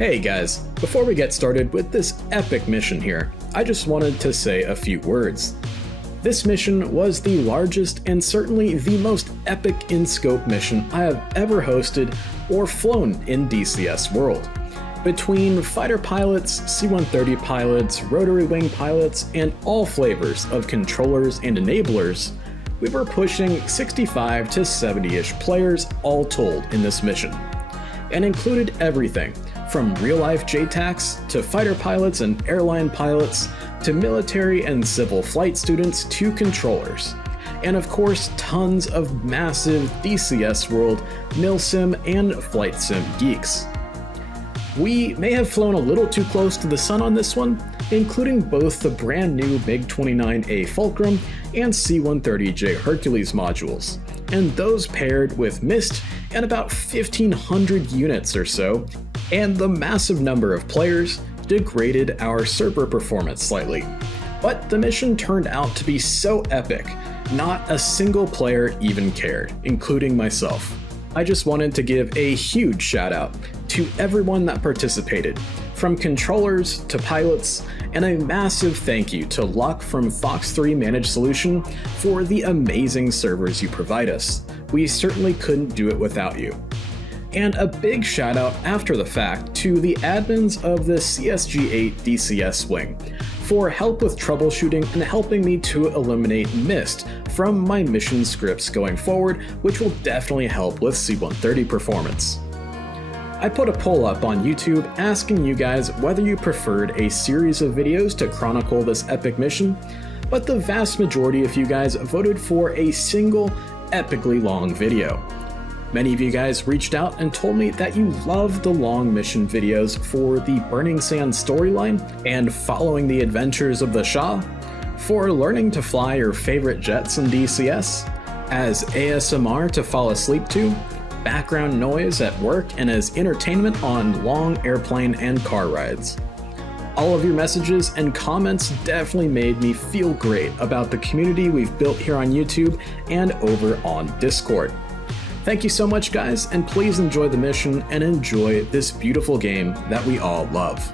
Hey guys, before we get started with this epic mission here, I just wanted to say a few words. This mission was the largest and certainly the most epic in scope mission I have ever hosted or flown in DCS world. Between fighter pilots, C-130 pilots, rotary wing pilots, and all flavors of controllers and enablers, we were pushing 65 to 70-ish players all told in this mission, and included everything from real-life JTACs to fighter pilots and airline pilots to military and civil flight students to controllers, and of course tons of massive DCS world milsim and flight sim geeks. We may have flown a little too close to the sun on this one, including both the brand new MiG-29A Fulcrum and C-130J Hercules modules, and those paired with mist and about 1,500 units or so, and the massive number of players degraded our server performance slightly. But the mission turned out to be so epic, not a single player even cared, including myself. I just wanted to give a huge shout out to everyone that participated, from controllers to pilots, and a massive thank you to Luck from Fox 3 Managed Solution for the amazing servers you provide us. We certainly couldn't do it without you. And a big shout out after the fact to the admins of the CSG-8 DCS wing for help with troubleshooting and helping me to eliminate mist from my mission scripts going forward, which will definitely help with C-130 performance. I put a poll up on YouTube asking you guys whether you preferred a series of videos to chronicle this epic mission, but the vast majority of you guys voted for a single epically long video. Many of you guys reached out and told me that you love the long mission videos for the Burning Sand storyline and following the adventures of the Shah, for learning to fly your favorite jets in DCS, as ASMR to fall asleep to, background noise at work, and as entertainment on long airplane and car rides. All of your messages and comments definitely made me feel great about the community we've built here on YouTube and over on Discord. Thank you so much guys, and please enjoy the mission and enjoy this beautiful game that we all love.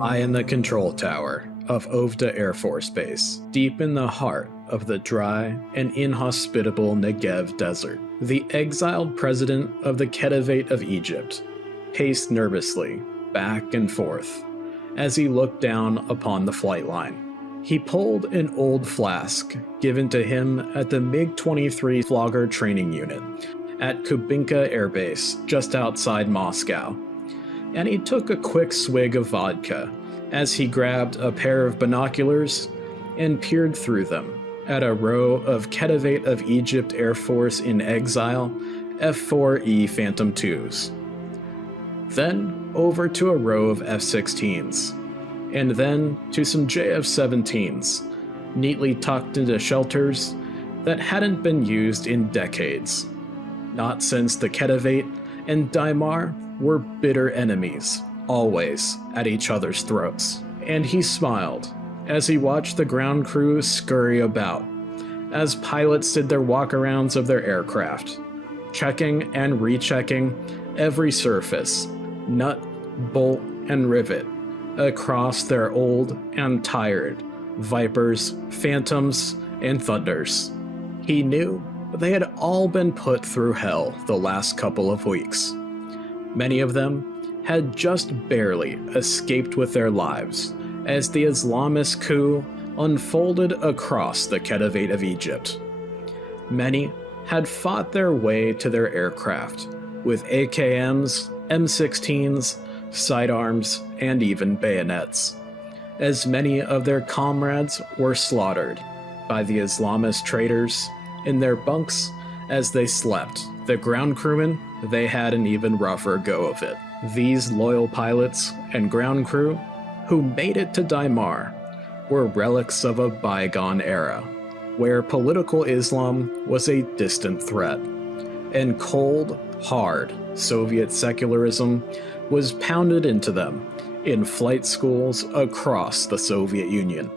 I am the control tower of Ovda Air Force Base, deep in the heart of the dry and inhospitable Negev Desert. The exiled president of the Khedivate of Egypt paced nervously back and forth as he looked down upon the flight line. He pulled an old flask given to him at the MiG-23 Flogger training unit at Kubinka Air Base just outside Moscow, and he took a quick swig of vodka as he grabbed a pair of binoculars and peered through them at a row of Khedivate of Egypt Air Force in exile F-4E Phantom IIs. Then over to a row of F-16s, and then to some JF-17s, neatly tucked into shelters that hadn't been used in decades, not since the Khedivate and Dhimar were bitter enemies, always at each other's throats. And he smiled as he watched the ground crew scurry about, as pilots did their walkarounds of their aircraft, checking and rechecking every surface, nut, bolt, and rivet across their old and tired Vipers, Phantoms, and Thunders. He knew they had all been put through hell the last couple of weeks. Many of them had just barely escaped with their lives as the Islamist Coup unfolded across the Khedivate of Egypt. Many had fought their way to their aircraft with AKMs, M16s, sidearms, and even bayonets, as many of their comrades were slaughtered by the Islamist traitors in their bunks as they slept. The ground crewmen, they had an even rougher go of it. These loyal pilots and ground crew who made it to Dhimar were relics of a bygone era, where political Islam was a distant threat, and cold, hard Soviet secularism was pounded into them in flight schools across the Soviet Union.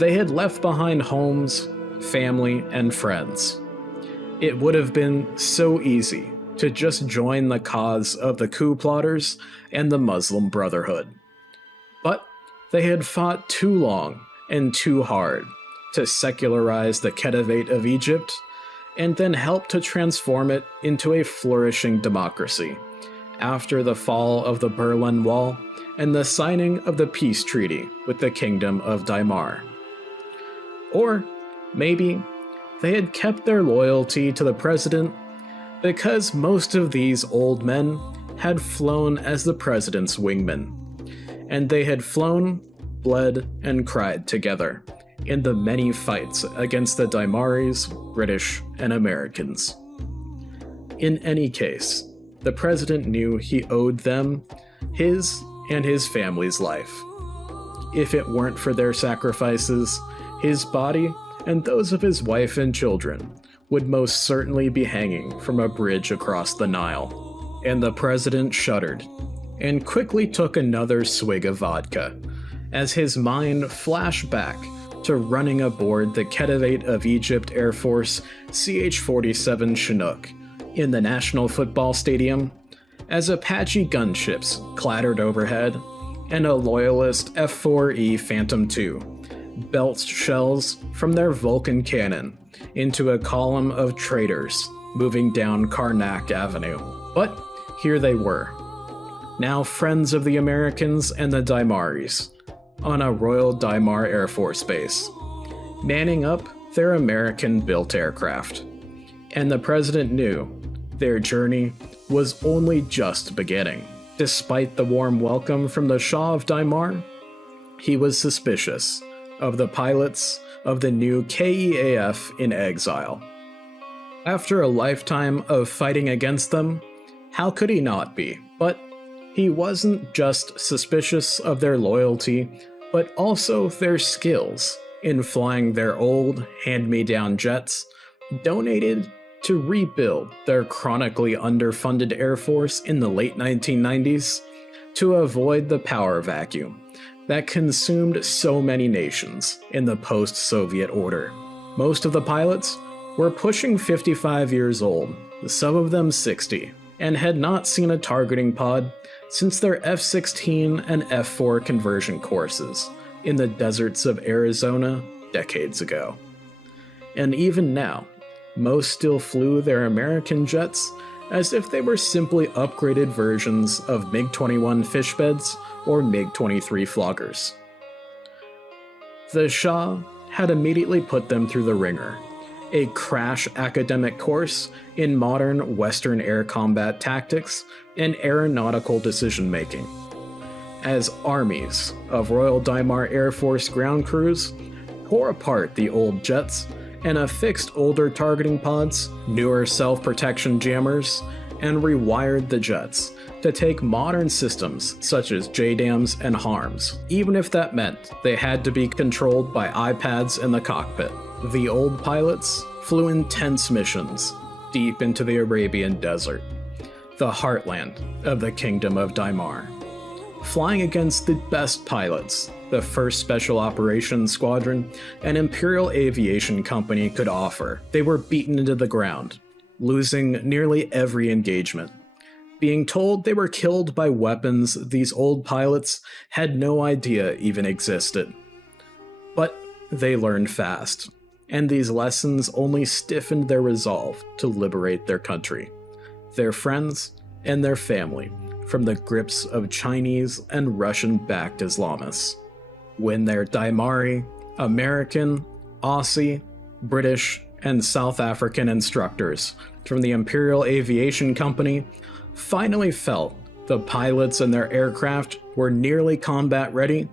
They had left behind homes, family, and friends. It would have been so easy to just join the cause of the coup plotters and the Muslim Brotherhood. But they had fought too long and too hard to secularize the Khedivate of Egypt and then help to transform it into a flourishing democracy after the fall of the Berlin Wall and the signing of the peace treaty with the Kingdom of Dhimar. Or maybe they had kept their loyalty to the president because most of these old men had flown as the president's wingmen, and they had flown, bled, and cried together in the many fights against the Dhimaris, British, and Americans. In any case, the president knew he owed them his and his family's life. If it weren't for their sacrifices, his body and those of his wife and children would most certainly be hanging from a bridge across the Nile. And the president shuddered and quickly took another swig of vodka as his mind flashed back to running aboard the Khedivate of Egypt Air Force CH-47 Chinook in the National Football Stadium as Apache gunships clattered overhead and a loyalist F-4E Phantom II belched shells from their Vulcan cannon into a column of traitors moving down Karnak Avenue. But here they were, now friends of the Americans and the Dhimaris, on a Royal Dhimar Air Force base, manning up their American-built aircraft. And the president knew their journey was only just beginning. Despite the warm welcome from the Shah of Dhimar, he was suspicious of the pilots of the new KEAF in exile. After a lifetime of fighting against them, how could he not be? But he wasn't just suspicious of their loyalty, but also their skills in flying their old, hand-me-down jets, donated to rebuild their chronically underfunded Air Force in the late 1990s to avoid the power vacuum that consumed so many nations in the post-Soviet order. Most of the pilots were pushing 55 years old, some of them 60, and had not seen a targeting pod since their F-16 and F-4 conversion courses in the deserts of Arizona decades ago. And even now, most still flew their American jets as if they were simply upgraded versions of MiG-21 fishbeds or MiG-23 floggers. The Shah had immediately put them through the ringer, a crash academic course in modern Western air combat tactics and aeronautical decision-making, as armies of Royal Dhimar Air Force ground crews tore apart the old jets and affixed older targeting pods, newer self-protection jammers, and rewired the jets to take modern systems such as JDAMs and HARMs, even if that meant they had to be controlled by iPads in the cockpit. The old pilots flew intense missions deep into the Arabian Desert, the heartland of the Kingdom of Dhimar, flying against the best pilots the First Special Operations Squadron and Imperial Aviation Company could offer. They were beaten into the ground, losing nearly every engagement, being told they were killed by weapons these old pilots had no idea even existed. But they learned fast, and these lessons only stiffened their resolve to liberate their country, their friends, and their family from the grips of Chinese and Russian-backed Islamists. When their Dhimari, American, Aussie, British, and South African instructors from the Imperial Aviation Company finally felt the pilots and their aircraft were nearly combat ready,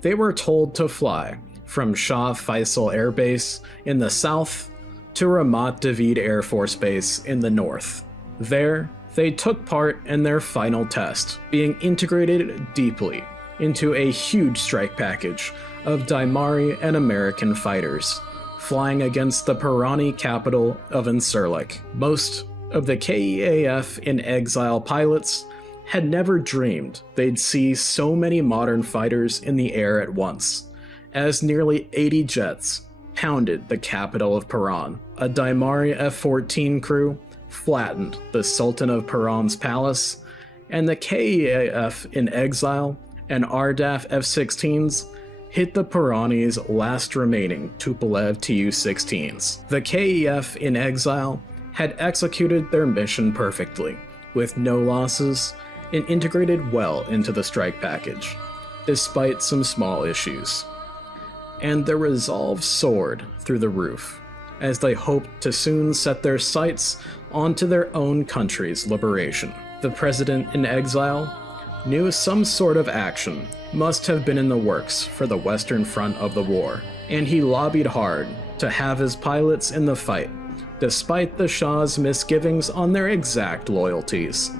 they were told to fly from Shah Faisal Air Base in the south to Ramat David Air Force Base in the north. There, they took part in their final test, being integrated deeply into a huge strike package of Dhimari and American fighters, flying against the Pirani capital of Incirlik. Most of the KEAF in exile pilots had never dreamed they'd see so many modern fighters in the air at once, as nearly 80 jets pounded the capital of Paran. A Dhimari F-14 crew flattened the Sultan of Paran's palace, and the KEAF in exile and RDAF F-16s hit the Pirani's last remaining Tupolev Tu-16s. The KEF in exile had executed their mission perfectly, with no losses, and integrated well into the strike package, despite some small issues. And their resolve soared through the roof, as they hoped to soon set their sights onto their own country's liberation. The president in exile knew some sort of action must have been in the works for the Western Front of the war, and he lobbied hard to have his pilots in the fight, despite the Shah's misgivings on their exact loyalties.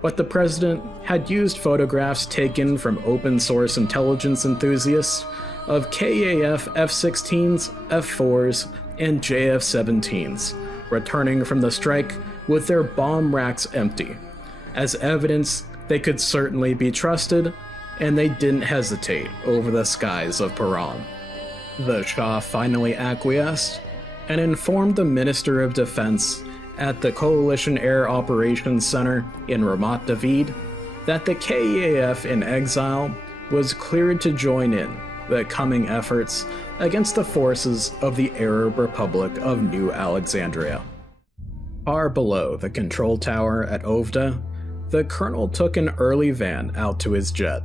But the president had used photographs taken from open-source intelligence enthusiasts of KAF F-16s, F-4s, and JF-17s, returning from the strike with their bomb racks empty, as evidence they could certainly be trusted, and they didn't hesitate over the skies of Paran. The Shah finally acquiesced and informed the Minister of Defense at the Coalition Air Operations Center in Ramat David that the KEAF in exile was cleared to join in the coming efforts against the forces of the Arab Republic of New Alexandria. Far below the control tower at Ovda, the colonel took an early van out to his jet.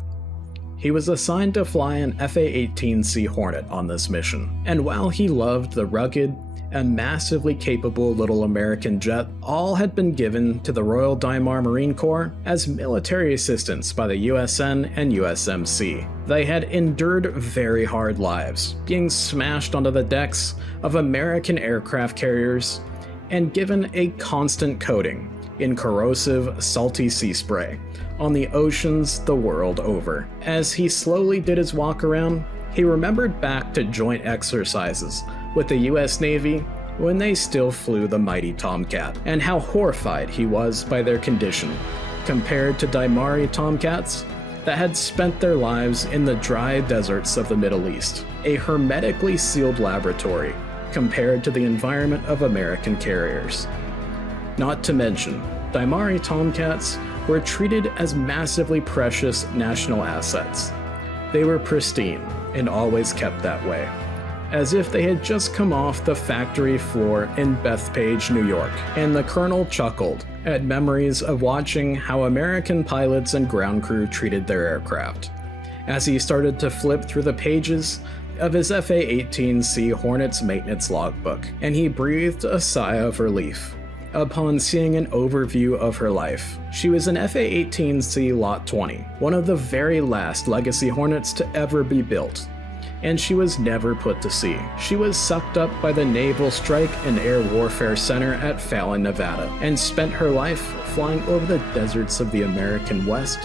He was assigned to fly an A-18C Hornet on this mission, and while he loved the rugged and massively capable little American jet, all had been given to the Royal Dhimar Marine Corps as military assistance by the USN and USMC. They had endured very hard lives, being smashed onto the decks of American aircraft carriers and given a constant coating in corrosive, salty sea spray on the oceans the world over. As he slowly did his walk around, he remembered back to joint exercises with the US Navy when they still flew the mighty Tomcat, and how horrified he was by their condition compared to Dhimari Tomcats that had spent their lives in the dry deserts of the Middle East, a hermetically sealed laboratory compared to the environment of American carriers. Not to mention, Dhimari Tomcats were treated as massively precious national assets. They were pristine and always kept that way, as if they had just come off the factory floor in Bethpage, New York, and the colonel chuckled at memories of watching how American pilots and ground crew treated their aircraft, as he started to flip through the pages of his F-18C Hornet's maintenance logbook, and he breathed a sigh of relief upon seeing an overview of her life. She was an F-18C Lot 20, one of the very last legacy Hornets to ever be built, and she was never put to sea. She was sucked up by the Naval Strike and Air Warfare Center at Fallon, Nevada, and spent her life flying over the deserts of the American West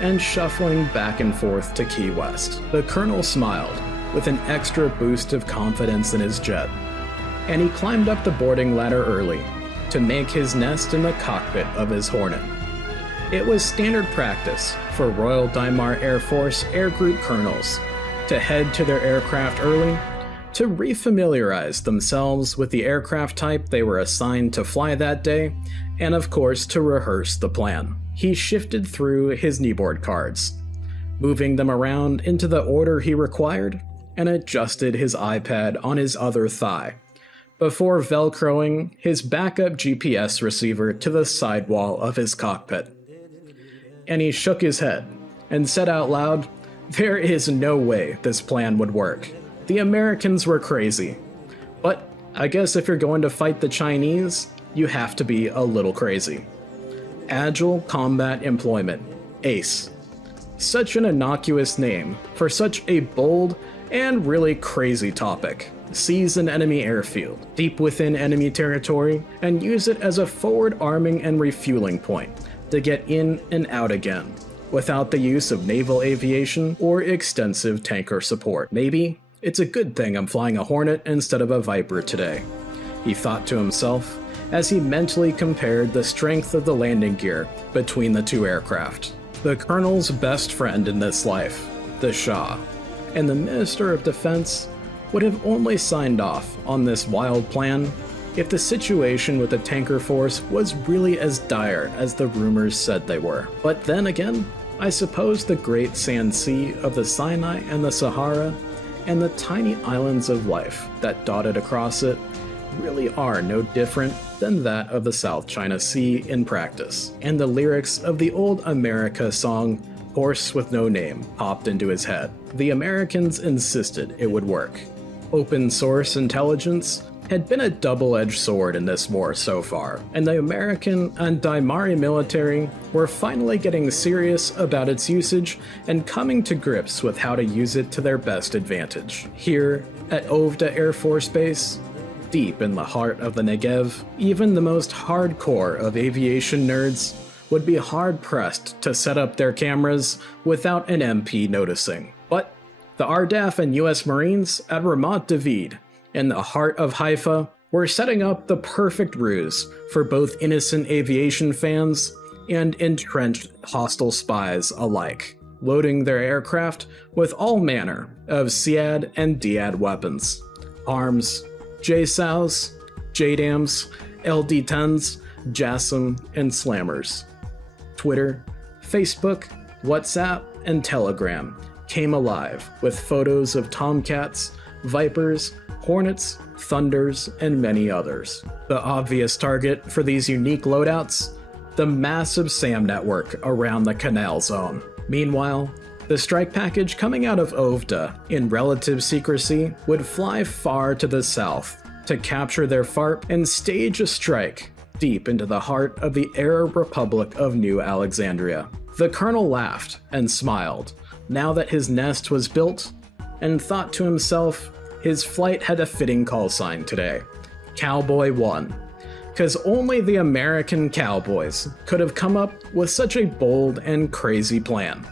and shuffling back and forth to Key West. The colonel smiled with an extra boost of confidence in his jet, and he climbed up the boarding ladder early to make his nest in the cockpit of his Hornet. It was standard practice for Royal Dhimar Air Force Air Group colonels to head to their aircraft early to refamiliarize themselves with the aircraft type they were assigned to fly that day, and of course to rehearse the plan. He shifted through his kneeboard cards, moving them around into the order he required, and adjusted his iPad on his other thigh before velcroing his backup GPS receiver to the sidewall of his cockpit. And he shook his head and said out loud, "There is no way this plan would work. The Americans were crazy. But I guess if you're going to fight the Chinese, you have to be a little crazy." Agile Combat Employment, ACE. Such an innocuous name for such a bold and really crazy topic. Seize an enemy airfield, deep within enemy territory, and use it as a forward arming and refueling point to get in and out again, without the use of naval aviation or extensive tanker support. Maybe it's a good thing I'm flying a Hornet instead of a Viper today, he thought to himself as he mentally compared the strength of the landing gear between the two aircraft. The Colonel's best friend in this life, the Shah, and the Minister of Defense would have only signed off on this wild plan if the situation with the tanker force was really as dire as the rumors said they were. But then again, I suppose the great sand sea of the Sinai and the Sahara, and the tiny islands of life that dotted across it, really are no different than that of the South China Sea in practice. And the lyrics of the old America song, Horse with No Name, popped into his head. The Americans insisted it would work. Open source intelligence had been a double-edged sword in this war so far, and the American and Dhimari military were finally getting serious about its usage and coming to grips with how to use it to their best advantage. Here, at Ovda Air Force Base, deep in the heart of the Negev, even the most hardcore of aviation nerds would be hard-pressed to set up their cameras without an MP noticing. But the RDAF and US Marines at Ramat David, in the heart of Haifa, were setting up the perfect ruse for both innocent aviation fans and entrenched hostile spies alike, loading their aircraft with all manner of SIAD and DIAD weapons, arms, JSOWs, JDAMs, LD-10s, JASSM, and slammers. Twitter, Facebook, WhatsApp, and Telegram came alive with photos of Tomcats, Vipers, Hornets, Thunders, and many others. The obvious target for these unique loadouts? The massive SAM network around the Canal Zone. Meanwhile, the strike package coming out of Ovda, in relative secrecy, would fly far to the south to capture their FARP and stage a strike deep into the heart of the Arab Republic of New Alexandria. The Colonel laughed and smiled now that his nest was built, and thought to himself his flight had a fitting call sign today: Cowboy 1. Because only the American cowboys could have come up with such a bold and crazy plan.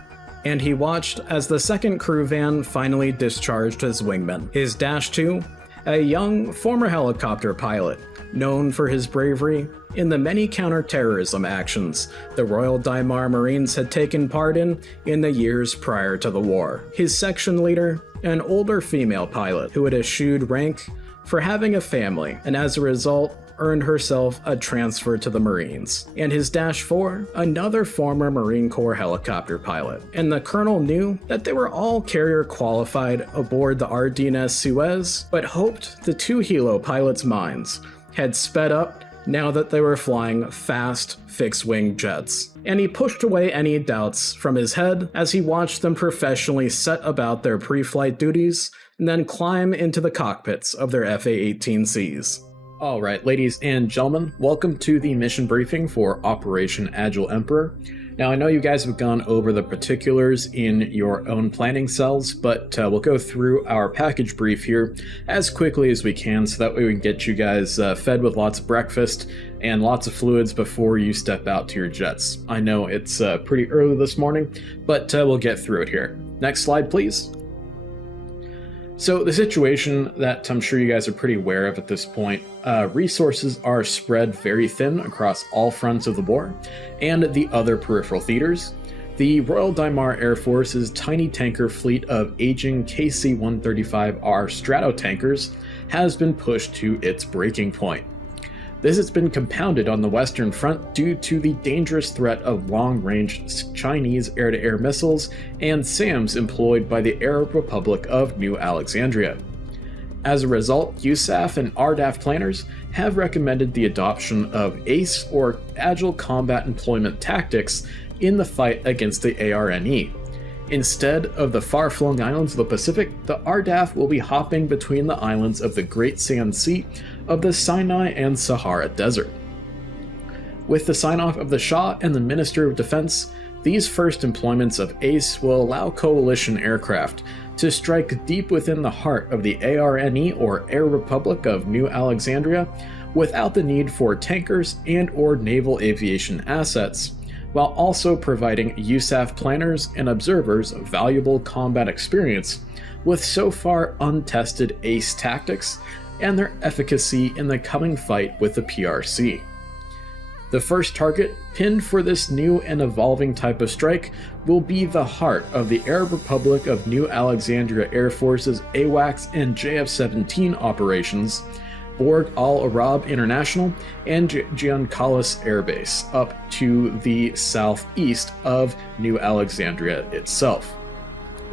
And he watched as the second crew van finally discharged his wingman, his Dash 2, a young former helicopter pilot, known for his bravery in the many counter-terrorism actions the Royal Dhimar Marines had taken part in the years prior to the war. His section leader, an older female pilot who had eschewed rank for having a family, and as a result earned herself a transfer to the Marines, and his Dash 4, another former Marine Corps helicopter pilot. And the Colonel knew that they were all carrier qualified aboard the Ardennes Suez, but hoped the two helo pilots' minds had sped up now that they were flying fast, fixed-wing jets. And he pushed away any doubts from his head as he watched them professionally set about their pre-flight duties and then climb into the cockpits of their FA-18Cs. Alright, ladies and gentlemen, welcome to the mission briefing for Operation Agile Emperor. Now, I know you guys have gone over the particulars in your own planning cells, but we'll go through our package brief here as quickly as we can so that way we can get you guys fed with lots of breakfast and lots of fluids before you step out to your jets. I know it's pretty early this morning, but we'll get through it here. Next slide, please. So the situation that I'm sure you guys are pretty aware of at this point, resources are spread very thin across all fronts of the war and the other peripheral theaters. The Royal Dhimar Air Force's tiny tanker fleet of aging KC-135R Strato tankers has been pushed to its breaking point. This has been compounded on the Western Front due to the dangerous threat of long-range Chinese air-to-air missiles and SAMs employed by the Arab Republic of New Alexandria. As a result, USAF and RDAF planners have recommended the adoption of ACE or Agile Combat Employment Tactics in the fight against the ARNE. Instead of the far-flung islands of the Pacific, the RDAF will be hopping between the islands of the Great Sand Sea of the Sinai and Sahara Desert. With the sign-off of the Shah and the Minister of Defense, these first employments of ACE will allow coalition aircraft to strike deep within the heart of the ARNE or Air Republic of New Alexandria without the need for tankers and or naval aviation assets, while also providing USAF planners and observers valuable combat experience with so far untested ACE tactics and their efficacy in the coming fight with the PRC. The first target pinned for this new and evolving type of strike will be the heart of the Air Republic of New Alexandria Air Force's AWACS and JF-17 operations, Borg Al Arab International and Giancalis Air Base, up to the southeast of New Alexandria itself.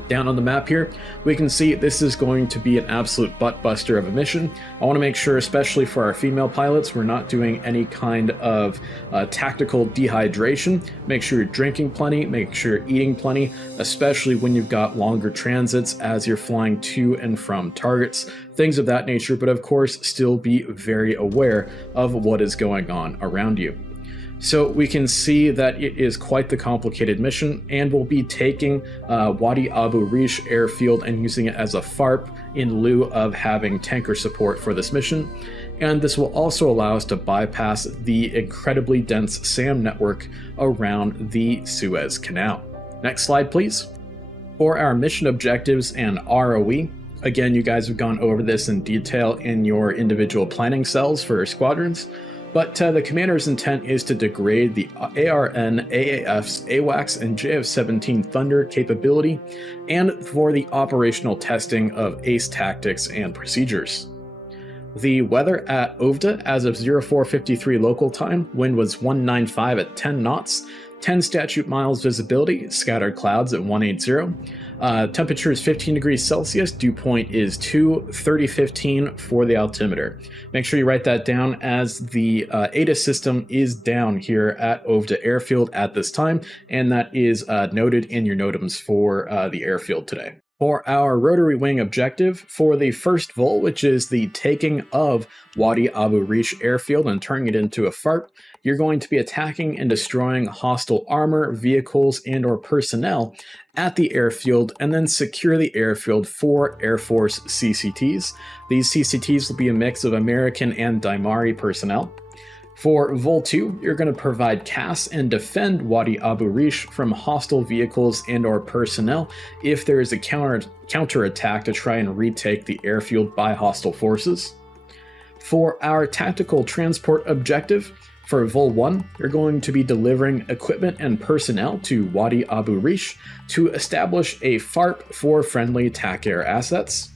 Down on the map here, we can see this is going to be an absolute butt-buster of a mission. I want to make sure, especially for our female pilots, we're not doing any kind of tactical dehydration. Make sure you're drinking plenty, make sure you're eating plenty, especially when you've got longer transits as you're flying to and from targets, things of that nature, but of course still be very aware of what is going on around you. So we can see that it is quite the complicated mission, and we'll be taking Wadi Abu Rish airfield and using it as a FARP in lieu of having tanker support for this mission. And this will also allow us to bypass the incredibly dense SAM network around the Suez Canal. Next slide, please. For our mission objectives and ROE, again, you guys have gone over this in detail in your individual planning cells for your squadrons. But the commander's intent is to degrade the ARN, AAF's, AWACS, and JF-17 Thunder capability, and for the operational testing of ACE tactics and procedures. The weather at Ovda as of 0453 local time, wind was 195 at 10 knots, 10 statute miles visibility, scattered clouds at 180. Temperature is 15 degrees Celsius, dew point is 2:30:15 for the altimeter. Make sure you write that down, as the ADA system is down here at Ovda Airfield at this time, and that is noted in your NOTAMs for the airfield today. For our rotary wing objective for the First Vul, which is the taking of Wadi Abu Rish airfield and turning it into a FARP, you're going to be attacking and destroying hostile armor, vehicles, and or personnel at the airfield, and then secure the airfield for Air Force CCTs. These CCTs will be a mix of American and Dhimari personnel. For Vul 2, you're going to provide CAS and defend Wadi Abu Rish from hostile vehicles and or personnel if there is a counterattack to try and retake the airfield by hostile forces. For our tactical transport objective, for Vul 1, you're going to be delivering equipment and personnel to Wadi Abu Rish to establish a FARP for friendly TAC Air assets.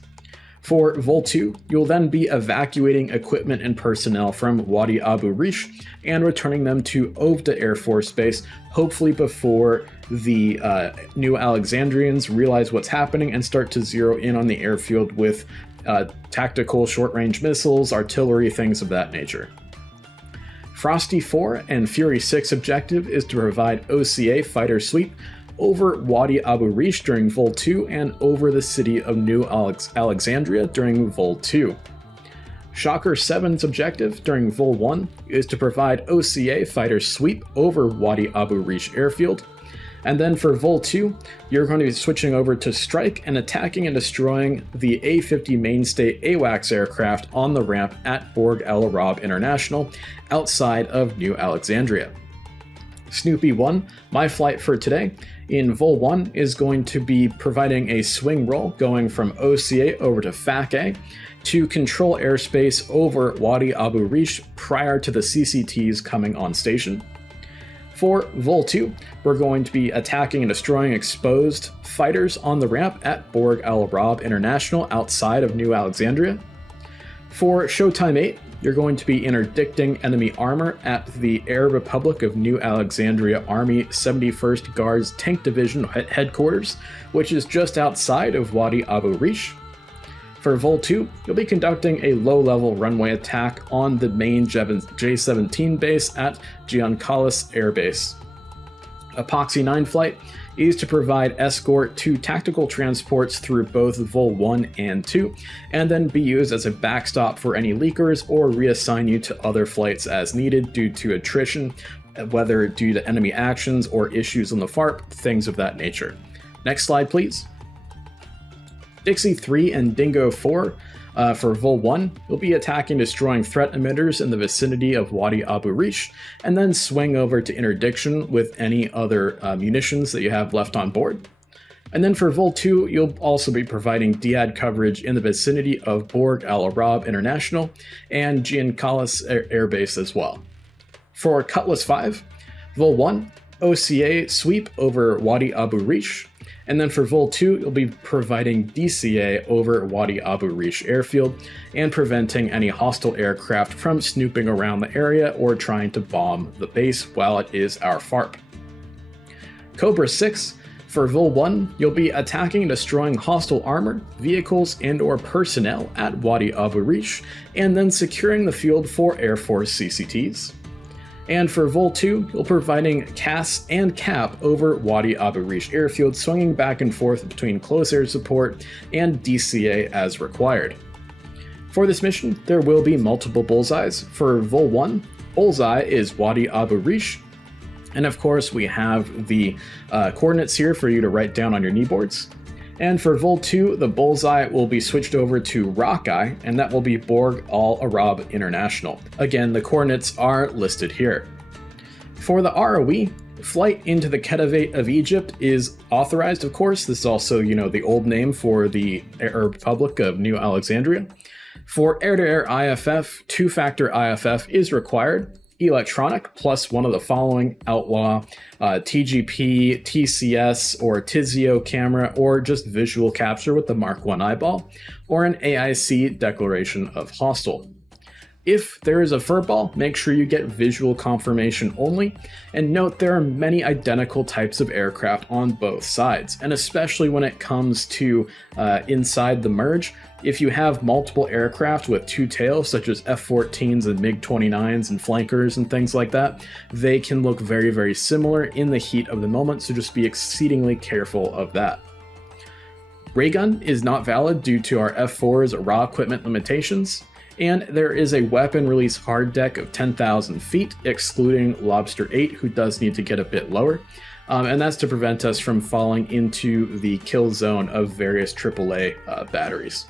For Vul 2, you'll then be evacuating equipment and personnel from Wadi Abu Rish and returning them to Ovda Air Force Base, hopefully before the New Alexandrians realize what's happening and start to zero in on the airfield with tactical short-range missiles, artillery, things of that nature. Frosty 4 and Fury 6 objective is to provide OCA fighter sweep over Wadi Abu Rish during Vul 2 and over the city of New Alexandria during Vul 2. Shocker 7's objective during Vul 1 is to provide OCA fighter sweep over Wadi Abu Rish airfield. And then for Vul 2, you're going to be switching over to strike and attacking and destroying the A-50 mainstay AWACS aircraft on the ramp at Borg Al Arab International outside of New Alexandria. Snoopy 1, my flight for today, in Vul 1 is going to be providing a swing roll going from OCA over to FAC-A to control airspace over Wadi Abu Rish prior to the CCTs coming on station. For Vul 2, we're going to be attacking and destroying exposed fighters on the ramp at Borg Al Arab International outside of New Alexandria. For Showtime 8, you're going to be interdicting enemy armor at the Air Republic of New Alexandria Army 71st Guards Tank Division headquarters, which is just outside of Wadi Abu Rish. For Vul 2, you'll be conducting a low-level runway attack on the main J-17 base at Giancalis Air Base. Epoxy 9 flight is to provide escort to tactical transports through both Vul 1 and 2, and then be used as a backstop for any leakers or reassign you to other flights as needed due to attrition whether due to enemy actions or issues on the FARP, things of that nature. Next slide, please. Dixie 3 and Dingo 4 for Vul 1, you'll be attacking destroying threat emitters in the vicinity of Wadi Abu Rish, and then swing over to interdiction with any other munitions that you have left on board. And then for Vul 2, you'll also be providing DIAD coverage in the vicinity of Borg Al Arab International and Giancalis Air Base as well. For Cutlass 5, Vul 1, OCA sweep over Wadi Abu Rish, and then for Vul 2, you'll be providing DCA over Wadi Abu Rish airfield and preventing any hostile aircraft from snooping around the area or trying to bomb the base while it is our FARP. Cobra 6, for Vul 1, you'll be attacking and destroying hostile armor, vehicles, and or personnel at Wadi Abu Rish, and then securing the field for Air Force CCTs. And for Vul 2, you'll be providing CAS and CAP over Wadi Abu Rish airfield, swinging back and forth between close air support and DCA as required. For this mission, there will be multiple bullseyes. For Vul 1, bullseye is Wadi Abu Rish, and of course we have the coordinates here for you to write down on your kneeboards. And for Vul 2, the bullseye will be switched over to Rockeye, and that will be Borg Al Arab International. Again, the coordinates are listed here. For the ROE, flight into the Khedivate of Egypt is authorized, of course. This is also, the old name for the Arab Republic of New Alexandria. For air-to-air IFF, two-factor IFF is required. Electronic plus one of the following: outlaw, TGP, TCS, or Tizio camera, or just visual capture with the Mark I eyeball, or an AIC declaration of hostile. If there is a furball, make sure you get visual confirmation only, and note there are many identical types of aircraft on both sides, and especially when it comes to inside the merge. If you have multiple aircraft with two tails, such as F-14s and MiG-29s and flankers and things like that, they can look very, very similar in the heat of the moment, so just be exceedingly careful of that. Raygun is not valid due to our F-4's raw equipment limitations, and there is a weapon release hard deck of 10,000 feet, excluding Lobster 8, who does need to get a bit lower. And that's to prevent us from falling into the kill zone of various AAA batteries.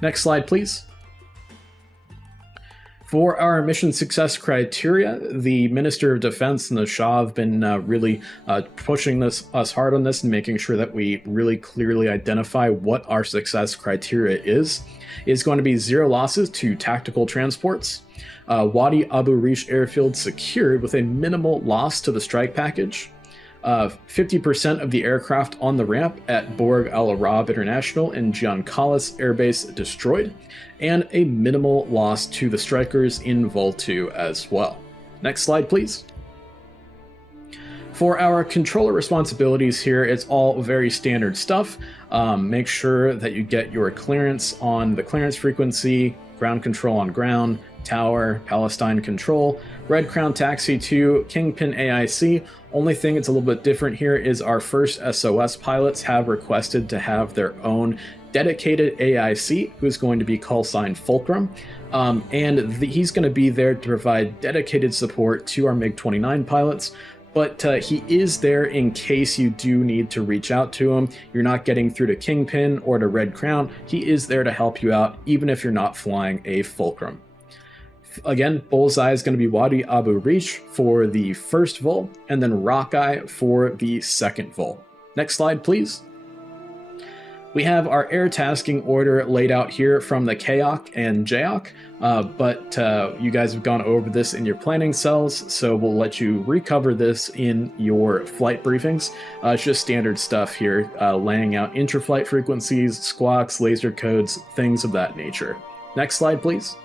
Next slide, please. For our mission success criteria, the Minister of Defense and the Shah have been really pushing us hard on this and making sure that we really clearly identify what our success criteria is. It's going to be 0 losses to tactical transports, Wadi Abu Rish airfield secured with a minimal loss to the strike package, 50% of the aircraft on the ramp at Borg Al Arab International and Giancalis Air Base destroyed, and a minimal loss to the strikers in Vul 2 as well. Next slide, please. For our controller responsibilities here, it's all very standard stuff. Make sure that you get your clearance on the clearance frequency, ground control on ground, tower, Palestine control, Red Crown Taxi 2, Kingpin AIC. Only thing that's a little bit different here is our first SOS pilots have requested to have their own dedicated AIC, who's going to be call sign Fulcrum. He's going to be there to provide dedicated support to our MiG-29 pilots. But he is there in case you do need to reach out to him. You're not getting through to Kingpin or to Red Crown. He is there to help you out, even if you're not flying a Fulcrum. Again, bullseye is going to be Wadi Abu Rish for the first Vul, and then Rockeye for the second Vul. Next slide, please. We have our air tasking order laid out here from the KOC and JOC, but you guys have gone over this in your planning cells, so we'll let you recover this in your flight briefings. It's just standard stuff here, laying out intra-flight frequencies, squawks, laser codes, things of that nature. Next slide, please.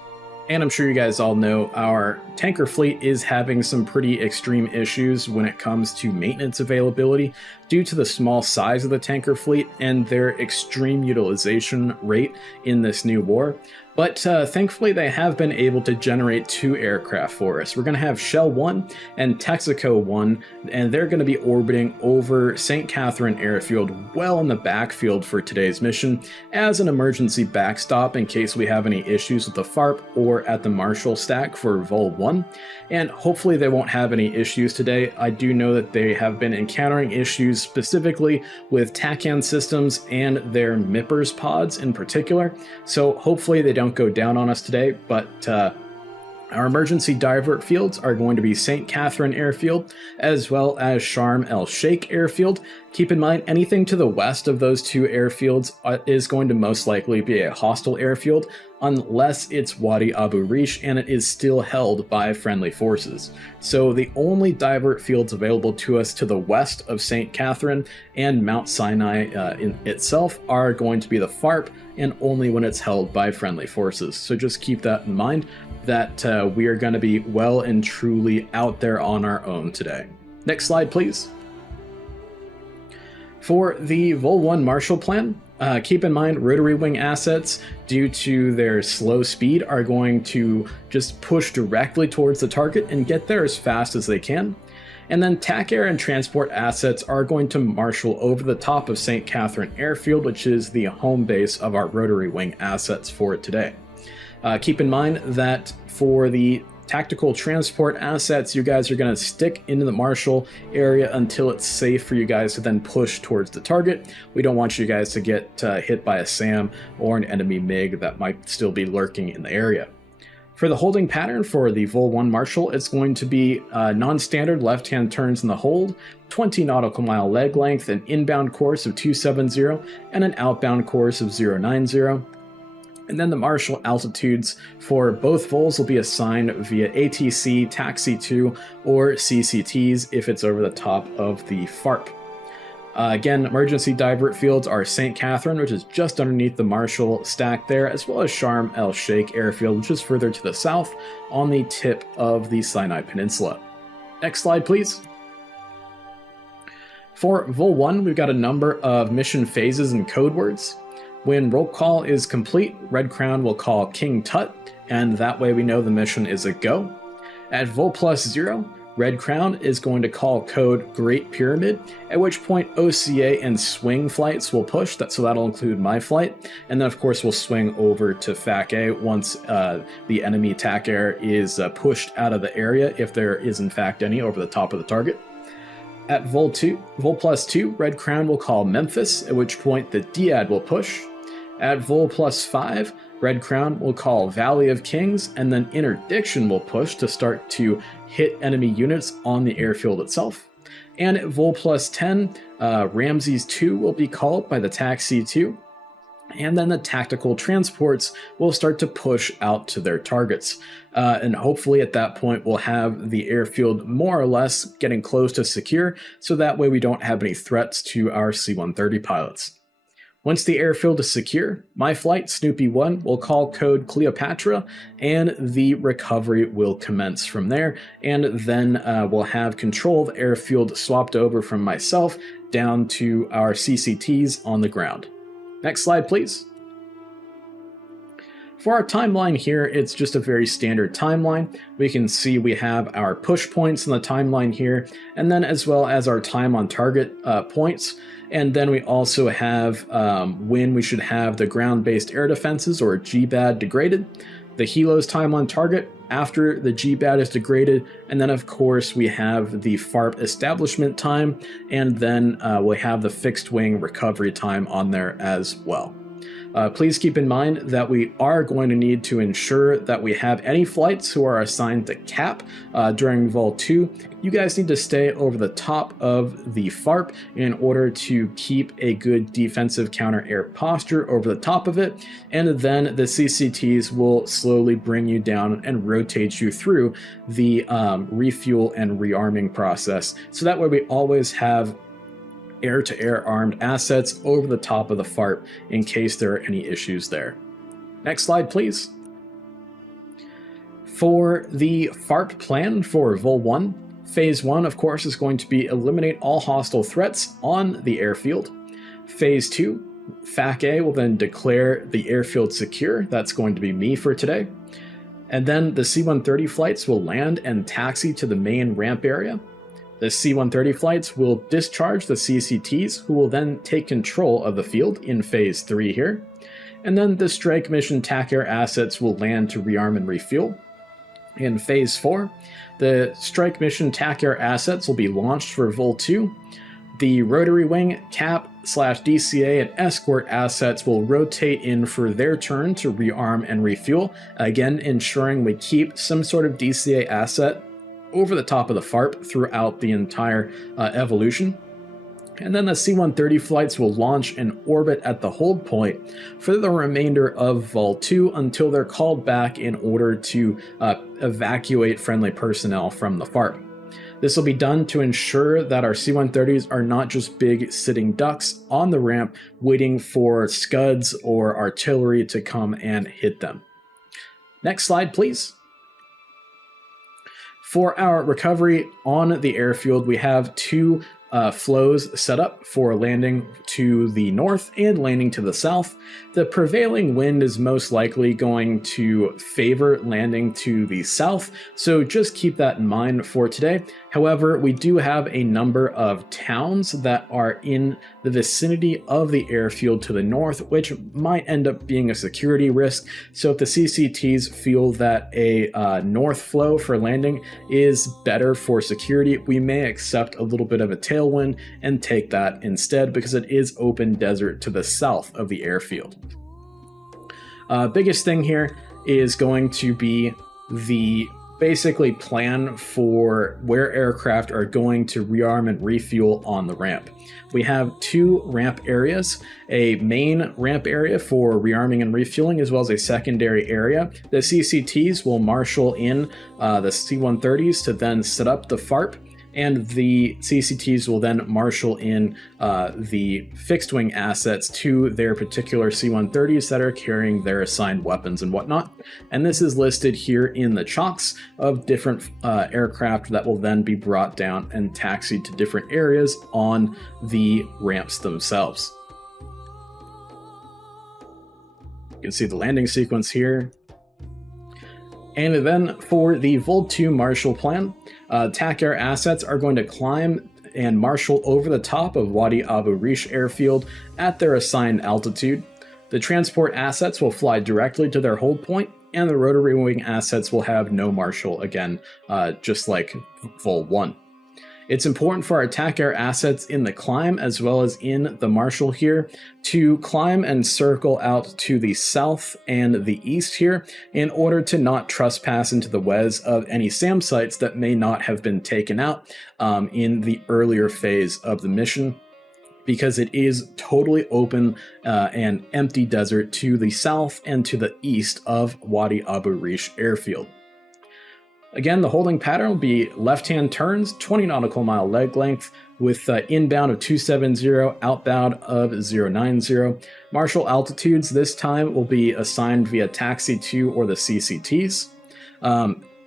And I'm sure you guys all know our tanker fleet is having some pretty extreme issues when it comes to maintenance availability due to the small size of the tanker fleet and their extreme utilization rate in this new war. But thankfully, they have been able to generate 2 aircraft for us. We're going to have Shell 1 and Texaco 1, and they're going to be orbiting over St. Catherine Airfield, well in the backfield for today's mission, as an emergency backstop in case we have any issues with the FARP or at the Marshall stack for Vul 1. And hopefully they won't have any issues today. I do know that they have been encountering issues specifically with TACAN systems and their MIPRS pods in particular, so hopefully they don't go down on us today. But our emergency divert fields are going to be St. Catherine Airfield as well as Sharm el Sheikh Airfield. Keep in mind, anything to the west of those 2 airfields is going to most likely be a hostile airfield unless it's Wadi Abu Rish and it is still held by friendly forces. So the only divert fields available to us to the west of St. Catherine and Mount Sinai in itself are going to be the FARP, and only when it's held by friendly forces. So just keep that in mind, that we are going to be well and truly out there on our own today. Next slide, please. For the Vul 1 Marshall plan, keep in mind rotary wing assets, due to their slow speed, are going to just push directly towards the target and get there as fast as they can. And then TAC Air and transport assets are going to marshal over the top of St. Catherine Airfield, which is the home base of our rotary wing assets for today. Keep in mind that for the tactical transport assets, you guys are going to stick into the Marshall area until it's safe for you guys to then push towards the target. We don't want you guys to get hit by a SAM or an enemy MiG that might still be lurking in the area. For the holding pattern for the Vul 1 Marshall, it's going to be non-standard left-hand turns in the hold, 20 nautical mile leg length, an inbound course of 270, and an outbound course of 090. And then the Marshall altitudes for both Vuls will be assigned via ATC, Taxi 2, or CCTs if it's over the top of the FARP. Again, emergency divert fields are St. Catherine, which is just underneath the Marshall stack there, as well as Sharm el Sheikh Airfield, which is further to the south on the tip of the Sinai Peninsula. Next slide, please. For Vul 1, we've got a number of mission phases and code words. When roll call is complete, Red Crown will call King Tut, and that way we know the mission is a go. At Vul +0, Red Crown is going to call code Great Pyramid, at which point OCA and swing flights will push, so that'll include my flight, and then of course we'll swing over to FAC A once the enemy TAC Air is pushed out of the area, if there is in fact any, over the top of the target. At Vul +2, Red Crown will call Memphis, at which point the DIAD will push. At Vul +5, Red Crown will call Valley of Kings, and then Interdiction will push to start to hit enemy units on the airfield itself. And at Vul +10, Ramses 2 will be called by the Taxi 2, and then the tactical transports will start to push out to their targets. And hopefully at that point we'll have the airfield more or less getting close to secure, so that way we don't have any threats to our C-130 pilots. Once the airfield is secure, my flight, Snoopy 1, will call code Cleopatra, and the recovery will commence from there, and then we'll have control of the airfield swapped over from myself down to our CCTs on the ground. Next slide, please. For our timeline here, it's just a very standard timeline. We can see we have our push points in the timeline here, and then as well as our time on target points. And then we also have when we should have the ground-based air defenses, or GBAD, degraded, the helos time on target after the GBAD is degraded, and then of course we have the FARP establishment time, and then we have the fixed wing recovery time on there as well. Please keep in mind that we are going to need to ensure that we have any flights who are assigned to CAP during Vul 2. You guys need to stay over the top of the FARP in order to keep a good defensive counter-air posture over the top of it, and then the CCTs will slowly bring you down and rotate you through the refuel and rearming process, so that way we always have air-to-air armed assets over the top of the FARP in case there are any issues there. Next slide, please. For the FARP plan for Vul 1, Phase 1, of course, is going to be eliminate all hostile threats on the airfield. Phase 2, FAC-A will then declare the airfield secure. That's going to be me for today. And then the C-130 flights will land and taxi to the main ramp area. The C-130 flights will discharge the CCTs, who will then take control of the field in Phase 3 here. And then the strike mission TAC Air assets will land to rearm and refuel. In Phase 4, the strike mission TAC Air assets will be launched for Vul II. The rotary wing, cap, /DCA, and escort assets will rotate in for their turn to rearm and refuel, again ensuring we keep some sort of DCA asset over the top of the FARP throughout the entire evolution. And then the C-130 flights will launch and orbit at the hold point for the remainder of Vul II until they're called back in order to evacuate friendly personnel from the FARP. This will be done to ensure that our C-130s are not just big sitting ducks on the ramp waiting for Scuds or artillery to come and hit them. Next slide, please. For our recovery on the airfield, we have two flows set up for landing to the north and landing to the south. The prevailing wind is most likely going to favor landing to the south, so just keep that in mind for today. However, we do have a number of towns that are in the vicinity of the airfield to the north, which might end up being a security risk. So if the CCTs feel that a north flow for landing is better for security, we may accept a little bit of a tailwind and take that instead, because it is open desert to the south of the airfield. Biggest thing here is going to be the basically plan for where aircraft are going to rearm and refuel on the ramp. We have two ramp areas, a main ramp area for rearming and refueling, as well as a secondary area. The CCTs will marshal in the C-130s to then set up the FARP, and the CCTs will then marshal in the fixed wing assets to their particular C-130s that are carrying their assigned weapons and whatnot. And this is listed here in the chocks of different aircraft that will then be brought down and taxied to different areas on the ramps themselves. You can see the landing sequence here. And then for the Vul II Marshal plan, TAC Air assets are going to climb and marshal over the top of Wadi Abu Rish airfield at their assigned altitude. The transport assets will fly directly to their hold point, and the rotary wing assets will have no marshal again, just like Vul I. It's important for our TAC Air assets in the climb as well as in the marshal here to climb and circle out to the south and the east here in order to not trespass into the wez of any SAM sites that may not have been taken out in the earlier phase of the mission, because it is totally open and empty desert to the south and to the east of Wadi Abu Rish airfield. Again, the holding pattern will be left-hand turns, 20 nautical mile leg length, with inbound of 270, outbound of 090. Marshal altitudes this time will be assigned via taxi 2 or the CCTs.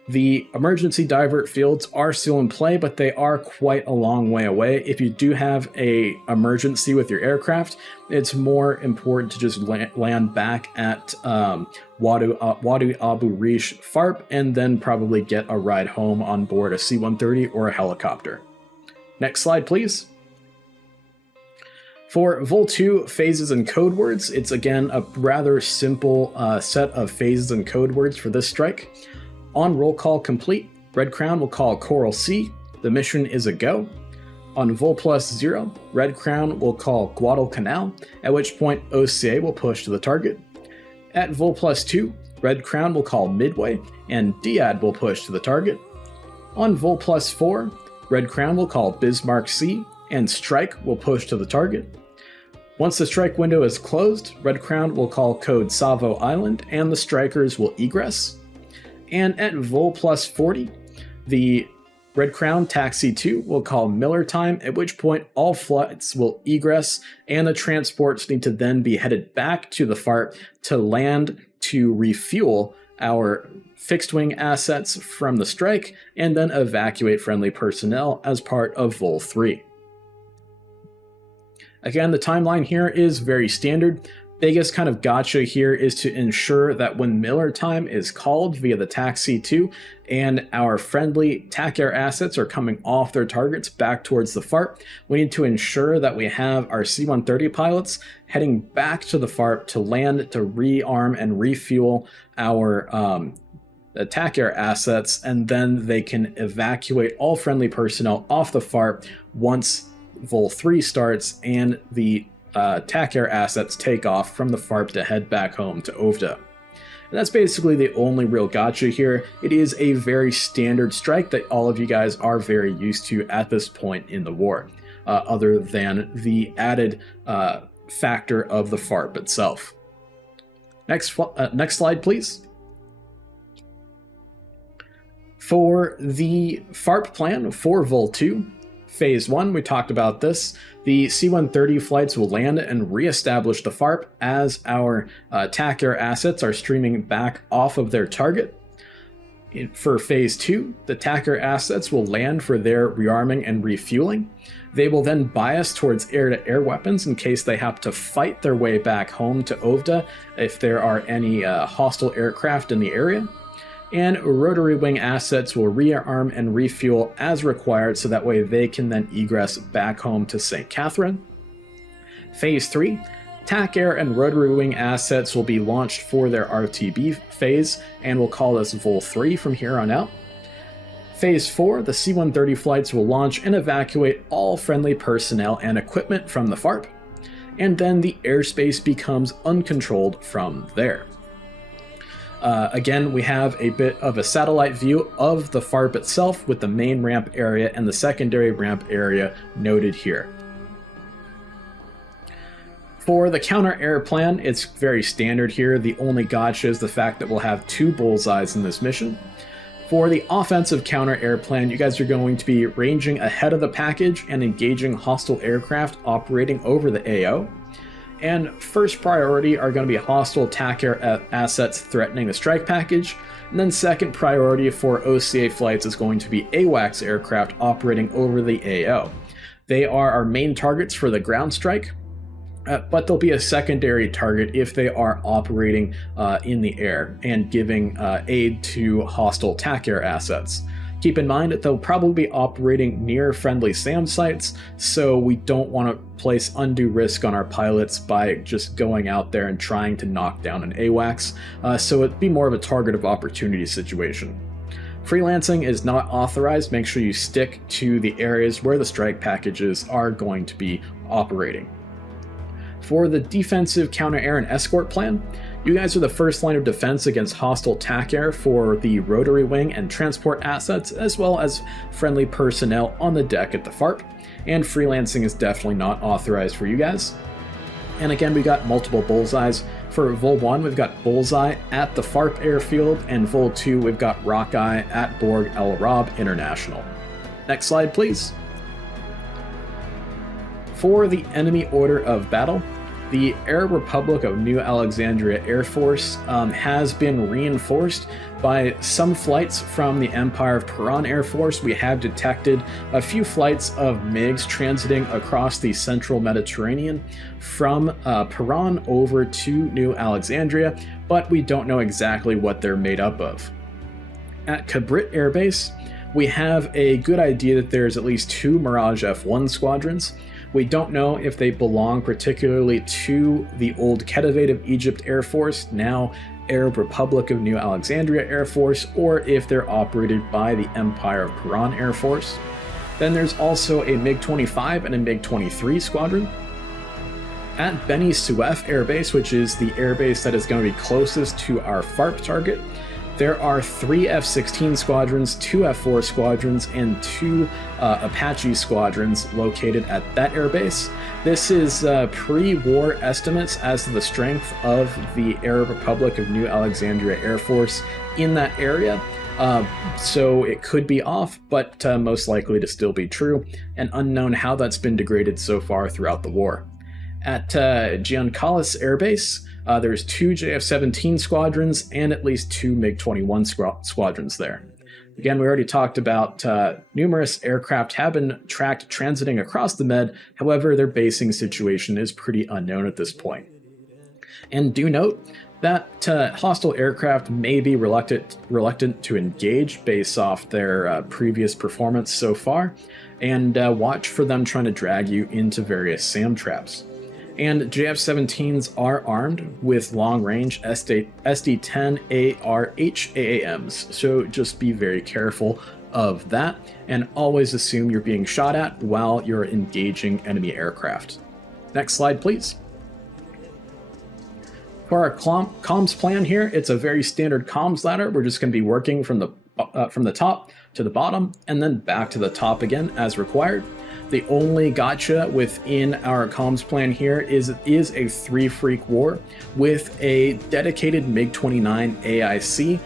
The emergency divert fields are still in play, but they are quite a long way away. If you do have an emergency with your aircraft, it's more important to just land back at Wadi Abu Rish FARP and then probably get a ride home on board a C-130 or a helicopter. Next slide, please. For Vul II phases and code words, it's again a rather simple set of phases and code words for this strike. On roll call complete, Red Crown will call Coral Sea. The mission is a go. On Vul +0, Red Crown will call Guadalcanal, at which point OCA will push to the target. At Vul +2, Red Crown will call Midway, and DIAD will push to the target. On Vul +4, Red Crown will call Bismarck Sea, and Strike will push to the target. Once the strike window is closed, Red Crown will call code Savo Island, and the strikers will egress. And at Vul +40, the Red Crown Taxi 2 will call Miller Time, at which point all flights will egress, and the transports need to then be headed back to the FARP to land to refuel our fixed wing assets from the strike, and then evacuate friendly personnel as part of Vul 3. Again, the timeline here is very standard. Biggest kind of gotcha here is to ensure that when Miller time is called via the TAC C2 and our friendly TAC air assets are coming off their targets back towards the FARP, we need to ensure that we have our C-130 pilots heading back to the FARP to land, to rearm and refuel our TAC air assets, and then they can evacuate all friendly personnel off the FARP once Vul 3 starts and the TAC air assets take off from the FARP to head back home to Ovda. And that's basically the only real gotcha here. It is a very standard strike that all of you guys are very used to at this point in the war, other than the added factor of the FARP itself. Next slide, please. For the FARP plan for Vul 2, Phase 1, we talked about this. The C-130 flights will land and re-establish the FARP as our TAC air assets are streaming back off of their target. For Phase 2, the TAC air assets will land for their rearming and refueling. They will then bias towards air-to-air weapons in case they have to fight their way back home to Ovda if there are any hostile aircraft in the area. And rotary wing assets will rearm and refuel as required, so that way they can then egress back home to St. Catherine. Phase 3, TAC air and rotary wing assets will be launched for their RTB phase, and we'll call this Vul 3 from here on out. Phase 4, the C-130 flights will launch and evacuate all friendly personnel and equipment from the FARP, and then the airspace becomes uncontrolled from there. Again, we have a bit of a satellite view of the FARP itself with the main ramp area and the secondary ramp area noted here. For the counter-air plan, it's very standard here. The only gotcha is the fact that we'll have 2 bullseyes in this mission. For the offensive counter-air plan, you guys are going to be ranging ahead of the package and engaging hostile aircraft operating over the AO. And first priority are going to be hostile TAC air assets threatening the strike package. And then second priority for OCA flights is going to be AWACS aircraft operating over the AO. They are our main targets for the ground strike, but they'll be a secondary target if they are operating in the air and giving aid to hostile TAC air assets. Keep in mind that they'll probably be operating near friendly SAM sites, so we don't want to place undue risk on our pilots by just going out there and trying to knock down an AWACS, so it'd be more of a target of opportunity situation. Freelancing is not authorized. Make sure you stick to the areas where the strike packages are going to be operating. For the defensive counter-air and escort plan, you guys are the first line of defense against hostile TAC air for the rotary wing and transport assets, as well as friendly personnel on the deck at the FARP, and freelancing is definitely not authorized for you guys. And again, we got multiple bullseyes. For Vul 1, we've got bullseye at the FARP airfield, and Vul 2, we've got rockeye at Borg El Arab International. Next slide, please. For the enemy order of battle, the Arab Republic of New Alexandria Air Force has been reinforced by some flights from the Empire of Paran Air Force. We have detected a few flights of MiGs transiting across the central Mediterranean from Paran over to New Alexandria, but we don't know exactly what they're made up of. At Khedivate Air Base, we have a good idea that there's at least 2 Mirage F1 squadrons. We don't know if they belong particularly to the old Khedivate of Egypt Air Force, now Arab Republic of New Alexandria Air Force, or if they're operated by the Empire of Paran Air Force. Then there's also a MiG-25 and a MiG-23 squadron. At Beni Suef Air Base, which is the airbase that is going to be closest to our FARP target, there are 3 F-16 squadrons, 2 F-4 squadrons, and 2 Apache squadrons located at that airbase. This is pre-war estimates as to the strength of the Arab Republic of New Alexandria Air Force in that area. So it could be off, but most likely to still be true, and unknown how that's been degraded so far throughout the war. At Giancalis Air Base, there's 2 JF-17 squadrons and at least 2 MiG-21 squadrons there. Again, we already talked about numerous aircraft have been tracked transiting across the Med. However, their basing situation is pretty unknown at this point. And do note that hostile aircraft may be reluctant to engage based off their previous performance so far, and watch for them trying to drag you into various SAM traps. And JF-17s are armed with long-range SD-10 AR HAAMs, so just be very careful of that, and always assume you're being shot at while you're engaging enemy aircraft. Next slide, please. For our comms plan here, it's a very standard comms ladder. We're just going to be working from the top to the bottom, and then back to the top again as required. The only gotcha within our comms plan here is a 3-freak war with a dedicated MiG-29 AIC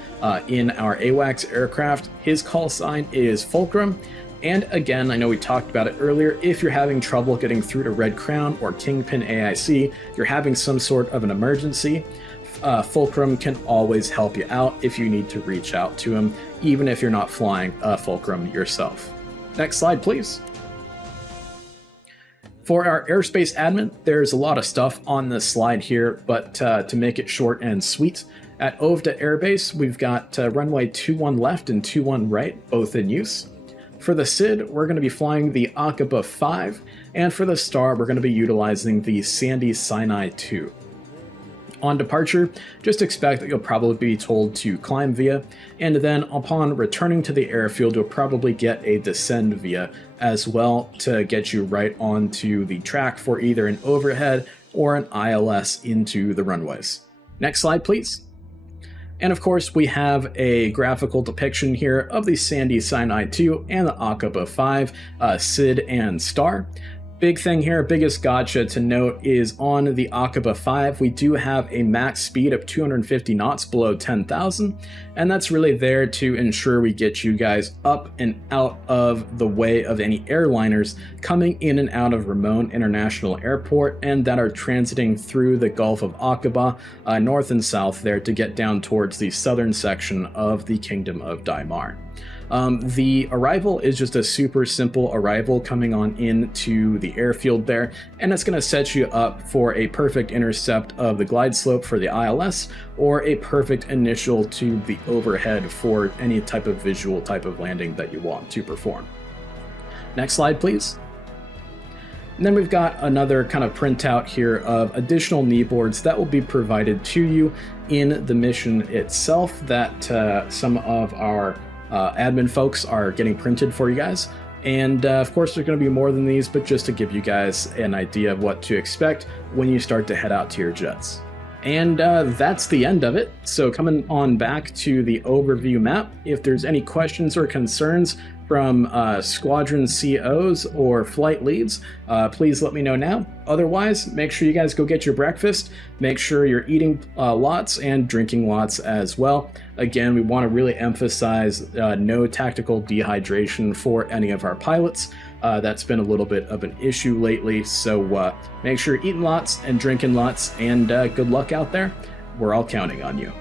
in our AWACS aircraft. His call sign is Fulcrum. And again, I know we talked about it earlier, if you're having trouble getting through to Red Crown or Kingpin AIC, you're having some sort of an emergency, Fulcrum can always help you out if you need to reach out to him, even if you're not flying Fulcrum yourself. Next slide, please. For our airspace admin, there's a lot of stuff on this slide here, but to make it short and sweet, at Ovda Air Base, we've got runway 21 left and 21 right, both in use. For the SID, we're going to be flying the Aqaba 5, and for the STAR, we're going to be utilizing the Sandy Sinai 2. On departure, just expect that you'll probably be told to climb via, and then upon returning to the airfield, you'll probably get a descend via as well to get you right onto the track for either an overhead or an ILS into the runways. Next slide, please. And of course, we have a graphical depiction here of the Sandy Sinai 2 and the Aqaba 5, SID and STAR. Big thing here, biggest gotcha to note is on the Aqaba 5, we do have a max speed of 250 knots below 10,000, and that's really there to ensure we get you guys up and out of the way of any airliners coming in and out of Ramon International Airport and that are transiting through the Gulf of Aqaba, north and south there to get down towards the southern section of the Kingdom of Dhimar. The arrival is just a super simple arrival coming on into the airfield there, and it's going to set you up for a perfect intercept of the glide slope for the ILS or a perfect initial to the overhead for any type of visual type of landing that you want to perform. Next slide, please. And then we've got another kind of printout here of additional knee boards that will be provided to you in the mission itself that some of our admin folks are getting printed for you guys. And of course, there's going to be more than these, but just to give you guys an idea of what to expect when you start to head out to your jets. And that's the end of it. So coming on back to the overview map, if there's any questions or concerns from squadron COs or flight leads, please let me know now. Otherwise, make sure you guys go get your breakfast. Make sure you're eating lots and drinking lots as well. Again, we want to really emphasize no tactical dehydration for any of our pilots. That's been a little bit of an issue lately, so make sure you're eating lots and drinking lots, and good luck out there. We're all counting on you.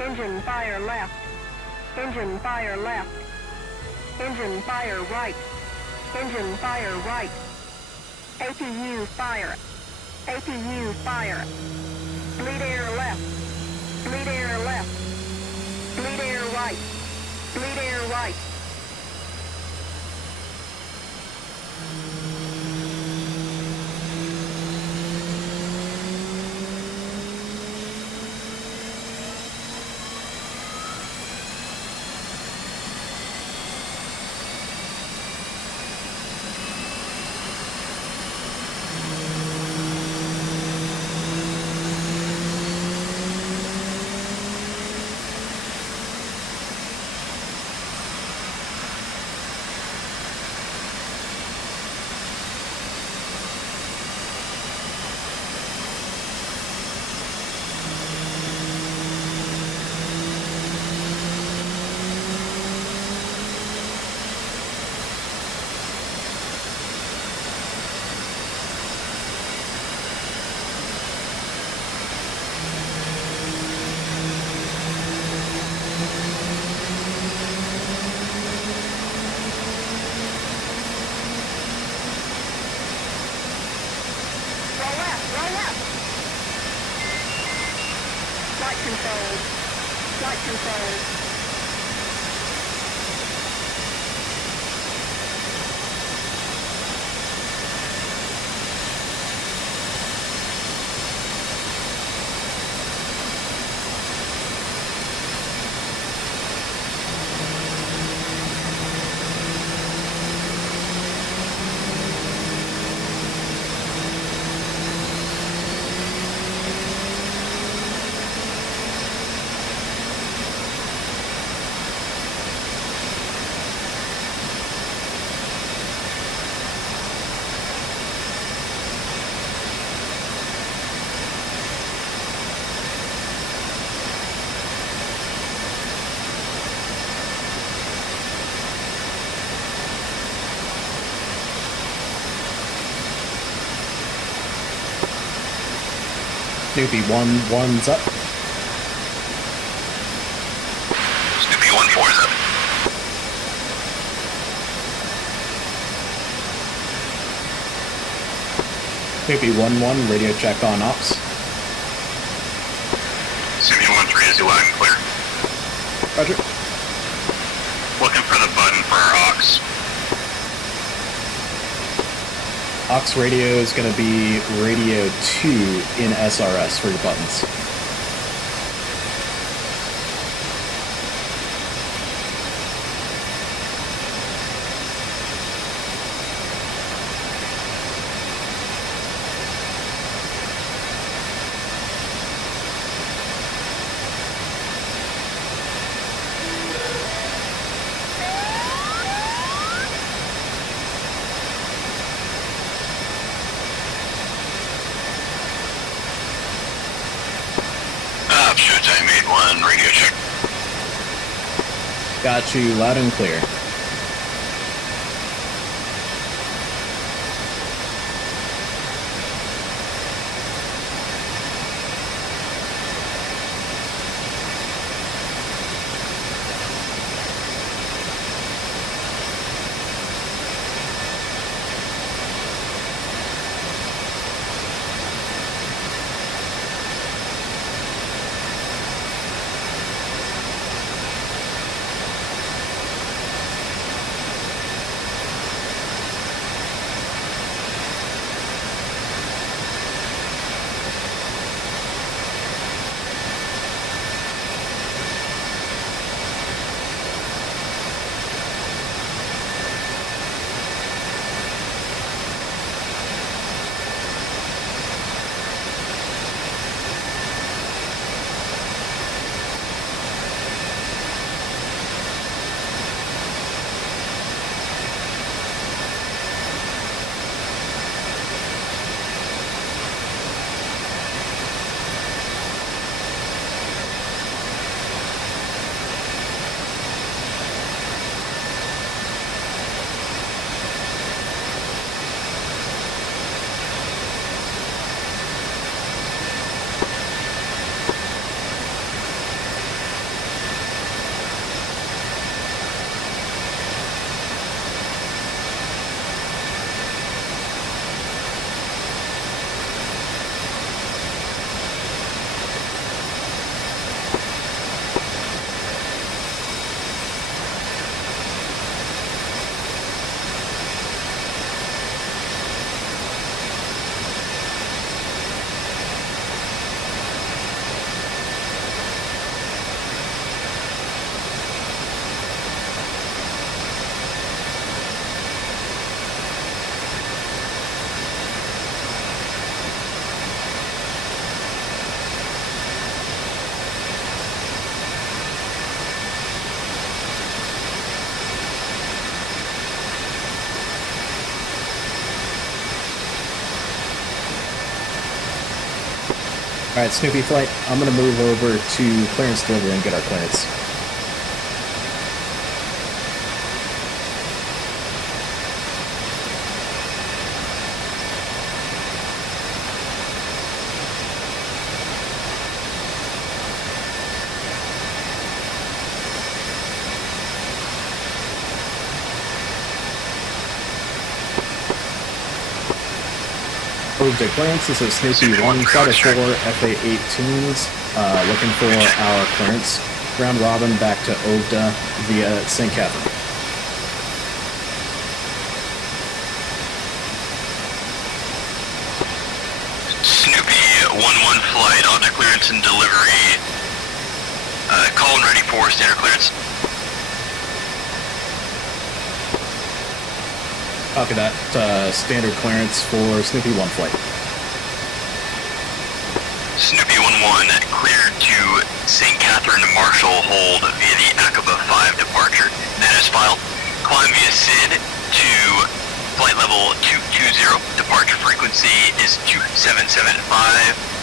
Engine fire left. Engine fire left. Engine fire right. Engine fire right. APU fire. APU fire. Bleed air left. Bleed air left. Bleed air right. Bleed air right. controls. Flight controls. Snoopy 1-1's up. Snoopy 1-4's up. Snoopy 1-1, radio check on ops. Snoopy 1-3 is loud and clear. Roger. Looking for the button for our aux. Aux radio is going to be radio 2 in SRS for your buttons. Showtime 8-1, radio check. Got you loud and clear. Alright, Snoopy Flight, I'm going to move over to clearance delivery and get our clearance. Approved to clearance, this is Snoopy 1 Flight of 4 FA-18s. looking for our clearance. Round robin back to Ovda via St. Catherine. Snoopy 1-1 flight, object clearance and delivery. Call and ready for standard clearance. Copy that. Standard clearance for Snoopy 1 flight. Snoopy 1-1 cleared to St. Catherine Marshall hold via the Aqaba 5 departure. That is filed. Climb via SID to flight level 220. Departure frequency is 2775,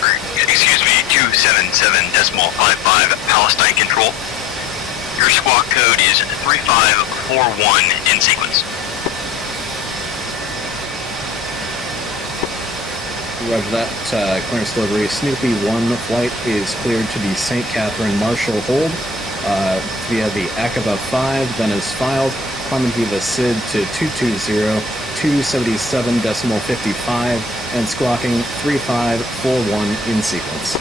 or excuse me, 277.55 Palestine control. Your squawk code is 3541 in sequence. Roger that. Clearance delivery. Snoopy 1 flight is cleared to the St. Catherine Marshall hold via the Aqaba 5, then is filed. Climbing via the SID to 220, 277.55, and squawking 3541 in sequence.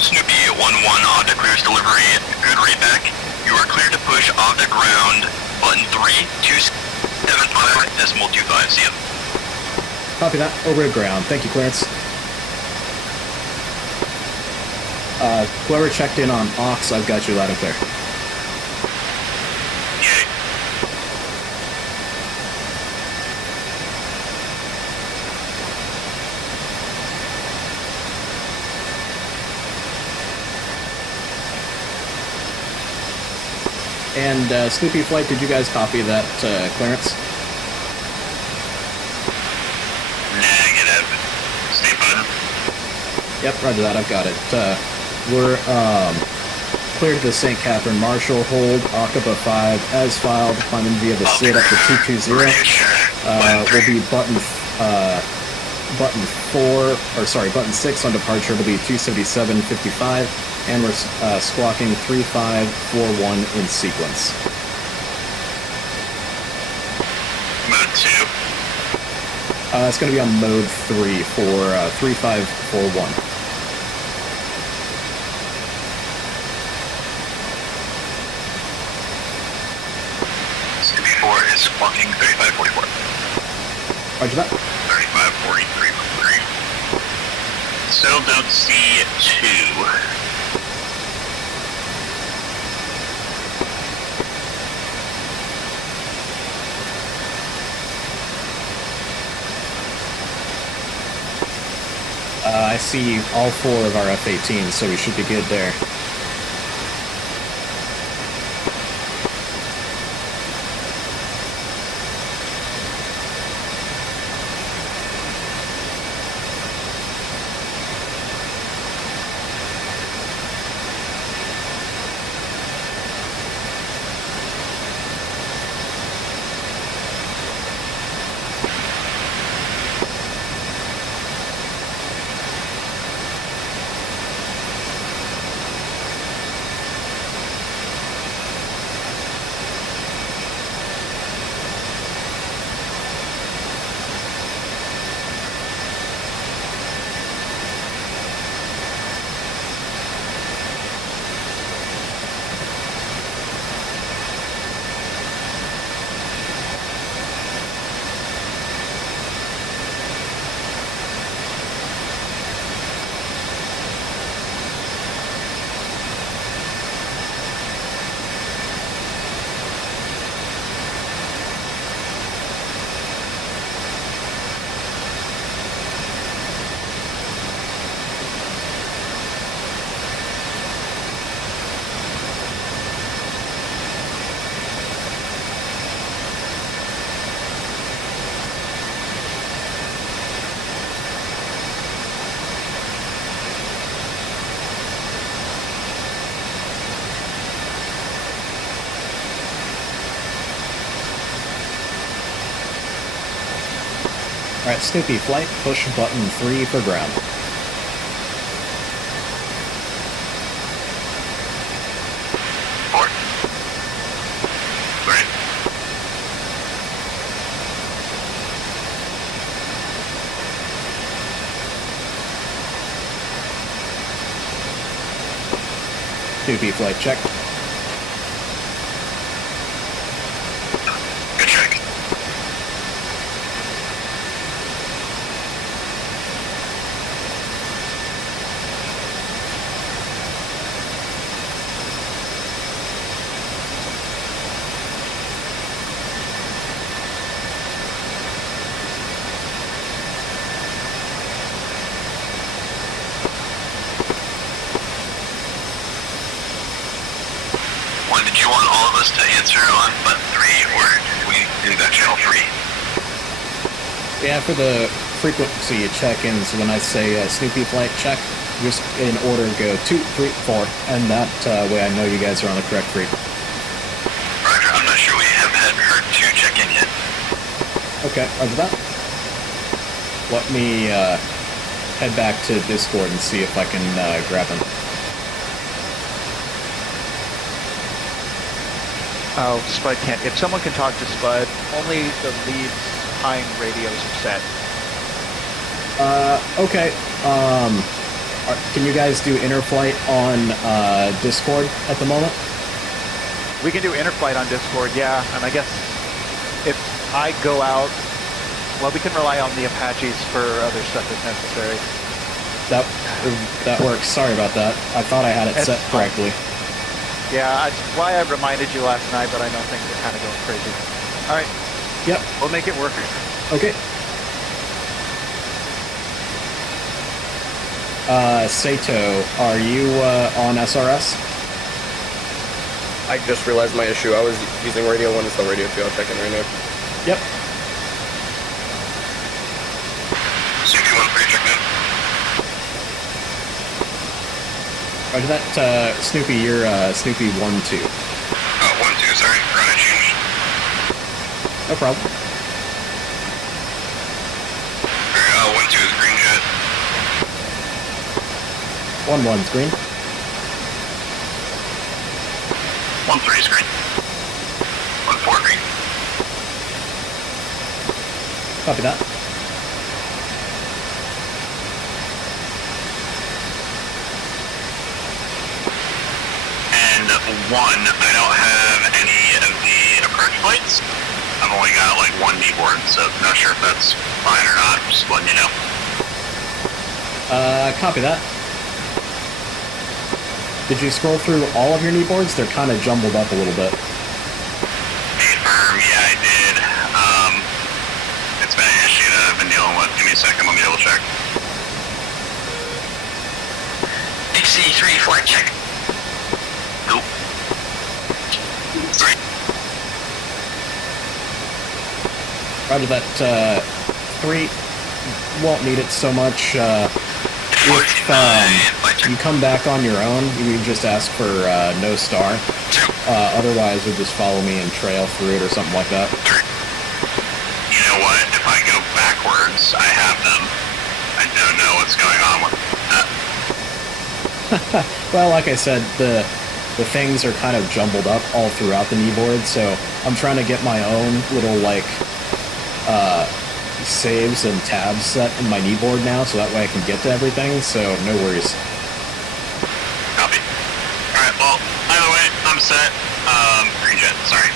Snoopy 1-1 object clearance delivery. Good read back. You are cleared to push off the ground. Button 3, 275.25. See ya. Copy that. Over to ground. Thank you, clearance. Whoever checked in on Ox, I've got you loud and clear. Yay. And Snoopy flight, did you guys copy that clearance? Negative. Stay put. Yep, roger that. I've got it. We're cleared the St. Catherine Marshall hold, Aqaba 5 as filed, climbing via the SID up to 220. Will be button 6 on departure. It'll be 277.55, and we're squawking 3541 in sequence. Mode 2. It's going to be on mode 3 for 3541. Snoopy 4 is squawking 3544. Roger that. 3543. Still don't see 2. I see all 4 of our F-18s, so we should be good there. Alright, Snoopy flight, push button 3 for ground. Snoopy flight check. Good check. Did you want all of us to answer on button 3, or we do that channel 3? Yeah, for the frequency check-ins, when I say Snoopy flight check, just in order go 2, 3, 4, and that way I know you guys are on the correct frequency. Roger, I'm not sure we have had heard 2 check in yet. Okay, roger that. Let me head back to Discord and see if I can grab him. Oh, Spud can't. If someone can talk to Spud, only the leads behind radios are set. Okay. Can you guys do interflight on Discord at the moment? We can do interflight on Discord, yeah. And I guess if I go out, well, we can rely on the Apaches for other stuff if necessary. That works. Sorry about that. I thought I had it set correctly. Yeah, that's why I reminded you last night, but I know things are kind of going crazy. All right. Yep. We'll make it work. Okay. Sato, are you on SRS? I just realized my issue. I was using radio 1 instead of radio 2. I'll check in right now. Yep. Snoopy 1 for check in. Roger that, Snoopy, you're Snoopy 1-2. 1-2, sorry. Right, change. No problem. 1-2 is green jet. 1-1's green. 1-3 is green. 1-4 green. Copy that. And 1, I don't have any of the approach flights. I've only got like 1 kneeboard, so not sure if that's fine or not. Just letting you know. Copy that. Did you scroll through all of your kneeboards? They're kind of jumbled up a little bit. Yeah, I did. It's been an issue that I've been dealing with. Give me a second, let me double check. XC3 flight check. Nope. 3. Roger that, 3 won't need it so much. If you come back on your own, you can just ask for no star. 2. Otherwise, you'll just follow me and trail through it or something like that. 3. You know what? If I go backwards, I have them. I don't know what's going on with that. Well, like I said, the things are kind of jumbled up all throughout the kneeboard, so I'm trying to get my own little, like, saves and tabs set in my kneeboard now, so that way I can get to everything, so no worries. Copy. Alright, well, either way, I'm set. Green jet, sorry.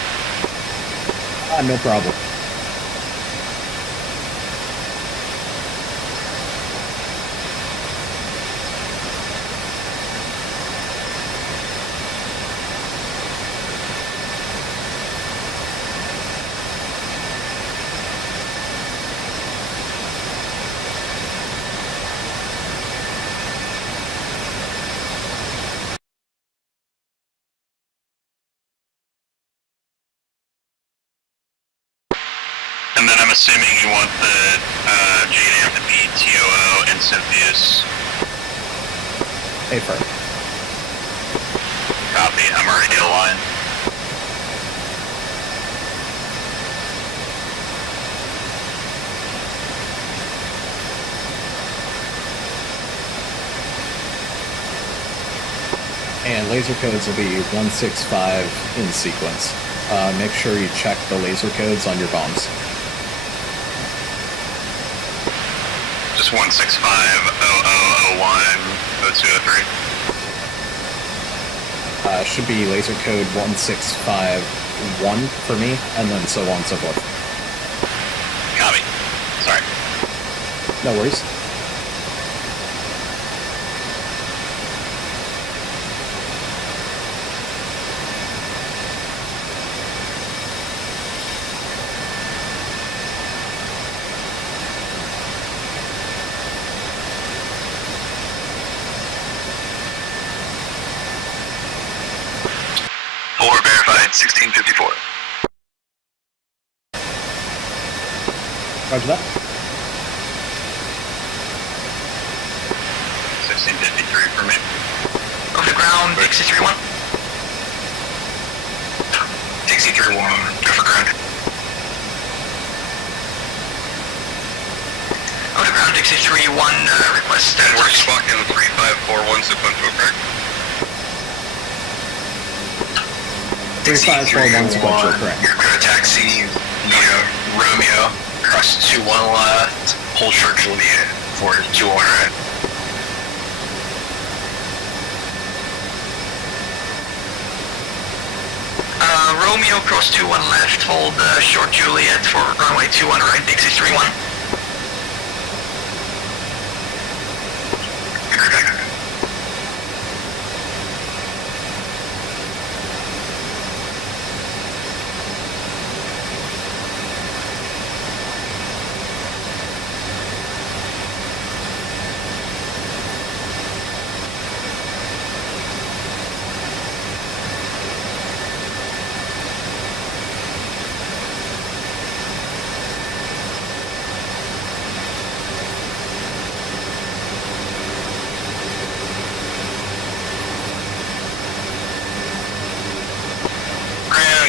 No problem. And then I'm assuming you want the JDAM to be TOO and Synthius. A-FARP. Copy, I'm already aligned. And laser codes will be 165 in sequence. Make sure you check the laser codes on your bombs. Just 165, 0001, 0203. Should be laser code 1651 for me, and then so on and so forth. Copy. Sorry. No worries. Forward verified 1654. Roger that. 1653 for me. Over the ground, Dixie 3-1. Dixie 3-1, go for ground. Over the ground, Dixie 3-1, request. And we're squawking 3541 sequential correct. 3541 sequential, correct. You're going to taxi via Romeo, cross 2-1 left, hold short Juliet for 2-1 right. Romeo, cross 2-1 left, hold short Juliet for runway 2-1 right, Dixie 3-1.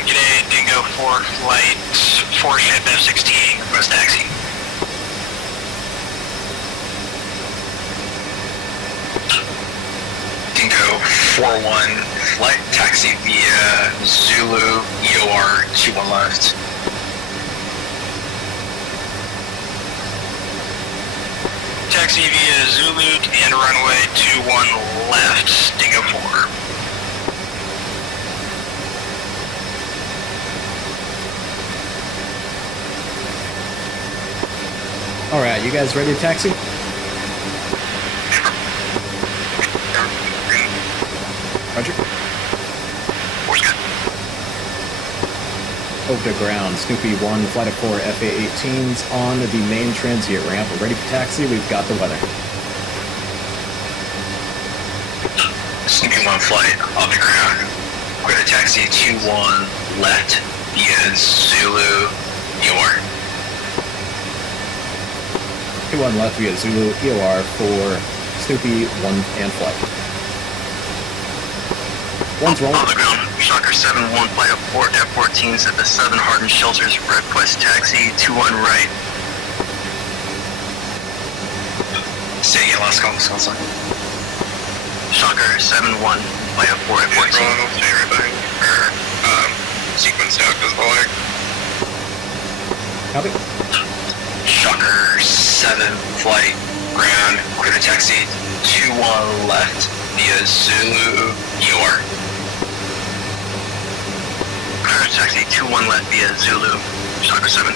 G'day, Dingo 4 flight 4 ship F-16, request taxi. Dingo 4-1, flight taxi via Zulu, EOR 2-1 left. Taxi via Zulu and runway 2-1 left, Dingo 4. Alright, you guys ready to taxi? Roger. Where's good? Over the ground, Snoopy 1, flight of 4 FA-18s on the main transient ramp. We're ready for taxi, we've got the weather. Snoopy 1 flight off the ground. Clear the taxi 2-1 left via Zulu, EOR. 2-1 left via Zulu, EOR for Snoopy 1 and flight. One's rolling. On the ground, Shocker 7-1, flight of 4 F-14s at the 7 hardened shelters, request taxi 2-1 right. Stay at last call, Wisconsin. Shocker 7-1, flight of 4 F-14s. Stay right behind you. Sequence out as well. Copy. Shocker 7 flight ground, clear the taxi 2-1 left via Zulu, EOR. Clear the taxi 2-1 left via Zulu, Shocker 7.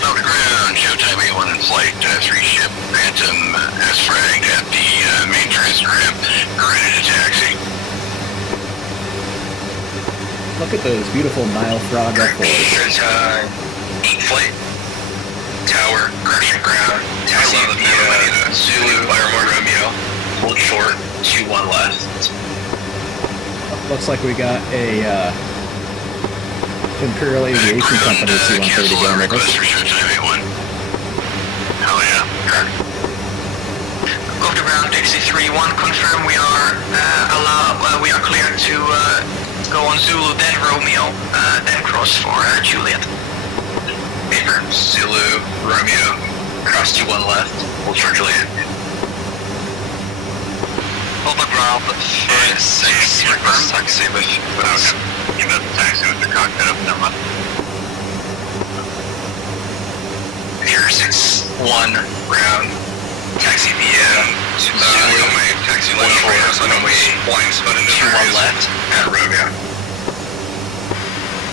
Off the ground, Showtime A1 in flight, 3 ship, Phantom S-fragged at the main transfer ramp, ready to taxi. Look at those beautiful Nile Frog F4s. Showtime, 8 flight, tower, crushing ground, taxi via Zulu, Firemore Romeo, hold short, 2-1 left. Looks like we got a Imperial Aviation Company C-130 going with us. Request for Showtime A1. Hell yeah, correct. Over the ground, Dixie 3-1, confirm we are we are cleared to go on Zulu, then Romeo, then cross for Juliet. Paper, Zulu, Romeo, cross 2-1 left, hold short Juliet. Hold the ground, 6, request taxi with, give it a taxi with the cockpit up, never mind. Here, 6-1, ground, taxi via Zulu, Flying Spud into 2-1 left at Rovio.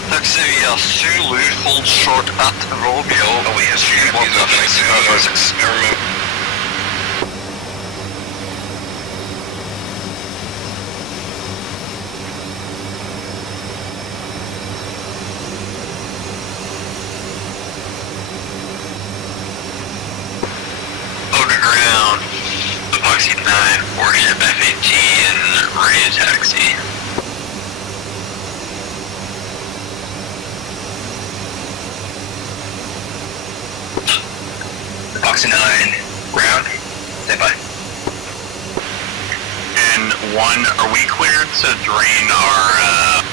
Taxi Zulu, hold short at Rovio. Oh, we have shooting up experiment. Epoxy 9, warship F-18, radio taxi. Epoxy 9, ground, stand by. And 1, are we cleared to drain our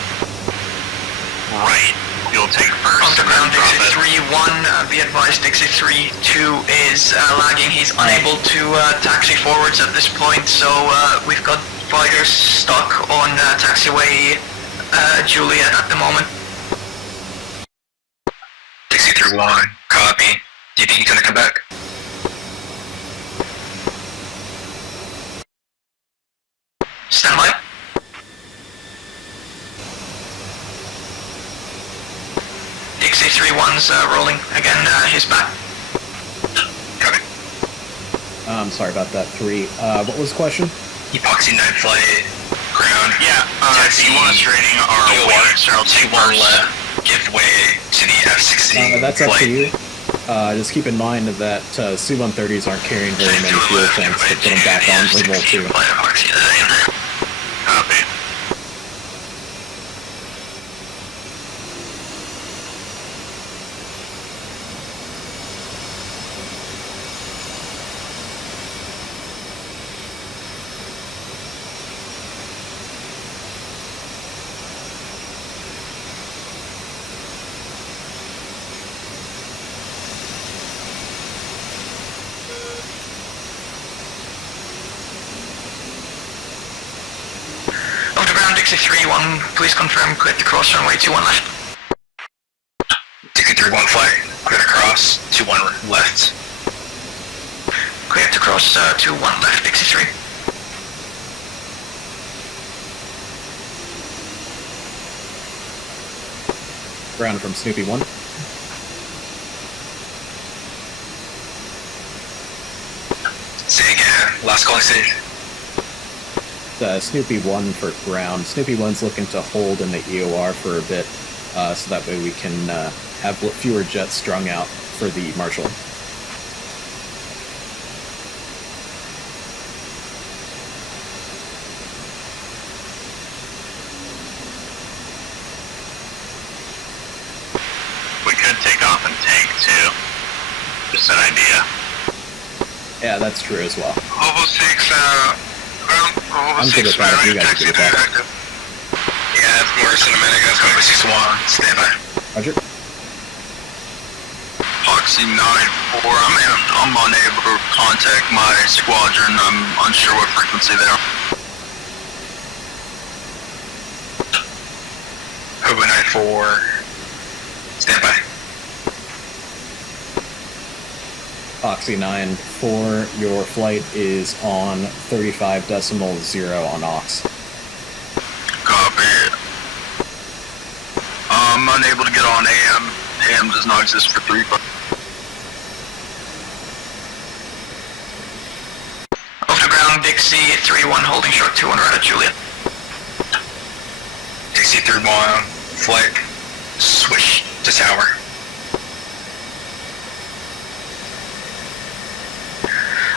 right fuel tank first? On the ground, Dixie 3-1, be advised Dixie 3-2 is lagging. He's unable to taxi forwards at this point, so we've got fighters stuck on taxiway Juliet at the moment. Dixie 3-1, copy. Do you think he's gonna come back? Stand by. Dixie 3-1's rolling again, he's back. Copy. I'm sorry about that, 3. What was the question? Epoxy 9 flight, ground. Yeah, taxi demonstrating our way, 2-1 left, give way to the F-16 That's up to flight. you. Just keep in mind that Su-130s aren't carrying very many fuel tanks to put them back on for Vol 2. Copy. Off the ground, Dixie 3-1, please confirm, clear to cross runway 2-1 left. Dixie 3-1 flight, clear to cross, 2-1 left. Clear to cross 2-1 left, Dixie 3. Ground from Snoopy 1. Say again, last call safe. Snoopy 1 for ground. Snoopy 1's looking to hold in the EOR for a bit, so that way we can have fewer jets strung out for the marshalling. We could take off and tank too. Just an idea. Yeah, that's true as well. Hobo 6, I'm good with that if you guys are good with that. Yeah, that's worse in a minute, guys. Hobo 6-1, stand by. Roger. Epoxy 9-4, I'm unable to contact my squadron. I'm unsure what frequency they are. Hobo 9-4, stand by. Oxy 9-4, your flight is on 35.0 on Ox. Copy. I'm unable to get on AM. AM does not exist for 3. Off the ground, Dixie 3-1, holding short 2-1 right at Juliet. Dixie 3-1, flight, switch to tower.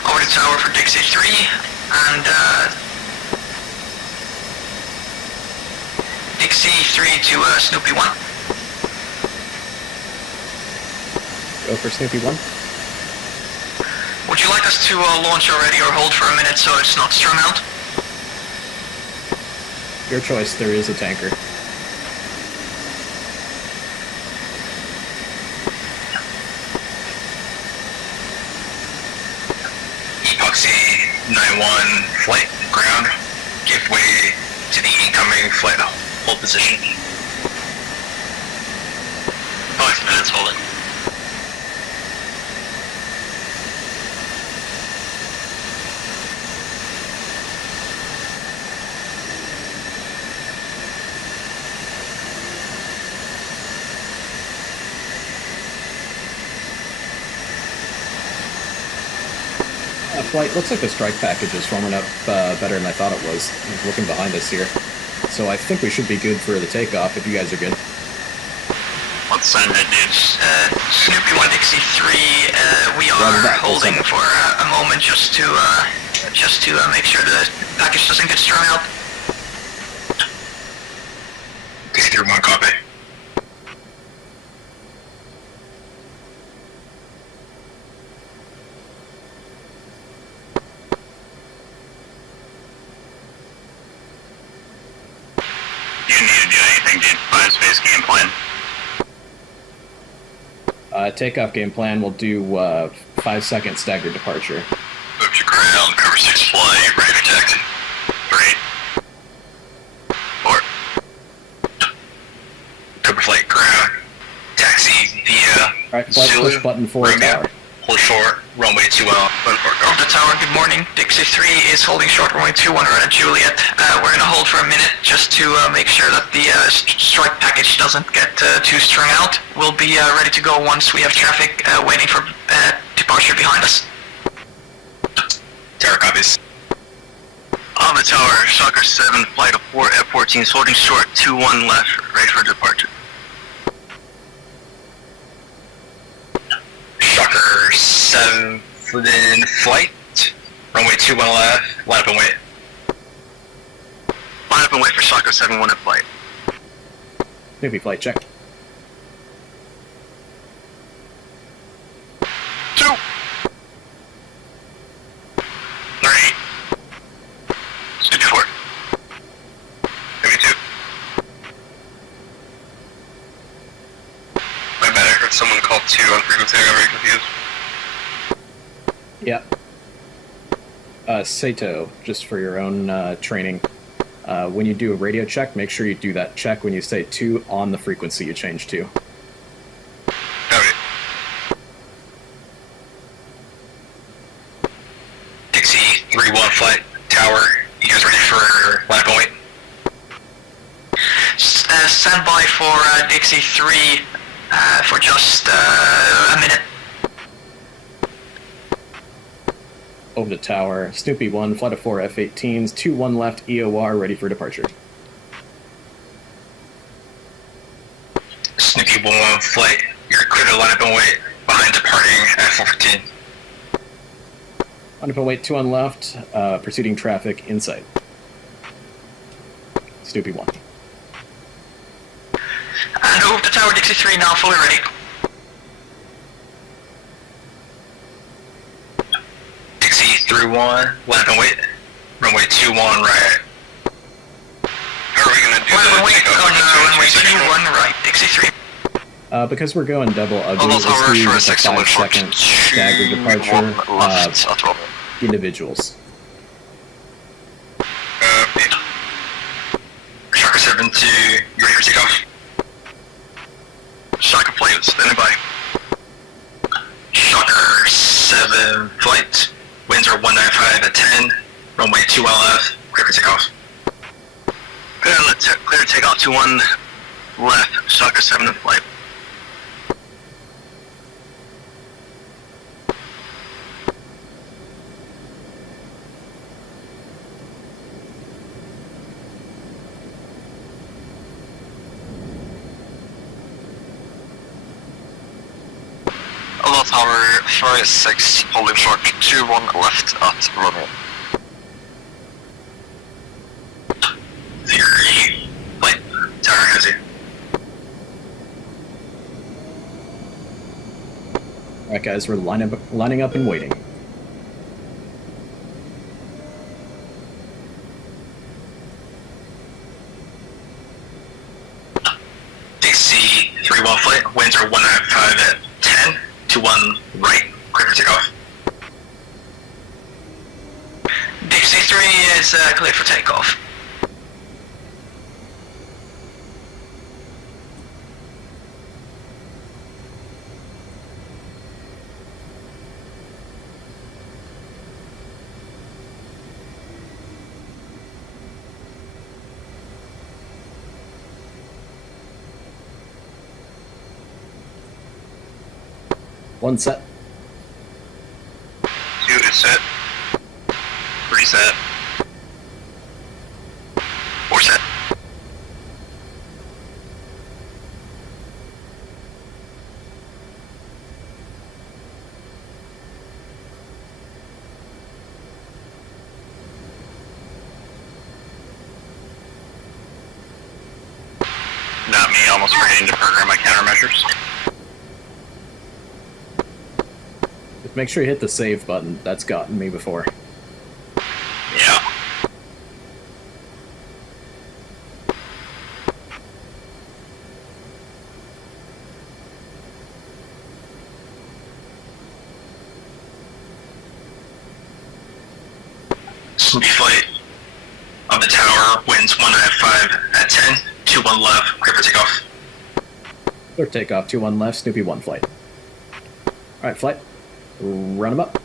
Over the tower for Dixie 3, and Dixie 3 to Snoopy 1. Go for Snoopy 1. Would you like us to launch already or hold for a minute so it's not strung out? Your choice, there is a tanker. Epoxy 9-1, flight, ground, give way to the incoming flight, hold position. 5 minutes, hold it. flight. Looks like the strike package is forming up better than I thought it was. I'm looking behind us here. So I think we should be good for the takeoff if you guys are good. Let's send it, dudes. Snoopy 1 Dixie 3, we are holding for a moment just to make sure the package doesn't get strung out. Dixie 3 1 copy. You need to do anything, dude. Five space game plan. Takeoff game plan, we'll do 5-second staggered departure. Move to ground, cover 6 fly, ready to taxi. 3, 4. Cover flight ground, taxi via Alright, flight Zulu, push button 4 Romeo, tower. hold short, runway 21, button 4 go. Off the tower, good morning. Dixie 3 is holding short runway 21 right at Juliet. We're gonna hold for a minute just to make sure that the strike package doesn't get too strung out. We'll be ready to go once we have traffic waiting for departure behind us. Tower copies. On the tower, Shocker 7, flight of 4 F-14s holding short, 2-1 left, ready for departure. Shocker 7 in flight, runway 21 left, line up and wait. Line up and wait for Shocker 7, 1 in flight. Maybe flight check. 2, 3, Scoot 4, maybe 2. My bad, I heard someone call 2 on frequency, I got very confused. Yeah. Sato, just for your own training, when you do a radio check, make sure you do that check when you say 2 on the frequency you change to. Howdy. Dixie 3-1 flight, tower, you guys ready for line up and wait? Stand by for Dixie 3 for just a minute. Over the tower, Snoopy 1, flight of 4 F-18s, 2-1 left, EOR, ready for departure. Snoopy 1-1 flight, you're clear to line up and wait behind departing F-14. Line up and wait, 2-1 left, pursuing traffic, in sight. Snoopy 1. And over the tower, Dixie 3 now fully ready. Dixie 3-1, line up and wait, runway 21 right. How are we gonna do Runway the takeoff? 21 right, Dixie 3. Because we're going double ugly, Those let's hours do for a just a 5-second staggered departure, individuals. Shocker 7 to, you ready for takeoff? Shocker plane, standing by. Shocker 7 flight, winds are 195 at 10, runway 2 left, clear for takeoff. Clear to take off 21 left, Shocker 7 in flight. Hello Tower, 5-6, holding short, 2-1 left at runway. Theory, flight, tower has you. Alright guys, we're lining up and waiting. Dixie 3-1 flight, winds are 195 at 10, 2-1 right, clear for takeoff. Dixie 3 is clear for takeoff. One set. 2 is set. Reset. 4 set. Not me, almost forgetting to program my countermeasures. Just make sure you hit the save button. That's gotten me before. Yeah. Snoopy flight of the tower, winds 195 at 10, 21 left, clear for takeoff. Clear takeoff, 2-1 left, Snoopy 1 flight. Alright, flight. Run him up.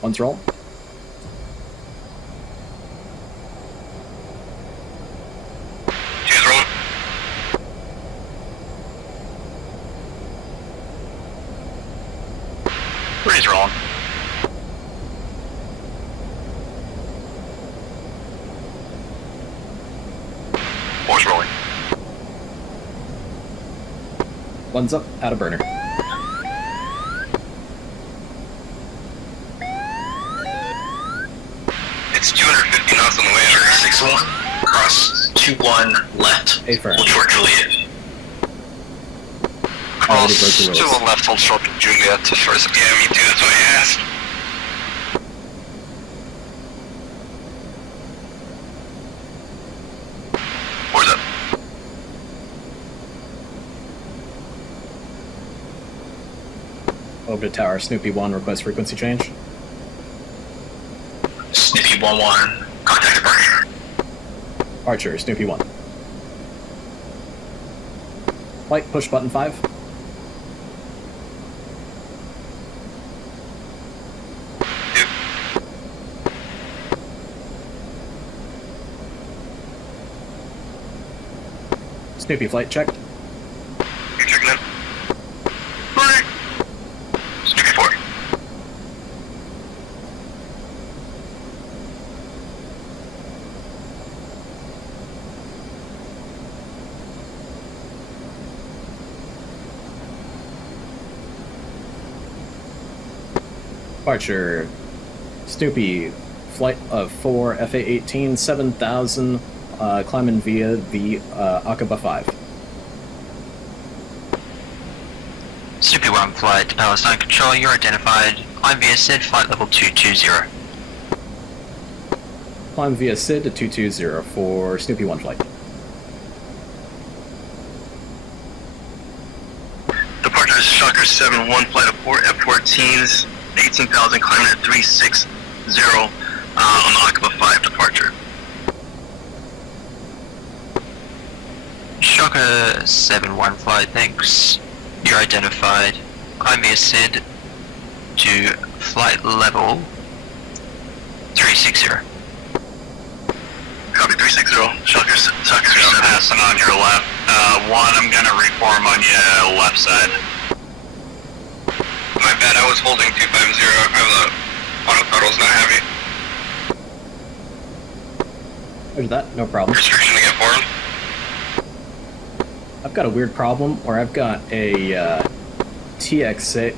One's roll. Two's rolling. Three's rolling. Four's rolling. One's up, out of burner. It's 250 knots on the way over 6-1. Cross 2-1 left. A firm. Hold short Juliet. Already broke the rules. 2-1 left, hold short Juliet to first. Yeah, me too, that's what I asked. Where's up? Over to tower, Snoopy 1, request frequency change. Snippy 1-1, contact departure. Archer, Snoopy 1. Flight, push button 5. Yep. Snoopy flight checked. You're checking in. Right. Snoopy 4. Archer, Snoopy, flight of 4, FA-18, 7000, climbing via the Aqaba 5. Snoopy 1 flight to Palestine Control, you're identified. Climb via SID, flight level 220. Climb via SID to 220 for Snoopy 1 flight. Departure is Shocker 7-1, flight of 4 F-14s, 18,000, climbing at 360 on the Aqaba 5 departure. Shocker 7-1 flight, thanks. You're identified. Climb via SID to flight level 360. Copy 360, Shocker 7. Passing on your left. 1, I'm gonna reform on you left side. My bad, I was holding 250. The autothrottle not heavy. There's that, no problem. Restriction to get formed. I've got a weird problem where I've got a TXA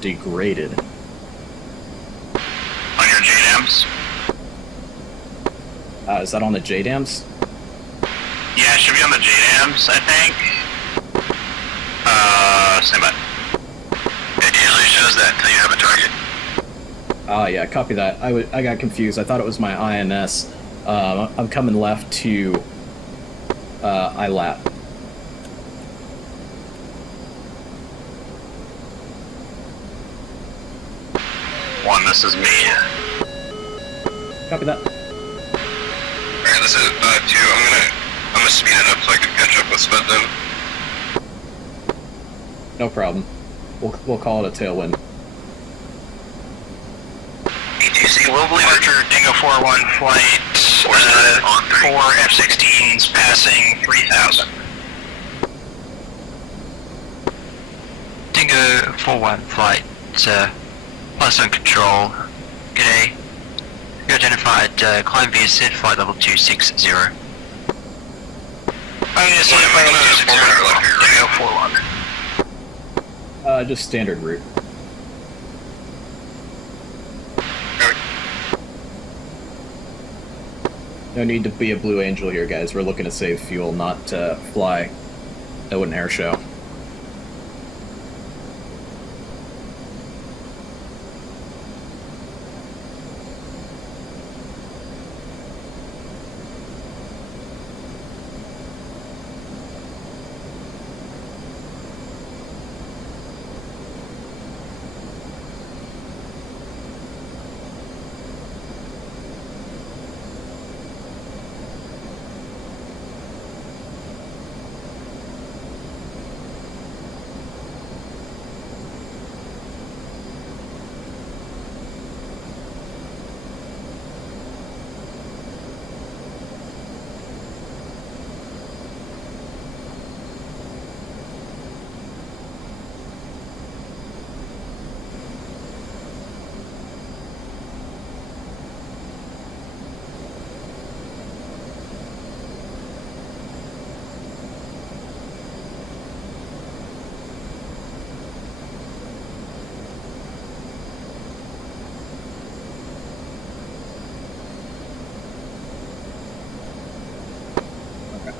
degraded. On your JDAMs? Is that on the JDAMs? Yeah, it should be on the JDAMs, I think. Stand by. It usually shows that until you have a target. Yeah, copy that. I got confused. I thought it was my INS. I'm coming left to ILAP. One, this is me. Copy that. Alright, this is 2. I'm gonna speed it up so I can catch up with Spud then. No problem. We'll call it a tailwind. ATC globally Archer Dingo 4-1 flight. 4 F-16s passing 3,000. Dingo Forward Flight, plus on control. G'day. You identified climb via SID flight level 260. I need to see if I can Just standard route. No need to be a Blue Angel here, guys. We're looking to save fuel, not to fly. That wouldn't air show.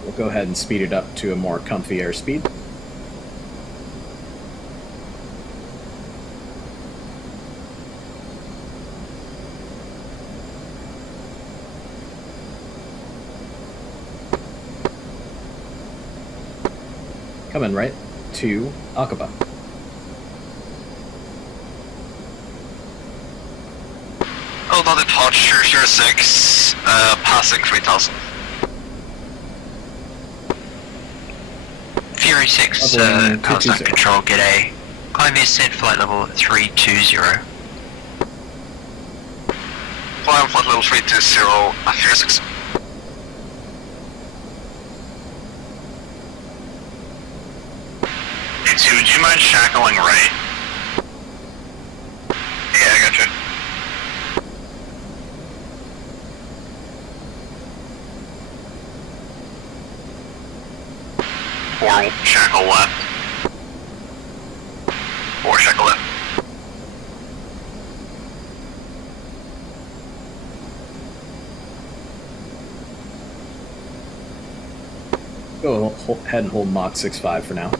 We'll go ahead and speed it up to a more comfy airspeed. Coming right to Aqaba. Oh, no, departure 06, passing 3000. Fury 6, constant control, g'day. Climb via SID flight level 320. Climb flight level 320, Fury 6. Hey, 2, do you mind shackling right? Yeah, I gotcha. Or shackle left. Or shackle left. Go ahead and hold Mach 6.5 for now.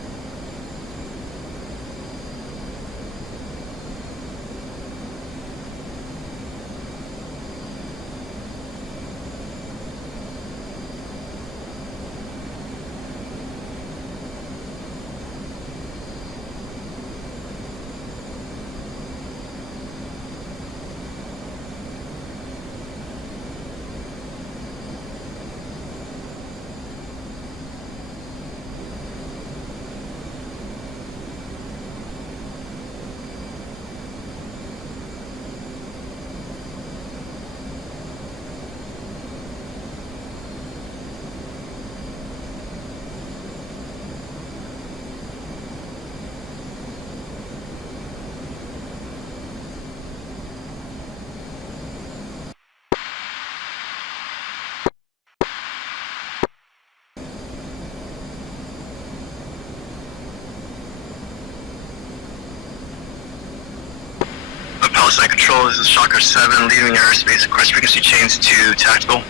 Side control, this is Shocker 7, leaving airspace, of course frequency change to tactical.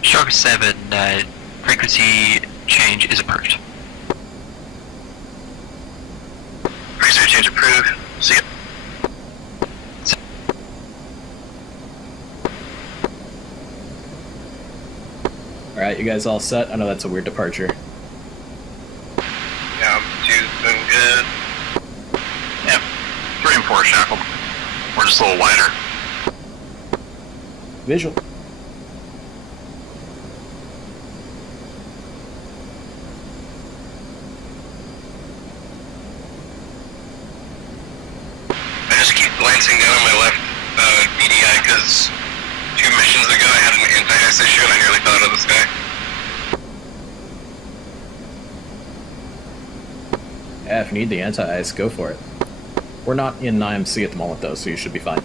Shocker 7, frequency change is approved. Frequency change approved. See ya. Alright, you guys all set? I know that's a weird departure. Yeah, 2's been good. Yeah, 3 and 4 shackled. We're just a little wider. Visual. I just keep glancing down on my left BDI because 2 missions ago I had an anti-ice issue and I nearly fell out of the sky. If you need the anti-ice, go for it. We're not in IMC at the moment, though, so you should be fine.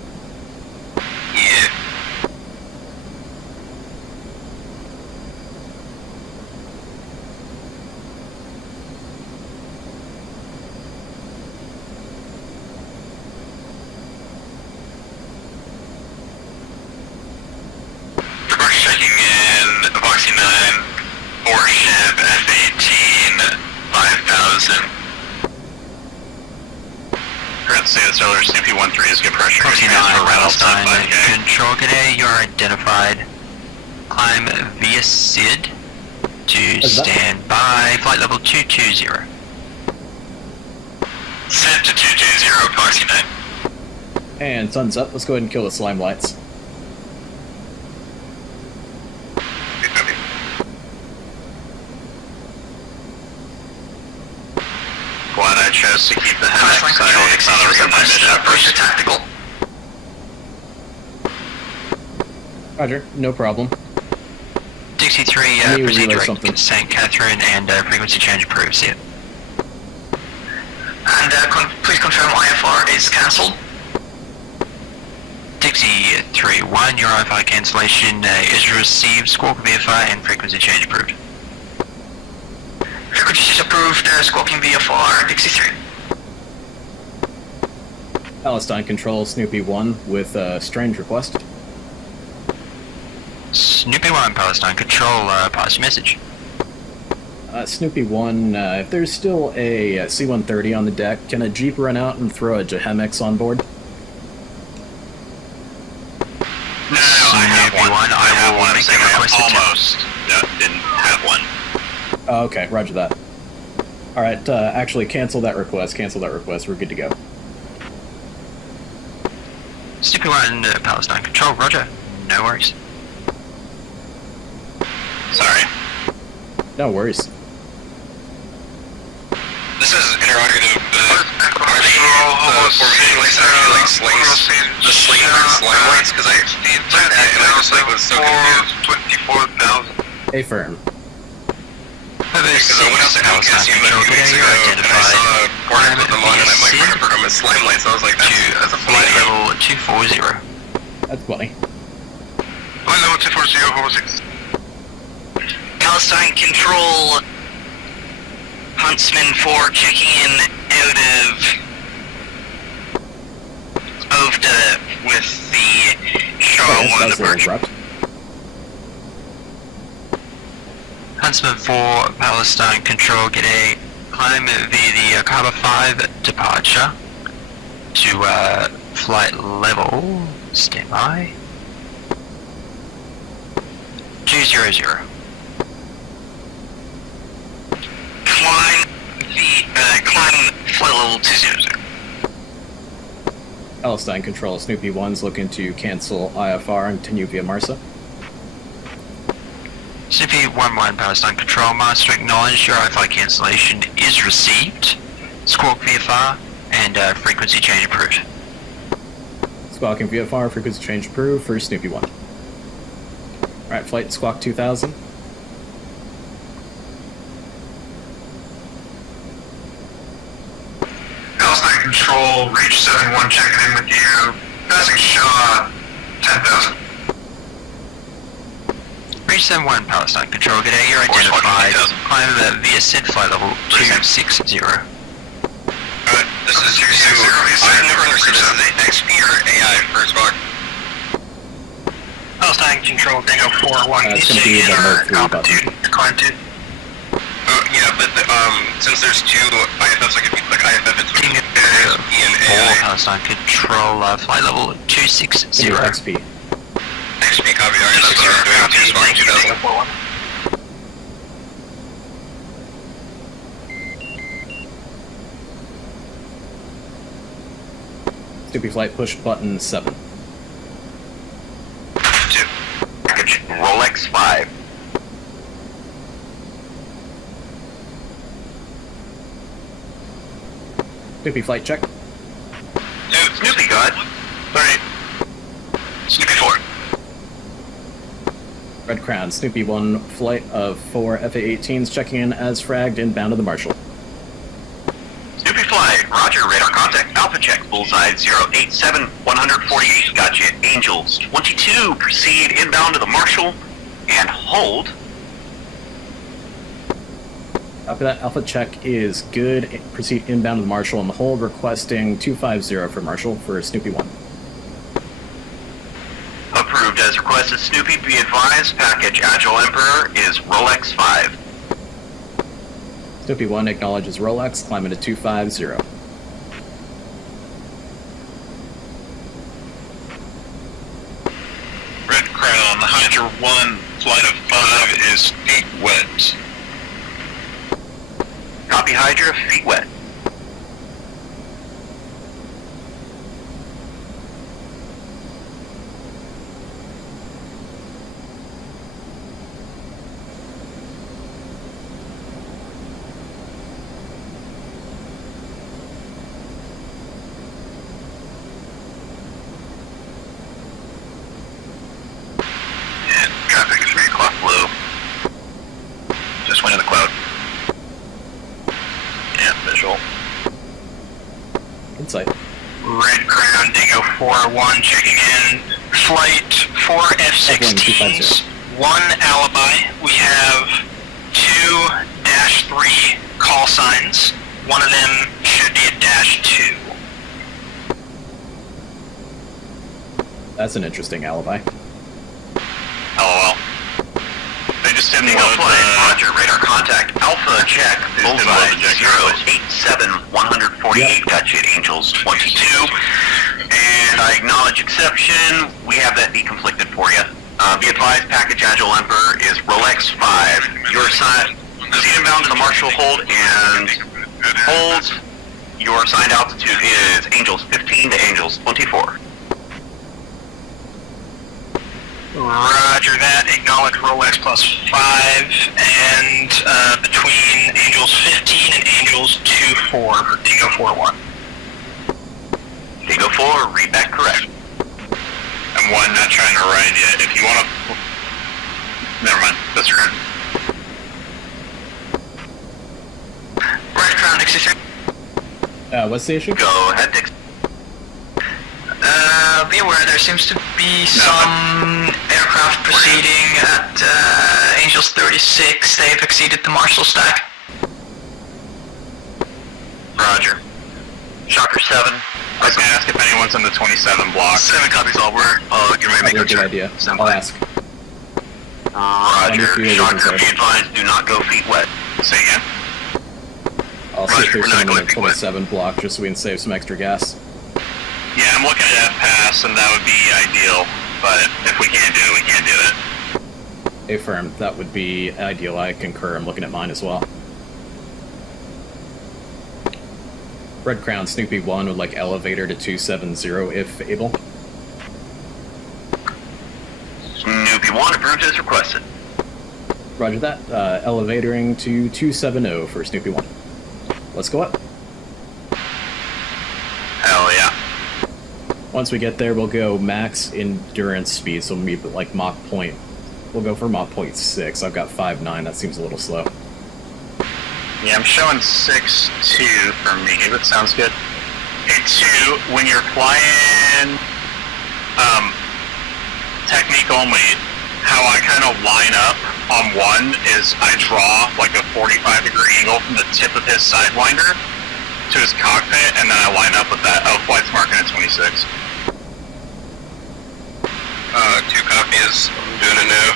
Yeah. Checking in Voxy 9, Warship F-18, 5000. Forgot to say this earlier, CP-13 is good pressure. Voxy 9, Palestine, Control G'day, you're identified. Climb via SID to stand by flight level 220. Set to 220, Voxy 9. And sun's up. Let's go ahead and kill the slime lights. Glad I chose to keep the headache, so I thought it was a nice shot Push to first. tactical. Roger, no problem. Dixie 3, Let me proceed relay direct something. to St. Catherine and frequency change approves it. And please confirm IFR is cancelled. Dixie 3-1, your IFR cancellation is received, squawk VFR and frequency change approved. Frequency is approved, squawking VFR, Dixie 3. Palestine Control, Snoopy 1 with a strange request. Snoopy 1, Palestine Control, pass your message. Snoopy 1, if there's still a C-130 on the deck, can a Jeep run out and throw a JDAMs on board? No, I have one. I have one. I'm saying I request to almost didn't have one. Oh, okay, roger that. Alright, actually cancel that request, we're good to go. Snoopy 1, Palestine Control, roger. No worries. Sorry. No worries. This is interrogative. Are they the formation lights actually like slings? The sling lights? Because I did that and I just like was so confused. 24,000. A firm. Because I went out to Outcast a few weeks ago and I saw Hornet with them on and I'm like trying to program a slime light, so I was like, that's a Flight funny level 240. That's funny. Flight level 240, 46. Palestine Control, Huntsman 4 checking in out of with the Shaw 1 That's a little departure. abrupt. Huntsman 4, Palestine Control, g'day. Climb via the Aqaba 5 departure to flight level, stand by, 200. Climb flight level 200. Palestine Control, Snoopy 1's looking to cancel IFR and continue via Marsa. Snoopy 1-1 Palestine Control, Master acknowledged your IFI cancellation is received. Squawk VFR and frequency change approved. Squawking VFR, frequency change approved for Snoopy 1. Alright, flight Squawk 2000. Palestine Control, Reach 71 checking in with you. Passing Shaw 10,000. Reach 71 Palestine Control, g'day, you're identified. Climb via SID flight level 260. This is 260. I've never understood this. Is it XP or AI first Vog? Palestine Control, Tango 4-1. It's going to be the mode 3 button. Climb 2. Yeah, but since there's two IFFs, I could be like IFF, it's King XP and AI. Palestine Control, flight level 260. XP. XP copy, alright, that's what we're doing, 2 Spark 2000. Snoopy flight push button 7. 2. Package Rolex 5. Snoopy flight check. Dude, Snoopy got. Alright. Snoopy 4. Red Crown, Snoopy 1, flight of 4 FA-18s checking in as fragged inbound to the Marshal. Roger, radar contact, Alpha check, bullseye 087, 148, gotcha, Angels 22, proceed inbound to the Marshall, and hold. Copy that. Alpha check is good. Proceed inbound to the Marshall and the hold, requesting 250 for Marshall for Snoopy 1. Approved as requested, Snoopy, be advised, package Agile Emperor is Rolex 5. Snoopy 1 acknowledges Rolex, climbing to 250. Red Crown, Hydra 1, flight of 5 is feet wet. Copy Hydra, feet wet. Traffic 3 o'clock blue. Just went in the cloud. Yeah, visual. Insight. Red Crown, Dingo 4-1 checking in. Flight 4 F-16s, 1 alibi. We have 2 -3 call signs. One of them should be a -2. That's an interesting alibi. LOL. They just didn't load Roger, radar contact, Alpha check, bullseye 087, 148, gotcha, Angels 22. And I acknowledge exception, we have that deconflicted for you. Be advised, package Agile Emperor is Rolex 5. Your assigned, proceed inbound to the Marshall hold and hold. Your assigned altitude is Angels 15 to Angels 24. Roger that, acknowledge Rolex plus 5, and between Angels 15 and Angels 2-4 for Dingo 4-1. Dingo 4, read back correct. I'm 1, not trying to ride yet. If you want to... Never mind, that's right. Right Crown, 63. What's the issue? Go ahead, Dix. Be aware there seems to be some aircraft proceeding at Angels 36. They've exceeded the Marshall stack. Roger. Shocker 7. I was going to ask if anyone's in the 27 block. 7 copies all were. You may make That's a good idea. I'll ask. Roger. Shocker, be advised, do not go feet wet. Say again. I'll see if Roger, there's we're not someone in the going feet wet. 27 block just so we can save some extra gas. Yeah, I'm looking at F-Pass, and that would be ideal. But if we can't do it, we can't do it. Affirmed. That would be ideal. I concur. I'm looking at mine as well. Red Crown, Snoopy 1 would like elevator to 270 if able. Snoopy 1 approved as requested. Roger that. Elevatoring to 270 for Snoopy 1. Let's go up. Hell yeah. Once we get there, we'll go max endurance speed, so maybe like Mach point. We'll go for Mach point 6. I've got 5.9. That seems a little slow. Yeah, I'm showing 6.2 for me. That sounds good. Hey, 2, when you're flying technique only, how I kind of line up on 1 is I draw like a 45-degree angle from the tip of his sidewinder to his cockpit, and then I line up with that. Oh, flight's marking at 26. 2 copies. I'm doing it now.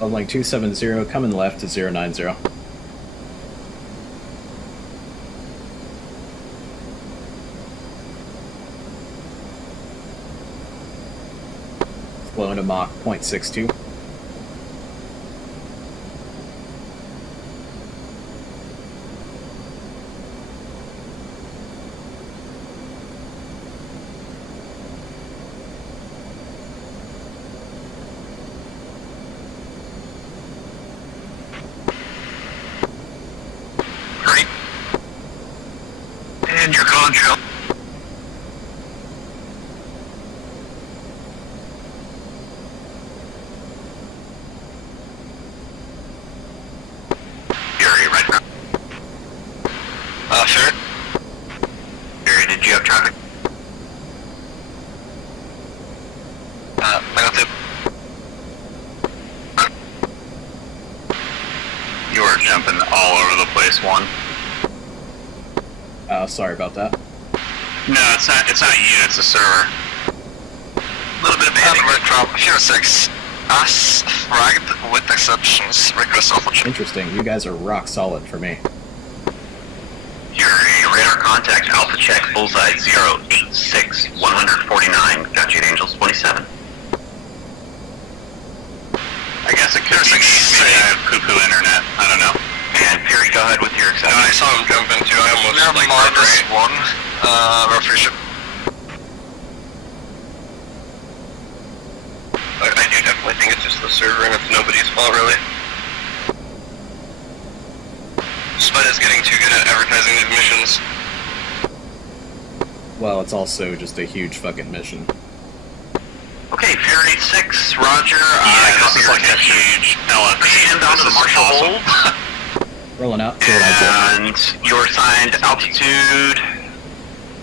On like 270, coming left to 090. Flowing to Mach 0.62. Great. And your concho. Sure. Barry, did you have traffic? Negative. You are jumping all over the place, one. Sorry about that. No, it's not you, it's the server. A little bit of banding. From 06. Us flagged with exceptions. Request alpha check. Interesting. You guys are rock solid for me. Your radar contact, alpha check, bullseye 086 149. Got you at Angels 27. I guess it could be maybe I have poo-poo internet. I don't know. And Perry, go ahead with your exception. I saw him jump into. I almost like -1. Refresh. I do definitely think it's just the server and it's nobody's fault, really. Spud is getting too good at advertising these missions. Well, it's also just a huge fucking mission. Okay, Perry 6, Roger. Yeah, this is like a huge LFP. Stand down to the Marshall hold. Rolling out. See what I do. And your assigned altitude.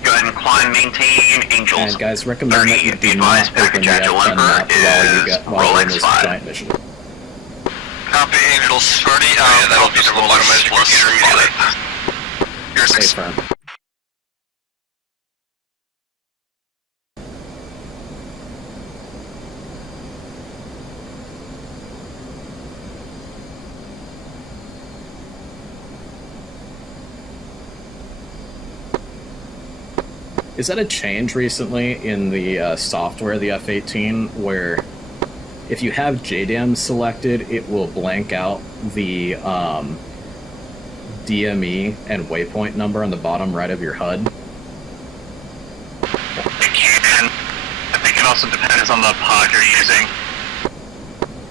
Go ahead and climb, maintain, Angels. And guys, recommend that you do not open the F10 map while you're in this giant mission. Copy, Angels 30. Yeah, that'll be the bottomized computer immediately. You're Stay 6. firm. Is that a change recently in the software of the F-18 where if you have JDAMs selected, it will blank out the DME and waypoint number on the bottom right of your HUD? It can. I think it also depends on the pod you're using.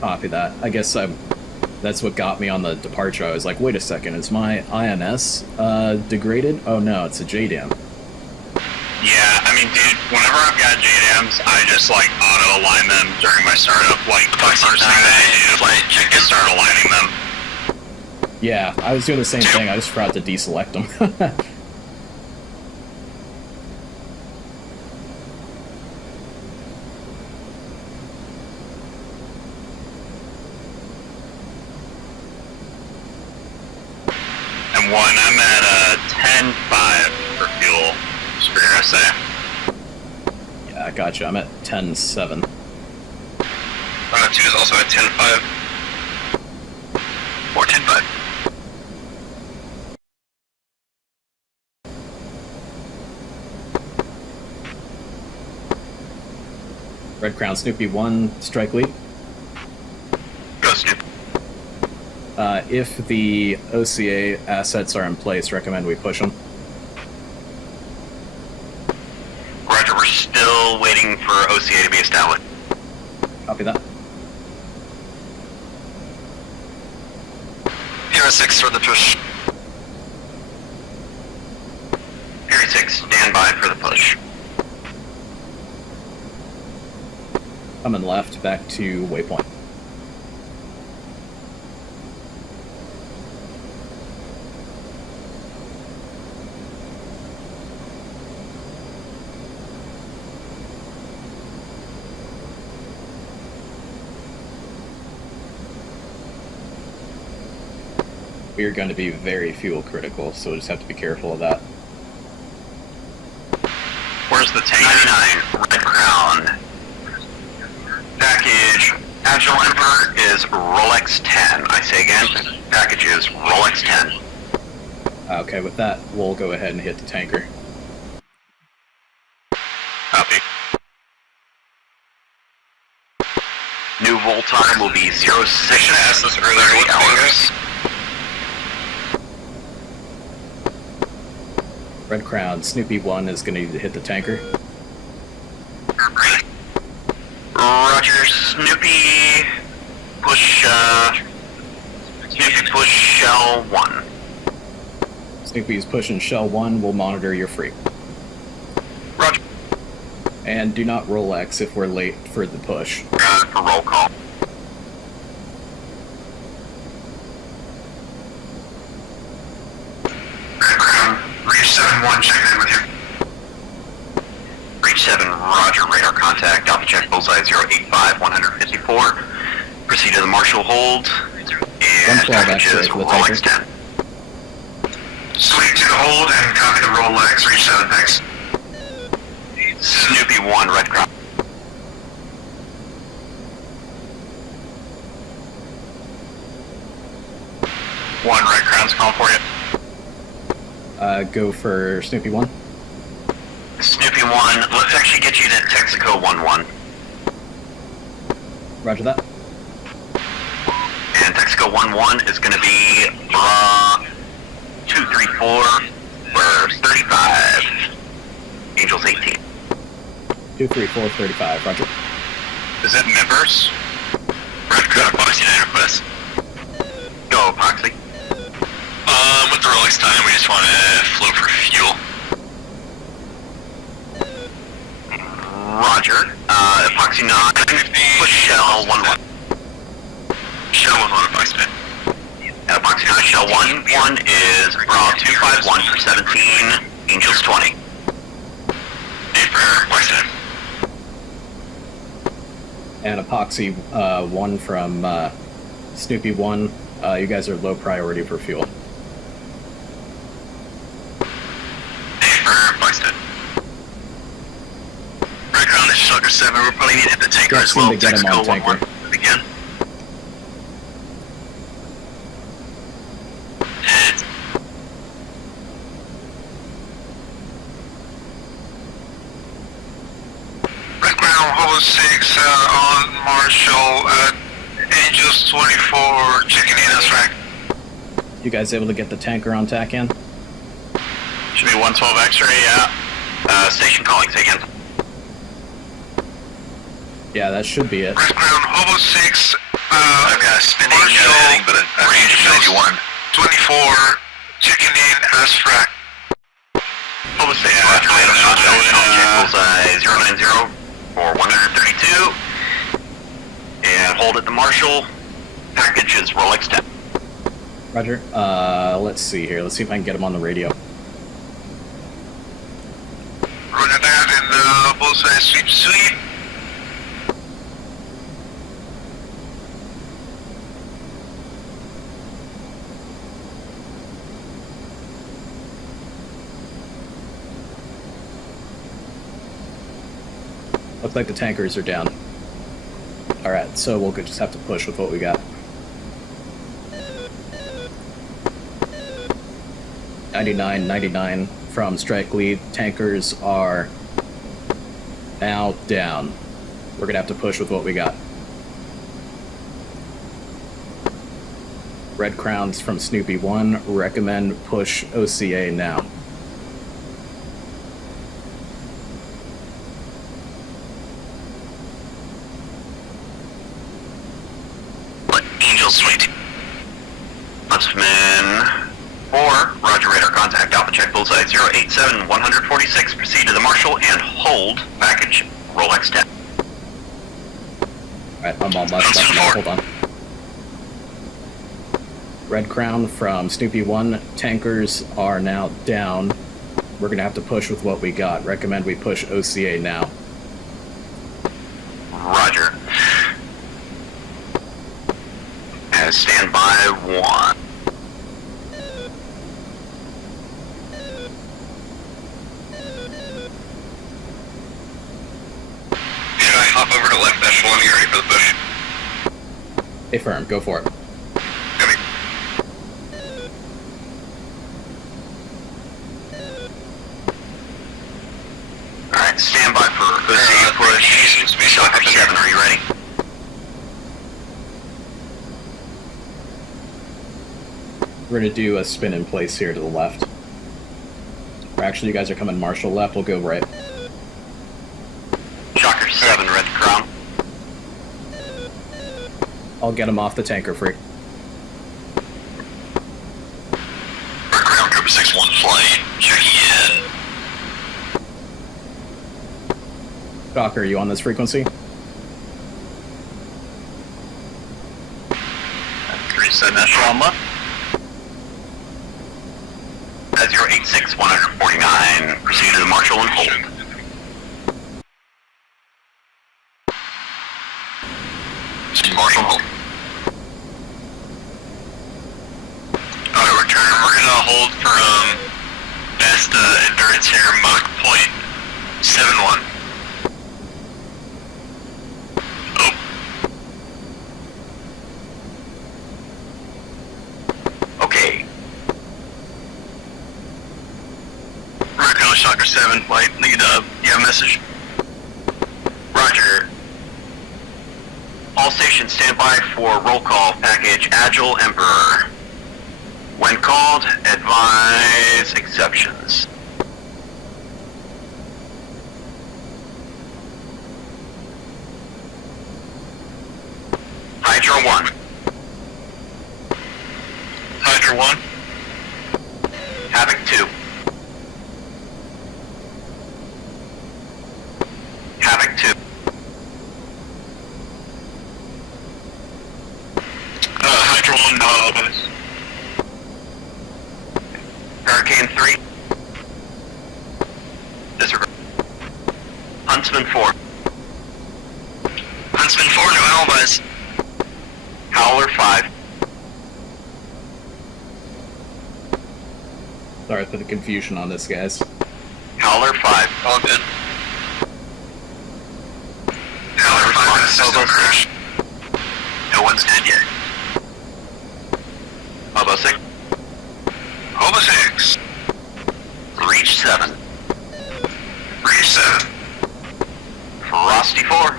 Copy that. I guess that's what got me on the departure. I was like, wait a second, is my INS degraded? Oh no, it's a JDAM. Yeah, I mean, dude, whenever I've got JDAMs, I just, like, auto-align them during my startup. Like, the first thing that I do is, like, just start aligning them. Yeah, I was doing the same thing, I just forgot to deselect them. And one, I'm at 10.5 for fuel. Spear SA. Yeah, I gotcha. I'm at 10.7. 2 is also at 10.5. Or 10.5. Red Crown Snoopy 1, strike lead. Go, Snoop. If the OCA assets are in place, recommend we push them. Roger, we're still waiting for OCA to be established. Copy that. Hero 6 for the push. Hero 6, stand by for the push. Coming left, back to waypoint. We are going to be very fuel critical, so we'll just have to be careful of that. Where's the tank? 99, Red Crown. Package, Agile Emperor is Rolex 10. I say again, package is Rolex 10. Okay, with that, we'll go ahead and hit the tanker. Copy. New Vol time will be 06. I should have asked this earlier. What hours? Red Crown, Snoopy 1 is going to need to hit the tanker. Roger, Snoopy, push shell 1. Snoopy's pushing shell 1, we'll monitor your free. Roger. And do not roll X if we're late for the push. For roll call. 7, roger, radar contact, Alpha check, bullseye 085, 154. Proceed to the Marshall hold, and 112 packages X-ray for the roll tanker. X10. Sweep to the hold and copy the roll X, reach 7, thanks. Snoopy 1, red crown. One red crown's calling for you. Go for Snoopy 1. Snoopy 1, let's actually get you to Texaco 1-1. Roger that. And Texaco 1-1 is going to be 234 for 35. Angels 18. 234 35. Roger. Is it members? Red Crown Epoxy 9 request. Go Epoxy. With the Rolex time, we just want to float for fuel. Roger. Epoxy 9, push shell 1-1. Shell 1-1, Epoxy 9. And Epoxy 9, shell 1-1 is Raw 251 for 17, Angels 20. For Epoxy 9. And Epoxy 1 from Snoopy 1. You guys are low priority for fuel. Red Crown, this is Sugar 7. We're probably need to hit the tanker Yeah, as well. seem to get him on tanker. Begin. Red Crown, hold 6 on Marshall at Angels 24, checking in as rack. You guys able to get the tanker on tack in? Should be 112 X-ray, yeah. Station calling, say again. Yeah, that should be it. Red Crown, Hobo 6, I've got a spinning heading, but a range of 91. 24, checking in as frac. Hobo 6, roger, bullseye 090 for 132. And hold at the Marshall. Package is Rolex 10. Roger. Let's see here. Let's see if I can get him on the radio. Roger that, and bullseye sweep. Looks like the tankers are down. Alright, so we'll just have to push with what we got. 99 from strike lead. Tankers are now down. We're gonna have to push with what we got. Red Crowns from Snoopy 1, recommend push OCA now. Angels 22. Huntsman 4, roger, radar contact, Alpha check, bullseye 087, 146, proceed to the Marshall and hold package, Rolex 10. Alright, I'm all much up now, hold on. Red Crown from Snoopy 1, tankers are now down. We're gonna have to push with what we got. Recommend we push OCA now. Roger. And stand by 1. Should I hop over to left echelon and get ready for the push? Affirm, go for it. Coming. Alright, stand by for OCA push. Shocker 7, are you ready? We're gonna do a spin in place here to the left. Or actually, you guys are coming Marshall left, we'll go right. Shocker 7, red crown. I'll get him off the tanker free. Red crown, Cobra 6-1 flight, checking in. Shocker, are you on this frequency? 37 echelon left. 086, 149, proceed to the Marshall and hold. Marshall hold. Alright, we're gonna hold from best endurance here, Mach point 71. Okay. Recon Shocker 7, flight lead up. You have a message? Roger. All stations stand by for roll call. Package Agile Emperor. When called, advise exceptions. Hydra 1. Hydra 1. Havoc 2. Havoc 2. Hydra 1, no, Hurricane 3. Disregard. Huntsman 4. Huntsman 4, no alibis. Howler 5. Sorry for the confusion on this, guys. Howler 5. All good. Howler 5, Hobo 6. No one's dead yet. Hobo 6. Hobo 6. Reach 7. Reach 7. Frosty 4.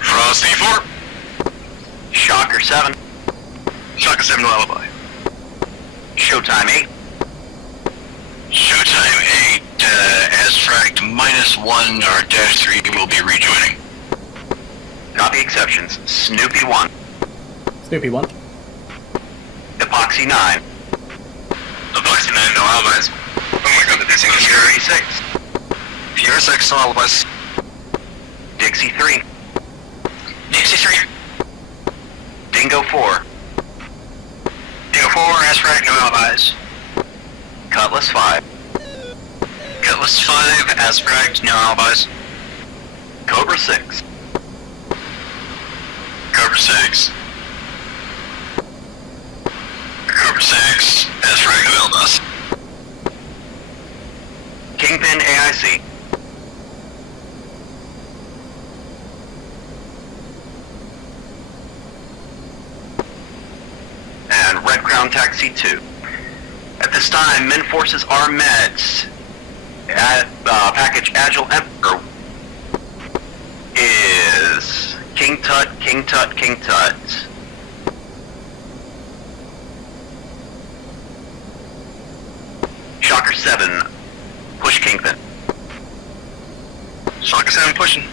Frosty 4. Shocker 7. Shocker 7, no alibi. Showtime 8. Showtime 8, Asfract -1 or -3 will be rejoining. Copy exceptions. Snoopy 1. Snoopy 1. Epoxy 9. Epoxy 9, no alibis. Oh my god, this thing is Fury 6. Fury 6, no alibis. Dixie 3. Dixie 3. Dingo 4. Dingo 4, Asfract, no alibis. Cutlass 5. Cutlass 5, Asfract, no alibis. Cobra 6. Cobra 6. Cobra 6, Asfract, no alibis. Kingpin AIC. And Red Crown Taxi 2. At this time, men forces are met at package Agile Emperor is King Tut, King Tut, King Tut. Shocker 7, push Kingpin. Shocker 7 pushing.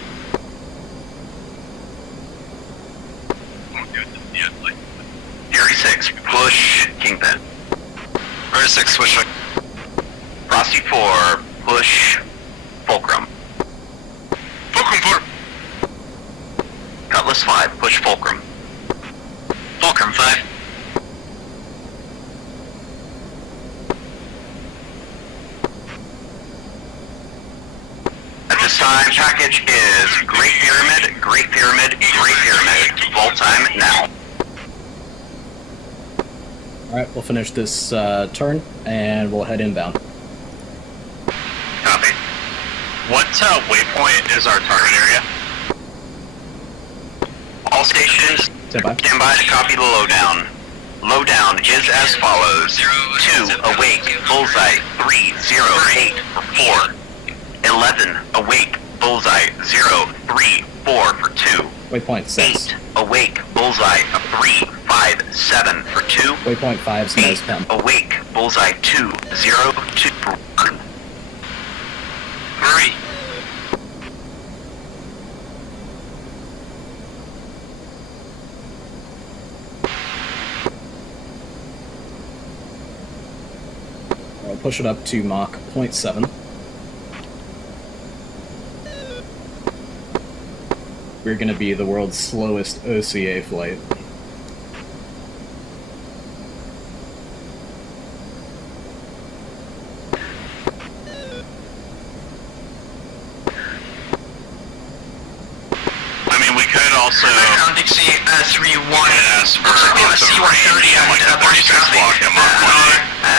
Fury 6, push Kingpin. Fury 6, push. Frosty 4, push Fulcrum. Fulcrum 4. Cutlass 5, push Fulcrum. Fulcrum 5. At this time, package is Great Pyramid, Great Pyramid, Great Pyramid. Vault time now. Alright, we'll finish this turn, and we'll head inbound. Copy. What waypoint is our target area? All stations, Stand by. stand by to copy the lowdown. Lowdown is as follows. 2, awake, bullseye, 3, 0, 8, 4. 11, awake, bullseye, 0, 3, 4 for 2. Waypoint 6. 8, awake, bullseye, 3, 5, 7 for 2. Waypoint 5's 8, nose pen. awake, bullseye, 2, 0, 2 for 1. 3. I'll push it up to Mach 0.7. We're going to be the world's slowest OCA flight. I mean, we could also Dixie 3-1. Looks like we have a C-130 and a bunch of traffic at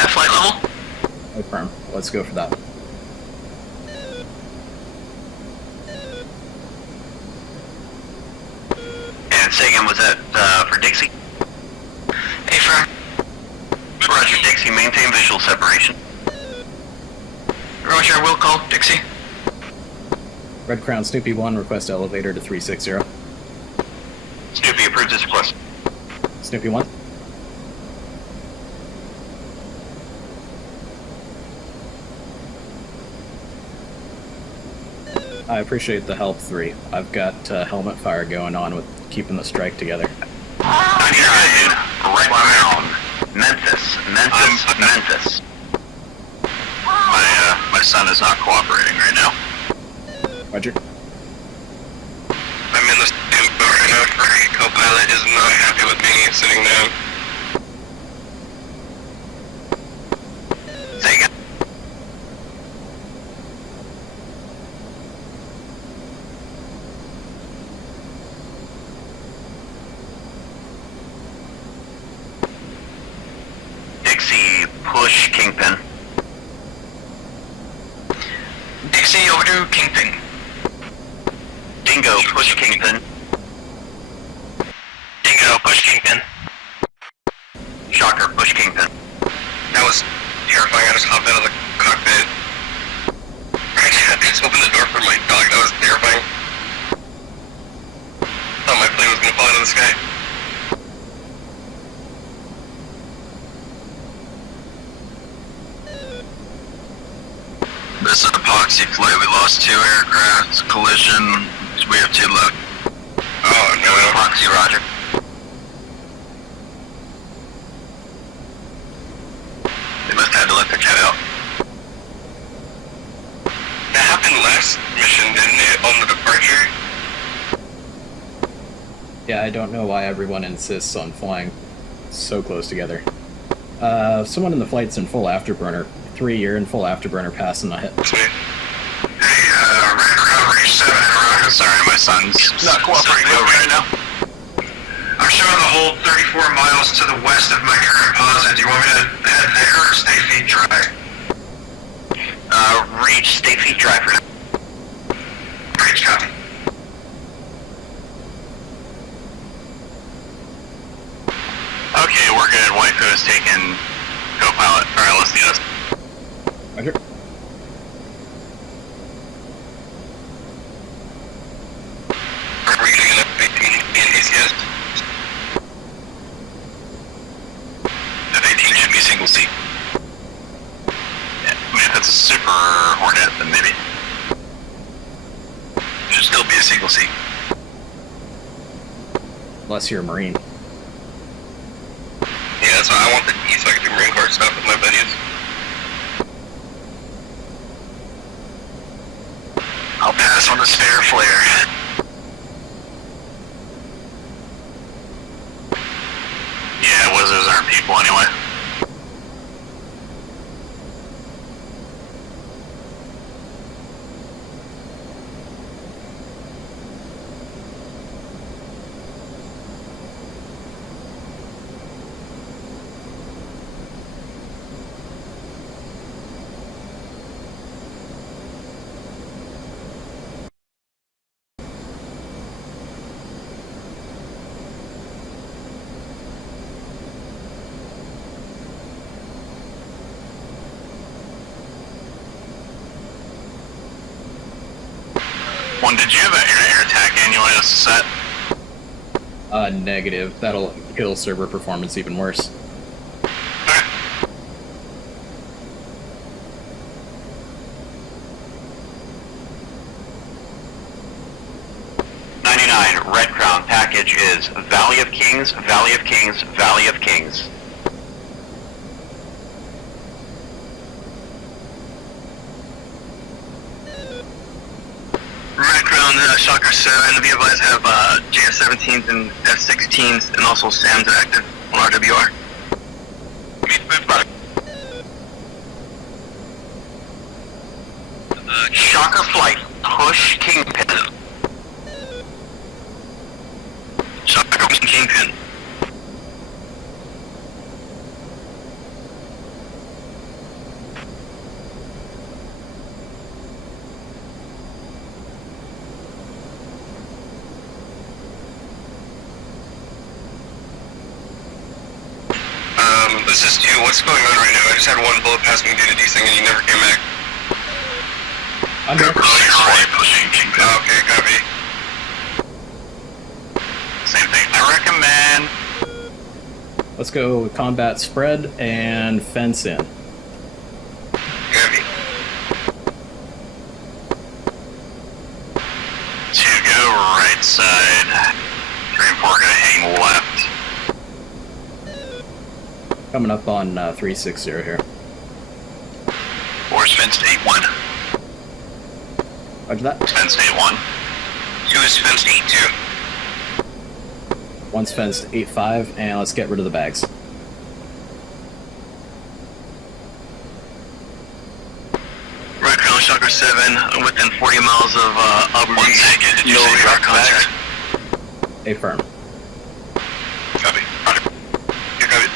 our flight level. Confirm. Let's go for that. And Sagan, was that for Dixie? Affirm. Roger, Dixie, maintain visual separation. Roger, will call Dixie. Red Crown Snoopy 1, request elevator to 360. Snoopy approves this request. Snoopy 1. I appreciate the help, 3. I've got helmet fire going on with keeping the strike together. 99, Red Crown, Memphis. My son is not cooperating right now. Roger. I'm in the same boat right now. Co-pilot is not happy with me sitting down. Sagan. Dixie, push Kingpin. Dixie, over to Kingpin. Dingo, push Kingpin. Dingo, push Kingpin. Shocker, push Kingpin. That was terrifying. I just hopped out of the cockpit. I just opened the door for my dog. That was terrifying. Thought my plane was gonna fall out of the sky. This is an epoxy flight. We lost 2 aircraft. Collision. We have 2 left. Oh no. Epoxy, roger. They must have had to let their cat out. That happened last mission, didn't it? On the departure. Yeah, I don't know why everyone insists on flying so close together. Someone in the flight's in full afterburner. 3, you're in full afterburner, passing the hit. Sweet. Hey, Red Crown, Range 7 in Rocket. Sorry, my son's not cooperating over right now. I'm showing the hold 34 miles to the west of my current posit. Do you want me to head there or stay feet dry? Reach, stay feet dry for now. Reach, copy. Okay, we're good. Waifu has taken co-pilot, or LSDS. Roger. Are we getting an F-18 in DCS? F-18 should be single seat. Yeah, I mean, if it's a Super Hornet, then maybe. It should still be a single seat. Unless you're a Marine. Yeah, that's why I want the D so I can do Marine Corps stuff with my buddies. I'll pass on the spare flare. Yeah, wizards aren't people anyway. One, did you have an air-to-air attack annualized set? Negative. That'll kill server performance even worse. Okay. Red Crown package is Valley of Kings, Valley of Kings, Valley of Kings. Red Crown, Shocker 7, be advised have JS-17s and F-16s and also SAMs active on RWR. Shocker flight, push Kingpin. this is 2. What's going on right now? I just had one bullet pass me due to desync and he never came back. I'm here. Pushing Kingpin. Okay, copy. Same thing. I recommend. Let's go combat spread and fence in. Copy. 2 go right side. 3 and 4 gonna hang left. Coming up on 360 here. 4's fenced 8-1. Roger that. Fenced 8-1. 2 is fenced 8-2. One's fenced 8-5, and let's get rid of the bags. Red Crown Shocker 7 within 40 miles of Abu Dhabi. 1 second. Did you say radar contact? Affirm. Copy. Roger. Yeah, copy.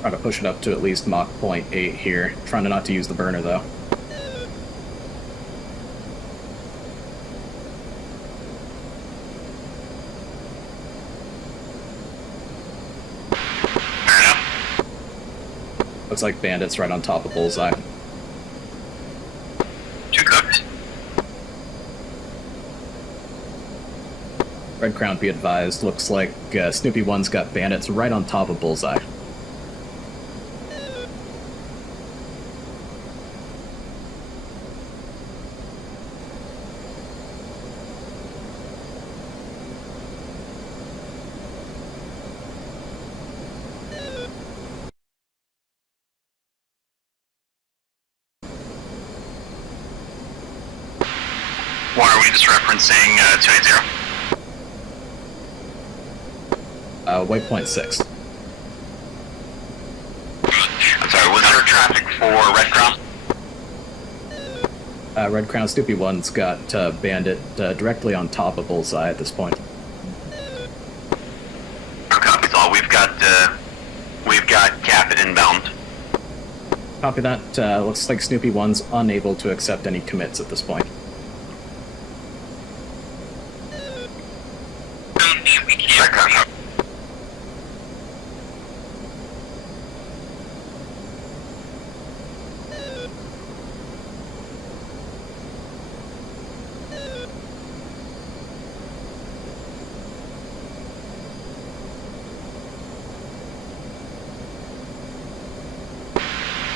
Try to push it up to at least Mach 0.8 here. Trying to not to use the burner though. Fair enough. Looks like bandits right on top of Bullseye. 2 cooked. Red Crown, be advised. Looks like Snoopy 1's got bandits right on top of Bullseye. What are we just referencing 280? Waypoint 6. I'm sorry, was there traffic for Red Crown? Red Crown Snoopy 1's got bandit directly on top of Bullseye at this point. Copies all. We've got Cap inbound. Copy that. Looks like Snoopy 1's unable to accept any commits at this point. Red Crown.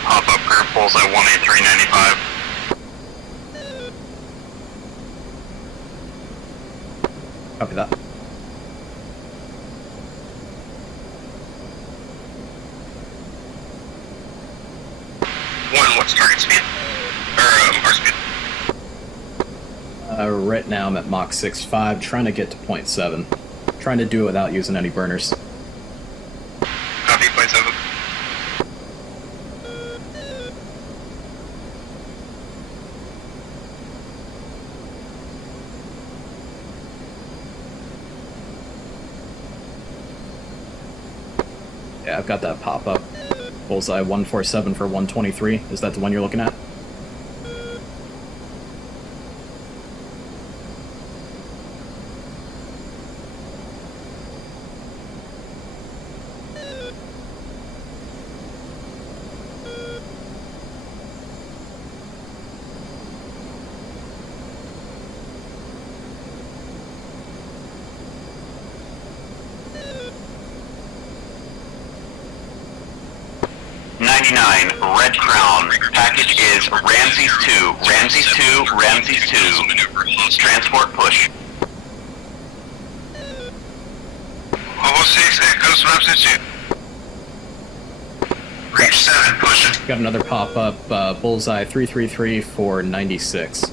Pop up curve Bullseye 18395. Copy that. What's target speed? Or our speed? Right now I'm at Mach 6.5, trying to get to 0.7. Trying to do it without using any burners. Copy, 0.7. Yeah, I've got that pop-up. Bullseye 147 for 123. Is that the one you're looking at? Red Crown. Package is Ramses 2. Ramses 2. Ramses 2. Transport push. Hobo 6, Echoes, Ramses 2. Reach 7, pushing. Got another pop-up, Bullseye 333 for 96.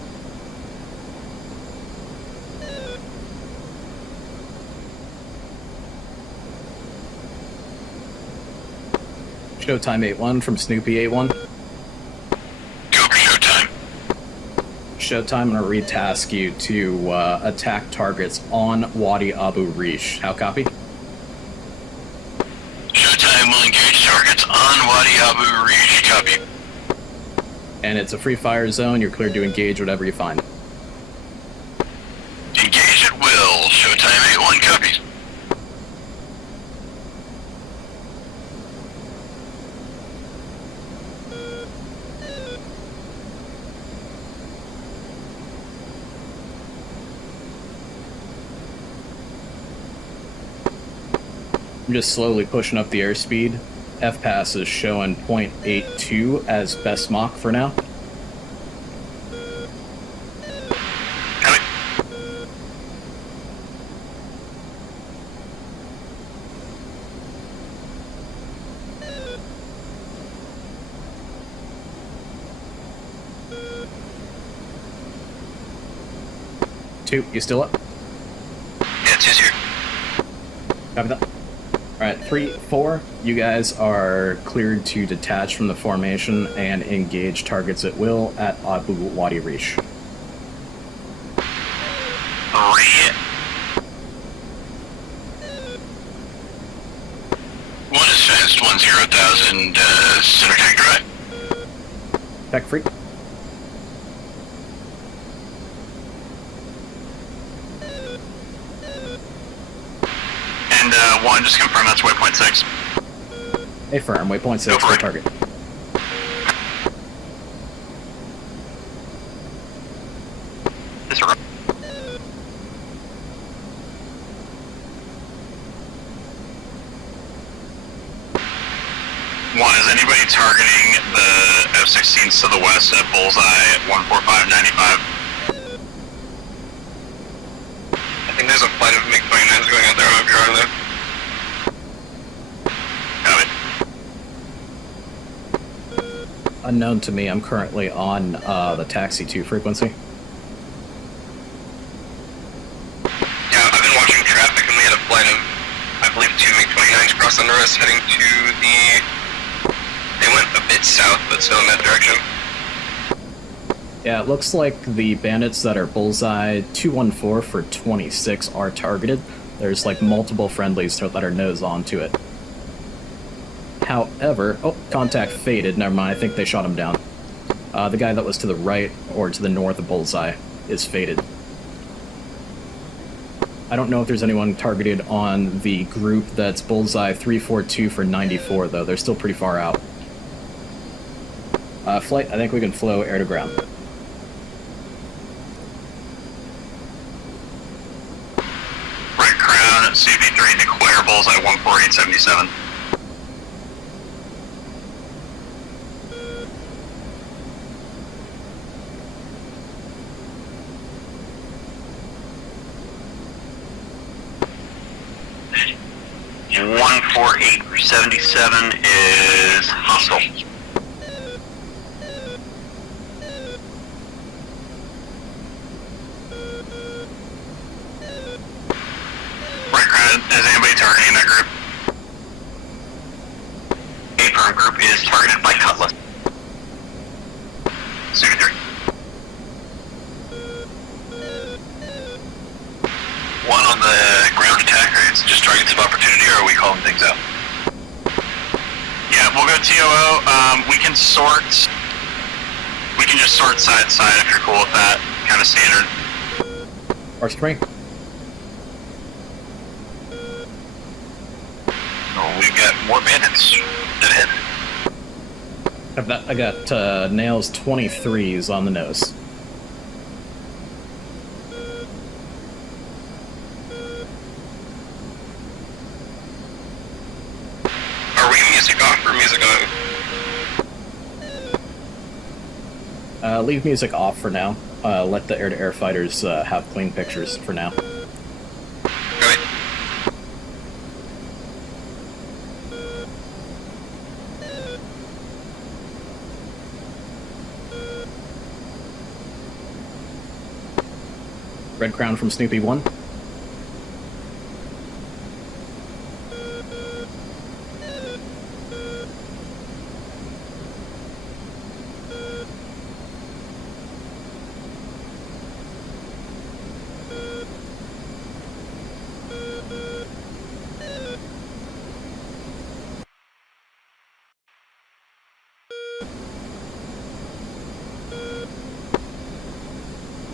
Showtime 8-1 from Snoopy 8-1. Go for showtime. Showtime, I'm going to retask you to attack targets on Wadi Abu Rish. How copy? Showtime will engage targets on Wadi Abu Rish. Copy. And it's a free fire zone. You're cleared to engage whatever you find. Engage at will. Showtime 8-1 copies. I'm just slowly pushing up the airspeed. F-Pass is showing 0.82 as best Mach for now. Copy. Two, you still up? Yeah, it's here. Copy that. Alright, 3, 4, you guys are cleared to detach from the formation and engage targets at will at Abu Wadi Rish. 3. 1 is fenced, 10,000, center tank drive. Tech free. And 1, just confirm that's waypoint 6. Affirm, waypoint 6 Go for for it. target. Yes, sir. One, is anybody targeting the F-16s to the west at bullseye at 145.95? I think there's a flight of MiG-29s going out there. I hope you're on there. Got it. Unknown to me, I'm currently on the Taxi 2 frequency. Yeah, I've been watching traffic and we had a flight of, I believe, 2 MiG-29s crossed under us heading to the... They went a bit south, but still in that direction. Yeah, it looks like the bandits that are bullseye 214 for 26 are targeted. There's like multiple friendlies that are nose on to it. However, oh, contact faded. Never mind, I think they shot him down. The guy that was to the right or to the north of bullseye is faded. I don't know if there's anyone targeted on the group that's bullseye 342 for 94, though. They're still pretty far out. Flight, I think we can flow air to ground. Red Crown, CV3, declare bullseye 148.77. And 148.77 is hostile. Right, Crown, is anybody targeting that group? A-firm group is targeted by Cutlass. CV3. 1 on the ground attack, or it's just targets of opportunity, or are we calling things out? Yeah, we'll go TOO. We can sort. We can just sort side to side if you're cool with that. Kind of standard. Arch 3. Oh, we've got more bandits ahead. I got nails 23s on the nose. Are we music off or music on? Leave music off for now. Let the air-to-air fighters have clean pictures for now. Right. Red Crown from Snoopy 1.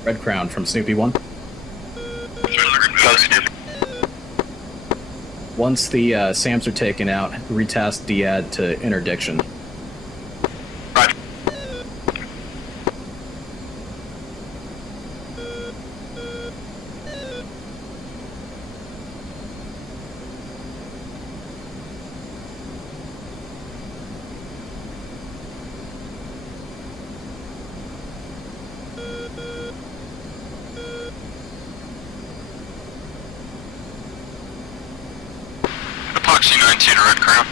Red Crown from Snoopy 1. Go Snoop. Once the SAMs are taken out, retask DAD to interdiction. Roger. Epoxy 19 Red Crown.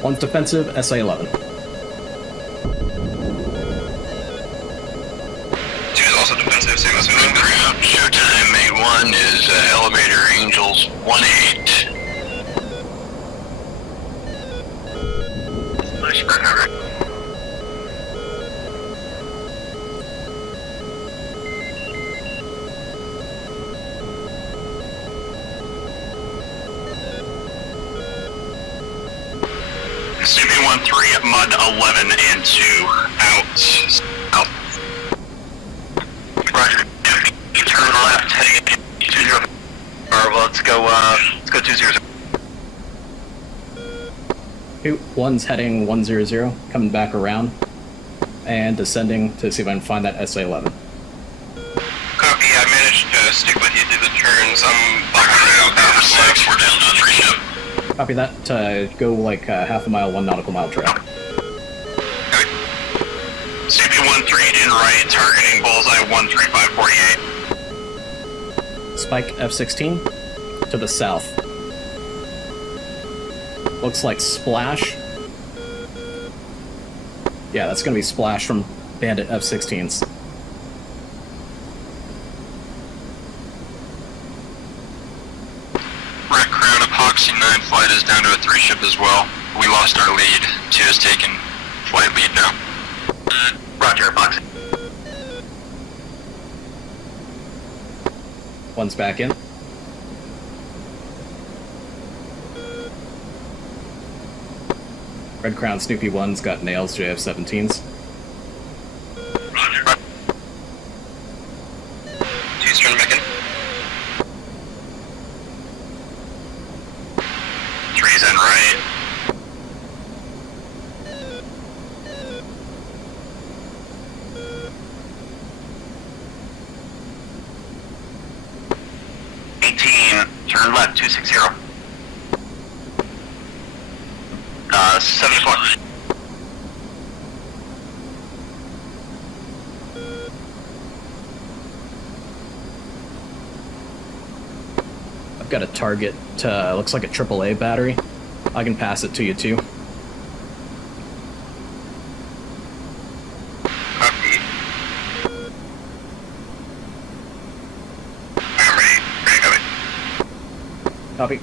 One's defensive, SA-11. Two is also defensive, same as Red Crown. Showtime A1 is Elevator Angels 1-8. Nice recovery. Snoopy 1-3, Mud 11 and 2 out. Roger. Turn left, heading 20. Or let's go 20. One's heading 100, coming back around, and descending to see if I can find that SA-11. Copy, I managed to stick with you through the turns. I'm behind out 6, we're down to 3 ship. Copy that. Go like half a mile, 1 nautical mile trail. Snoopy 1-3 in right, targeting bullseye 13548. Spike F-16 to the south. Looks like Splash. Yeah, that's gonna be Splash from Bandit F-16s. Red Crown Epoxy 9 flight is down to a 3 ship as well. We lost our lead. 2 has taken flight lead now. Roger, Epoxy. One's back in. Red Crown Snoopy 1's got nails, JF-17s. Roger. 2's turn back in. 3's in right. Turn left 260. 7 o'clock. I've got a target, looks like a AAA battery. I can pass it to you too. Copy. I'm ready. Ready, copy. Copy.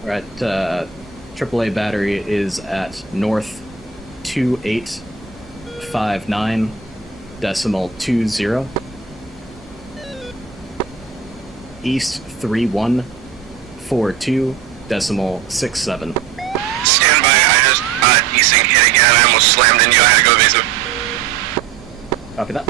Alright, AAA battery is at north 2859.20, east 3142.67. Stand by. I just desync hit again. I almost slammed into you. I had to go evasive. Copy that.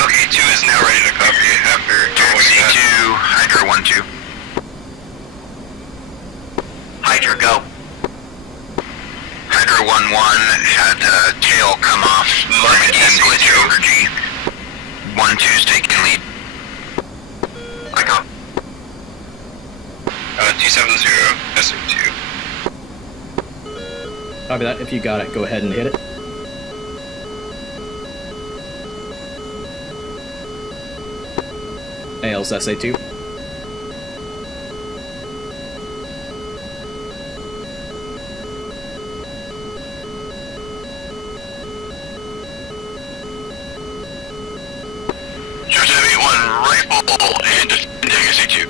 Okay, 2 is now ready to copy after taxi 2, Hydra 1-2. 1-2's taking lead. I got 270, SA2. Copy that. If you got it, go ahead and hit it. AL's SA2. Georgia 81 rifle and defending SA2.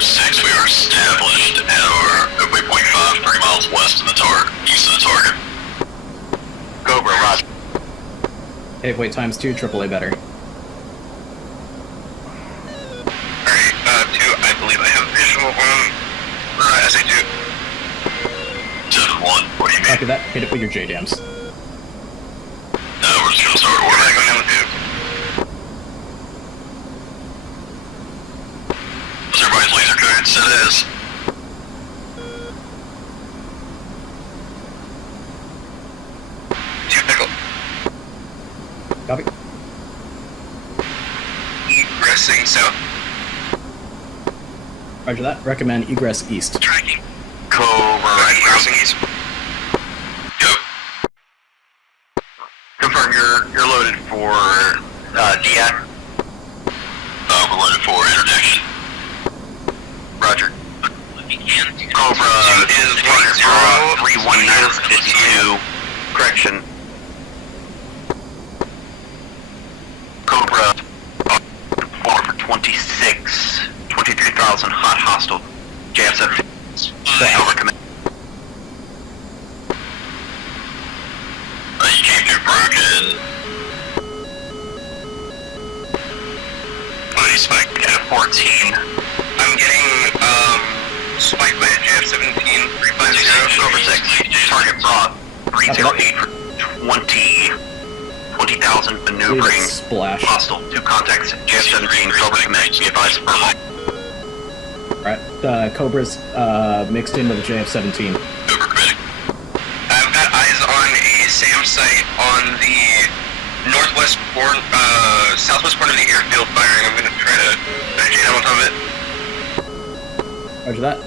Six, we are established at our waypoint 5, 30 miles west of the target, east of the target. Cobra, roger. Waypoint times 2, AAA better. Alright, 2, I believe I have visual on SA2. 7-1, what do you mean? Copy that. Hit it with your JDAMs. We're just gonna start ordering. Everybody's laser code set as. Two pickle. Copy. Egressing south. Roger that. Recommend egress east. Tracking. Cobra, egressing east. Go. Confirm you're loaded for DAT. We're loaded for interdiction. Roger. Cobra is 31952. Correction. Cobra 4 for 26. 23,000 hot hostile. JDAMs F. Over command. You came through broken. Body spike at 14. I'm getting spiked by a JF-17 350 over 6. Target broad 308 for 20,000 maneuvering. Splash. Hostile. 2 contacts. JF-17 Cobra command. Be advised verbal. Alright, Cobra's mixed in with the JF-17. Cobra committing. I've got eyes on a SAM site on the northwest border, southwest part of the airfield firing. I'm gonna try to JDAM on top of it. Roger that.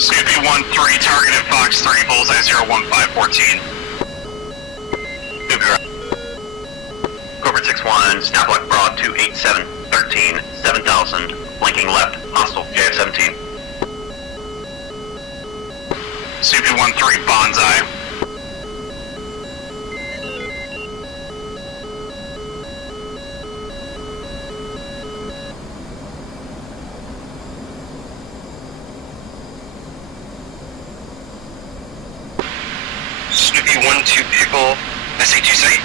Snoopy 1-3, targeted Fox 3, bullseye 01514. Snoopy right. Cobra 6-1, snaplock broad 28713, 7000, blinking left, hostile, JF-17. Snoopy 1-3, bonsai. Snoopy 1-2 pickle, SA2 site.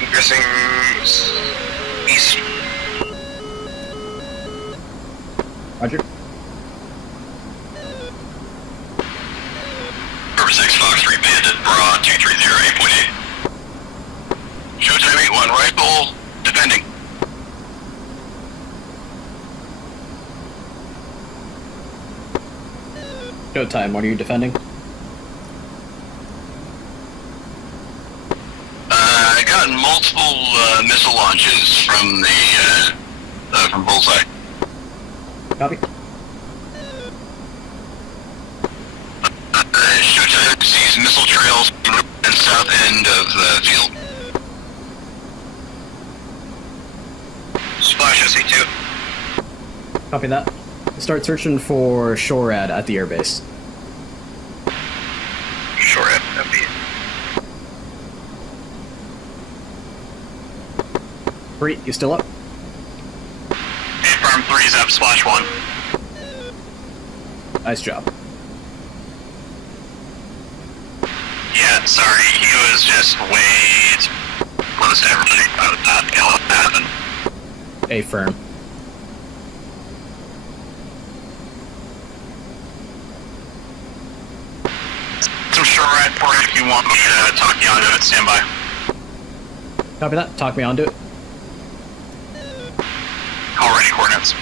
Egressing east. Roger. Cobra 6, Fox 3, bandit, broad 230, 8.8. Showtime 8-1, rifle, defending. Showtime, what are you defending? I got multiple missile launches from the from bullseye. Copy. Showtime sees missile trails and south end of the field. Splash SC2. Copy that. Start searching for SHORAD at the airbase. SHORAD, FB. Three, you still up? Firm 3's up, splash 1. Nice job. Yeah, sorry, he was just way too close to everybody. I was not gonna let that happen. Affirm. Some short ride for you if you want me to talk you onto it. Stand by. Copy that. Talk me onto it. Already coordinates.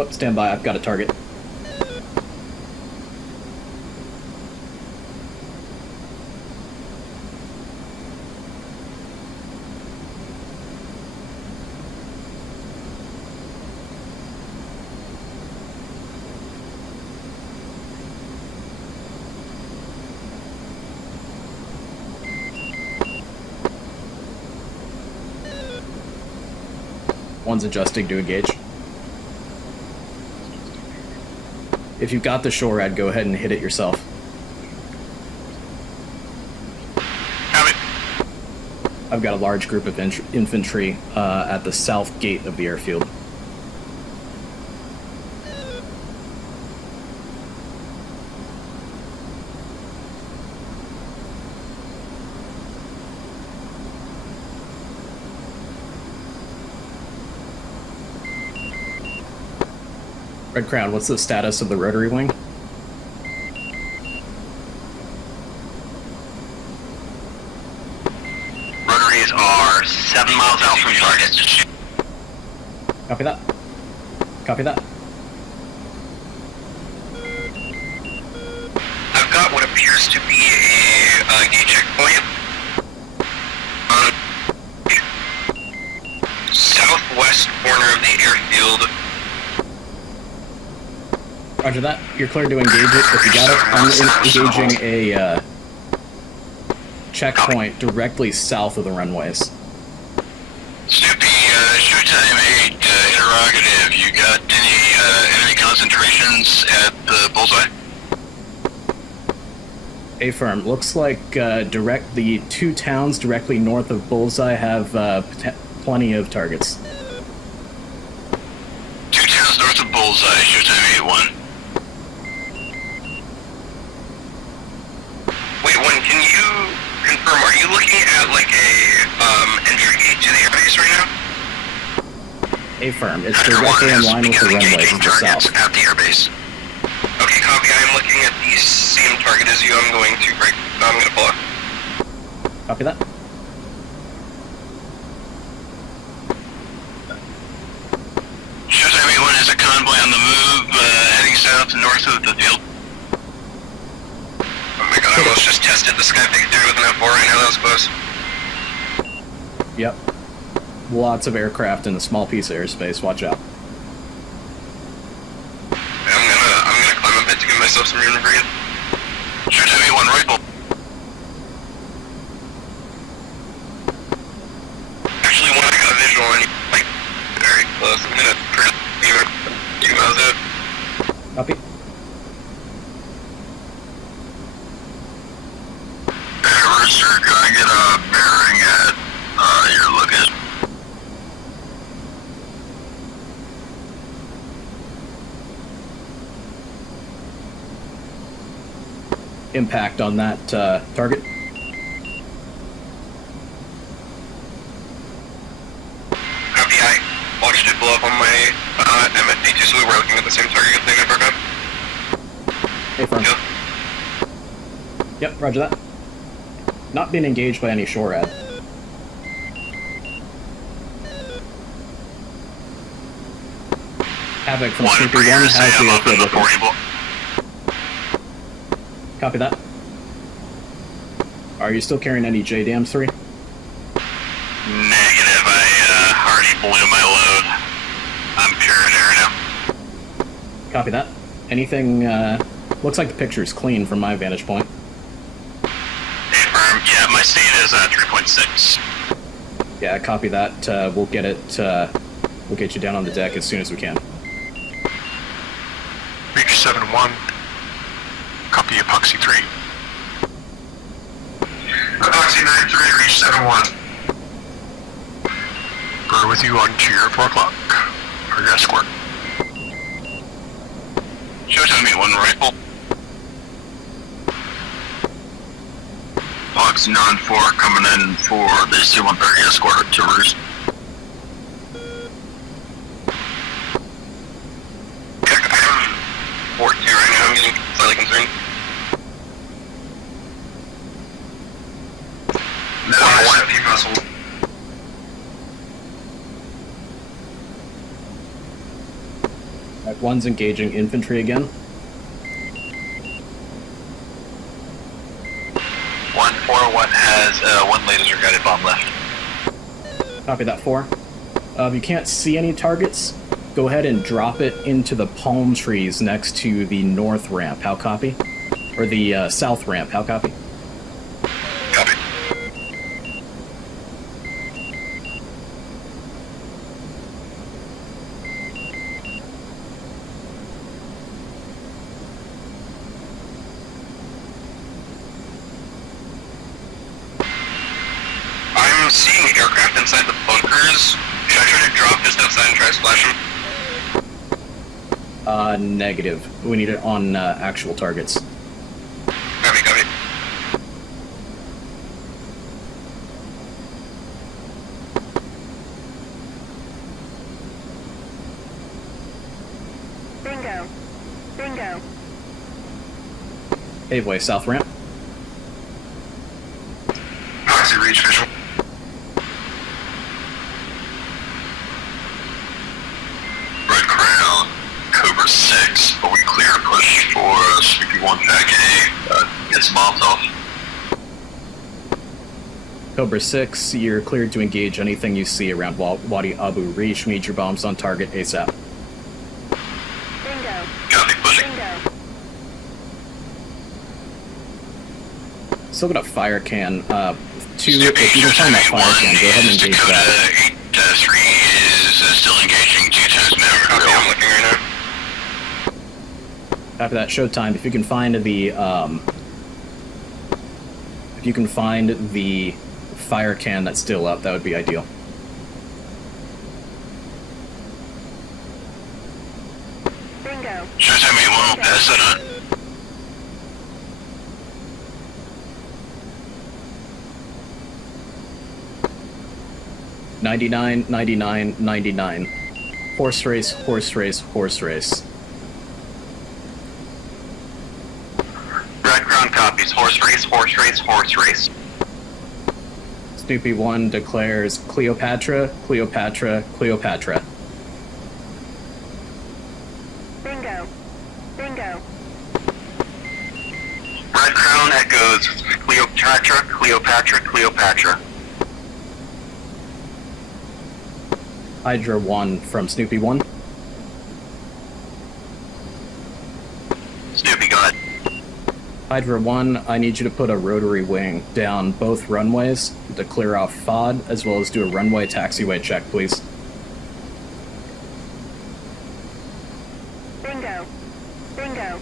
Oh, stand by. I've got a target. One's adjusting to engage. If you've got the SHORAD, go ahead and hit it yourself. Have it. I've got a large group of infantry at the south gate of the airfield. Red Crown, what's the status of the rotary wing? Rotaries are 7 miles out from target. Copy that. Copy that. I've got what appears to be a gate checkpoint. Southwest corner of the airfield. Roger that. You're clear to engage it if you got it. I'm engaging a checkpoint directly south of the runways. Snoopy, Showtime 8, interrogative. You got any enemy concentrations at the bullseye? Affirm. Looks like the two towns directly north of Bullseye have plenty of targets. 2 towns north of bullseye. Showtime 8-1. Wait, one, can you confirm, are you looking at like a entry gate to the airbase right now? Affirm. It's directly in line with the runways to the south. At the airbase. Okay, copy. I'm looking at the same target as you. I'm going to break. I'm going to block. Copy that. Showtime 8-1 has a convoy on the move, heading south and north of the field. Oh my god, I almost just tested the Sky Victory with an F4 right now. That was close. Yep. Lots of aircraft in a small piece of airspace. Watch out. I'm gonna climb a bit to give myself some room to breathe. Showtime 8-1 rifle. Actually, when I got a visual on you, like, very close. I'm gonna try to be 2 miles out. Copy. Sir, can I get a bearing at your location? Impact on that target. Copy, I watched it blow up on my MFD2, so we were looking at the same target thing I broke up. Affirm. Yep. Yep, roger that. Not being engaged by any SHORAD. Havoc from Snoopy 1 has the airfield looking. Copy that. Are you still carrying any JDAMs 3? Negative, I already blew my load. I'm pure in air now. Copy that. Anything, looks like the picture's clean from my vantage point. Affirm, yeah, my state is 3.6. Yeah, copy that. We'll get it, we'll get you down on the deck as soon as we can. Reach 7-1. Copy Epoxy 3. Epoxy 9-3, reach 7-1. Roger with you on to your 4 o'clock. For your escort. Showtime at 1 rifle. Fox 9-4 coming in for the C-130 escort to Roost. I have 14 right now, I'm getting slightly concerned. No, 1 FP vessel. Alright, 1's engaging infantry again. 1-4-1 has 1 laser guided bomb left. Copy that, 4. If you can't see any targets, go ahead and drop it into the palm trees next to the north ramp. How copy? Or the south ramp. How copy? Copy. I'm seeing aircraft inside the bunkers. Should I try to drop just outside and try to splash them? Negative. We need it on actual targets. Copy, copy. Bingo. Bingo. Aveway, south ramp. Proxy reach visual. Red Crown, Cobra 6, are we clear to push for Sleepy-1 Jack A? Get some bombs off. Cobra 6, you're cleared to engage anything you see around Wadi Abu Rish. We need your bombs on target ASAP. Bingo. Copy, pushing. Bingo. Still got a fire can. If you can find that fire can, go ahead and engage that. Dakota 8-3 is still engaging 2 times now. Copy, I'm looking right now. After that, showtime. If you can find the fire can that's still up, that would be ideal. Bingo. Showtime 8-1 will pass that on. $99, $99, $99. Horse race, horse race, horse race. Red Crown copies. Horse race, horse race, horse race. Snoopy 1 declares Cleopatra, Cleopatra, Cleopatra. Bingo. Bingo. Red Crown echoes Cleopatra, Cleopatra, Cleopatra. Hydra 1 from Snoopy 1. Snoopy, go ahead. Hydra 1, I need you to put a rotary wing down both runways to clear off FOD, as well as do a runway taxiway check, please. Bingo. Bingo.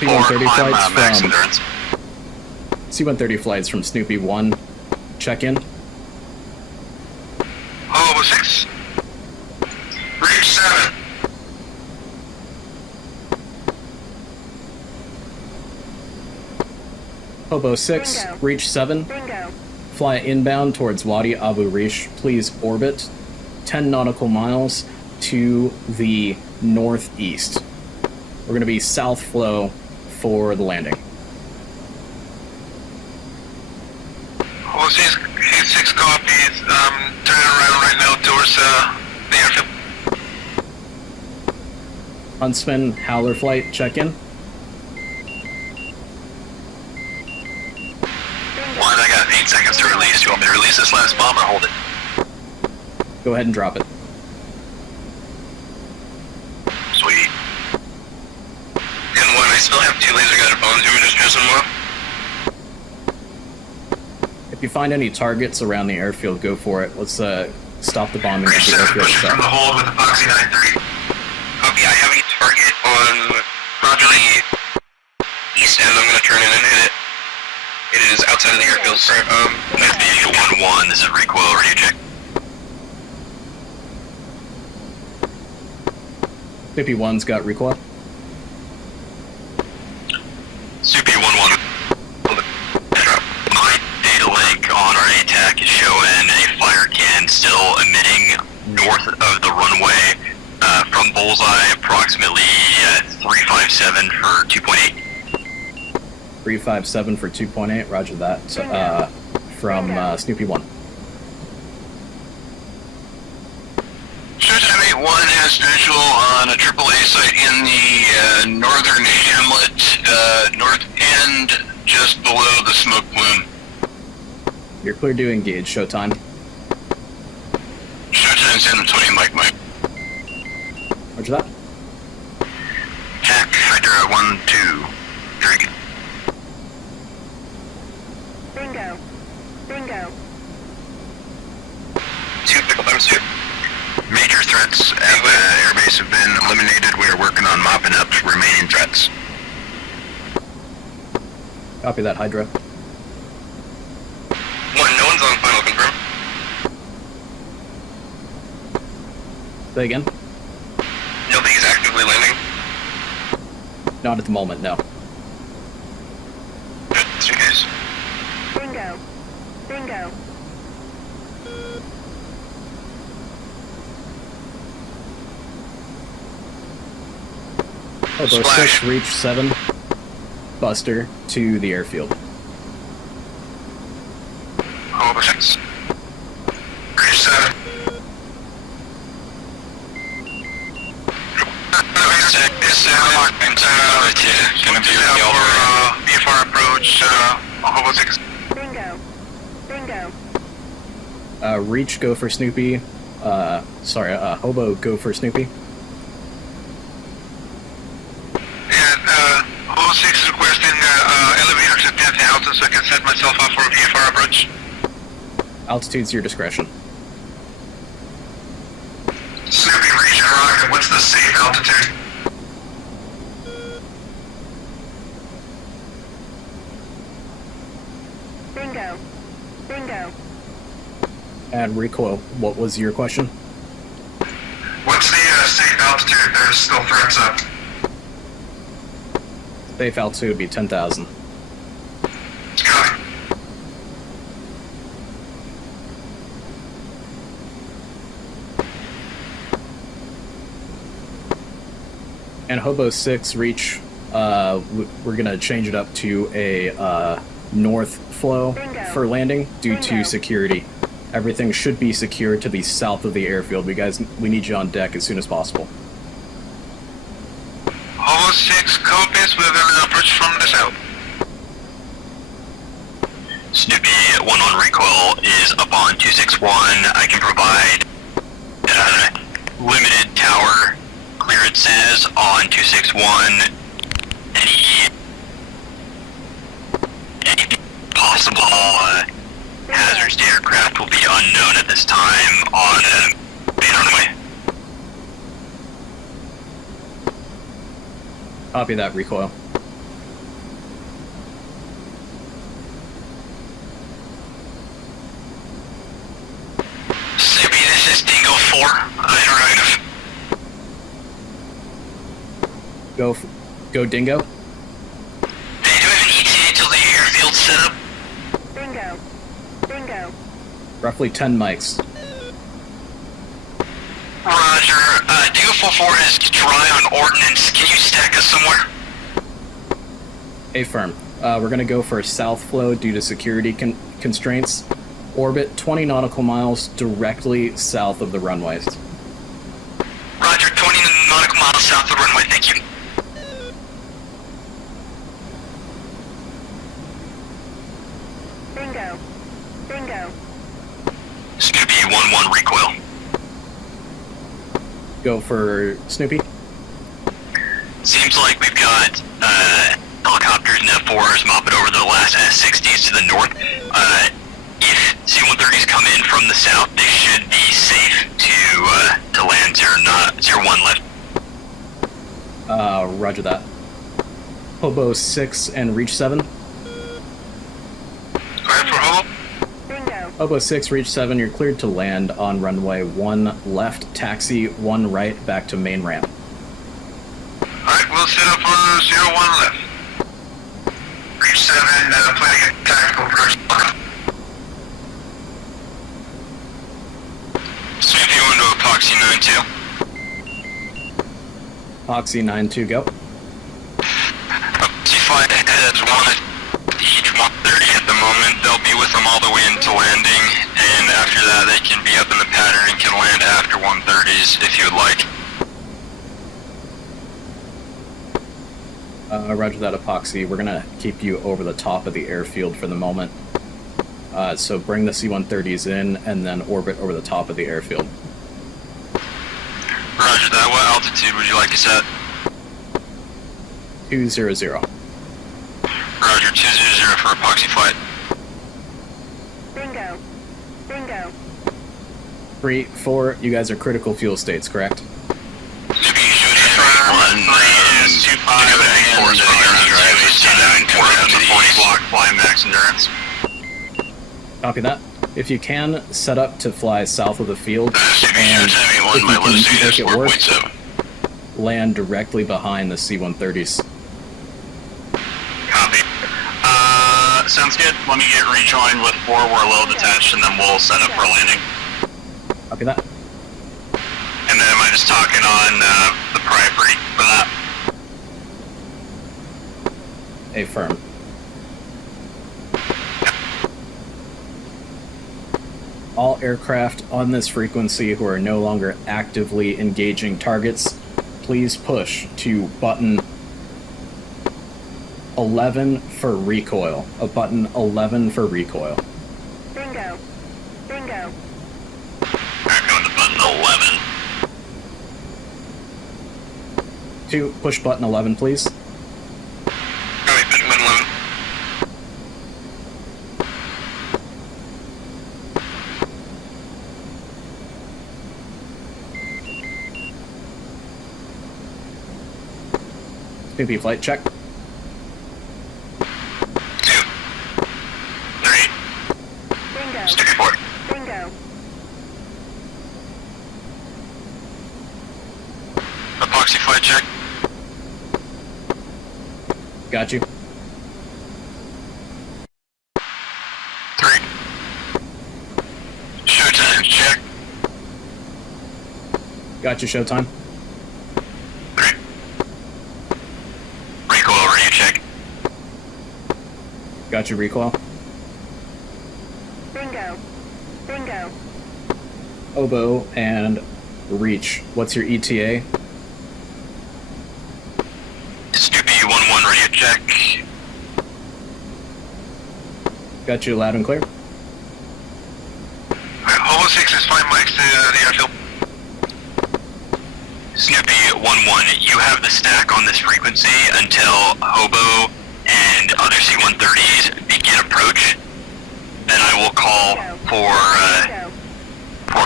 C-130 flights max from endurance. C-130 flights from Snoopy 1. Check in. Oh, 6. Reach 7. Hobo 6, Bingo. reach 7. Bingo. Fly inbound towards Wadi Abu Rish. Please orbit 10 nautical miles to the northeast. We're going to be south flow for the landing. Oh, 6 copies. Turning around right now towards the airfield. Huntsman, Howler flight, check in. 1, I got 8 seconds to release. Do you want me to release this last bomb or hold it? Go ahead and drop it. Sweet. And 1, I still have 2 laser guided bombs. You want me to just dress them off? If you find any targets around the airfield, go for it. Let's stop the bombing of Reach the 7, airfield pushing from the itself. hold with the Foxy 9-3. Copy, I have a target on Roger outside of the airfield. Snoopy 1-1, this is recoil radio check. Snoopy 1's got recoil. Snoopy 1-1. My data link on our ATAC is showing a fire can still emitting north of the runway from Bullseye, approximately 357 for 2.8. 357 for 2.8, roger that. From Snoopy 1. Showtime 8-1 has visual on a AAA site in the northern hamlet, north end, just below the smoke plume. You're clear to engage, Showtime. Showtime's in the 20 Mike. Roger that. Tac, Hydra 1-2, drink. Bingo. Bingo. 2 pickle times 2. Major threats at the airbase have been eliminated. We are working on mopping up remaining threats. Copy that, Hydra. 1, no one's on final confirm. Say again? Nobody is actively landing. Not at the moment, no. Good, that's your case. Bingo. Bingo. Hobo Splash. 6, reach 7. Buster to the airfield. Over 6. Reach 7. Gonna be for VFR approach, Hobo 6. Bingo. Bingo. Reach, go for Snoopy. Hobo, go for Snoopy. And Hobo 6 is requesting elevators at 10,000 so I can set myself up for a VFR approach. Altitude's your discretion. Snoopy, reach and rocket, what's the safe altitude? Bingo. Bingo. And recoil, what was your question? What's the safe altitude if there's still threats up? Safe altitude would be 10,000. Copy. And Hobo 6, reach, we're gonna change it up to a north flow for landing due to security. Everything should be secured to the south of the airfield. We need you on deck as soon as possible. Hobo 6 copies with an approach from the south. Snoopy 1-1 recoil is up on 261. I can provide limited tower clearances on 261. Any possible hazards to aircraft will be unknown at this time on main runway. Copy that, recoil. Snoopy, this is Dingo 4. Interactive. Go Dingo. They do have an ETA till the airfield set up. Bingo. Bingo. Roughly 10 mics. Roger. Dingo 4-4 is dry on ordnance. Can you stack us somewhere? Affirm. We're gonna go for a south flow due to security constraints. Orbit 20 nautical miles directly south of the runways. Roger, 20 nautical miles south of the runway, thank you. Bingo. Bingo. Snoopy 1-1 recoil. Go for Snoopy. Seems like we've got helicopters and F4s mopping over the last S60s to the north. If C-130s come in from the south, they should be safe to land 0-1 left. Roger that. Hobo 6 and reach 7. Hobo 6, reach 7, you're cleared to land on runway 1 left, taxi 1 right, back to main ramp. Alright, we'll set up 01 left. Reach 7, planning a tactical approach. Sweep you into epoxy 9-2. Oxy 9-2, go. C5 has one at each 130 at the moment. They'll be with them all the way into landing, and after that they can be up in the pattern and can land after 130s if you would like. Roger that, Epoxy. We're gonna keep you over the top of the airfield for the moment. So bring the C-130s in and then orbit over the top of the airfield. Roger that. What altitude would you like us at? 200. Roger, 200 for epoxy flight. Bingo. Bingo. 3, 4, you guys are critical fuel states, correct? Copy that. If you can, set up to fly south of the field, and if you can make it work, land directly behind the C-130s. Copy. Sounds good. Let me get rejoined with 4. We're low detached, and then we'll set up for landing. Copy that. And then am I just talking on the priority for that? Affirm. All aircraft on this frequency who are no longer actively engaging targets, please push to button 11 for recoil. Button 11 for recoil. Bingo. Bingo. Alright, going to button 11. 2, push button 11, please. Copy, button 11. Snoopy flight check. 2, 3, Bingo. sticky 4. Bingo. Epoxy flight check. Got you. 3. Showtime check. Got you, showtime. 3. Recoil radio check. Got you, recoil. Bingo. Bingo. Oboe and reach. What's your ETA? Snoopy 1-1 radio check. Got you loud and clear. Hobo 6 is 5 mics to the airfield. Snoopy 1-1, you have the stack on this frequency until Hobo and other C-130s begin approach. Then I will call for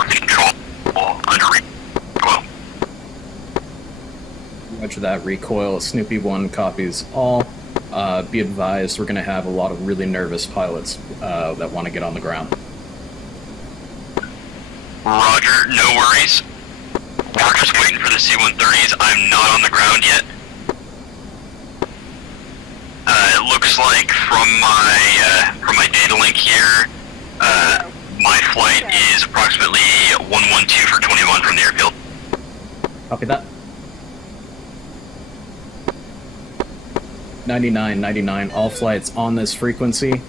control under recoil. Roger that, recoil. Snoopy 1 copies all. Be advised, we're going to have a lot of really nervous pilots that want to get on the ground. Roger, no worries. We're just waiting for the C-130s. I'm not on the ground yet. It looks like from my data link here, my flight is approximately 112 for 21 from the airfield. Copy that. 99, all flights on this frequency,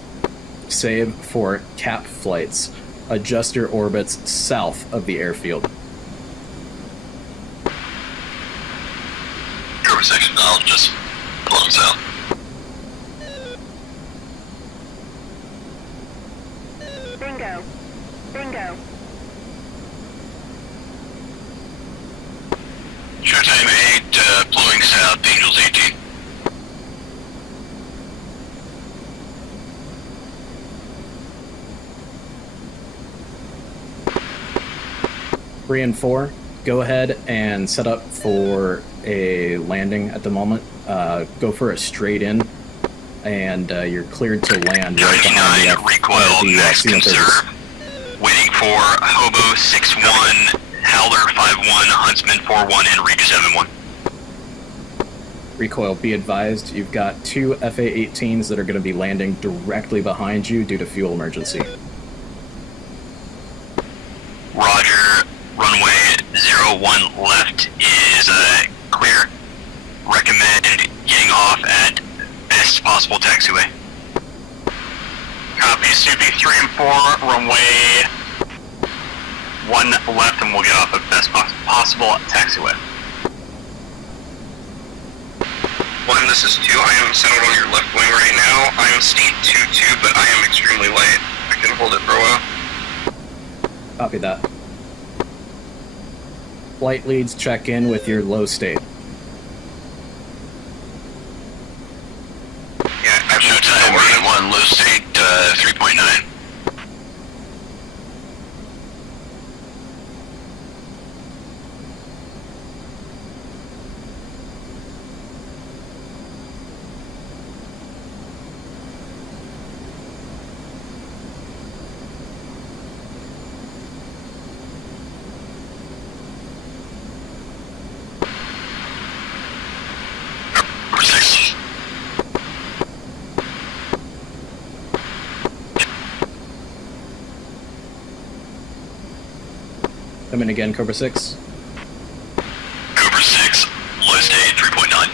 save for cap flights. Adjust your orbits south of the airfield. Turbo section, I'll just blow them south. Bingo. Bingo. Showtime 8, blowing south, Angels 18. 3 and 4, go ahead and set up for a landing at the moment. Go for a straight in, and you're cleared to land right behind the recoil, max conserve. Waiting for Hobo 6-1, Howler 5-1, Huntsman 4-1, and Regis 7-1. Recoil, be advised, you've got 2 FA-18s that are going to be landing directly behind you due to fuel emergency. Roger, runway 01 left is clear. Recommend getting off at best possible taxiway. Copy, Snoopy 3 and 4, runway 1 left, and we'll get off at best possible taxiway. 1, this is 2. I am centered on your left wing right now. I am state 2-2, but I am extremely light. I can hold it for a while. Copy that. Flight leads, check in with your low state. Yeah, I've no time. We're at 1, low state 3.9. Come in again, Cobra 6. Cobra 6, low state 3.9.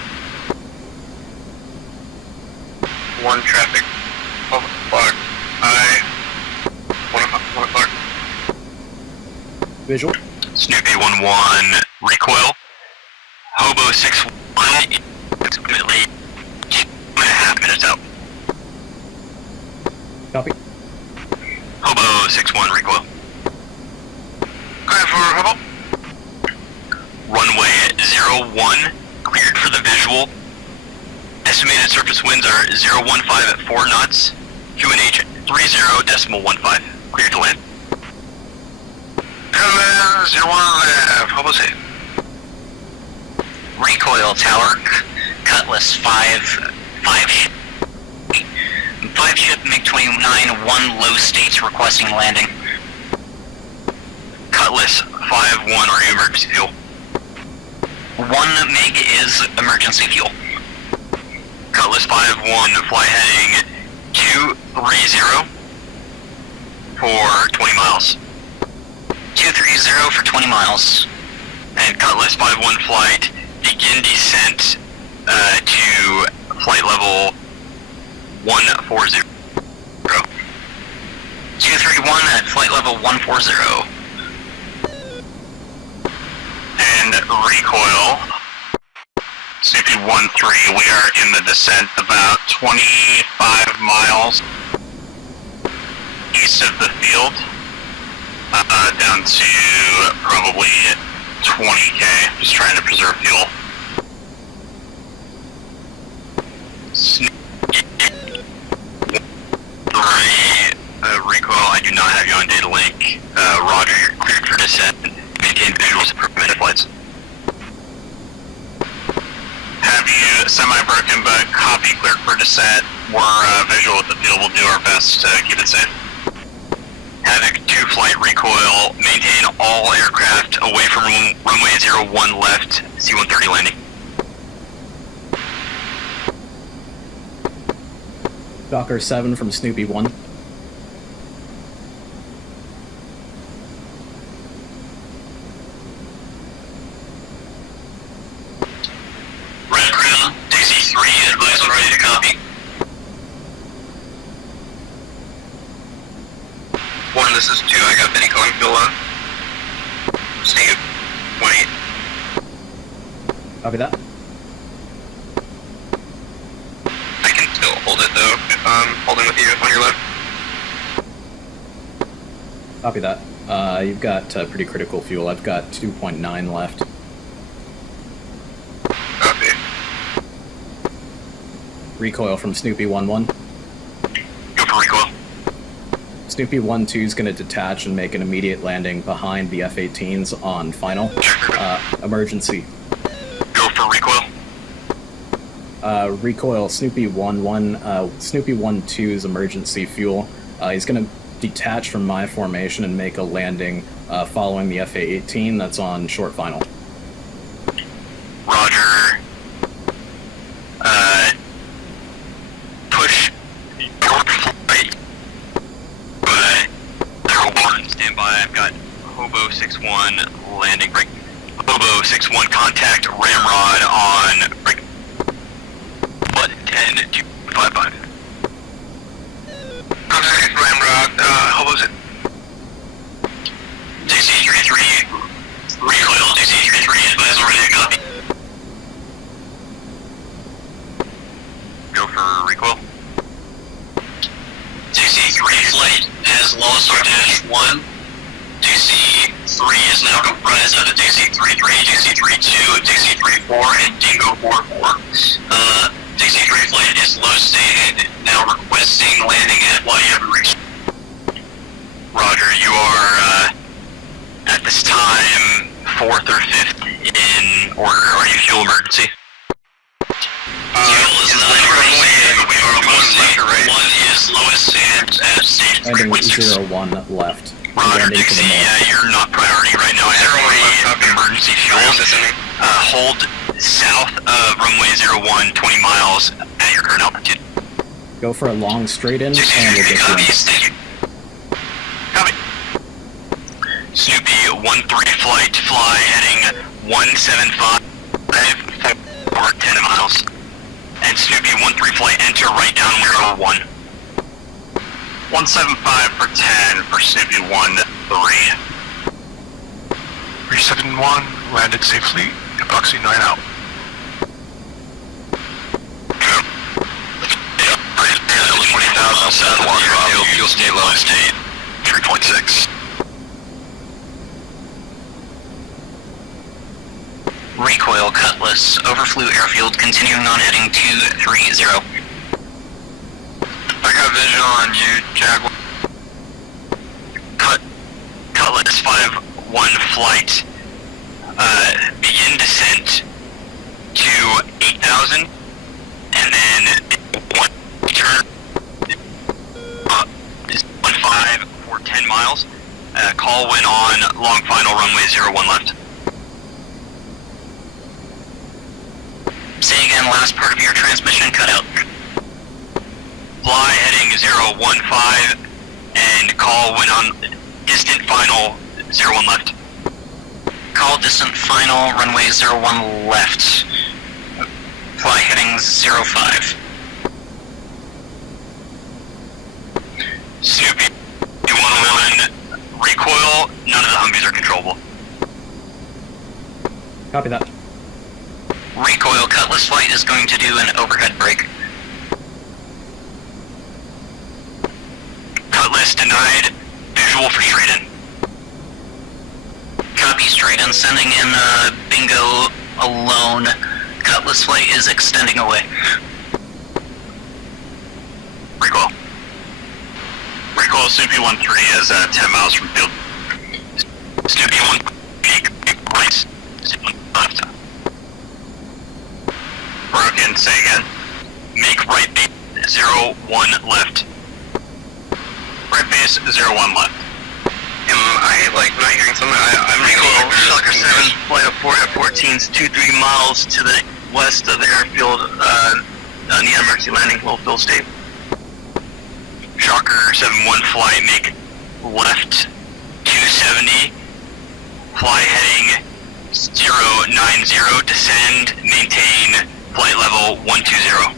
1 traffic, 12 o'clock. 1 o'clock. Visual. Snoopy 1-1, recoil. Hobo 6-1, approximately 2.5 minutes out. Copy. Hobo 6-1, recoil. Clear for Hobo. Runway 01, cleared for the visual. Estimated surface winds are 015 at 4 knots. QNH 30.15. Clear to land. Command 01 left. Hobo safe. Recoil tower, Cutlass 5 ship MiG-29, 1 low states requesting landing. Cutlass 5-1, are you emergency fuel? 1 MiG is emergency fuel. Cutlass 5-1, fly heading 230 for 20 miles. 230 for 20 miles. And Cutlass 5-1 flight, begin descent to flight level 140. 231 at flight level 140. And recoil, Snoopy 1-3, we are in the descent about 25 miles east of the field, down to probably 20k, just trying to preserve fuel. Recoil, I do not have you on data link. Roger, you're cleared for descent. Maintain visuals for permitted flights. Have you semi-broken, but copy, cleared for descent. We're visual at the field. We'll do our best to keep it safe. Havoc 2 flight recoil. Maintain all aircraft away from runway 01 left. C-130 landing. Docker 7 from Snoopy 1. Red Crown, DC-3, advise when ready to copy. 1, this is 2, I got Benny calling fuel on. Staying at 1-8. Copy that. I can still hold it though, if I'm holding with you on your left. Copy that. You've got pretty critical fuel. I've got 2.9 left. Copy. Recoil from Snoopy 1-1. Go for recoil. Snoopy 1-2 is going to detach and make an immediate landing behind the F-18s on final. Emergency. Go for recoil. Recoil, Snoopy 1-1. Snoopy 1-2's emergency fuel. He's going to detach from my formation and make a landing following the FA-18 that's on short final. Roger. Push your flight. 01, stand by. I've got Hobo 61 landing break. Hobo 61, contact ramrod on break. 10-255. Contact ramrod, Hobo's it. DC-33, recoil, DC-33, advise already, copy. Go for recoil. DC-3 flight has lost our dash 1. DC-3 is now comprised of a DC-33, DC-32, DC-34, and Dingo 44. DC-3 flight is low stated, now requesting landing at whatever reach. Roger, you are at this time 4th or 5th in order. Are you fuel emergency? Fuel is not emergency. We are almost left or right. 1 is lowest and at stage 3.6. 01 left. Roger, Dixie, you're not priority right now. I have 3 emergency fuels. Hold south of runway 01, 20 miles at your current altitude. Go for a long straight in, and we'll get you in. Copy. Snoopy 13 flight, fly heading 175 for 10 miles. And Snoopy 13 flight, enter right down 01. 175 for 10 for Snoopy 13. 371, landed safely, epoxy 9 out. 20,000 south of Bravo, fuel state low state, 3.6. Recoil Cutlass, overflew airfield, continuing on heading 230. I got visual on you, Jaguar. Cutlass 5-1 flight, begin descent to 8,000, and then turn 1-5 for 10 miles. Call went on long final runway 01 left. Say again, last part of your transmission cut out. Fly heading 015 and call went on distant final 01 left. Call distant final runway 01 left. Fly heading 05. Snoopy 111 recoil, none of the Humvees are controllable. Copy that. Recoil Cutlass flight is going to do an overhead brake. Cutlass denied, visual for straight in. Copy, straight in, sending in Bingo alone. Cutlass flight is extending away. Recoil. Recoil Snoopy 13 is 10 miles from field. Snoopy 1 peak right. Left. Broken, say again. Make right base 01 left. Right base 01 left. I like not hearing something. I'm recoil Shocker 7, flight of 4 F-14s, 2-3 miles to the west of the airfield on the emergency landing, low fill state. Shocker 7-1 flight, make left 270, fly heading 090, descend, maintain flight level 120.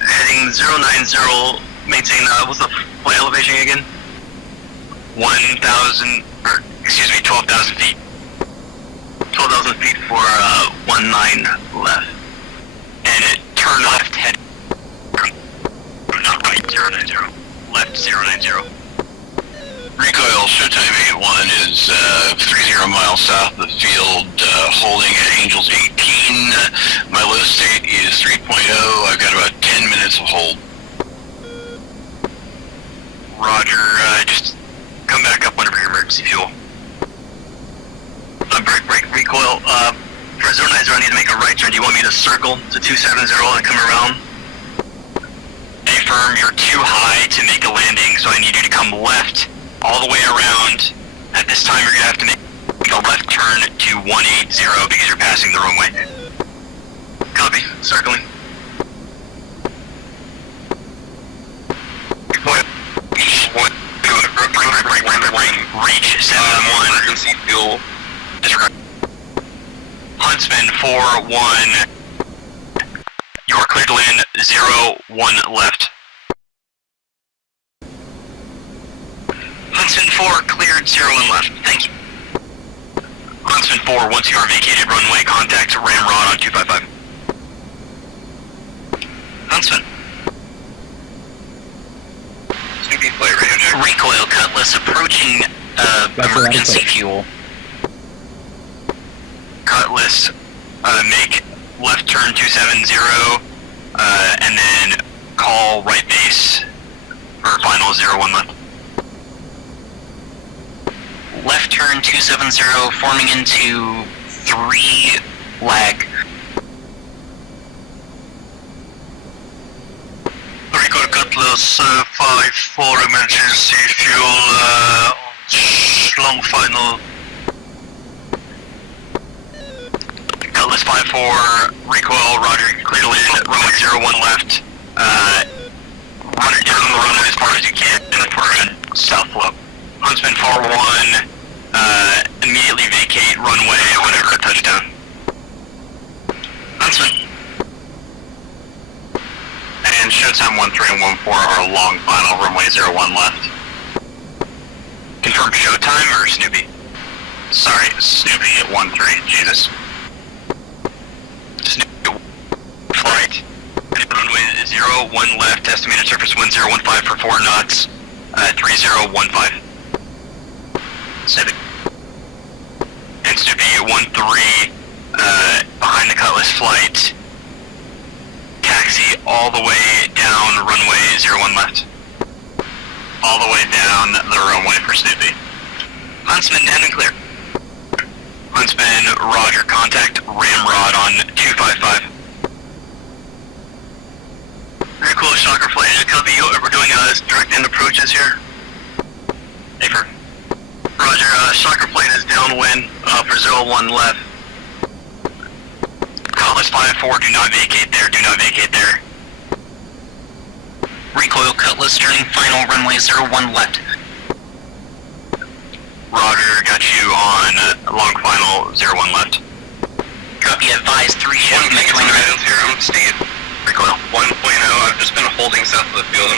Heading 090, maintain, what's the flight elevation again? 12,000 feet. 12,000 feet for 19 left. And turn left head. Not right, 090. Left 090. Recoil Showtime 81 is 30 miles south of the field, holding at Angels 18. My low state is 3.0. I've got about 10 minutes of hold. Roger, just come back up whenever your emergency fuel. Break, recoil. For 090, I need to make a right turn. Do you want me to circle to 270 and come around? Any confirm you're too high to make a landing, so I need you to come left all the way around. At this time, you're gonna have to make a left turn to 180 because you're passing the runway. Copy. Circling. Reach 7-1. Emergency fuel. Disregard. Huntsman 4-1. You are cleared to land 0-1 left. Huntsman 4 cleared 0-1 left. Thank you. Huntsman 4, once you are vacated runway, contact Ramrod on 255. Huntsman. Recoil Cutlass approaching emergency fuel. Cutlass, make left turn 270, and then call right base for final 0-1 left. Left turn 270, forming into 3 lag. Recoil Cutlass 5-4 emergency fuel, long final. Cutlass 5-4, recoil, roger, clear to land, runway 0-1 left. Run it down the runway as far as you can, and south flow. Huntsman 4-1, immediately vacate runway whenever at touchdown. Huntsman. And Showtime 13 and 14 are long final, runway 0-1 left. Confirm Showtime or Snoopy? Sorry, Snoopy at 13, Jesus. Snoopy, flight. Runway 0-1 left, estimated surface wind 015 for 4 knots, 3015. Snoopy. And Snoopy at 13, behind the Cutlass flight. Taxi all the way down runway 01 left. All the way down the runway for Snoopy. Huntsman down and clear. Huntsman, roger, contact Ramrod on 255. Very cool, shocker flight. Copy, we're doing direct end approaches here. Paper. Roger, shocker plane is downwind for 01 left. Cutlass 5-4, do not vacate there, do not vacate there. Recoil Cutlass turning final runway 01 left. Roger, got you on long final 01 left. Copy, advise 3 ship between items here, I'm Steve. Recoil 1.0, I've just been holding south of the field.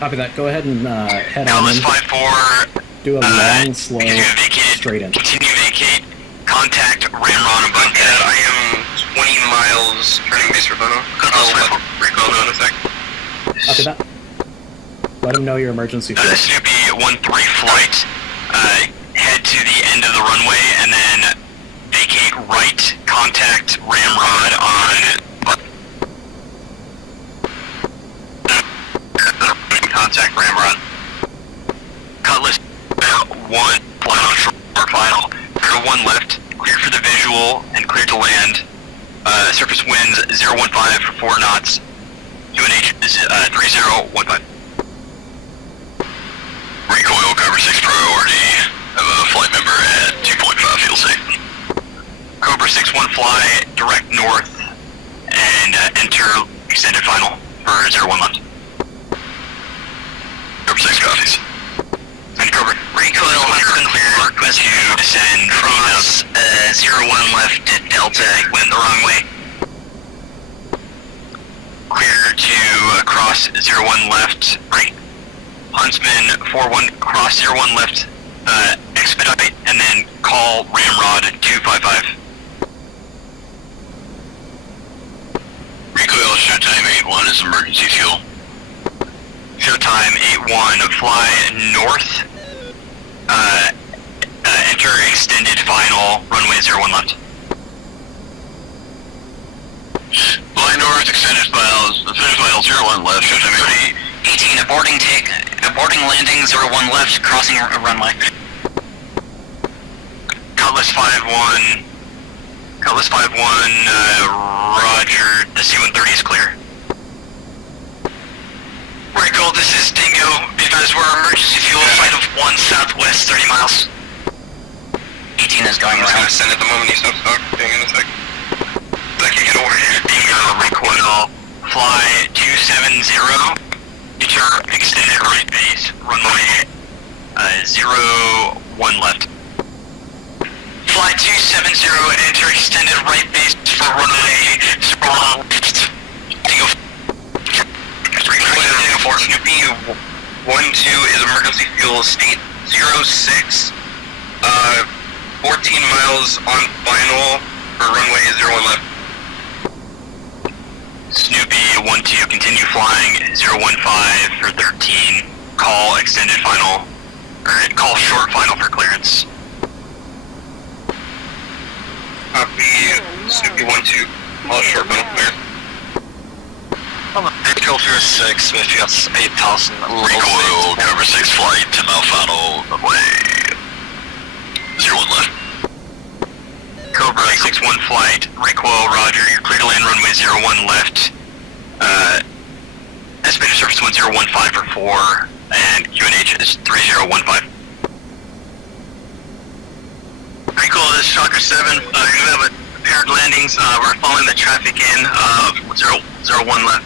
Copy that. Go ahead and head on Cutlass in. 5-4. Do a long, slow, vacated, straight in. Continue vacate. Contact Ramron and Buckhead. I am 20 miles turning base for Bono. I'll recoil in a sec. Copy that. Let him know your emergency fuel. Snoopy 13 flight. Head to the end of the runway and then vacate right. Contact Ramrod on. Contact Ramrod. Cutlass 1 flight on short final. 1 left, clear for the visual, and clear to land. Surface winds 015 for 4 knots. UNH is 3015. Recoil cover 6 priority. Have a flight member at 2.5 fuel safe. Cobra 6-1 fly direct north and enter extended final for 01 left. Cobra 6 copies. And Cobra. Recoil Huntsman clear. Request to descend cross 01 left at Delta. Went the wrong way. Clear to cross 01 left. Right. Huntsman 4-1 cross 01 left. Expedite and then call Ramrod 255. Recoil Showtime 8-1 is emergency fuel. Showtime 8-1 fly north. Enter extended final runway 01 left. Fly north, extended final 01 left. Showtime 18 aborting landing 01 left, crossing a runway. Cutlass 5-1. Cutlass 5-1, roger, the C-130 is clear. Recall, this is Dingo. Because we're emergency fuel flight of 1 southwest, 30 miles. 18 is going I'm just around. gonna send it the moment he stops talking in a sec. I can get over here. Dingo, recoil, fly 270. Enter extended right base, runway 01 left. Fly 270, enter extended right base for runway 01 left. Dingo. Dingo 4, Snoopy 12 is emergency fuel state 06. 14 miles on final for runway 01 left. Snoopy 12, continue flying 015 for 13. Call extended final, or call short final for clearance. Copy, Snoopy 12, all short final clearance. Takeoff For 6, with US 8000. Recoil, cover 6 flight, 10 mile final, runway 01 left. Cobra 61 flight, recoil, roger, you're clear to land runway 01 left. Estimated surface wind 015 for 4, and UNH is 3015. Recoil, this is Shocker 7, you have a paired landings, we're following the traffic in, 01 left.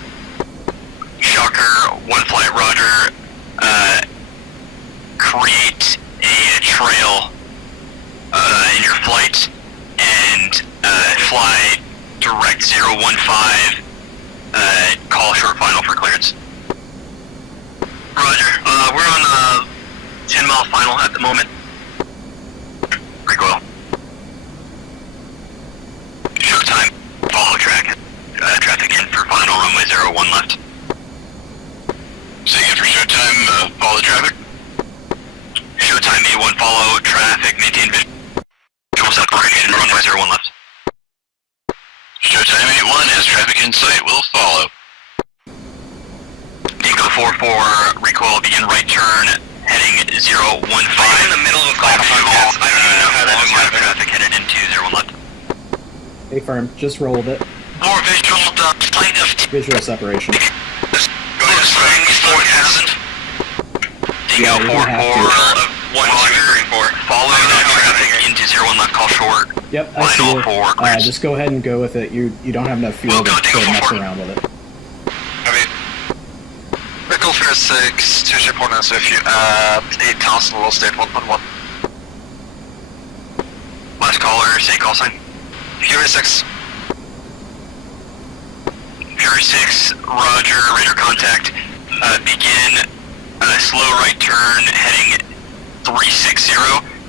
Shocker, 1 flight, roger, create a trail in your flight, and fly direct 015, call short final for clearance. Roger, we're on 10 mile final at the moment. Recoil. Showtime, follow track, traffic in for final runway 01 left. Say again for showtime, follow traffic. Showtime A1, follow traffic, maintain visual separation, runway 01 left. Showtime 81 has traffic in sight, will follow. Dingo 44, recoil, begin right turn, heading 015. I'm in the middle of a cloud podcast. I don't even know how that is happening. Traffic headed into 01 left. Hey, firm, just roll with it. More visual, flight of Visual separation. Go to spring 4000. Yeah, Dingo you're gonna have 44, 1 follow that traffic into 01 left, call short. Yep, I see Final it. 4, clearance. Just go ahead and go with it. You don't have enough fuel We'll go to Dingo mess 4. around with it. Takeoff For 6, 2 ship Hornets with you, 8000, low state 1.1. Last caller, say call sign. Fury 6. Fury 6, roger, radar contact. Begin slow right turn, heading 360.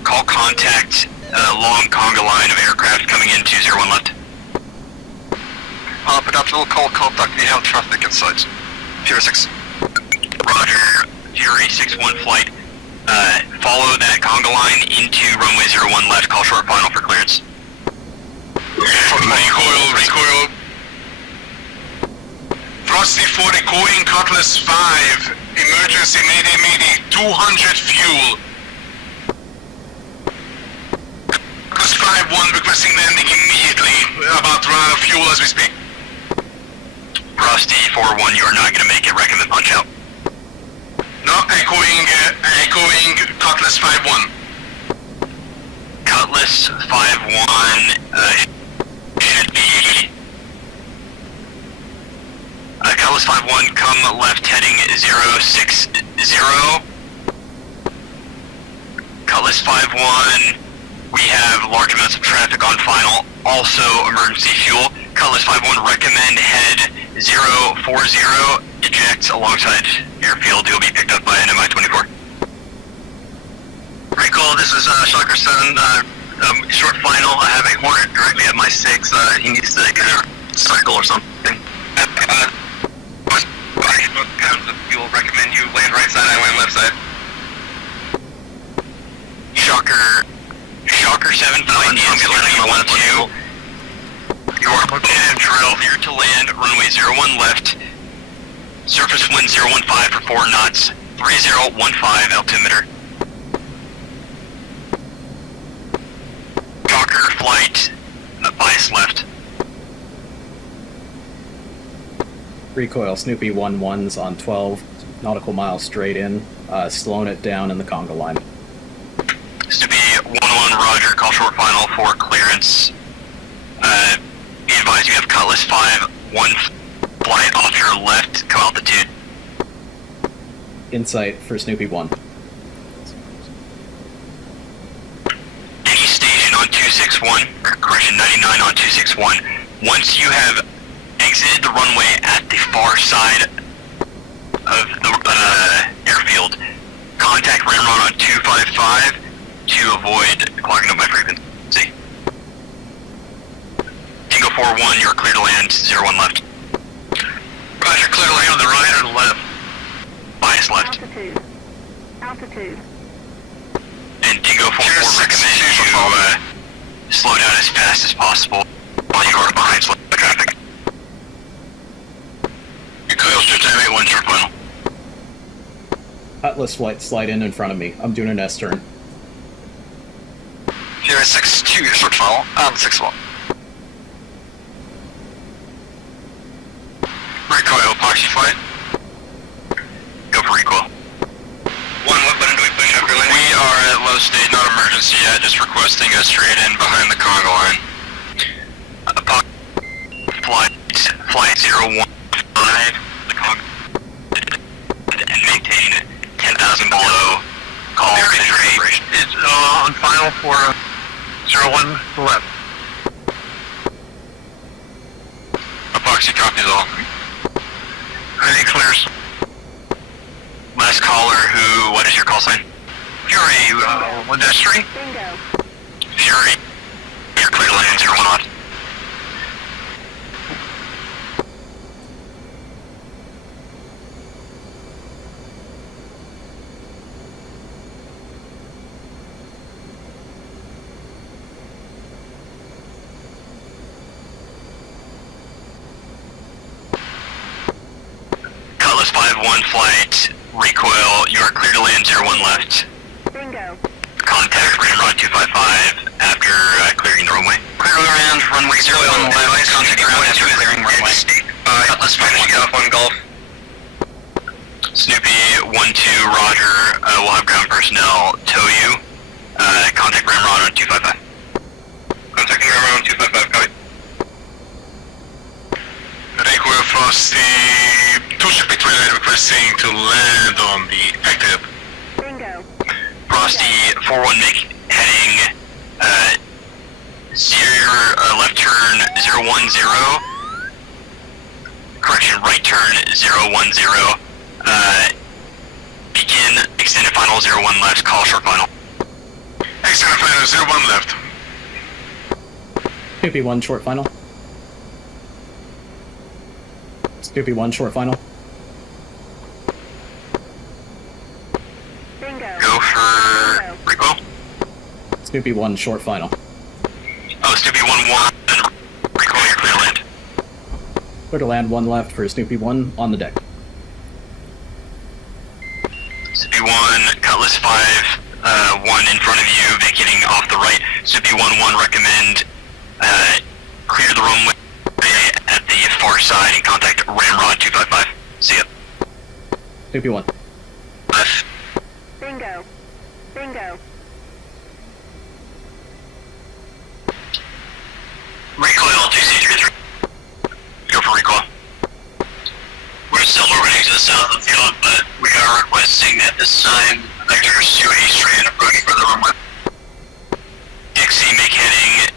Call contact, long conga line of aircraft coming into 01 left. Perhaps we'll call contact, we have traffic in sight. Fury 6. Roger, Fury 61 flight. Follow that conga line into runway 01 left, call short final for clearance. Recoil. Frosty 40, going Cutlass 5. Emergency, mayday, 200 fuel. Cutlass 5-1 requesting landing immediately. About to run out of fuel as we speak. Frosty 4-1, you are not going to make it, recommend punch out. No, echoing Cutlass 5-1. Cutlass 5-1 should be... Cutlass 5-1, come left heading 060. Cutlass 5-1, we have large amounts of traffic on final, also emergency fuel. Cutlass 5-1, recommend head 040, eject alongside airfield, you'll be picked up by an MI-24. Recall, this is Shocker 7, short final, I have a Hornet directly at my 6, he needs to get a cycle or something. Pounds of fuel, recommend you land right side, I land left side. Shocker 7, flight DCS F, you are in drill, clear to land, runway 01 left, surface wind 015 for 4 knots, 3015 altimeter. Shocker flight, bias left. Recoil, Snoopy 1-1's on 12. nautical miles straight in, slowing it down in the conga line. Snoopy 1-1, roger, call short final for clearance. Be advised you have Cutlass 5, 1 flight off your left, come altitude. Insight for Snoopy 1. Any station on 261, correction 99 on 261. Once you have exited the runway at the far side of the airfield, contact Rearming on 255 to avoid clogging up my frequency. Tango 4-1, you're clear to land, 01 left. Roger, clear to land on the right or the left? Bias left. Altitude. Altitude. And Dingo 4-4 recommend you slow down as fast as possible while you are behind slow traffic. Coils just animate 1 short final. Cutlass flight, slide in front of me. I'm doing an S-turn. 062, short final, on 6-1. Recoil, epoxy flight. Go for recoil. 1, what button do we push after landing? We are at low state, not emergency yet, just requesting a straight in behind the conga line. Flight 015, the conga, and maintain 10,000 below. Call configuration. It's on final for 01 left. Epoxy copies all. I think clears. Last caller, what is your call sign? Fury, 1-3? Bingo. Fury, you're clear to land 01 odd. Cutlass 5-1 flight, recoil, you are clear to land 01 left. Bingo. Contact Ramrod 255 after clearing the runway. Clear to land, runway 01 left, contact ground after clearing runway. Cutlass 5-1 Golf 1 Golf. Snoopy 1-2, roger, we'll have ground personnel tow you. Contact Ramrod on 255. Contacting Ramrod on 255, copy. Recoil Frosty, 263 requesting to land on the active. Bingo. Frosty 4-1 make heading left turn 010. Correction, right turn 010. Begin extended final 01 left, call short final. Extended final 01 left. Snoopy 1, short final. Snoopy 1, short final. Bingo. Go for recoil. Snoopy 1, short final. Oh, Snoopy 1-1, recoil, you're clear to land. Clear to land 1 left for Snoopy 1 on the deck. Snoopy 1, Cutlass 5, 1 in front of you, vacating off the right. Snoopy 1-1 recommend clear the runway at the far side and contact Ramrod 255. See ya. Snoopy 1. Left. Bingo. Bingo. Recoil 2C33. Go for recoil. We're still orbiting to the south of the field, but we are requesting at this time vectors to a straight approach for the runway. Dixie make heading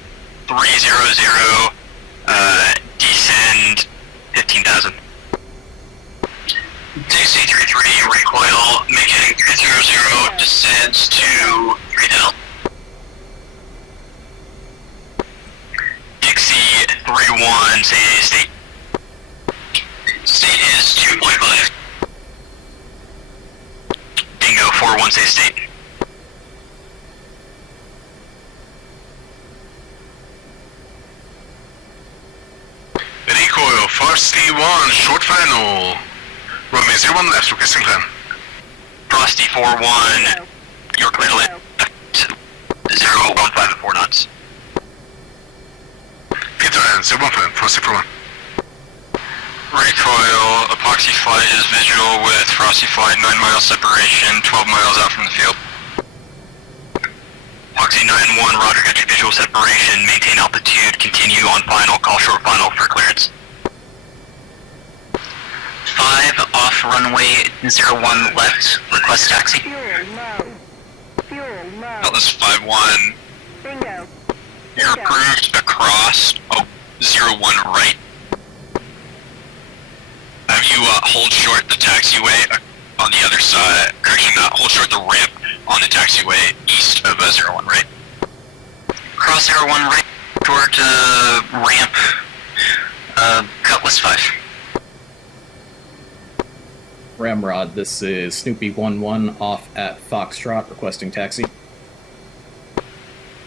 300, descend 15,000. Dixie 33 recoil, make heading 300, descends to 3 Dixie 3-1, say state. State is 2.5. Dingo 4-1, say state. Recoil Frosty 1, short final. Runway 01 left, requesting climb. Frosty 4-1, you're clear to land. 015 at 4 knots. Peter and 015, Frosty 4-1. Recoil, epoxy flight is visual with frosty flight, 9 mile separation, 12 miles out from the field. Epoxy 9-1, roger, got your visual separation, maintain altitude, continue on final, call short final for clearance. 5 off runway 01 left, request taxi. Fuel low. Fuel low. Atlas 5-1, Bingo. you're approved across 01 right. Have you hold short the taxiway on the other side, correction, hold short the ramp on the taxiway east of 01 right. Cross 01 right, short ramp, Cutlass 5. Ramrod, this is Snoopy 1-1 off at Foxtrot, requesting taxi.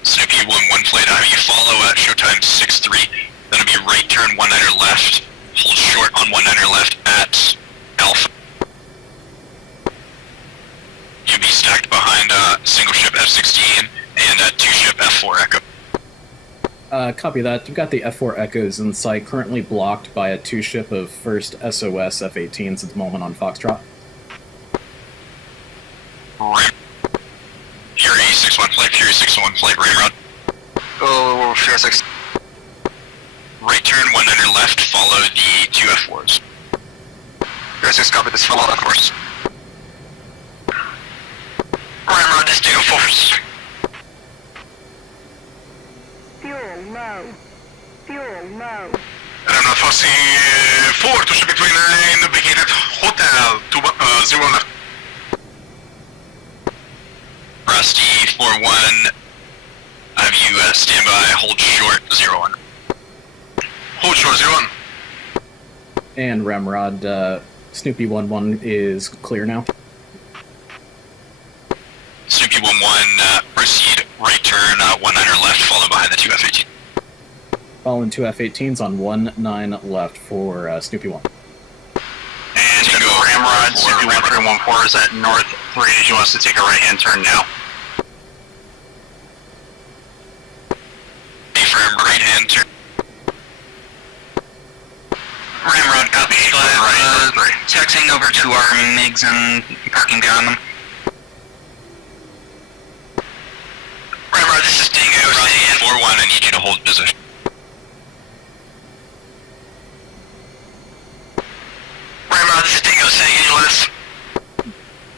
Snoopy 1-1 plate, have you follow at showtime 6-3, that'll be right turn 1-9er left, hold short on 1-9er left at Alpha. You'll be stacked behind single ship F-16 and 2 ship F-4 Echo. Copy that. We've got the F4 Echoes in sight, currently blocked by a 2 ship of First SOS F-18s at the moment on Foxtrot. Fury 6-1 plate, Fury 6-1 plate, Ramrod. Oh, Fury 6. Right turn 1-9er left, follow the 2 F4s. Fury 6, copy this, follow the course. Ramrod, this Takeoff Force. Fuel low. Fuel low. Fossey forward to ship between indicated hotel to 01 left. Rusty 4-1, have you stand by, hold short 01. Hold short 01. And Ramrod, Snoopy 1-1 is clear now. Snoopy 1-1, proceed right turn 1-9er left, follow behind the 2 F-18. Following 2 F-18s on 1-9 left for Snoopy 1. And Tango Ramrod, Snoopy 1314 is at north 3. Did you want us to take a right-hand turn now? Affirm, right-hand turn. Ramrod, copy. Right, Taxiing over to our MiGs and parking behind them. Ramrod, this is Dingo, Rusty 4-1, I need you to hold position. Ramrod, this is Dingo, San Angeles.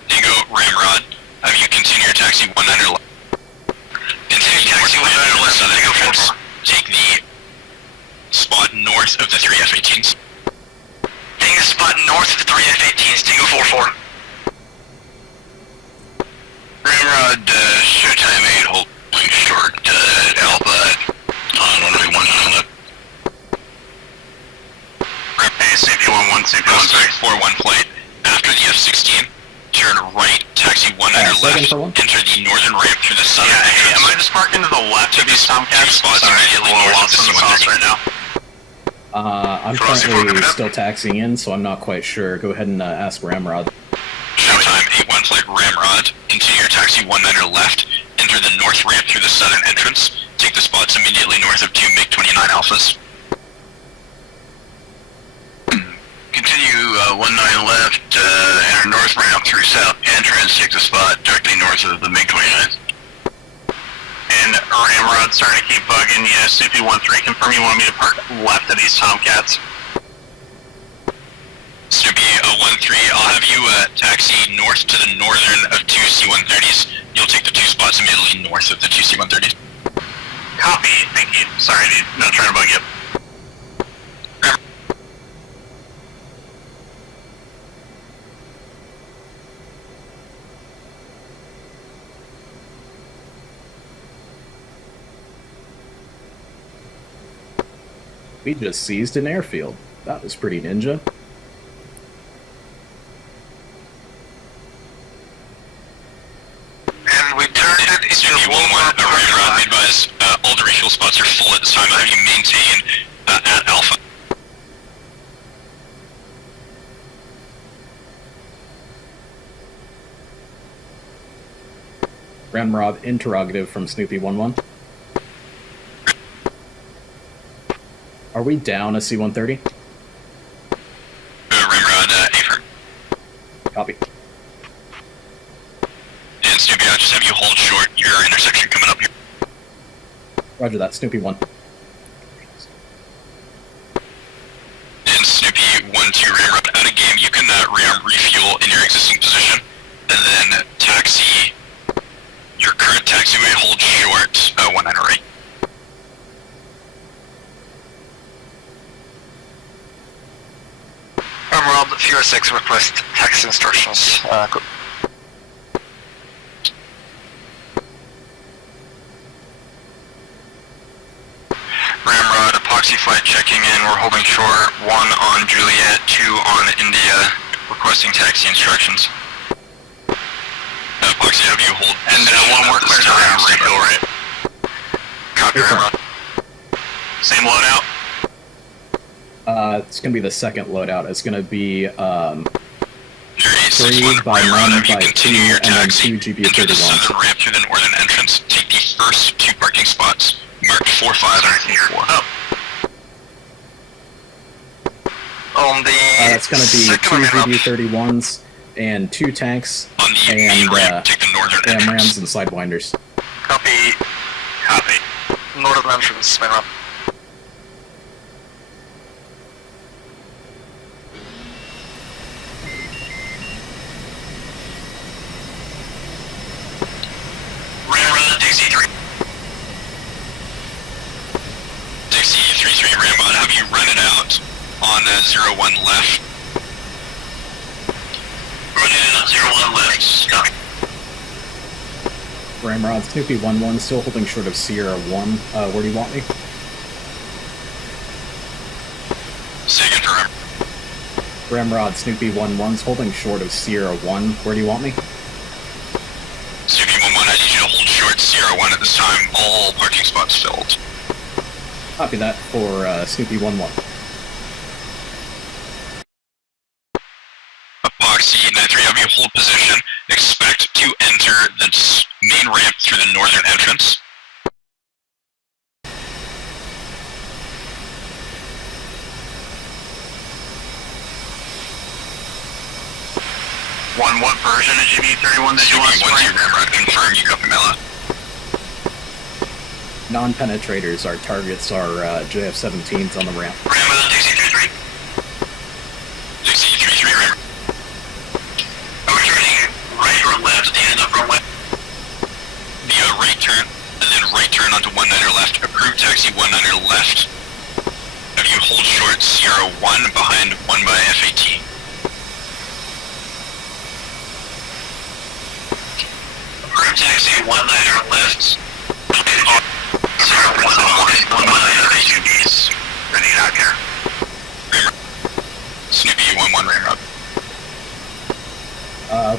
Dingo, Ramrod, have you continue your taxi 1-9er left. Continue taxi 1-9er left, southern entrance. Take the spot north of the 3 F-18s. Taking the spot north of the 3 F-18s, Dingo 4-4. Ramrod, showtime 8, hold short, Alpha, on 1-9 left. Hey, Snoopy 1-1, Snoopy 1-3. 4-1 plate. After the F-16, turn right, taxi 1-9er left, enter the northern ramp through the southern Hey, entrance. am I just parking to the left of these Tomcats? Spots Sorry, immediately a little north of lost the in the sauce C-130. right now. I'm Frosty currently coming up. still taxiing in, so I'm not quite sure. Go ahead and ask Ramrod. Showtime 8-1 plate Ramrod. Continue your taxi 1-9er left. Enter the north ramp through the southern entrance. Take the spots immediately north of 2 MiG-29 Alphas. Continue 1-9 left. Enter north ramp through south entrance. Take the spot directly north of the MiG-29. And Ramrod starting to keep bugging. Yeah, Snoopy 1-3, confirm you want me to park left of these Tomcats. Snoopy 1-3, I'll have you taxi north to the northern of 2 C-130s. You'll take the 2 spots immediately north of the 2 C-130s. Copy, thank you. Sorry, dude, not trying to bug you. We just seized an airfield. That was pretty ninja. And we turned it into 1-1. Ramrod, advise all the refuel spots are full at this time. I'll have you maintain at Alpha. Ramrod, interrogative from Snoopy 1-1. Are we down a C-130? Roger that, Snoopy 1. And Snoopy 1-2 Ramrod out of game. You can rearm refuel in your existing position, and then taxi your current taxiway, hold short 198. Emerald, Fuel 6, request taxi instructions. Ramrod, epoxy flight checking in. We're holding short. 1 on Juliet, 2 on India. Requesting taxi instructions. Epoxy, have you hold And one more clear to Ram, refill right. Copy, Ramrod. Same loadout? It's gonna be the second loadout. It's gonna be, Your 3 A61 by Ramrod, 1 have you by 2, continue your and then taxi 2 into the GBU-31s. southern ramp through the northern entrance. Take the first 2 parking spots, marked 4, 5, and 4. Oh. On the It's gonna be 2 second main ramp, GBU-31s and 2 tanks On the main and ramp, take the northern AMRAMs entrance. and Sidewinders. copy, Copy. northern entrance, main ramp. Ramrod, Dixie 3. Dixie 3-3 Ramrod, have you run it out on 01 left? Running it on 01 left. Copy. Ramrod, Snoopy 1-1, still holding short of Sierra 1. Where do you want me? Second to Ram. Ramrod, Snoopy 1-1's holding short of Sierra 1. Where do you want me? Snoopy 1-1, I need you to hold short Sierra 1 at this time. All parking spots filled. Copy that for Snoopy 1-1. Epoxy 9-3, have you hold position. Expect to enter the main ramp through the northern entrance. What version of GB31 that you want to Snoopy 1-2 spray? Ramrod, confirm you copy Mela. Non-penetrators, our targets are JF-17s on the ramp. Ramrod, Dixie 3-3. Dixie 3-3 Ramrod. Are we turning right or left at the end of runway? The right turn, and then right turn onto 19er left. Approved taxi 19er left. Have you hold short Sierra 1 behind 1 by F-18. Approved taxi 19er left. Sierra 1 behind 1 by F-18Bs. Ready out here. Ramrod. Snoopy 1-1 Ramrod.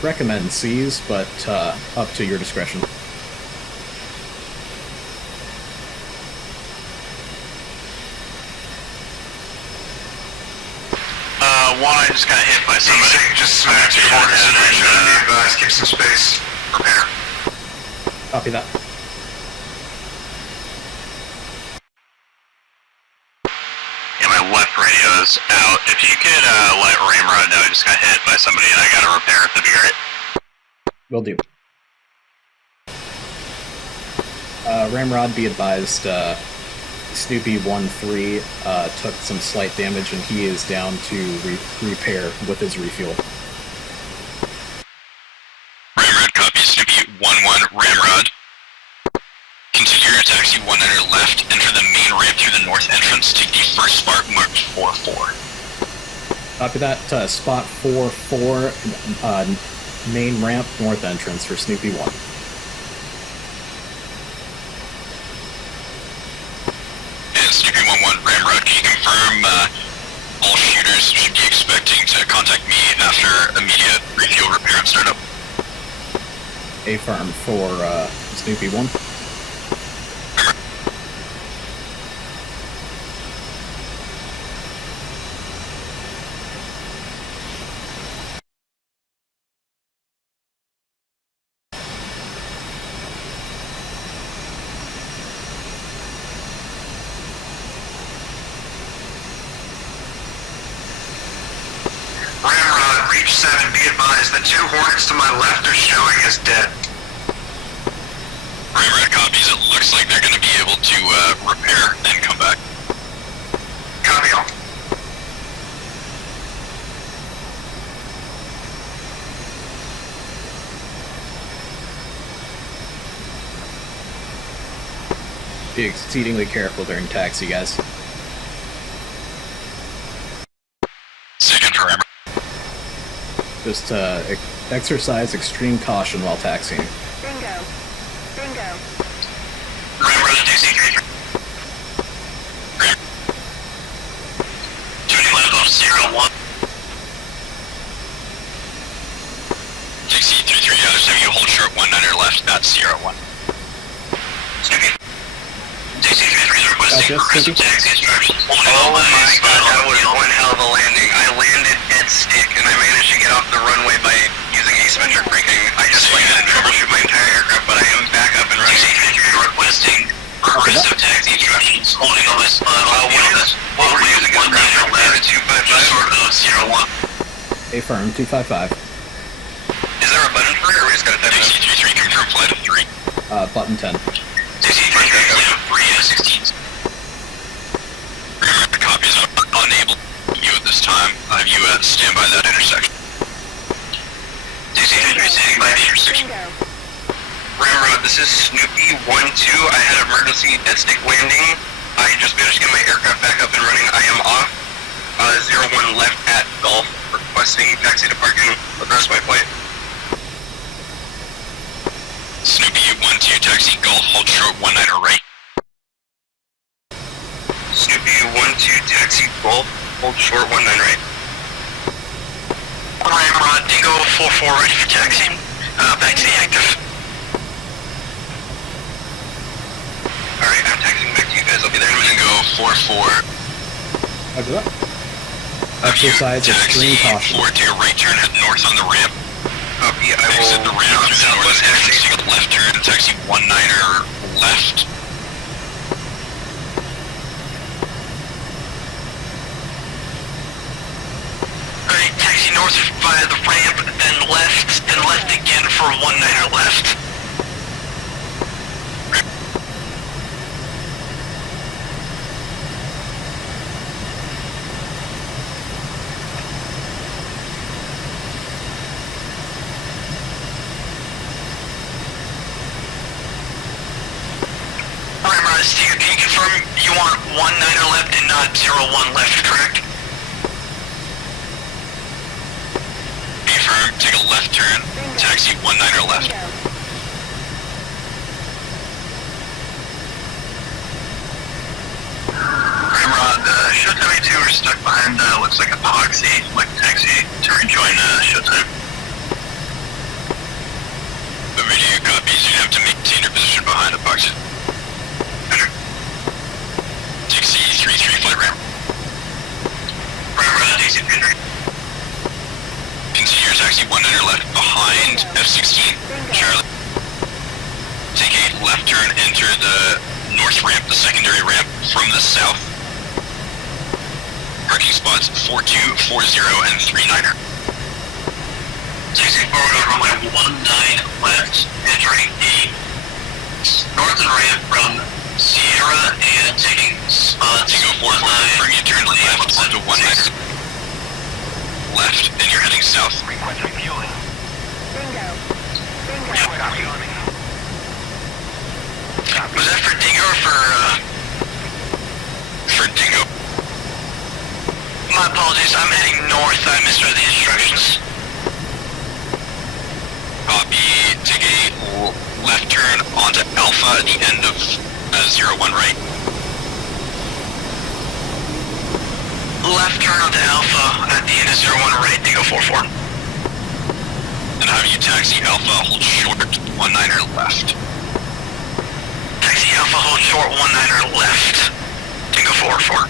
Recommend C's, but up to your discretion. One, I just got hit by somebody. Just smacked your Hornet and advise, keep some space. Prepare. Copy that. Yeah, my left radio is out. If you could let Ramrod know I just got hit by somebody and I gotta repair it, that'd be great. Will do. Ramrod, be advised, Snoopy 1-3 took some slight damage and he is down to repair with his refuel. Ramrod copy, Snoopy 1-1 Ramrod. Continue your taxi 19er left, enter the main ramp through the north entrance, take the first spot marked 4-4. Copy that, spot 4-4, main ramp, north entrance for Snoopy 1. And Snoopy 1-1 Ramrod, can you confirm all shooters should be expecting to contact me after immediate refuel repair and startup? A-Farm for Snoopy 1. Ramrod, reach 7, be advised. The 2 Hornets to my left are showing as dead. Ramrod copies, it looks like they're going to be able able to repair and come back. Copy all. Be exceedingly careful during taxi, guys. Second for Rearming. Just exercise extreme caution while taxiing. Bingo. Bingo. Remember the DC-33. Tuning left off 01. DC-33, you hold short 19er left at 01. Snoopy. DC-33 is requesting progressive taxi instructions. Oh my god, that was one hell of a landing. I landed dead stick and I managed to get off the runway by using asymmetric braking. I just landed and troubleshoot my entire aircraft, but I am back up and running. DC-33 requesting progressive taxi instructions. Holding on this what we're using is ground left 255. Just sort of 01. Affirm, 255. Is there a button for it or we just gotta type it in? DC-33 confirm flight of 3. Button 10. DC-33 flight of 3 F-16s. Remember, copies are unable to you at this time. I have you stand by that intersection. DC-33 standing by the intersection. Bingo. Remember, this is Snoopy 1-2. I had emergency dead stick landing. I just managed to get my aircraft back up and running. I am off 01 left at Gulf, requesting taxi to parking for the rest of my flight. Snoopy 1-2 taxi Gulf, hold short 19er right. Snoopy 1-2 taxi Gulf, hold short 19 right. Ramrod, Dingo 4-4 ready for taxi. Back to the active. Alright, I'm taxiing back to you guys. I'll be there in a minute. Dingo 4-4. Roger that. Exercise extreme caution. 4 to your right turn, head north on the ramp. Copy, I Exit will the ramp through the southwest northern entrance, taxi. take a left turn, taxi 19er left. Alright, taxi north via the ramp, then left again for 19er left. Alright, Steve, can you confirm you want 19er left and not 01 left, correct? Confirm, take a left turn, taxi 19er left. Bingo. Ramrod, Showtime 2 are stuck behind, looks like epoxy, like taxi to rejoin Showtime. The video copies, you have to maintain your position behind epoxy. Enter. Taxi 33 flight ramp. Ramrod, taxi Henry. Continue your taxi 19er left behind F-16, Charlie. Take a left turn, enter the north ramp, the secondary ramp from the south. Parking spots 42, 40, and 39er. Taxi forward on runway 19 left, entering the northern ramp from Sierra and taking Tango 4-9. Bring you turn left onto 19er. Left, and you're heading south. Request refueling. Bingo. Bingo. Was that for Dingo or for Dingo? My apologies, I'm heading north. I misread the instructions. Copy, take a left turn onto Alpha at the end of 01 right. Left turn onto Alpha at the end of 01 right, Dingo 4-4. And have you taxi Alpha, hold short 19er left. Taxi Alpha, hold short 19er left. Dingo 4-4.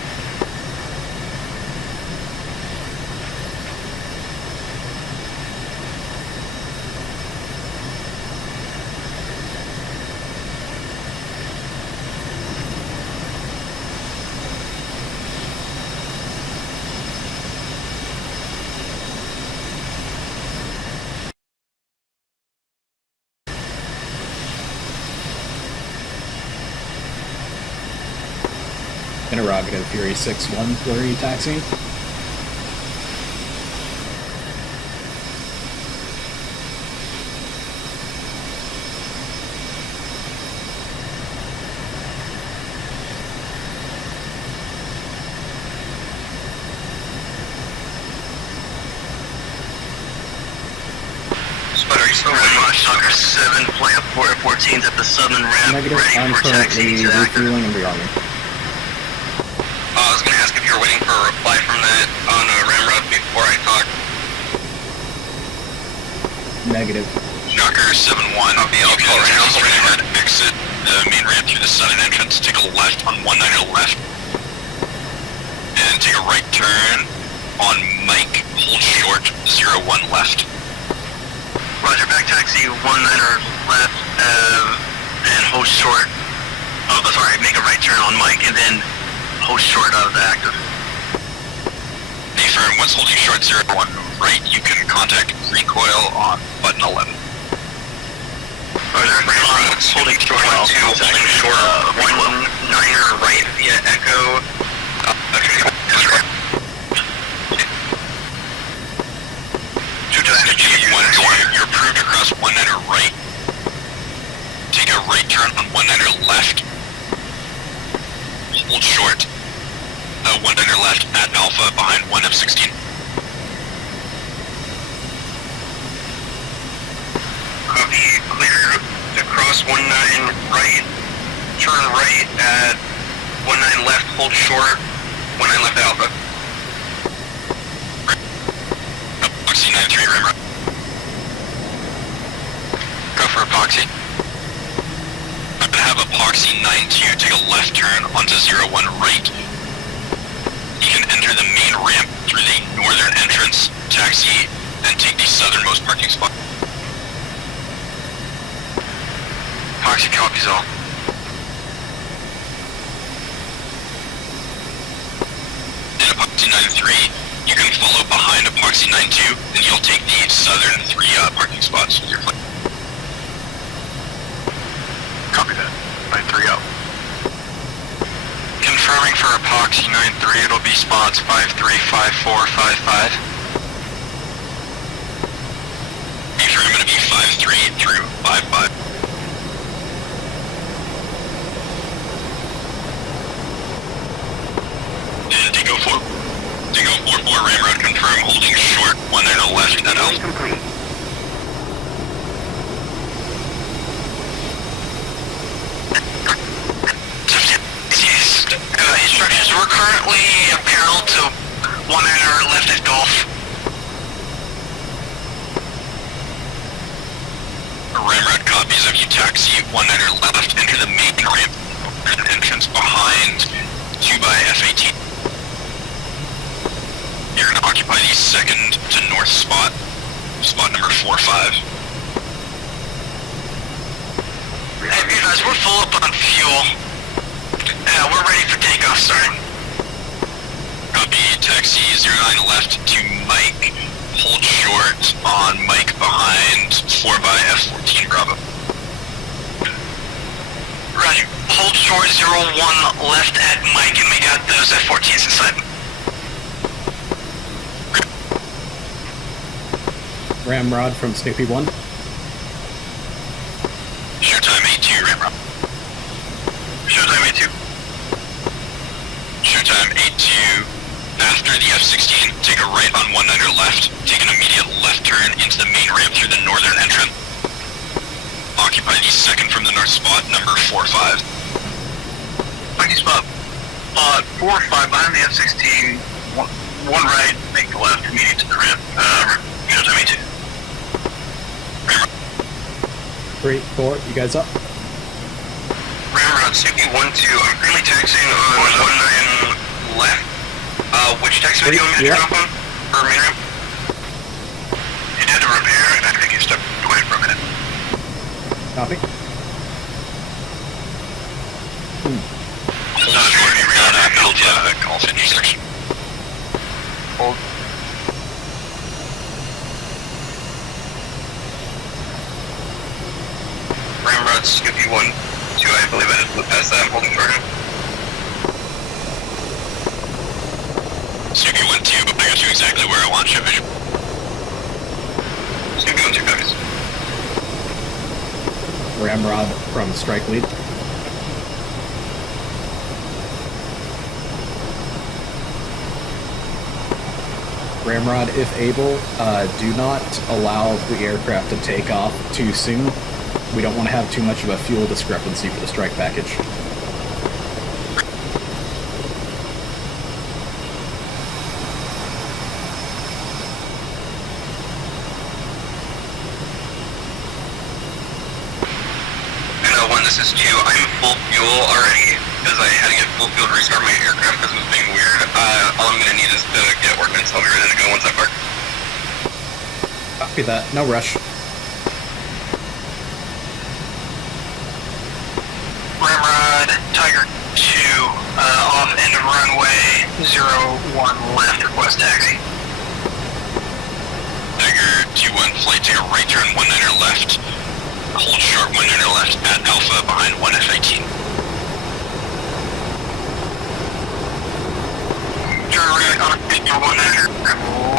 Interrogative, Fury 6-1, where are you taxiing? Spud, are you still running on Shocker 7, flight of 14s at the southern ramp, Negative, ready I'm for taxi currently to active? refueling and rearming. I was going to ask if you were waiting for a reply from that on a ramrod before I talked. Negative. Shocker 7-1. Copy, I'll call You around. can straight ahead, exit the main ramp through the southern entrance, take a left on 19 left, and take a right turn on Mike, hold short, 01 left. Roger, back taxi 19 left, and hold short. Oh, sorry, make a right turn on Mike, and then hold short of the active. Affirm, once holding short 01 right, you can contact recoil on button 11. Roger, once holding short 2, holding short 19 right via Echo. You're approved across 19 right. Take a right turn on 19 left. Hold short. 19 left at Alpha behind 1 F-16. Copy, clear to cross 19 right. Turn right at 19 left, hold short. 19 left Alpha. Epoxy 93 Rimmer. Go for Epoxy. I'm gonna have Epoxy 92 take a left turn onto 01 right. You can enter the main ramp through the northern entrance, taxi, and take the southernmost parking spot. Epoxy copies all. In Epoxy 93, you can follow behind Epoxy 92, and you'll take the southern 3 parking spots with your flight. Copy that. 93 out. Confirming for Epoxy 93, it'll be spots 53, 54, 55. Make sure I'm going to be 53 through 55. And Takeoff 44 Ramrod confirm, holding short 19 left at Alpha. Complete. Instructions, we're currently parallel to 19 left at Golf. Ramrod copies of you taxi 19 left, enter the main ramp entrance behind 2x F-18. You're going to occupy the second to north spot, spot number 4-5. Hey, you guys, we're full up on fuel. We're ready for takeoff, starting. Copy, taxi 09 left to Mike, hold short on Mike behind 4x F-14 Bravo. Roger, hold short 01 left at Mike, and we got those F-14s inside. Ramrod from Snoopy 1. Showtime 8-2, Ramrod. Showtime A2. Showtime 8-2. After the F-16, take a right on 19 left. Take an immediate left turn into the main ramp through the northern entrance. Occupy the second from the north spot, number 4-5. Lucky spot. 4-5 behind the F-16. One right, make the left, immediate to the ramp. Showtime A2. 3, 4, you guys up? Ramrod, Snoopy 1-2. I'm currently taxiing on 19 left. Which taxi do you want me to drop on? Or main ramp? You did the repair, and I think you stepped away for a minute. Copy. Golf intersection. Hold. Ramrod, Snoopy 1-2. I believe I just past that. I'm holding short. exactly where I want ship vision. Just gonna go in 2 seconds. Ramrod from strike lead. Ramrod, if able, do not allow the aircraft to take off too soon. We don't want to have too much of a fuel discrepancy for the strike package. This is 2. I'm full fuel already because I had to get full fuel to restart my aircraft because it was being weird. All I'm going to need is to get ordnance. I'll be ready to go once I park. Copy that. No rush. Ramrod, Tiger 2, off end of runway, 01 left, request taxi. Tiger 2-1, flight take a right turn, 19er left. Hold short 19er left at Alpha behind 1 F-18. Turn right on 19er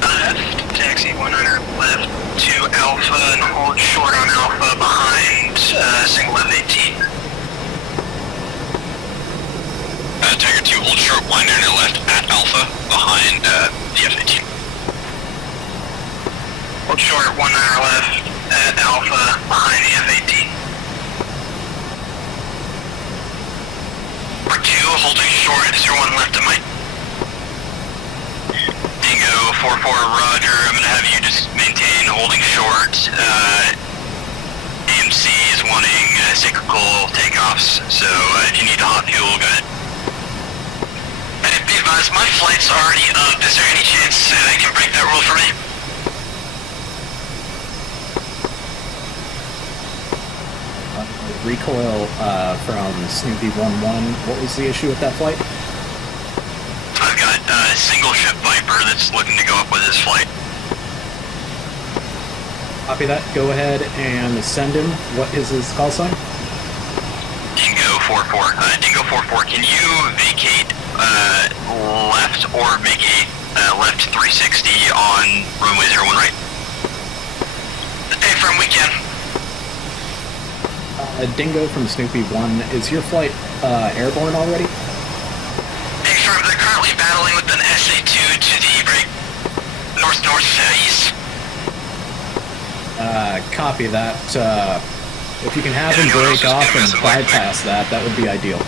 left, taxi 19er left to Alpha and hold short on Alpha behind single F-18. Tiger 2, hold short 19er left at Alpha behind the F-18. Hold short 19er left at Alpha behind the F-18. Part 2, holding short at 01 left of my Dingo 4-4, roger. I'm going to have you just maintain holding short. AMC is wanting cyclical takeoffs, so if you need hot fuel, go ahead. And be advised, my flight's already up. Is there any chance I can break that rule for me? Recoil from Snoopy 1-1. What was the issue with that flight? I've got a single ship Viper that's looking to go up with his flight. Copy that. Go ahead and send him. What is his call sign? Dingo 4-4. Dingo 4-4, can you vacate left or make a left 360 on runway 01 right? Hey, from weekend. Dingo from Snoopy 1, is your flight airborne already? Hey, firm, they're currently battling with an SA-2 to the north-north-east. Copy that. If you can have him break off and bypass that, that would be ideal.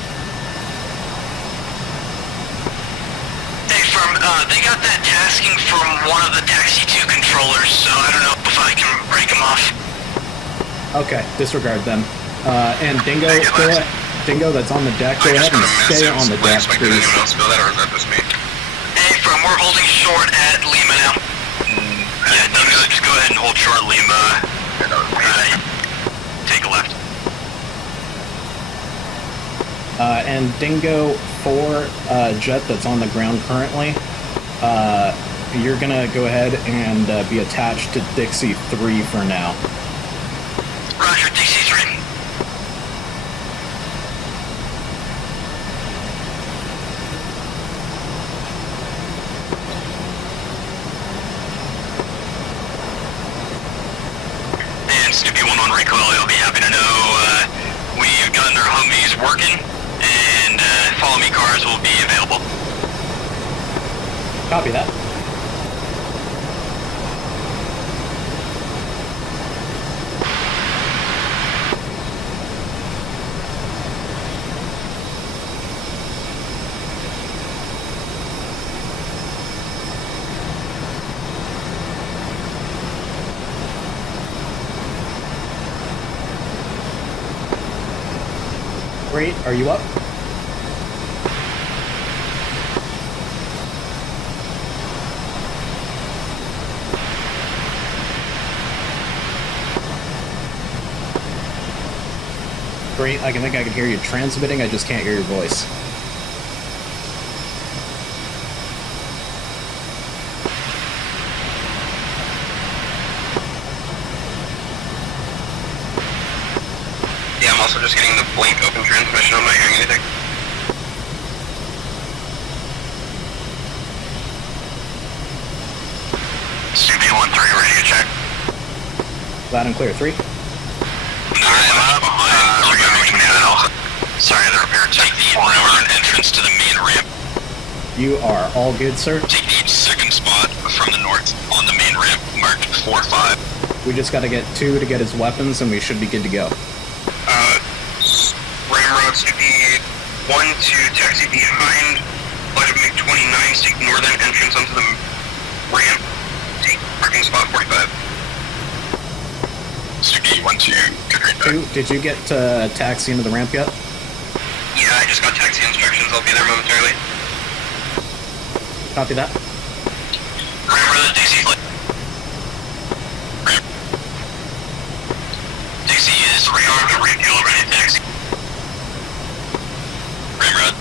Hey, firm, they got that tasking from one of the Taxi 2 controllers, so I don't know if I can break them off. Okay, disregard them. And Dingo, go ahead. Dingo, that's on the deck. Go ahead and stay on the deck, please. Did anyone else feel that, or is that just me? Hey, firm, we're holding short at Lima now. Yeah, Dingo, just go ahead and hold short Lima. Take a left. And Dingo 4, jet that's on the ground currently, you're gonna go ahead and be attached to Dixie 3 for now. Roger, Dixie 3. And Snoopy 1-1 recoil, you'll be happy to know we've gotten our Humvees working, and follow me cars will be available. Copy that. Great, are you up? Great, I think I can hear you transmitting, I just can't hear your voice. Yeah, I'm also just getting the blink open transmission. I'm not hearing anything. CV-13 radio check. Loud and clear. 3. Sorry, the repair check. Take the northern entrance to the main ramp. You are all good, sir. Take the second spot from the north on the main ramp, marked 4-5. We just gotta get 2 to get his weapons, and we should be good to go. Ramrod CV-1 to taxi behind flight of MiG-29, take northern entrance onto the ramp, take parking spot 45. CV-1 to good read back. 2, did you get taxi into the ramp yet? Yeah, I just got taxi instructions, I'll be there momentarily. Copy that. Ramrod, DC flight. Ramp. DC is rearmed and refuel ready taxi. Ramrod.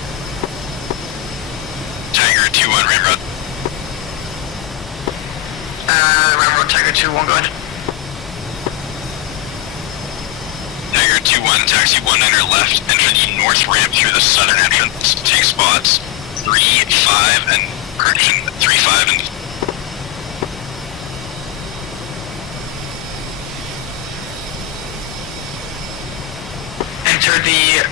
Tiger 2-1, Ramrod. Ramrod, Tiger 2-1, go ahead. Tiger 2-1, taxi 19er left, enter the north ramp through the southern entrance. Take spots 3-5 and correction 3-5 and enter the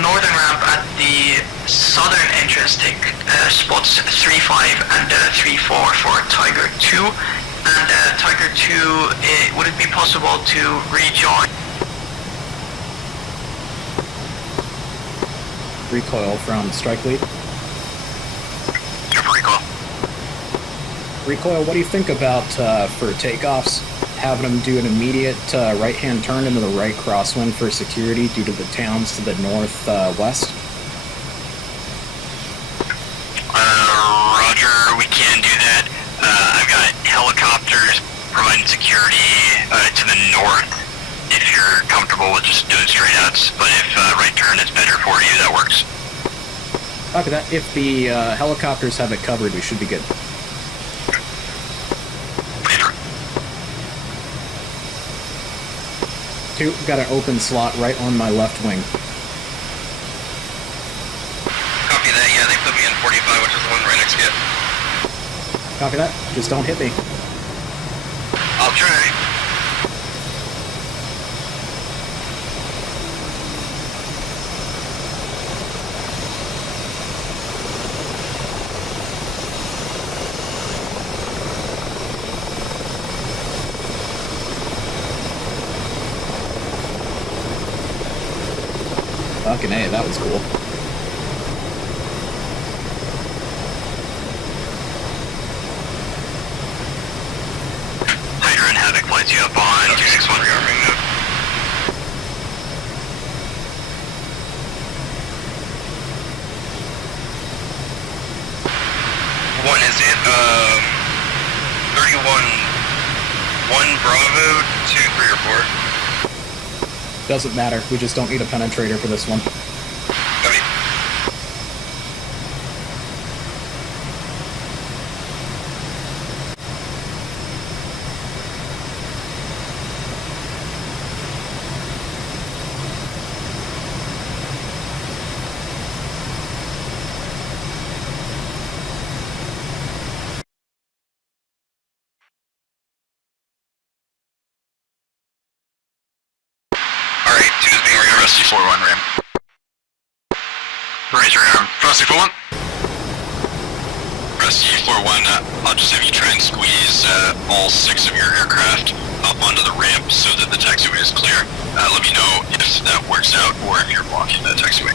northern ramp at the southern entrance. Take spots 3-5 and 3-4 for Tiger 2. And Tiger 2, would it be possible to rejoin? Recoil from strike lead. Go for recoil. Recoil, what do you think about, for takeoffs, having them do an immediate right-hand turn into the right crosswind for security due to the towns to the northwest? Roger, we can do that. I've got helicopters providing security to the north if you're comfortable with just doing straight outs, but if right turn is better for you, that works. Copy that. If the helicopters have it covered, we should be good. Paper. 2, got an open slot right on my left wing. Copy that, yeah, they put me in 45, which is the one right next to you. Copy that. Just don't hit me. I'll try. Fucking A, that was cool. Hydra and Havoc lights you up on 261 rearming node. One is it, 31, 1 Bravo, 2, 3, or 4. Doesn't matter, we just don't need a penetrator for this one. Copy. Alright, 2 is being rearmed. Rusty 4-1 ram. Raise your arm. Rusty 4-1. Rusty 4-1, I'll just have you try and squeeze all 6 of your aircraft up onto the ramp so that the taxiway is clear. Let me know if that works out or if you're blocking the taxiway.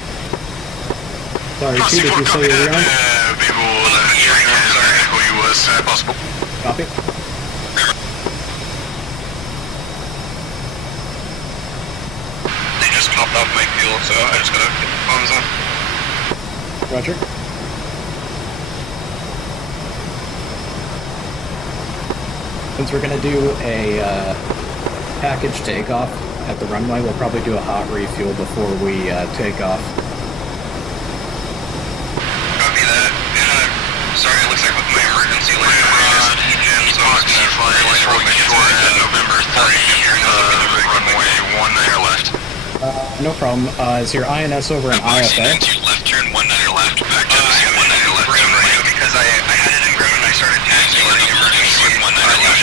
Sorry, 2, did you say you're around? Who you was possible. Copy. They just popped off my fuel, so I just gotta get the phones on. Roger. Since we're gonna do a package takeoff at the runway, we'll probably do a hot refuel before we take off. Copy that. Sorry, it looks like with my emergency landing, so I'm just gonna fly really short at November 30 here in the runway 19er left. No problem. Is your INS over in IFA? To left turn 19er left, back to the 19er left. Because I had it in ground and I started taxiing the emergency with 19er left.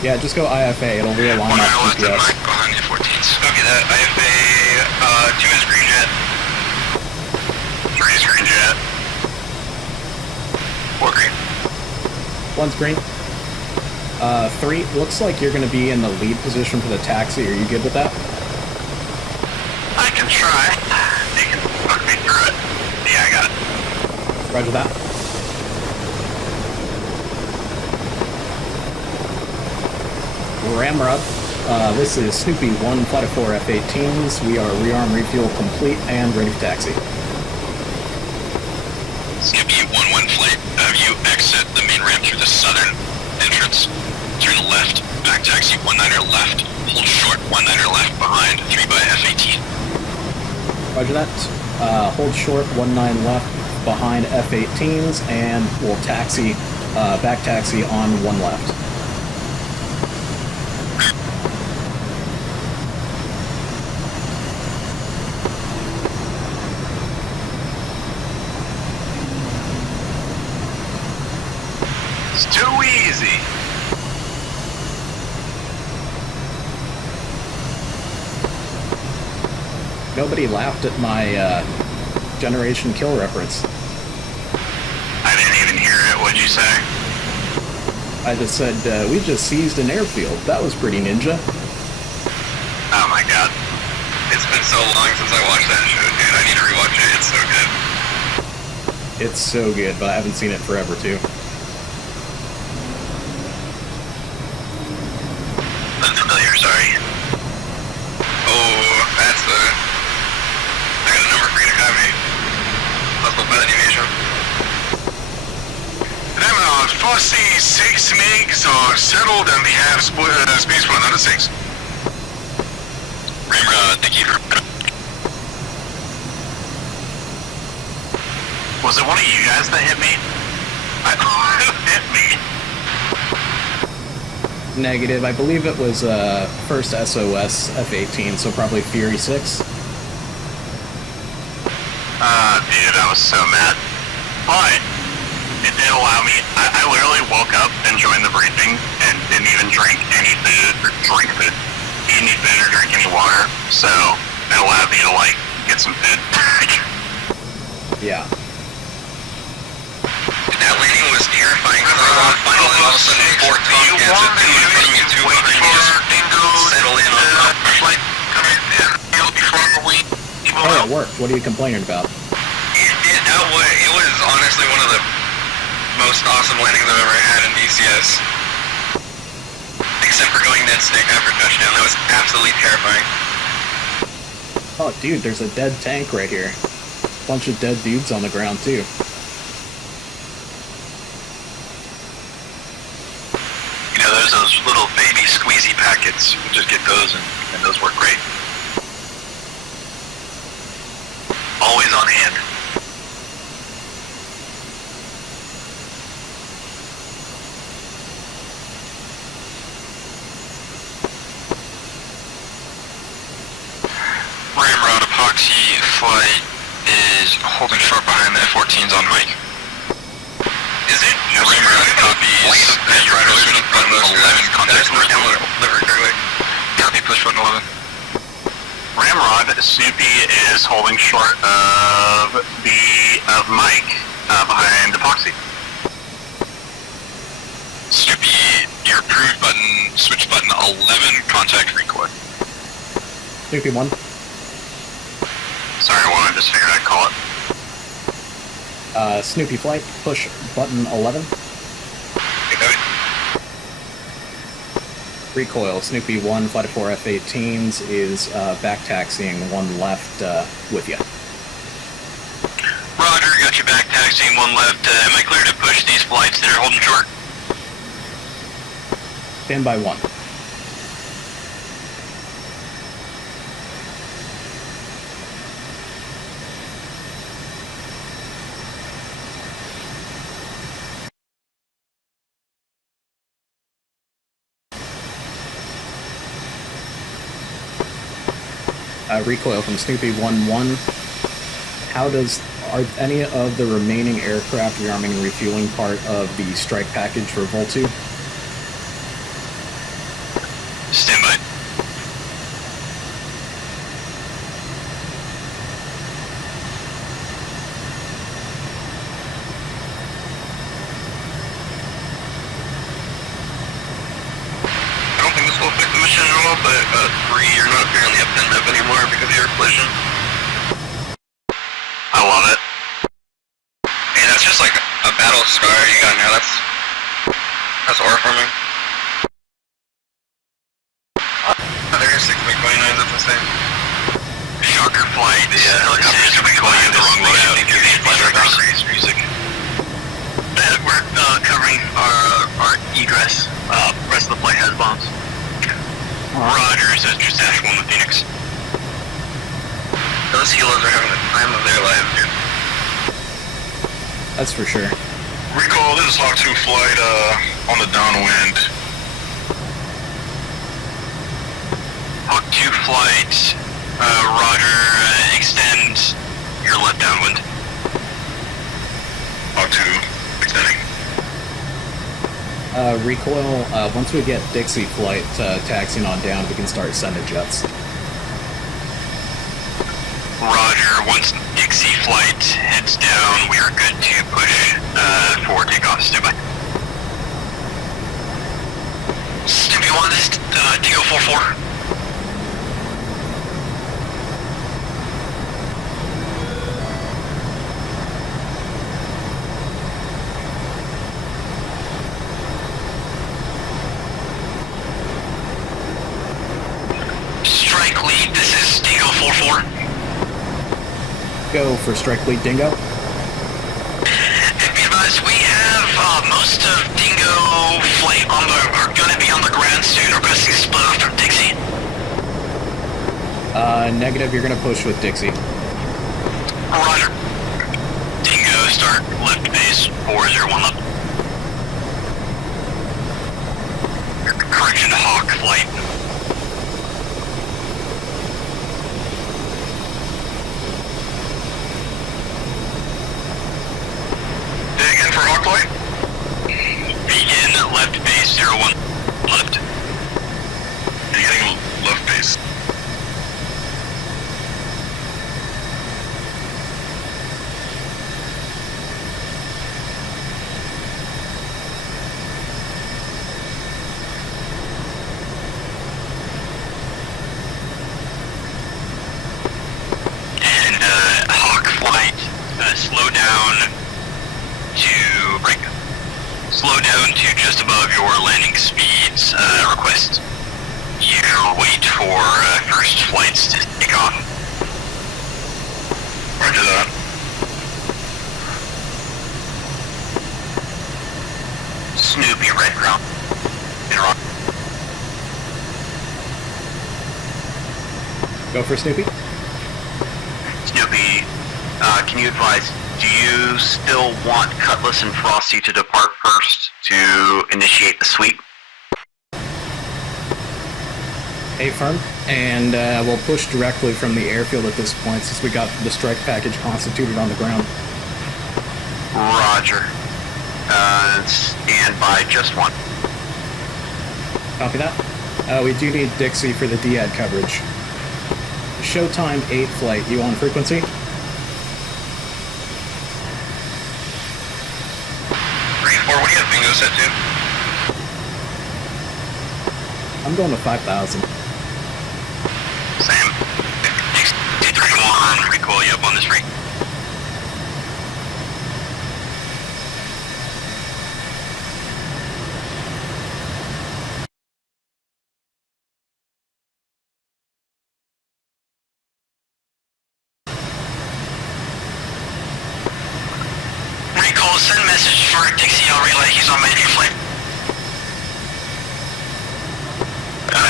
Yeah, just go IFA. It'll realign One that hour left at GPS. Mike behind the 14s. Okay, that IFA, 2 is green jet. 3 is green jet. 4 green. 1's green. 3, looks like you're going to be in the lead position for the taxi. Are you good with that? I can try. They can fuck me through it. Yeah, I got it. Roger that. Ramrod. This is Snoopy 1 Flight of 4 F-18s. We are rearm refuel complete and ready for taxi. Snoopy 1-1 flight. Have you exit the main ramp through the southern entrance. Turn left, back taxi 19er left. Hold short 19er left behind 3 by F-18. Roger that. Hold short 19 left behind F-18s and we'll taxi, back taxi on 1 left. It's too easy. Nobody laughed at my generation kill reference. I didn't even hear it. What'd you say? I just said, we just seized an airfield. That was pretty ninja. Oh my god. It's been so long since I watched that show, dude. I need to rewatch it. It's so good. It's so good, but I haven't seen it forever, too. Unfamiliar, sorry. Oh, that's the... I got a number for you to copy. Possible pilot evasion. Remnant, 46 MiGs are settled and we have space for another 6. Ramrod, thank you for... Was it one of you guys that hit me? Who hit me? Negative. I believe it was first SOS F-18, so probably Fury 6. Dude, I was so mad. But it did allow me. I literally woke up and joined the briefing and didn't even drink any food or drink food. Eat any food or drink any water. So it allowed me to like get some food. Yeah. That landing was terrifying because I was final and all of a sudden 4 Tomcats and they were putting me 2 behind me just settle in on top. Flight coming in before we... Oh, it worked. What are you complaining about? It was honestly one of the most awesome landings I've ever had in DCS. Except for going dead stick after touchdown. That was absolutely terrifying. Oh, dude, there's a dead tank right here. Bunch of dead dudes on the ground, too. You know, there's those little baby squeezy packets. You can just get those and those work great. Always on hand. Ramrod epoxy flight is holding short behind the F-14s on Mike. Is it? Yes, Ramrod copies that you're pushing button 11, contact north delivery correctly. Copy push button 11. Ramrod, Snoopy is holding short of Mike behind epoxy. Snoopy, your approved button, switch button 11, contact recoil. Snoopy 1. Sorry, I just figured I'd call it. Snoopy flight, push button 11. Recoil, Snoopy 1, Flight of 4 F-18s is back taxiing 1 left with you. Roger, got you back taxiing 1 left. Am I clear to push these flights that are holding short? Stand by 1. Recoil from Snoopy 1-1. Are any of the remaining aircraft rearming and refueling part of the strike package for Vul II? Stand by. I don't think this will affect the mission at all, but 3, you're not apparently up 10 map anymore because of your collision. I love it. Hey, that's just like a battle scar you got now. That's orpharming. There's 6 MiG-29s, that's the same. Shocker flight. The helicopters are flying the wrong loadout. Music. We're covering our egress. Rest of the flight has bombs. Roger, says Tristash 1 with Phoenix. Those helos are having the time of their lives, dude. That's for sure. Recall, this is Hawk 2 flight on the downwind. Hawk 2 flight, Roger, extend your left downwind. Hawk 2, extending. Recoil, once we get Dixie flight taxiing on down, we can start sending jets. Roger, once Dixie flight heads down, we are good to push for takeoff. Stand by. Stimpy 1, this is Takeoff 4. Strike lead, this is Dingo 4-4. Go for strike lead, Dingo. And be advised, we have most of Dingo flight are going to be on the ground soon, requesting Spud from Dixie. Negative, you're gonna push with Dixie. Roger. Dingo, start left base, 401 left. Correction, Hawk flight. Again for Hawk flight? Begin left base, 01 left. Beginning left base. And Hawk flight, slow down to break. Slow down to just above your landing speeds. Request you wait for first flights to take off. Roger that. Snoopy red ground. Go for Snoopy. Snoopy, can you advise, do you still want Cutlass and Frosty to depart first to initiate the sweep? Affirm. And we'll push directly from the airfield at this point since we got the strike package constituted on the ground. Roger. Stand by just one. Copy that. We do need Dixie for the DAD coverage. Showtime 8 flight, you on frequency? 3-4, what do you have bingo set to? I'm going to 5,000. Same. 231, recoil you up on this ring. Recall, send message for Dixie, I'll relay, he's on manual flight.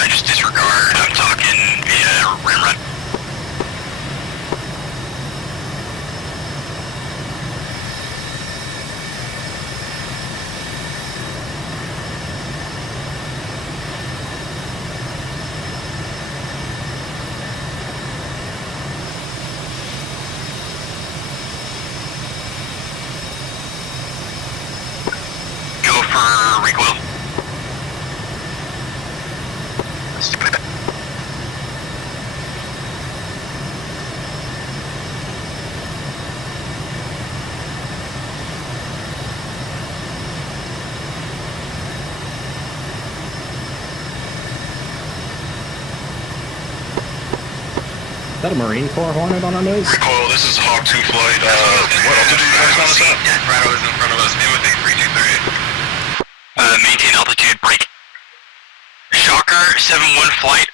Just disregard, I'm talking via Rimrun. Go for recoil. Is that a Marine Corps Hornet on our nose? Recoil, this is Hawk 2 flight. What altitude you guys want us at? Desperado is in front of us. Timothy 323. Maintain altitude, break. Shocker 7-1 flight.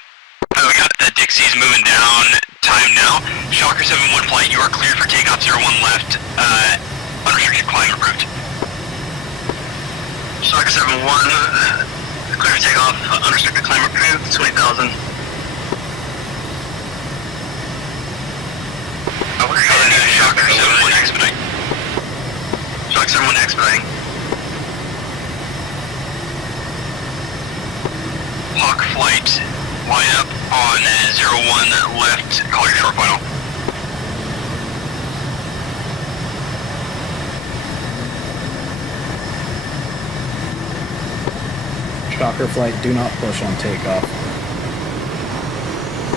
We got the Dixies moving down. Time now. Shocker 7-1 flight, you are cleared for takeoff 01 left. Unrestricted climb approved. Shocker 7-1, clear for takeoff. Unrestricted climb approved. 20,000. We're going to Shocker 7-1 expedite. Shocker 7-1 expediting. Hawk flight, line up on 01 left, call your short final. Shocker flight, do not push on takeoff.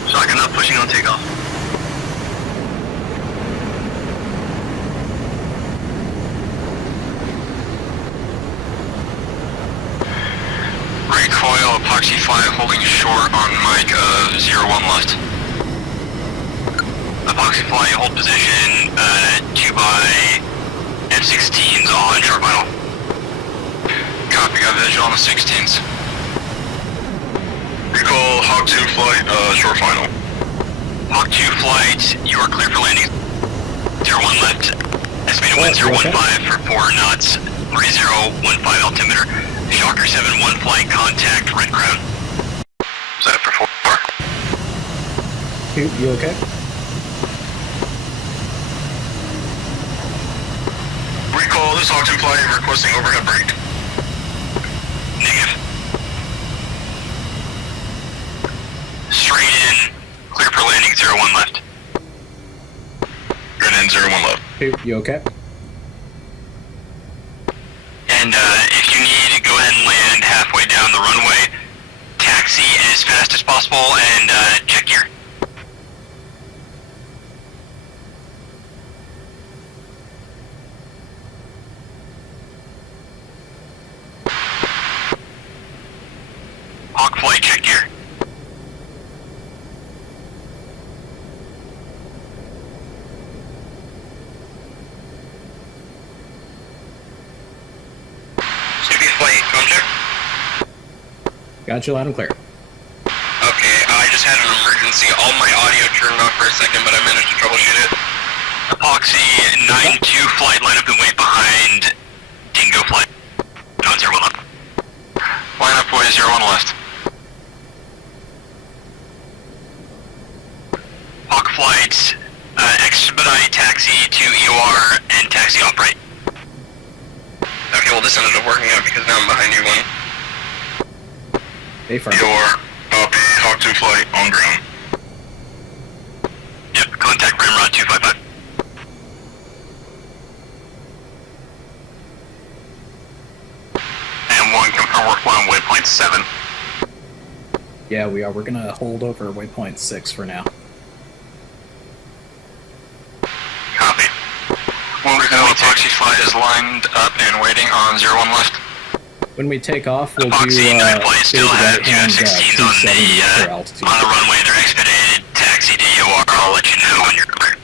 Shocker not pushing on takeoff. Recoil, epoxy fly holding short on mic of 01 left. Epoxy fly, hold position, 2 by F-16s on short final. Copy, got visual on the 16s. Recoil, Hawk 2 flight, short final. Hawk 2 flight, you are clear for landing. 01 left. Estimated wind 015 for 4 knots, 3015 altimeter. Shocker 7-1 flight, contact, red crown. Set up for 4. You okay? Recoil, this is Hawk 2 flight, requesting overhead brake. Negative. Straight in, clear for landing, 01 left. Good in, 01 left. You okay? And if you need to go ahead and land halfway down the runway, taxi as fast as possible and check gear. Hawk flight, check gear. Snoopy flight, phone check. Got you loud and clear. Okay, I just had an emergency. All my audio turned off for a second, but I managed to troubleshoot it. Epoxy 9-2 flight, line up and wait behind Dingo flight. On 01 left. Line up way 01 left. Hawk flight, expedite taxi to EOR and taxi off right. Okay, well this ended up working out because now I'm behind you one. A-FARP. EOR, copy, Hawk 2 flight, on ground. Yep, contact Ramrod 255. And one, confirm we're flying waypoint 7. Yeah, we are. We're gonna hold over waypoint 6 for now. Copy. One epoxy flight is lined up and waiting on 01 left. When we take off, we'll Epoxy do 9 flight still have two and F-16s on 270 for the altitude. on the runway. They're expedited. Taxi to EOR. I'll let you know when you're clear.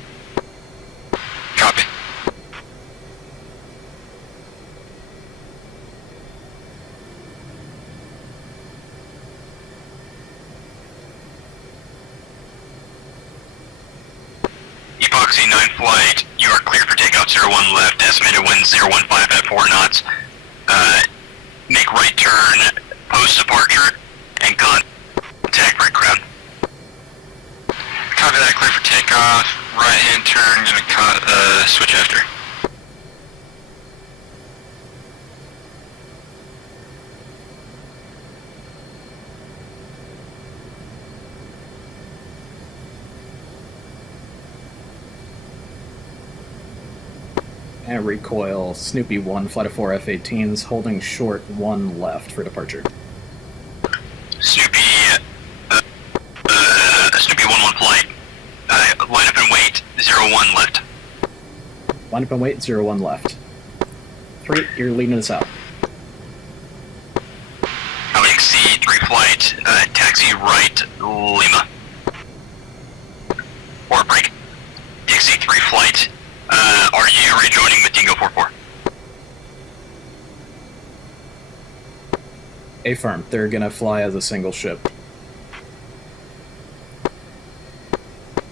Copy. Epoxy 9 flight, you are clear for takeoff 01 left, estimated wind 015 at 4 knots. Make right turn, post departure, and contact right crown. Copy that, clear for takeoff, right hand turn, gonna switch after. And recoil, Snoopy 1, flight of 4 F-18s, holding short 1 left for departure. Snoopy, Snoopy 1-1 flight, line up and wait, 01 left. Line up and wait, 01 left. 3, you're leading us out. Coming C3 flight, taxi right, Lima. or break. Dixie 3 flight, are you rejoining with Dingo 44? A-Firm, they're gonna fly as a single ship.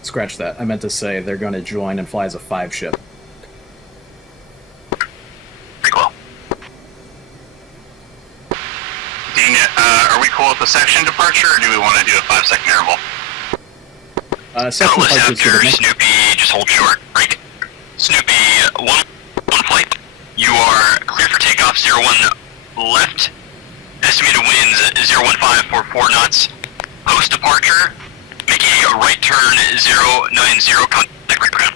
Scratch that. I meant to say they're gonna join and fly as a 5 ship. Pretty cool. Dean, are we cool with the section departure, or do we want to do a 5-second interval? Section Cutlass departure after suitable. Snoopy, just hold short. Break. Snoopy, one flight. You are clear for takeoff, 01 left. Estimated winds, 01544 knots. Post departure, make a right turn, 090, contact Red Crown.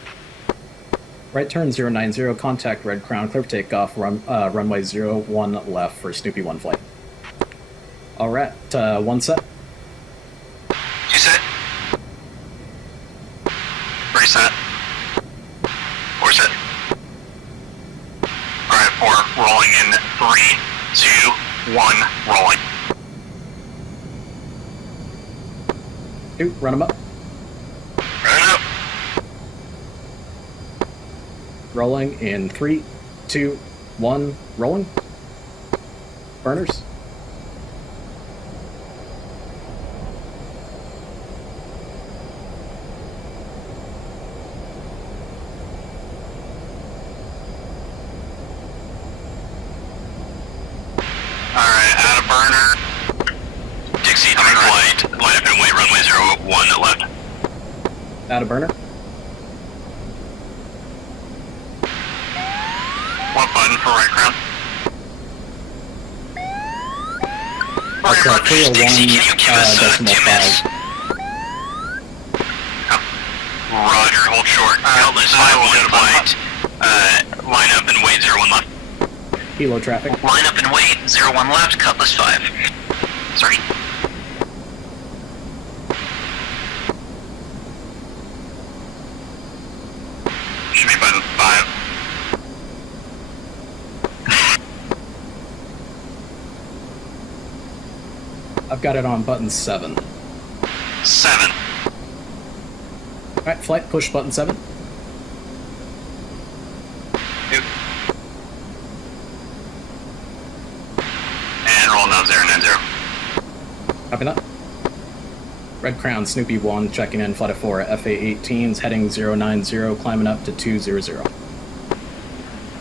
Right turn 090, contact Red Crown, clear for takeoff, runway 01 left for Snoopy 1 flight. Alright, 1 set. You set? 3 set. 4 set. Alright, 4, rolling in 3, 2, 1, rolling. 2, run them up. Run it up. Rolling in 3, 2, 1, rolling. Burners. Alright, out of burner. Dixie 3 flight, line up and wait, runway 01 left. Out of burner. What button for right crown? That's Roger, 301, Dixie, can you give us 2 decimal minutes? 5. Roger, hold short. Cutlass I will go 51 to flight, line up and wait, 01 left. Helo traffic. Line up and wait, 01 left, Cutlass 5. Sorry. Should be button 5. I've got it on button 7. 7. Alright, flight, push button 7. And roll now 090. Copy that. Red Crown, Snoopy 1, checking in, flight of 4, FA-18s, heading 090, climbing up to 200.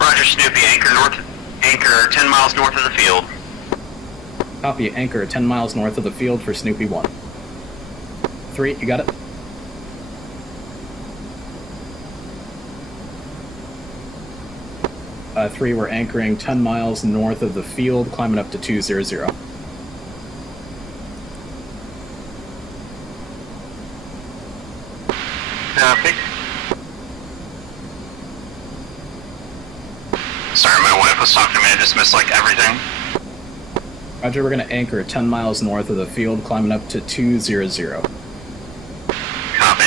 Roger, Snoopy, anchor 10 miles north of the field. Copy, anchor 10 miles north of the field for Snoopy 1. 3, you got it? Three, we're anchoring 10 miles north of the field, climbing up to 200. Copy. Sorry, my wife was talking to me. I just missed like everything. Roger, we're going to anchor 10 miles north of the field, climbing up to 200. Copy.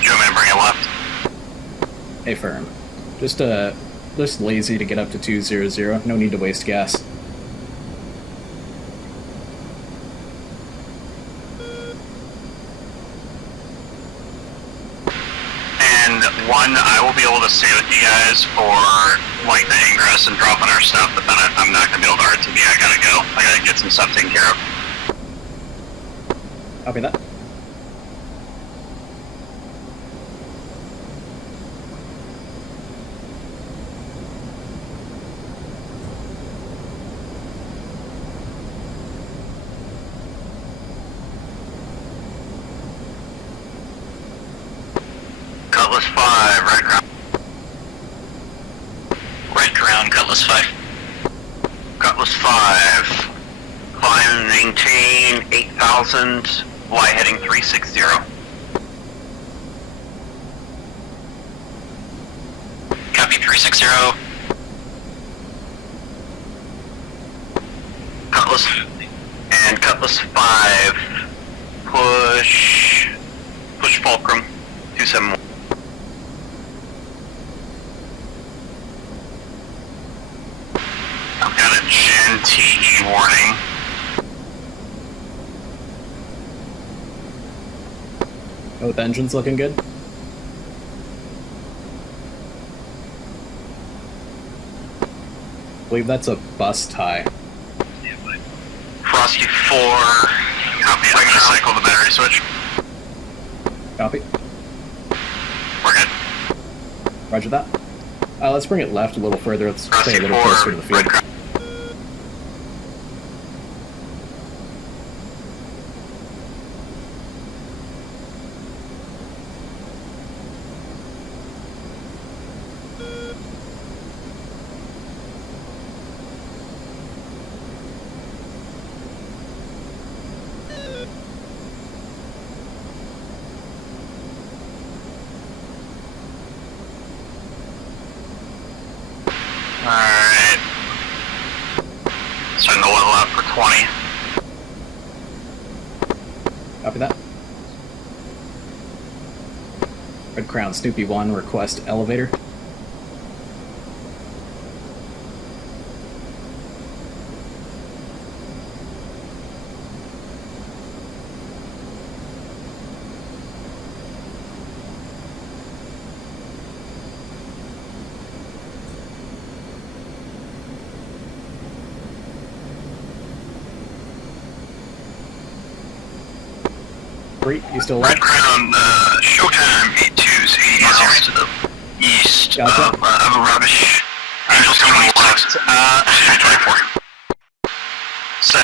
Do you want me to bring it left? Hey, firm. Just lazy to get up to 200. No need to waste gas. And 1, I will be able to stay with you guys for like the ingress and dropping our stuff, but then I'm not gonna be able to RTB. I gotta go. I gotta get some stuff taken care of. Copy that. Cutlass 5, Red Crown. Red Crown, Cutlass 5. Cutlass 5. Climb and maintain 8,000, fly heading 360. Copy 360. Cutlass and Cutlass 5. Push Fulcrum 271. I've got a Gen TE AT warning. Both engines looking good. I believe that's a bust high. Frosty 4. Copy, I'm gonna cycle the battery switch. Copy. We're good. Roger that. Let's bring it left a little further. Let's stay Frosty a little 4, closer to the field. red crown. Alright. Starting to level up for 20. Copy that. Red Crown Snoopy 1, request elevator. You still alive? Red Crown, Showtime 82s, 80 miles to the east Gotcha. of Rubbish. Angels coming left. 24. So,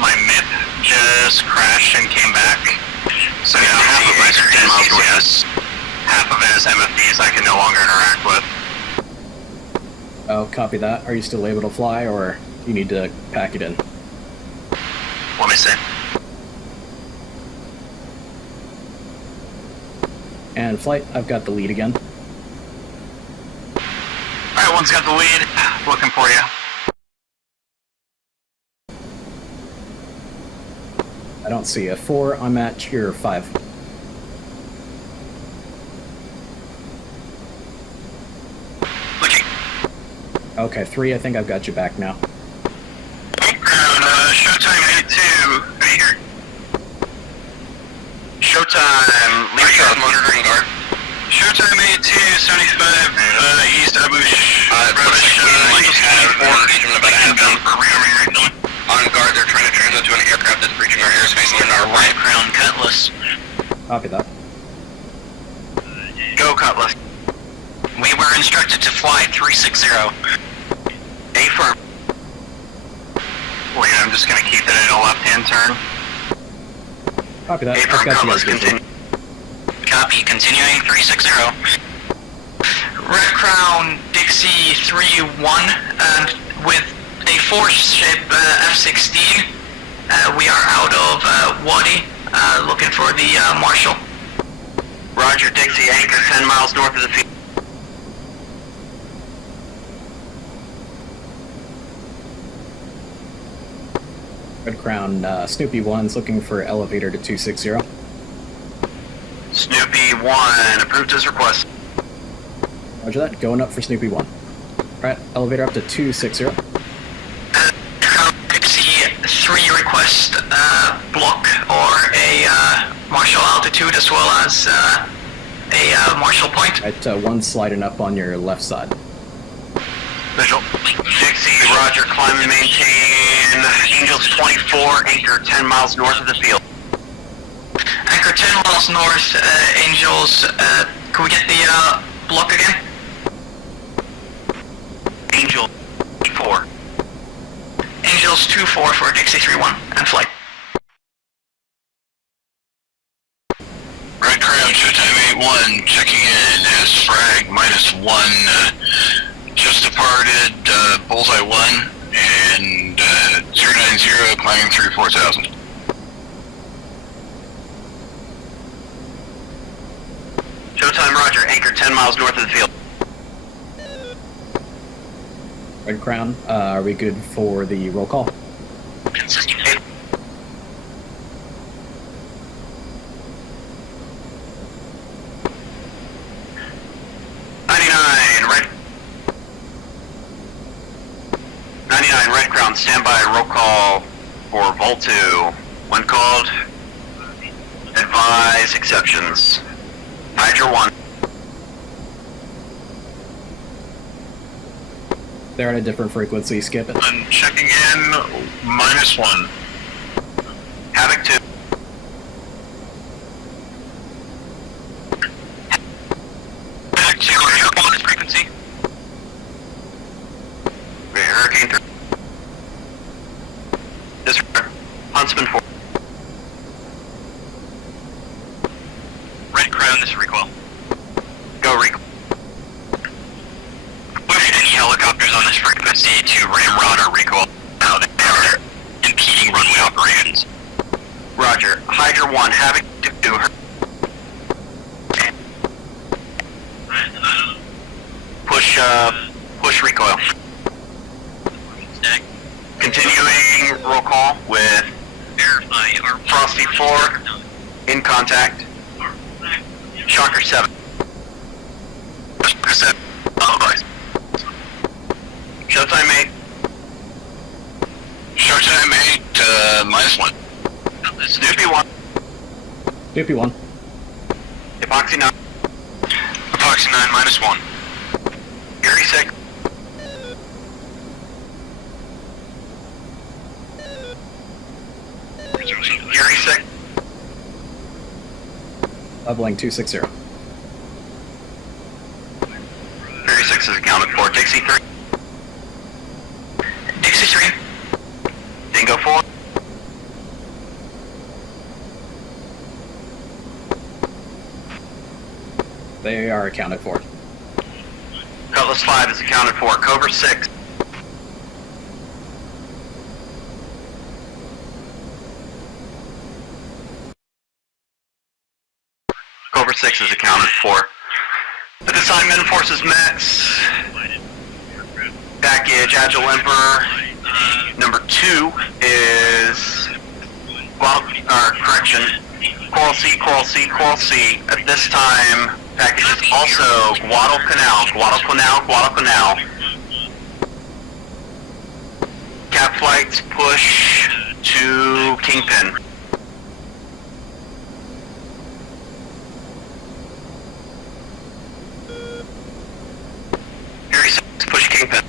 my MIP just crashed and came back. So now half of it is DCS, half of it is MFDs I can no longer interact with. Oh, copy that. Are you still able to fly, or you need to pack it in? Let me see. And flight, I've got the lead again. Alright, one's got the lead. Looking for you. I don't see a 4. I'm at your 5. Looking. Okay, 3. I think I've got you back now. Showtime 82. Right here. Showtime. Leave monitoring guard. Showtime 82, 75, East Abush. Angels have an engagement about a half down done. for rearming right now. On guard, they're trying to transit to an aircraft that's breaching our airspace in our right. Crown Cutlass. Copy that. Go, Cutlass. We were instructed to fly 360. A-FARP. Wait, I'm just gonna keep it in a left-hand turn. Copy that. I've A-FARP, got you Cutlass, guys visual. continue. Copy, continuing 360. Red Crown Dixie 3-1, and with a force ship F-16, we are out of Wadi, looking for the Marshal. Roger, Dixie, anchor 10 miles north of the field. Red Crown Snoopy 1's looking for elevator to 260. Snoopy 1, approved his request. Roger that. Going up for Snoopy 1. Alright, elevator up to 260. Crown Dixie 3 request block or a Marshal altitude as well as a Marshal point. Right, 1 sliding up on your left side. Visual. Dixie, Roger, climb and maintain. Angels 24, anchor 10 miles north of the field. Anchor 10 miles north, Angels, can we get the block again? Angel 4. Angels 2-4 for Dixie 3-1 and flight. Red Crown, Showtime 8-1, checking in as frag -1, just departed, Bullseye 1, and 090 climbing through 4000. Showtime, Roger, anchor 10 miles north of the field. Red Crown, are we good for the roll call? Continue. 99, right. 99, Standby, roll call for Vul II. When called, advise exceptions. Hydra 1. They're at a different frequency, skip it. And checking in, -1. Havoc 2. Havoc 2, are you on this frequency? Hurricane 3. Disregard. Huntsman 4. Red Crown, this is recoil. Go recoil. Push any helicopters on this frequency to ramrod or recoil. Now they are impeding runway operations. Roger. Hydra 1, Havoc 2. Push recoil. Continuing roll call with Frosty 4 in contact. Shocker 7. Showtime 8. Showtime 8, -1. Snoopy 1. Snoopy 1. Epoxy 9. Epoxy 9, -1. Fury 6. Fury 6. Leveling 260. Fury 6 is accounted for. Dixie 3. Dixie 3. Dingo 4. They are accounted for. Cutlass 5 is accounted for. Cobra 6. Cobra 6 is accounted for. The assignment forces MEX. Package Agile Emperor. Number 2 is... Well, correction. Coral C, Coral C, Coral C. At this time, package is also Guadalcanal, Guadalcanal, Guadalcanal. Cap flights push to Kingpin. Fury 6, push Kingpin.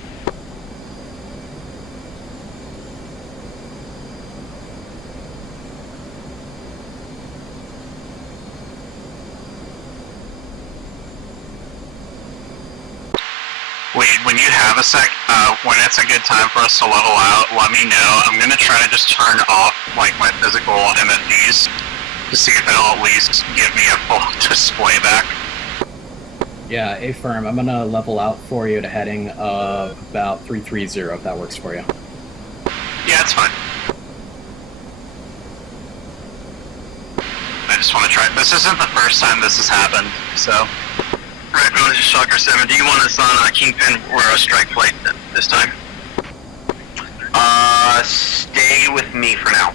Wait, when you have a sec, when it's a good time for us to level out, let me know. I'm gonna try to just turn off, like, my physical MFDs to see if it'll at least give me a full display back. Yeah, A-Firm, I'm gonna level out for you at a heading of about 330 if that works for you. Yeah, it's fine. I just want to try. This isn't the first time this has happened, so... Right, Village Shocker 7, do you want us on Kingpin or a strike flight this time? Stay with me for now.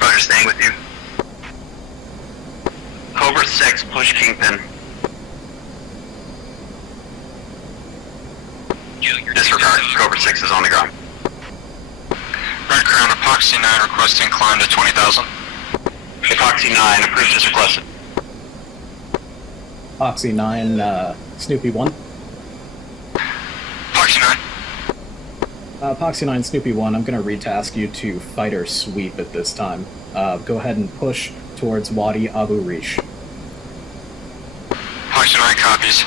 Roger, staying with you. Cobra 6, push Kingpin. Disregard, Cobra 6 is on the ground. Red Crown, Epoxy 9 requesting climb to 20,000. Epoxy 9, approved as requested. Oxy 9, Snoopy 1. Epoxy 9. Epoxy 9, Snoopy 1, I'm going to retask you to fighter sweep at this time. Go ahead and push towards Wadi Abu Rish. Epoxy 9 copies.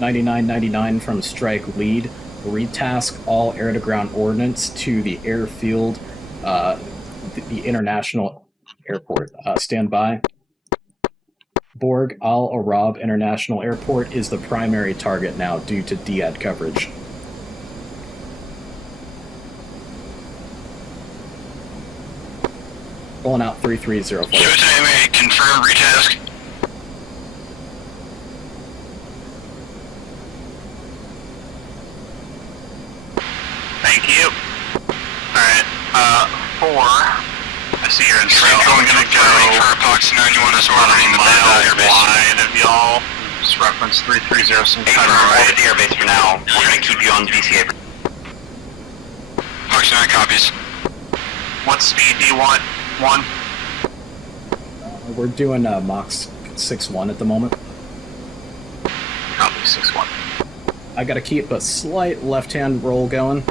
9999 from Strike Lead. Retask all air-to-ground ordnance to the airfield, the international airport. Stand by. Borg Al Arab International Airport is the primary target now due to DAD coverage. Pulling out 330. Showtime 8, confirm retask. Thank you. Alright, 4. I see you're in trail. I'm gonna go for Epoxy 9, you want us ordering the mile wide of y'all, Just reference 330 some Hey, kind hold right. of at the airbase for now. We're gonna keep you on DCA. Fox 9 copies. What speed do you want? 1? We're doing Mach 6-1 at the moment. Copy 6-1. I gotta keep a slight left-hand roll going.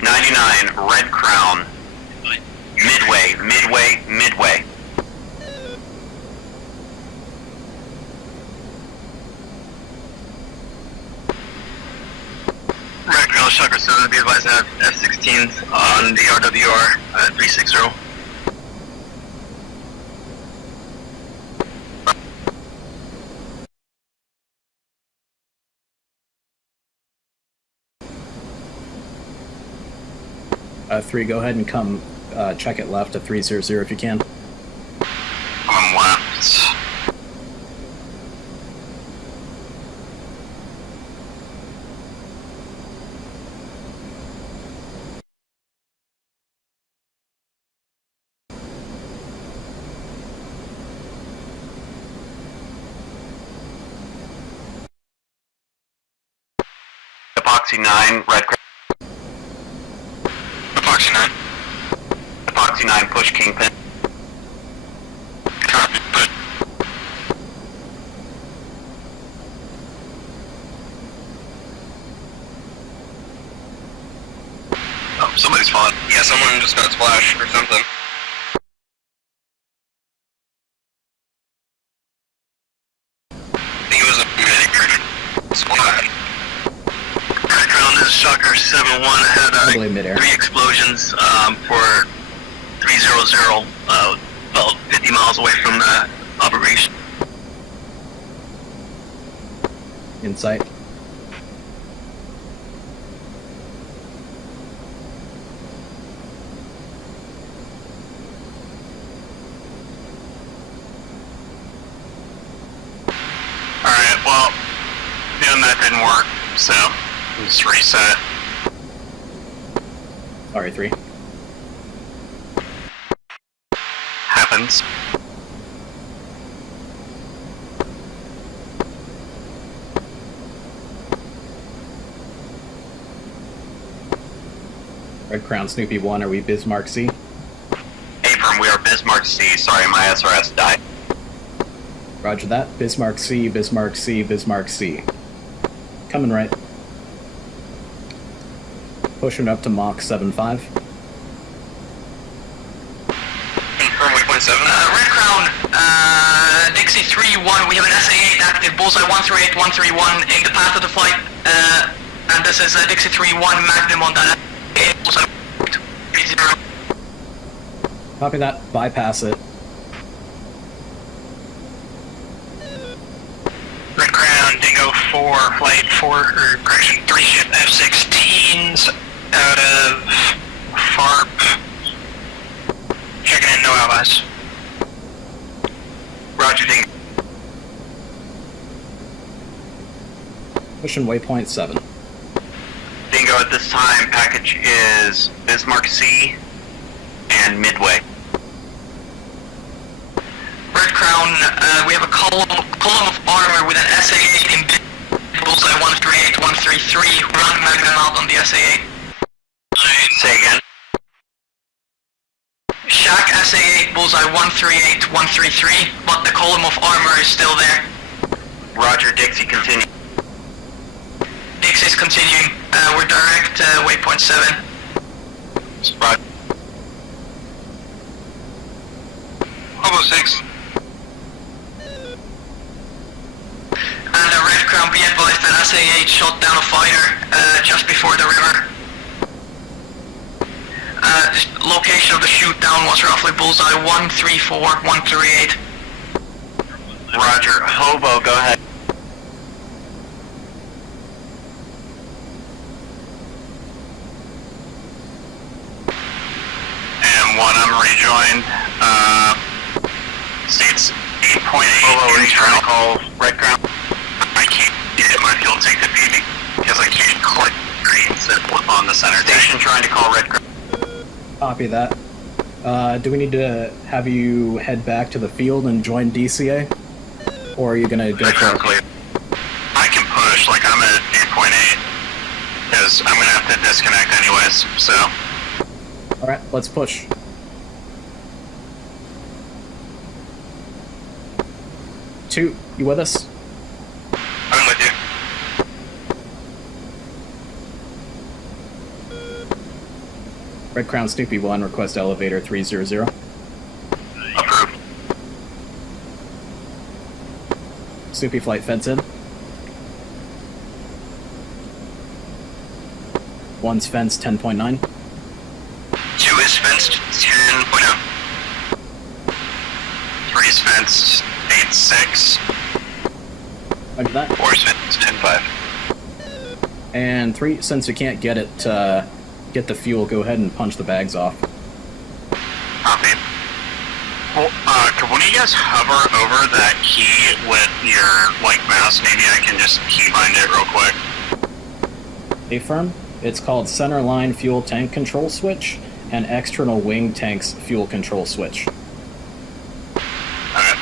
99, Red Crown. Midway, midway, midway. Red Crown Shocker 7, be advised to have F-16s on the RWR 360. 3, go ahead and come check it left at 300 if you can. On left. Epoxy 9, Red Crown. Epoxy 9. Epoxy 9, push Kingpin. Copy. Put. Oh, somebody's falling. Yeah, someone just got splashed or something. I think it was a medic squad. Red Crown, this is Shocker 7-1. I had Probably midair. 3 explosions for 300, about 50 miles away from the operation. Insight. Alright, well, doing that didn't work, so just reset. Sorry, 3. Happens. Red Crown Snoopy 1, are we Bismarck C? Abram, we are Bismarck C. Sorry, my SRS died. Roger that. Bismarck C, Bismarck C, Bismarck C. Coming right. Pushing up to Mach 7-5. Confirm waypoint 7. Red Crown, Dixie 3-1, we have an SA-8 active, bullseye 138, 131, in the path of the flight, and this is Dixie 3-1 Magnum on that bullseye 30. Copy that. Bypass it. Red Crown, Dingo 4, flight 4, or correction, 3 ship F-16s out of FARP. Checking in, no allies. Roger, Dingo. Pushing waypoint 7. Dingo, at this time, package is Bismarck C and Midway. Red Crown, we have a column of armor with an SA-8 in bullseye 138, 133, run Magnum out on the SA-8. Say again. Shack SA-8, bullseye 138, 133, but the column of armor is still there. Roger, Dixie, continue. Dixie's continuing, we're direct, waypoint 7. Spud. Hobo 6. And Red Crown, be advised that SA-8 shot down a fighter just before the river. The location of the shoot down was roughly bullseye 134, 138. Roger, Hobo, go ahead. And 1, I'm rejoined. States 8.8. Hobo, are you trying to call Red Crown? I can't get my fuel tank to feed me because I can't click greens that flip on the center dash. Station trying to call Red Crown. Copy that. Do we need to have you head back to the field and join DCA? Or are you gonna go Red Crown for clear. I can push, like I'm at 8.8, because I'm gonna have to disconnect anyways, so. Alright, let's push. Two, you with us? I'm with you. Red Crown Snoopy 1, request elevator 300. Approved. Snoopy flight fence in. One's fenced 10.9. 2 is fenced 10.0. 3 is fenced 8.6. Roger that. 4 is fenced 10.5. And 3, since we can't get it, get the fuel, go ahead and punch the bags off. Copy. Well, could one of you guys hover over that key with your, like, mouse? Maybe I can just key find it real quick. A-firm, it's called center line fuel tank control switch and external wing tanks fuel control switch. Okay.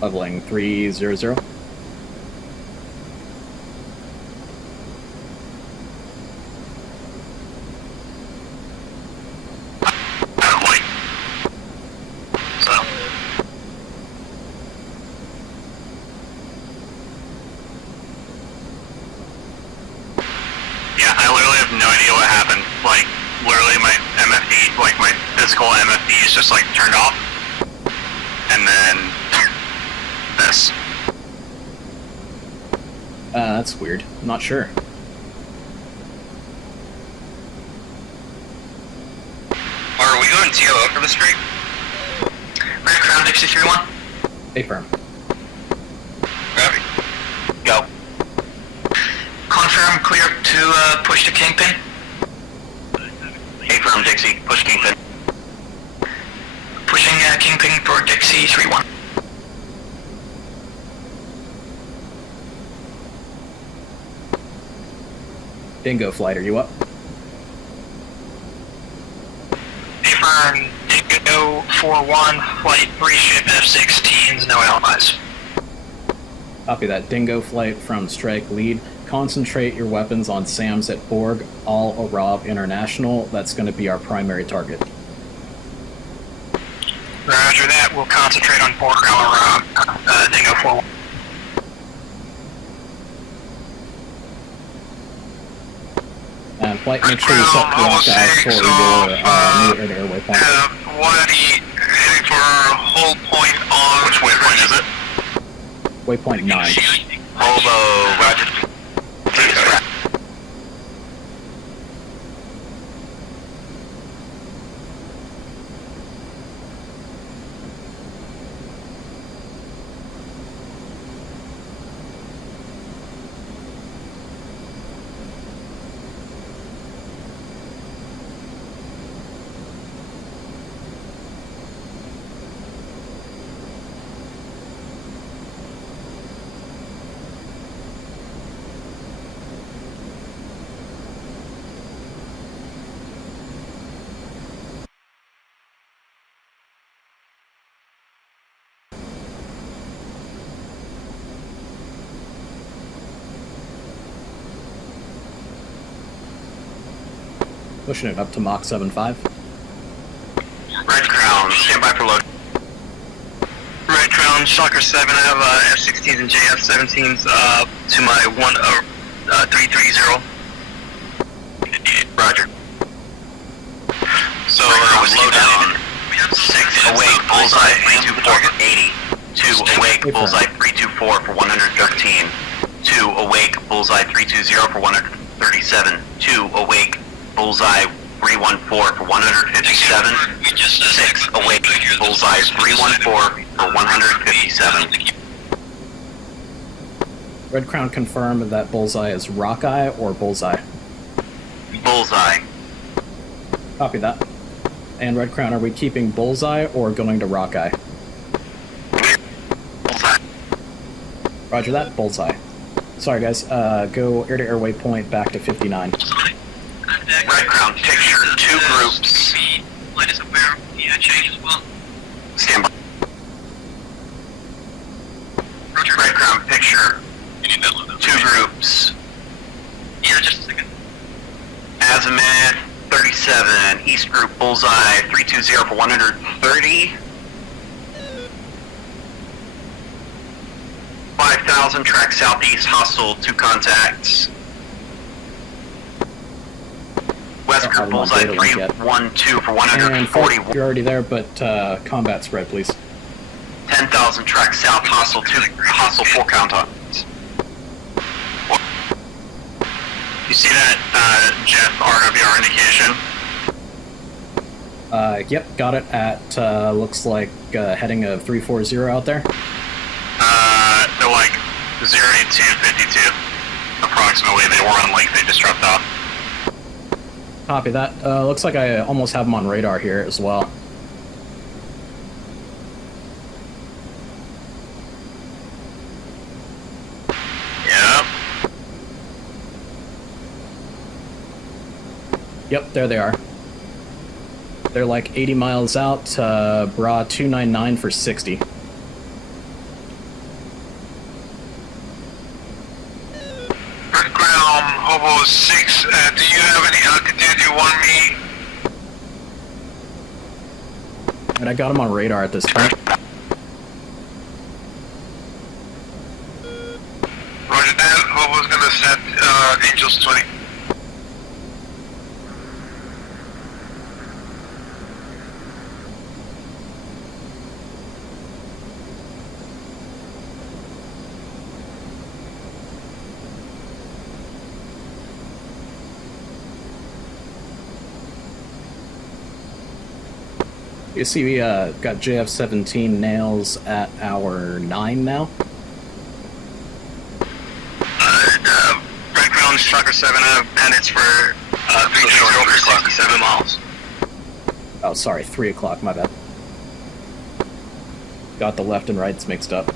Leveling 300. Just like turned off, and then this. That's weird. I'm not sure. Are we going TO over the street? Red Crown Dixie 3-1. A-firm. Copy. Go. Confirm clear to push to Kingpin. A-firm, Dixie. Push Kingpin. Pushing Kingpin for Dixie 3-1. Dingo flight, are you up? Affirm, Dingo 4-1, flight 3 ship F-16s, no allies. Copy that. Dingo flight from strike lead. Concentrate your weapons on SAMs at Borg, Al Arab International. That's going to be our primary target. Roger that, we'll concentrate on Borg Al Arab, Dingo 4-1. And flight, make sure you set the lockout for your new air-to-airway point. 180, heading for hold point on... Which waypoint is it? Waypoint 9. Hobo, roger. Okay. Pushing it up to Mach 7.5. Red Crown, stand by for load. Red Crown, Shocker 7, I have F-16s and JF-17s to my 330. Roger. So, loadout. 6, awake, bullseye 324 for 80. 2, awake, bullseye 324 for 113. 2, awake, bullseye 320 for 137. 2, awake, bullseye 314 for 157. 6, awake, bullseye 314 for 157. Red Crown confirm that bullseye is Rockeye or bullseye. Bullseye. Copy that. And Red Crown, are we keeping bullseye or going to Rockeye? Bullseye. Roger that, bullseye. Sorry guys, go air-to-air waypoint back to 59. Red Crown, picture 2 groups. Let us aware, yeah, change as well. Stand by. Red Crown picture. Two groups. Yeah, just a second. Azimuth 37, East Group Bullseye 320 for 130. 5,000, track southeast, hostile, 2 contacts. West Group Bullseye 312 for 140. And you're already there, but combat spread, please. 10,000, track south, hostile, 4 contacts. You see that, Jeff, RWR indication? Yep, got it at, looks like, heading of 340 out there. They're like 08252, approximately. They were on link, they just dropped off. Copy that. Looks like I almost have them on radar here as well. Yep. Yep, there they are. They're like 80 miles out, Bra 299 for 60. Background, Hobo 6, do you have any altitude you want me? And I got them on radar at this point. Roger that, Hobo's gonna set Angels 20. You see we got JF-17 nails at hour 9 now. Background, Shocker 7, bandits for 360 miles. Oh, sorry, 3 o'clock, my bad. Got the left and rights mixed up.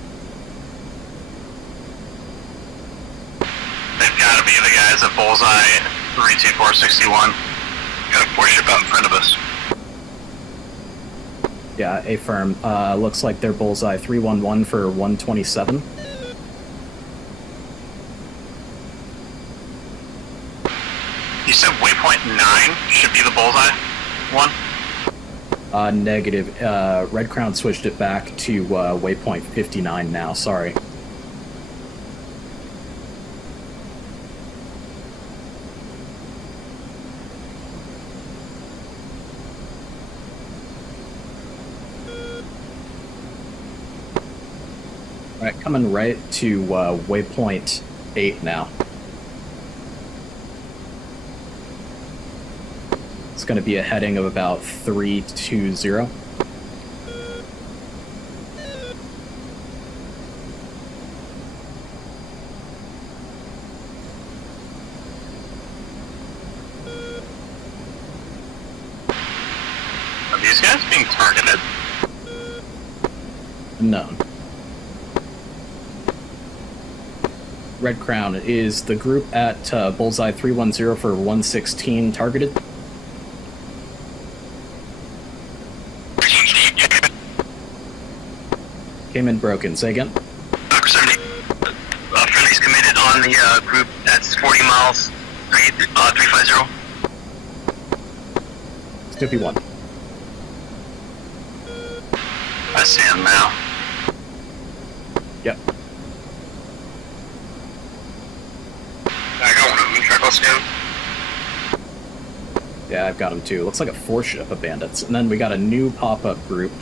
They've got to be the guys at Bullseye 32461. Got a warship out in front of us. Yeah, A-firm. Looks like they're Bullseye 311 for 127. You said waypoint 9 should be the Bullseye one? Negative. Red Crown switched it back to waypoint 59 now, sorry. Alright, coming right to waypoint 8 now. It's going to be a heading of about 320. Are these guys being targeted? Unknown. Red Crown, is the group at Bullseye 310 for 116 targeted? Came in broken. Say again? Shocker 70. Friendly's committed on the group that's 40 miles, 350. Snoopy 1. I see him now. Yep. I got one of them, Echo Scan. Yeah, I've got them too. Looks like a 4-ship of bandits. And then we got a new pop-up group.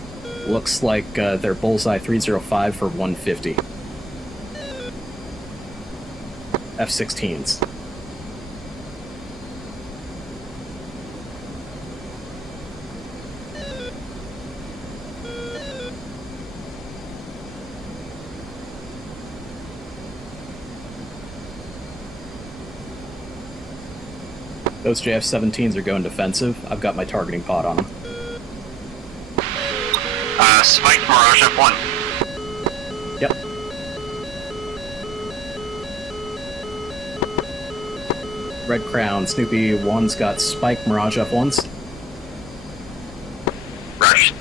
Looks like they're Bullseye 305 for 150. F-16s. Those JF-17s are going defensive. I've got my targeting pod on them. Spike Mirage F1. Yep. Red Crown, Snoopy 1's got Spike Mirage F1s. Rush.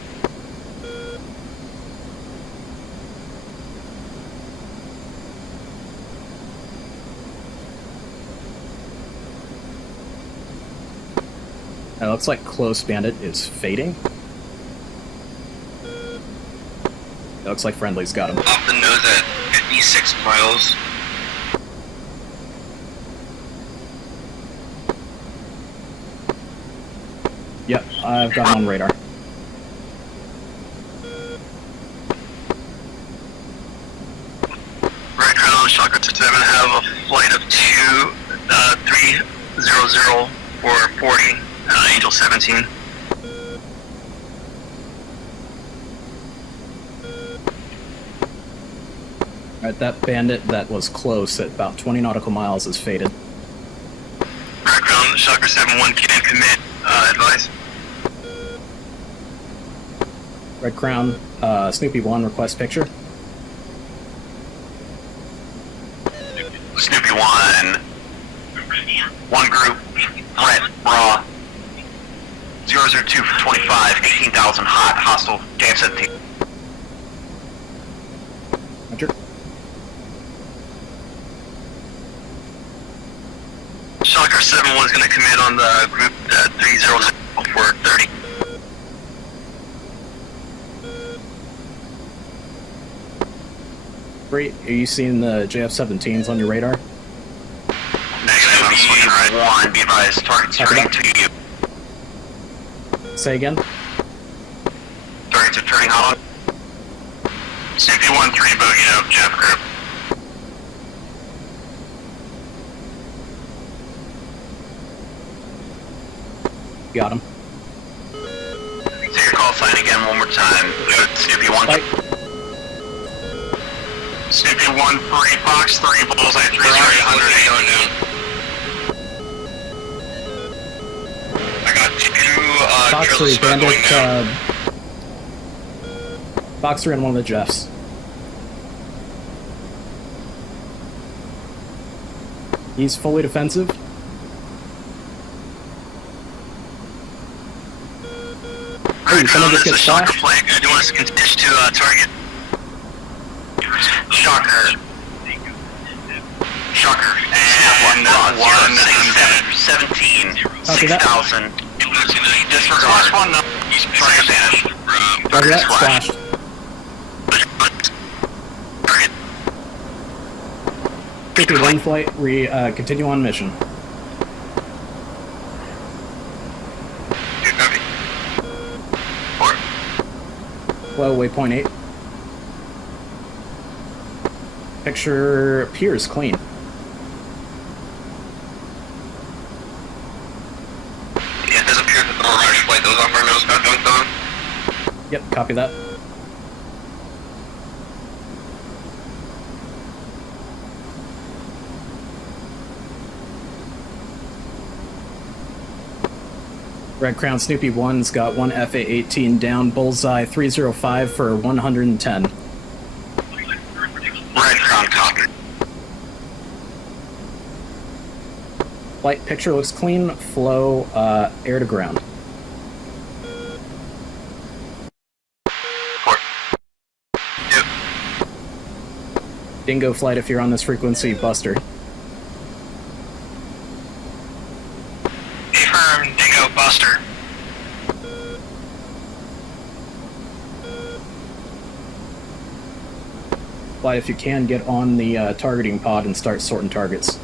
It looks like close bandit is fading. It looks like friendly's got him. Off the nose at 56 miles. Yep, I've got him on radar. Right, Crown, Shocker 7 have a flight of 300 for 40, Angel 17. Alright, that bandit that was close at about 20 nautical miles is faded. Right, Crown, Shocker 7-1 can commit, advice. Red Crown, Snoopy 1, request picture. Snoopy 1. One group, threat, raw. 002 for 25, 18,000 hot, hostile, JM 17. Roger. Shocker 7-1 is going to commit on the group 306 for 30. Great. Are you seeing the JF-17s on your radar? Negative, I'm swinging right. 1, be advised, target's turning to you. Say again? Targets are turning hot. Snoopy 1, 3 bogey up, Jeff group. Got him. Take your call sign again one more time. Good, Snoopy 1. Fight. Snoopy 1, 3, Fox 3, Bullseye 3, 300, going down. I got 2, Fox Trailer 3, Spud going down. bandit, Fox 3 on one of the Jeffs. He's fully defensive. Hey, someone just gets Shocker flashed. flag. Do you want us to continue to target? Shocker. Shocker. And 17. Copy that. 6,000. Disregard. Target vanish. Roger that, splashed. Target. 51 flight, continue on mission. Good copy. 4. Low waypoint 8. Picture appears clean. It does appear that the Mirage flight goes off our nose about going on. Yep, copy that. Red Crown Snoopy 1's got one FA-18 down, Bullseye 305 for 110. Red Crown copy. Flight picture looks clean, flow, air to ground. 4. 2. Dingo flight if you're on this frequency, Buster. Affirm, Dingo, Buster. Flight if you can, get on the targeting pod and start sorting targets.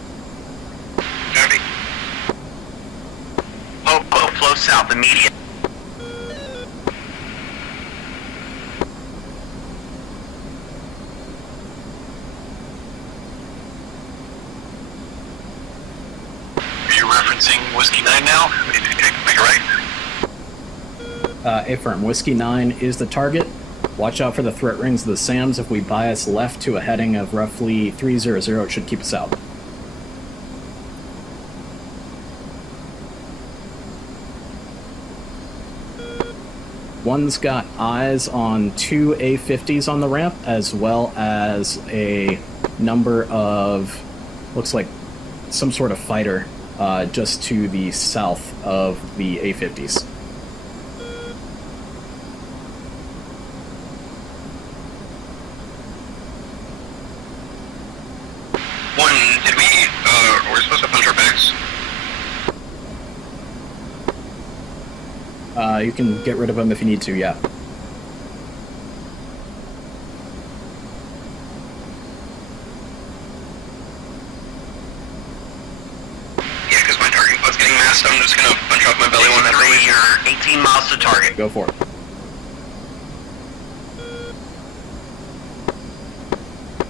Copy. Popo, flow south, immediate. Are you referencing Whiskey 9 now? Make a right. Affirm, Whiskey 9 is the target. Watch out for the threat rings of the SAMs. If we bias left to a heading of roughly 300, it should keep us out. One's got eyes on 2 A-50s on the ramp, as well as a number of, looks like some sort of fighter just to the south of the A-50s. One, did we, we're supposed to punch our bags? You can get rid of them if you need to, yeah. Yeah, because my target but's getting masked. I'm just gonna punch off my belly one after we are 18 miles to target. Go for it.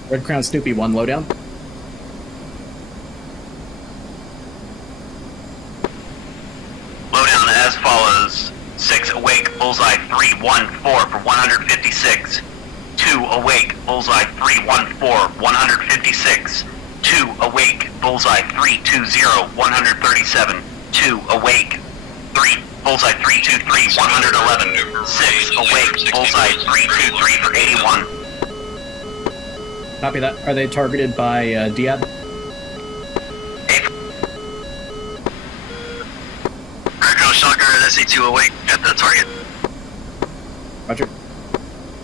Red Crown Snoopy 1 lowdown. Lowdown as follows. 6 awake, bullseye 314 for 156. 2 awake, bullseye 314, 156. 2 awake, bullseye 320, 137. 2 awake, 3 bullseye 323, 111. 6 awake, bullseye 323 for 81. Copy that. Are they targeted by Diab? Crackdown Shocker at SA2 awake at the target. Roger.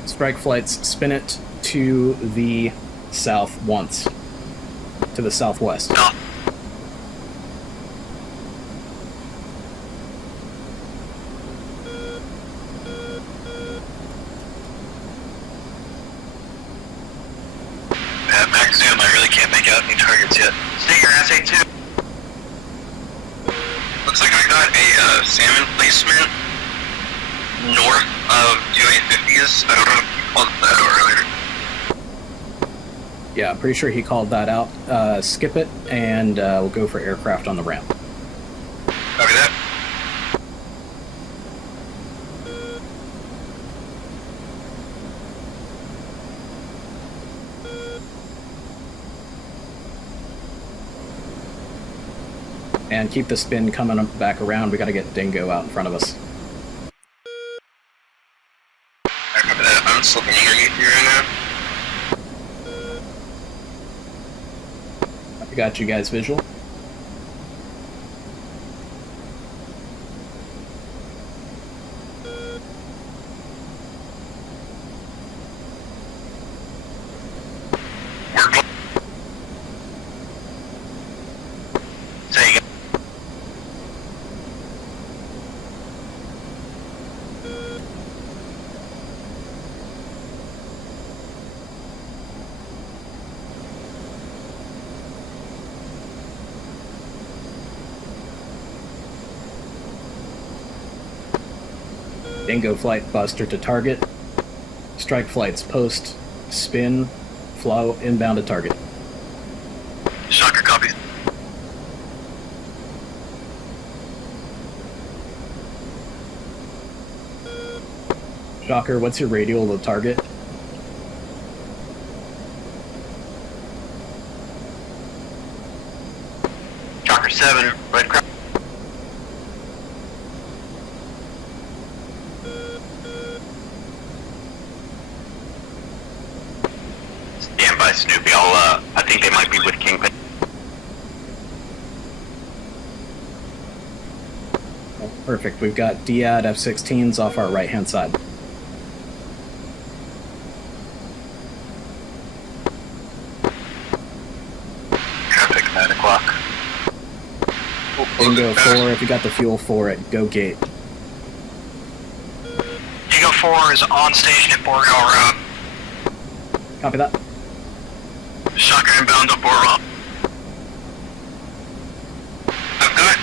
Strike flights, spin it to the south once. To the southwest. No. Back zoom, I really can't make out any targets yet. Stinger SA2. Looks like I got a salmon placement north of 2A50s. I don't know if you called that out earlier. Yeah, I'm pretty sure he called that out. Skip it, and we'll go for aircraft on the ramp. Copy that. And keep the spin coming back around. We gotta get Dingo out in front of us. I copy that. I'm slipping underneath you right now. I got you guys visual. Say again. Dingo flight buster to target. Strike flights post, spin, flow, inbound to target. Shocker copies. Shocker, what's your radial to target? Shocker 7, red crowd. Stand by, Snoopy. I think they might be with Kingpin. Oh, perfect. We've got DAD F-16s off our right-hand side. Traffic 9 o'clock. Dingo 4, if you got the fuel for it, go gate. Dingo 4 is on station at Borgall Road. Copy that. Shocker inbound to Borgall. I've got,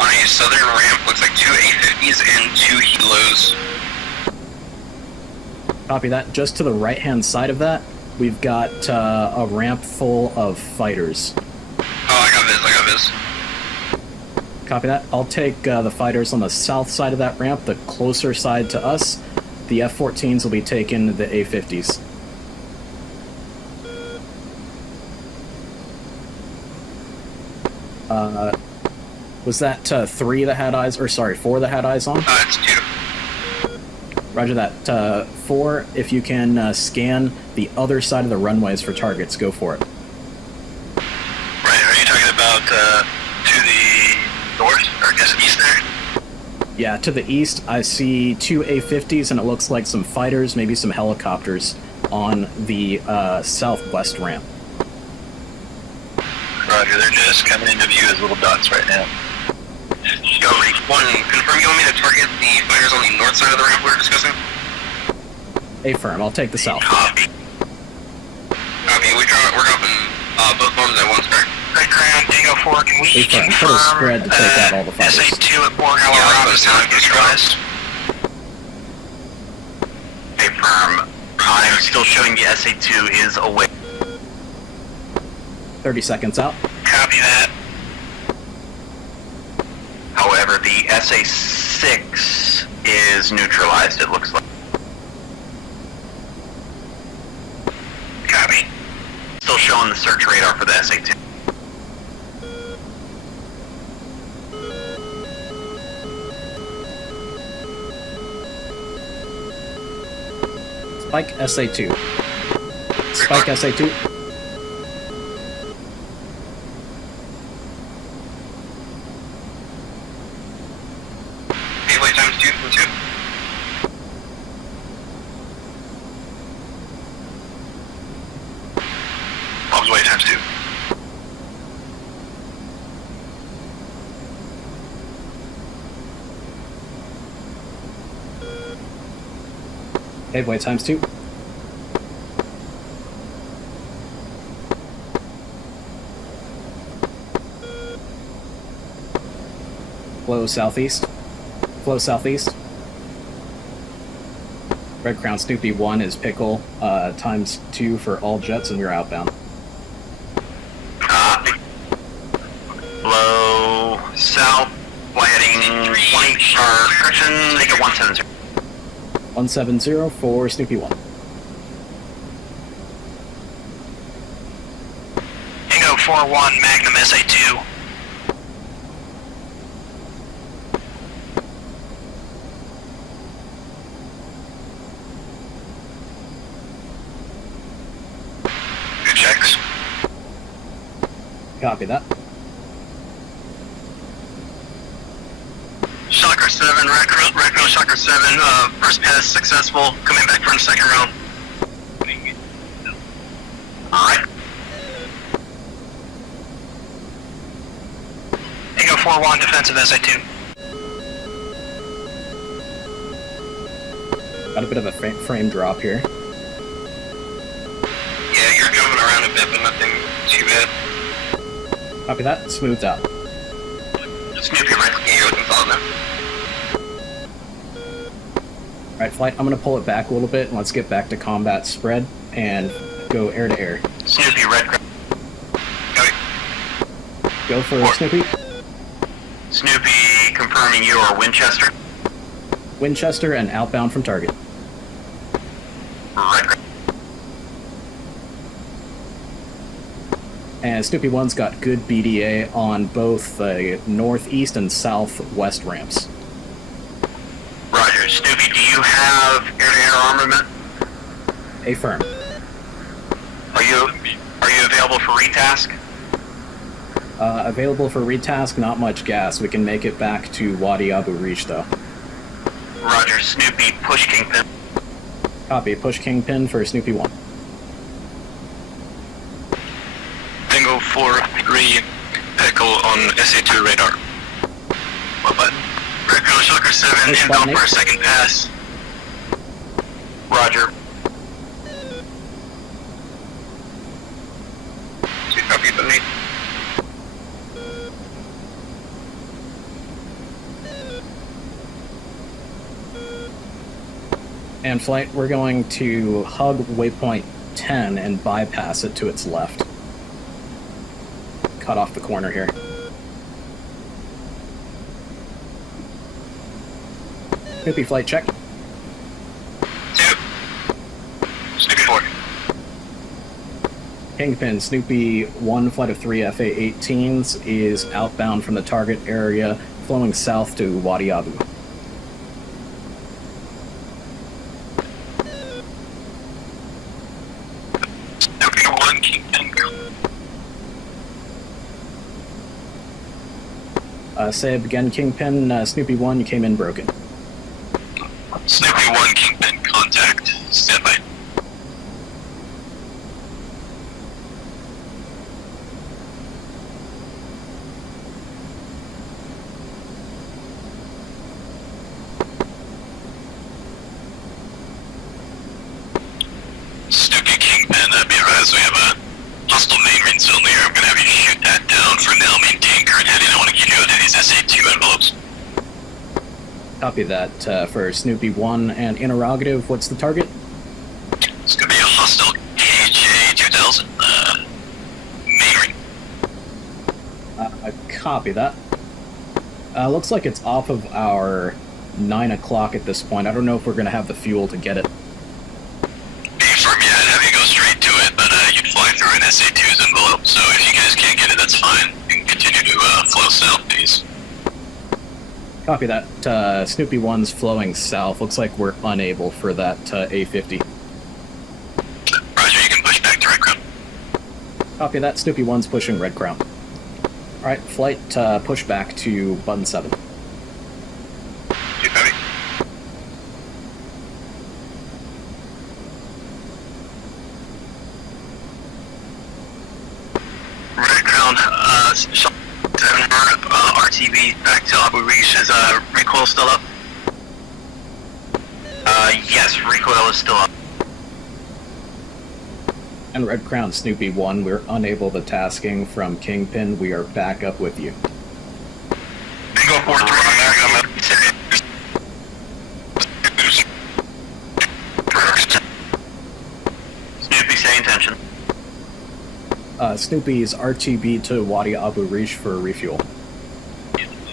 on a southern ramp, looks like 2 A-50s and 2 helos. Copy that. Just to the right-hand side of that, we've got a ramp full of fighters. Oh, I got this. Copy that. I'll take the fighters on the south side of that ramp, the closer side to us. The F-14s will be taking the A-50s. Was that 3 that had eyes, or sorry, 4 that had eyes on? It's 2. Roger that. 4, if you can scan the other side of the runways for targets, go for it. Right, are you talking about to the north, or I guess east there? Yeah, to the east, I see 2 A-50s, and it looks like some fighters, maybe some helicopters on the southwest ramp. Roger, they're just coming into view as little dots right now. Go reach. 1, confirm you want me to target the fighters on the north side of the ramp we were discussing? Affirm, I'll take the south. Copy. Copy, we're dropping both bombs at once, correct? Red Crown, Dingo 4, can we Affirm, confirm put a spread to take out all the fighters. SA2 at Borg Alvarado is not neutralized? Affirm. I'm still showing the SA2 is away. 30 seconds out. Copy that. However, the SA6 is neutralized, it looks like. Copy. Still showing the search radar for the SA2. Spike SA2. Spike SA2. Gateway times 2 from 2. Bob's way times 2. Headway times 2. Flow southeast. Flow southeast. Red Crown Snoopy 1 is Pickle, times 2 for all jets, and you're outbound. Copy. Flow south, heading 20, correction, make it 170. 170 for Snoopy 1. Dingo 4-1, Magnum SA2. Good checks. Copy that. Shocker 7, Red Crow Shocker 7, first pass successful, coming back for the second round. Alright. Dingo 4-1, defensive SA2. Got a bit of a frame drop here. Yeah, you're jumping around a bit, but nothing too bad. Copy that. Smoothed out. Snoopy right, you're looking solid now. Alright, flight, I'm going to pull it back a little bit, and let's get back to combat spread, and go air to air. Snoopy, Red Crow. Copy. Go for Snoopy. Snoopy confirming you are Winchester. Winchester and outbound from target. Red Crow. And Snoopy 1's got good BDA on both the northeast and southwest ramps. Roger. Snoopy, do you have air-to-air armament? Affirm. Are you available for retask? Available for retask, not much gas. We can make it back to Wadi Abu Rish, though. Roger. Snoopy, push Kingpin. Copy. Push Kingpin for Snoopy 1. Bingo 4-3, Pickle on SA2 radar. What button? Red Crow Shocker 7, Push inbound button, for a Nick. second pass. Roger. Two copy the me. And flight, we're going to hug waypoint 10 and bypass it to its left. Cut off the corner here. Snoopy flight check. 2. Snoopy 4. Kingpin, Snoopy 1 flight of 3 FA-18s is outbound from the target area, flowing south to Wadi Abu. Snoopy 1, Kingpin. Say it again, Kingpin. Snoopy 1, you came in broken. Snoopy 1, Kingpin, contact. Stand by. Copy that for Snoopy 1 and interrogative. What's the target? It's gonna be a hostile KJ-2000, main ring. Copy that. Looks like it's off of our 9 o'clock at this point. I don't know if we're going to have the fuel to get it. From yeah, I'd have you go straight to it, but you'd fly through an SA-2's envelope, so if you guys can't get it, that's fine. You can continue to flow south, please. Copy that. Snoopy 1's flowing south. Looks like we're unable for that A-50. Roger, you can push back to Red Crown. Copy that. Snoopy 1's pushing Red Crown. Alright, flight push back to button 7. Too heavy. Red Crown, 7 RTB back to Abu Rish. Is recoil still up? Yes, recoil is still up. And Red Crown, Snoopy 1, we're unable to tasking from Kingpin. We are back up with you. Bingo 4-3 on there. Snoopy, say intention. Snoopy's RTB to Wadi Abu Rish for refuel.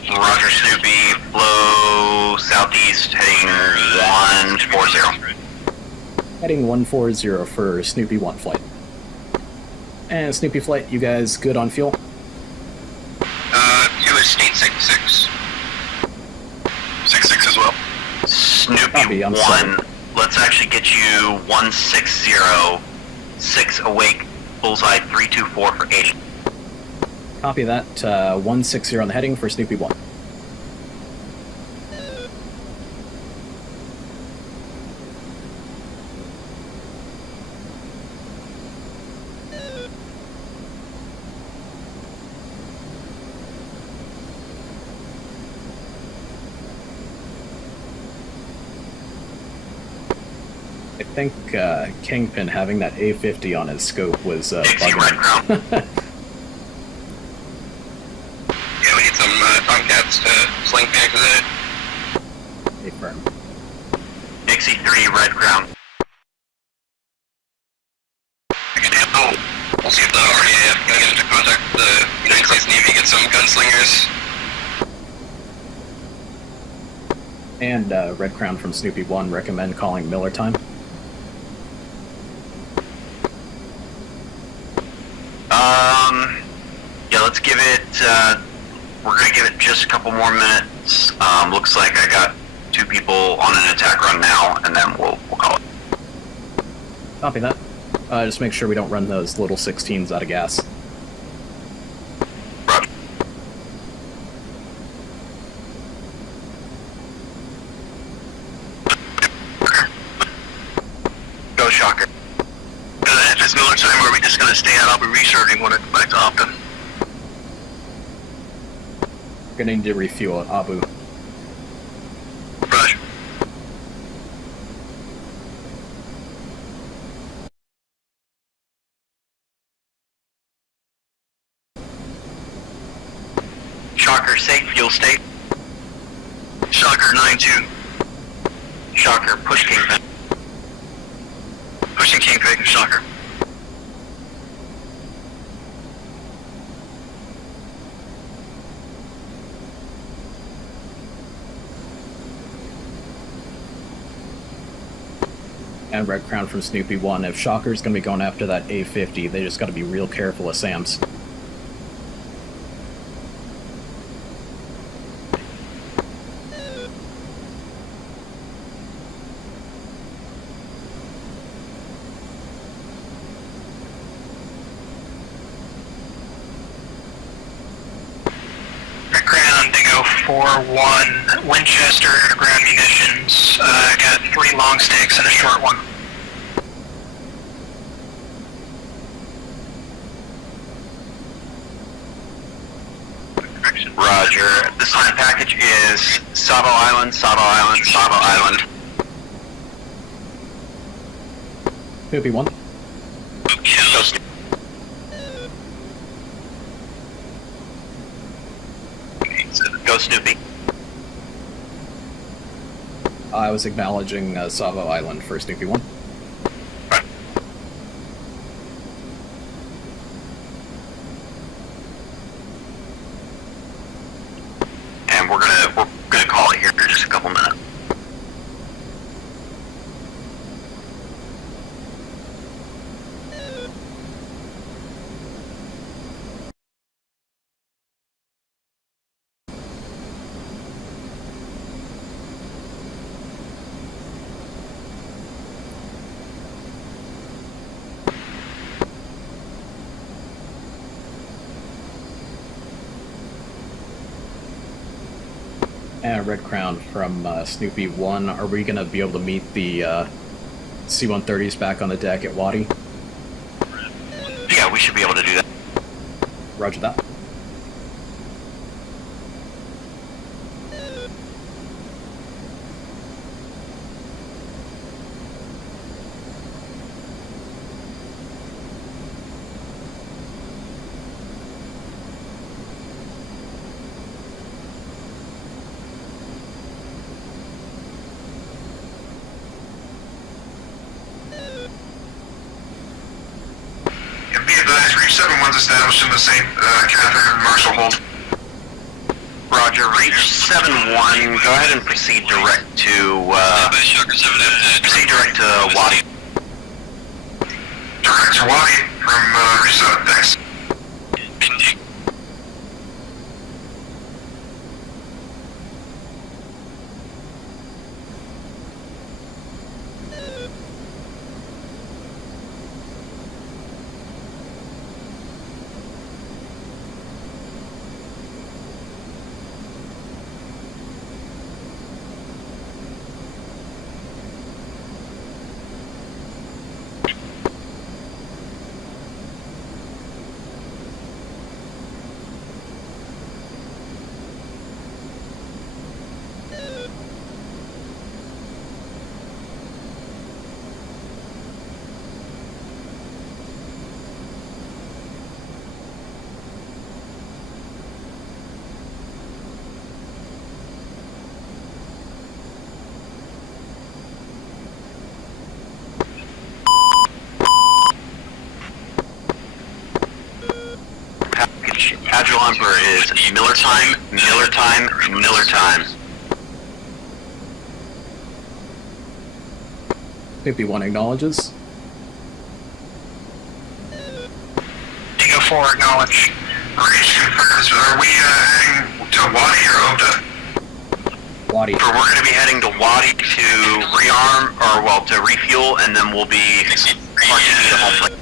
Roger, Snoopy, blow southeast, heading 140. Heading 140 for Snoopy 1 flight. And Snoopy flight, you guys good on fuel? US 866. 66 as well. Snoopy Copy, I'm 1, sorry. let's actually get you 160, 6 awake, bullseye 324 for 80. Copy that. 160 on the heading for Snoopy 1. I think Kingpin having that A-50 on his scope was Dixie Red Crown. bugging. Yeah, we need some Tomcats to sling back to that. A firm. Dixie 3 Red Crown. Oh, we'll see if the RDAF can get into contact with the United States Navy, get some gunslingers. And Red Crown from Snoopy 1 recommend calling Miller time. Yeah, let's give it, we're gonna give it just a couple more minutes. Looks like I got 2 people on an attack run now, and then we'll call it. Copy that. Just make sure we don't run those little 16s out of gas. Roger. Go Shocker. If it's Miller time, are we just gonna stay at Abu Rish, or do you want to go back to Optum? We're gonna need to refuel at Abu. Roger. Shocker, safe fuel state. Shocker 9-2. Shocker, push Kingpin. Pushing Kingpin, Shocker. And Red Crown from Snoopy 1. If Shocker's gonna be going after that A-50, they just gotta be real careful of SAMs. Red Crown, Dingo 4-1, Winchester, ground munitions. I got 3 long sticks and a short one. Roger. This time package is Savo Island, Savo Island, Savo Island. Snoopy 1. Go Snoopy. I was acknowledging Savo Island for Snoopy 1. And we're gonna call it here in just a couple minutes. And Red Crown from Snoopy 1. Are we going to be able to meet the C-130s back on the deck at Wadi? Yeah, we should be able to do that. Roger that. Be advised, Reach 7-1's established in the St. Catherine and Marshall hold. Roger, Reach 7-1, go ahead and proceed direct to, Wadi. Direct to Wadi from Reach 7, thanks. Agile Emperor is Miller time, Miller time, Miller time. Snoopy 1 acknowledges. Tango 4, acknowledge. Reach confirms, are we heading to Wadi or Obda? Wadi. So we're going to be heading to Wadi to rearm, or well, to refuel, and then we'll be marching to the home plate.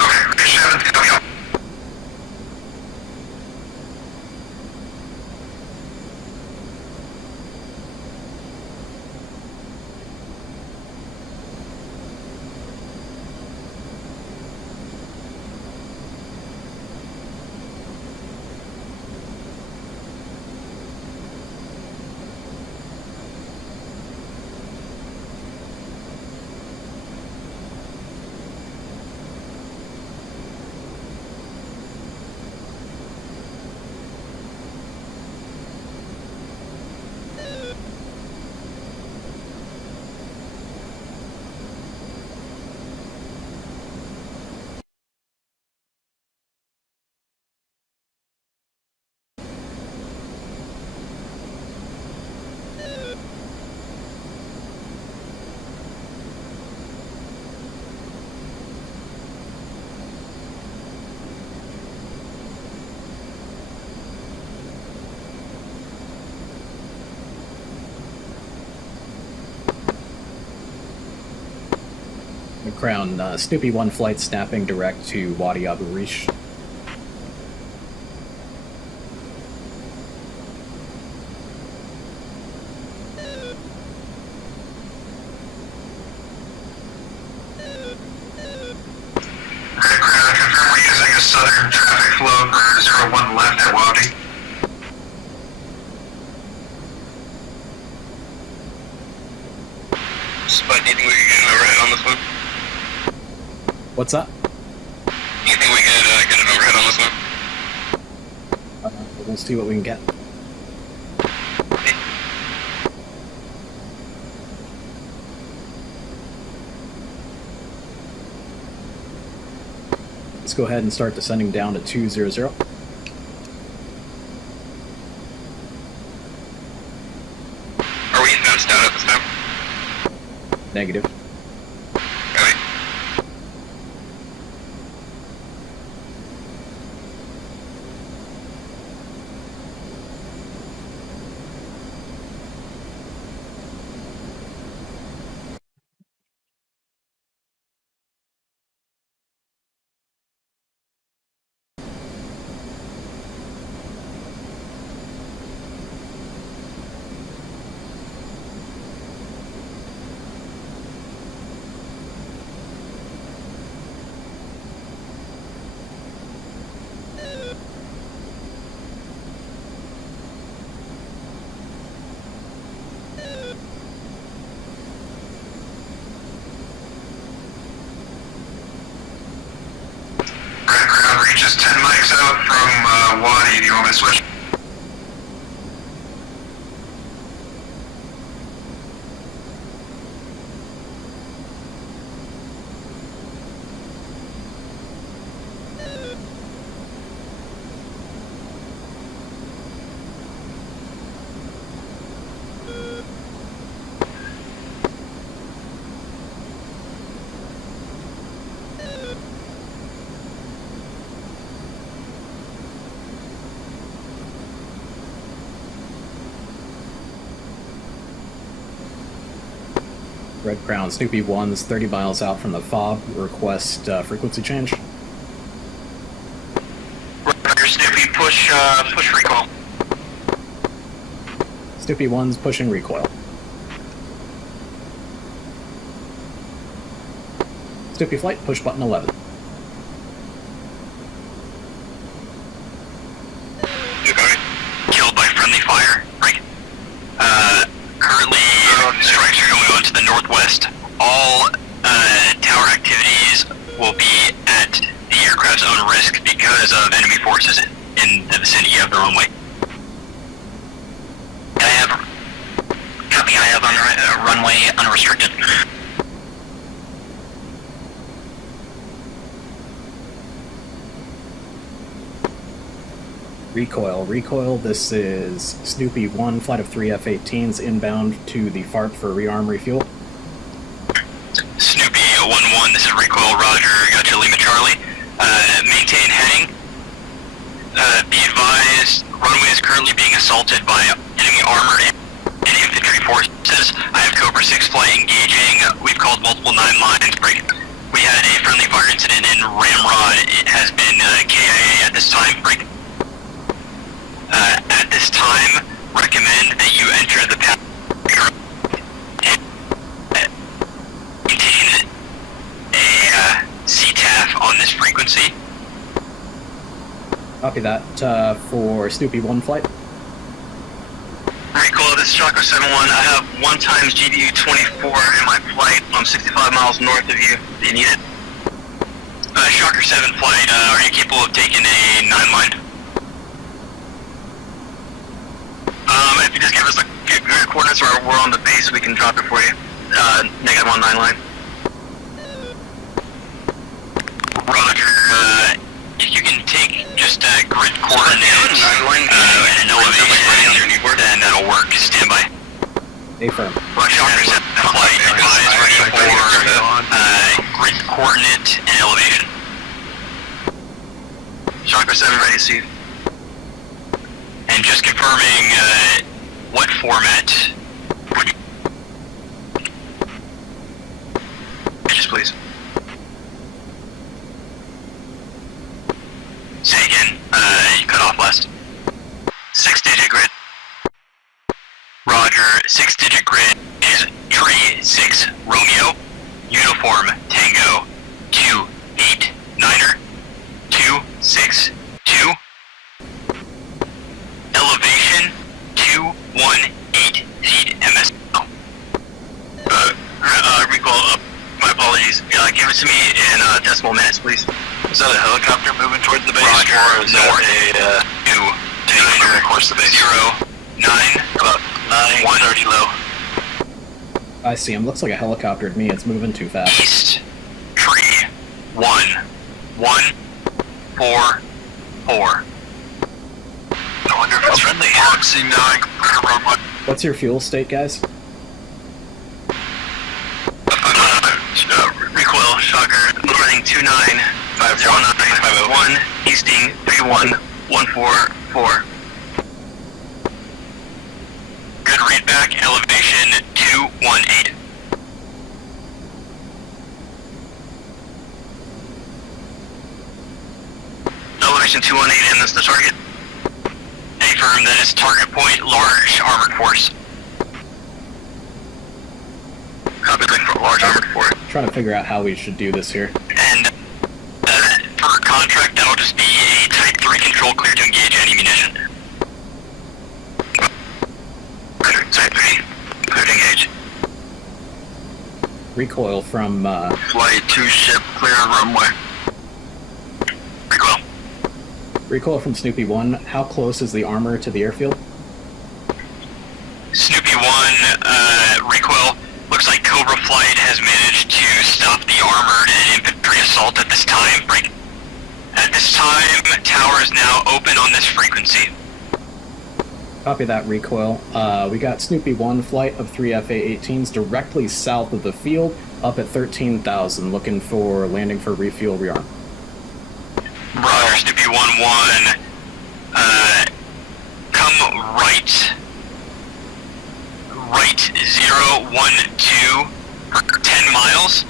Okay, Reach 7, coming up. Crown, Snoopy 1 flight snapping direct to Wadi Abu Rish. Confirm we're using a southern traffic flow for 01 left at Wadi. Spud, do you think we can get an overhead on this one? What's that? You think we could get an overhead on this one? We'll see what we can get. Let's go ahead and start descending down to 200. Are we fenced out at this time? Negative. Okay. Ground reaches 10 mics out from Wadi. Do you want me to switch? Red Crown, Snoopy 1's 30 miles out from the FOB. Request frequency change. Roger, Snoopy, push recall. Snoopy 1's pushing recoil. Snoopy Flight, push button 11. Killed by friendly fire. Right. Currently, strikes are going on to the northwest. All tower activities will be at the aircraft's own risk because of enemy forces in the vicinity of the runway. I have runway unrestricted. Recoil, this is Snoopy 1, flight of 3 F-18s inbound to the FARP for rearm refuel. Snoopy 1-1, this is recoil, roger, got you, Lima Charlie. Maintain heading. Be advised, runway is currently being assaulted by enemy armor and infantry forces. I have Cobra 6 flight engaging. We've called multiple 9 lines. Break. We had a friendly fire incident in Ramrod. It has been KIA at this time. Break. At this time, recommend that you enter the path and maintain a CTAF on this frequency. Copy that for Snoopy 1 flight. Recoil, this is Shocker 7-1. I have 1 times GBU 24 in my flight. I'm 65 miles north of you. Do you need it? Shocker 7 flight, are you capable of taking a 9 line? If you just give us the good coordinates or we're on the base, we can drop it for you. Negative on 9 line. Roger, if you can take just grid coordinates and an elevation, then that'll work. Stand by. Affirm. Shocker 7 flight, advise ready for grid coordinate and elevation. Shocker 7 ready to see. And just confirming what format would you... Just please. Say again, you cut off last. 6-digit grid. Roger, 6-digit grid is Tree 6 Romeo, Uniform Tango 289er 262. Elevation 218 feet MSL. Recall, my apologies. Give it to me in decimal minutes, please. Is that a helicopter moving towards the base, Roger, or is that north. a taking course the base? 09, About 9:30 low. I see him. Looks like a helicopter to me. It's moving too fast. East, tree, 1, 4, 4. I wonder if it's friendly. Galaxy 9, clear to runway. What's your fuel state, guys? Recoil, shocker, running 295091, easting 31144. Good readback, elevation 218. Elevation 218, and that's the target. Confirm that is target point, large armored force. Copy, looking for a large armored force. Trying to figure out how we should do this here. And for contract, that'll just be a Type 3 control clear to engage any munition. Type 3, clear to engage. Recoil from, Flight 2 ship, clear runway. Recoil. recoil from Snoopy 1. How close is the armor to the airfield? Snoopy 1, recoil. Looks like Cobra Flight has managed to stop the armored and infantry assault at this time. At this time, tower is now open on this frequency. Copy that, recoil. We got Snoopy 1 flight of 3 FA-18s directly south of the field, up at 13,000, looking for landing for refuel, rearm. Roger, Snoopy 1-1. Come right 012 for 10 miles.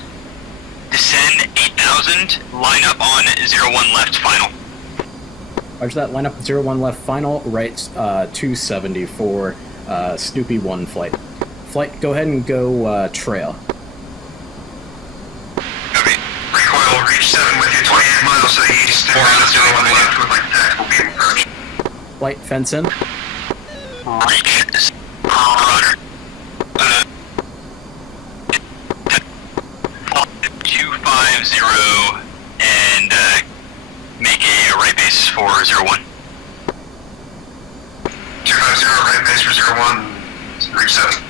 Descend 8,000. Line up on 01 left final. Roger that, line up at 01 left final, right 270 for Snoopy 1 flight. Flight, go ahead and go trail. Copy. Recoil, reach 7 with you, 28 miles to the east, 4 minutes to 1 left with like tactical beam approach. Flight, fence in. Reach. Roger. 250 and make a right base for 01. 250, right base for 01, reach 7.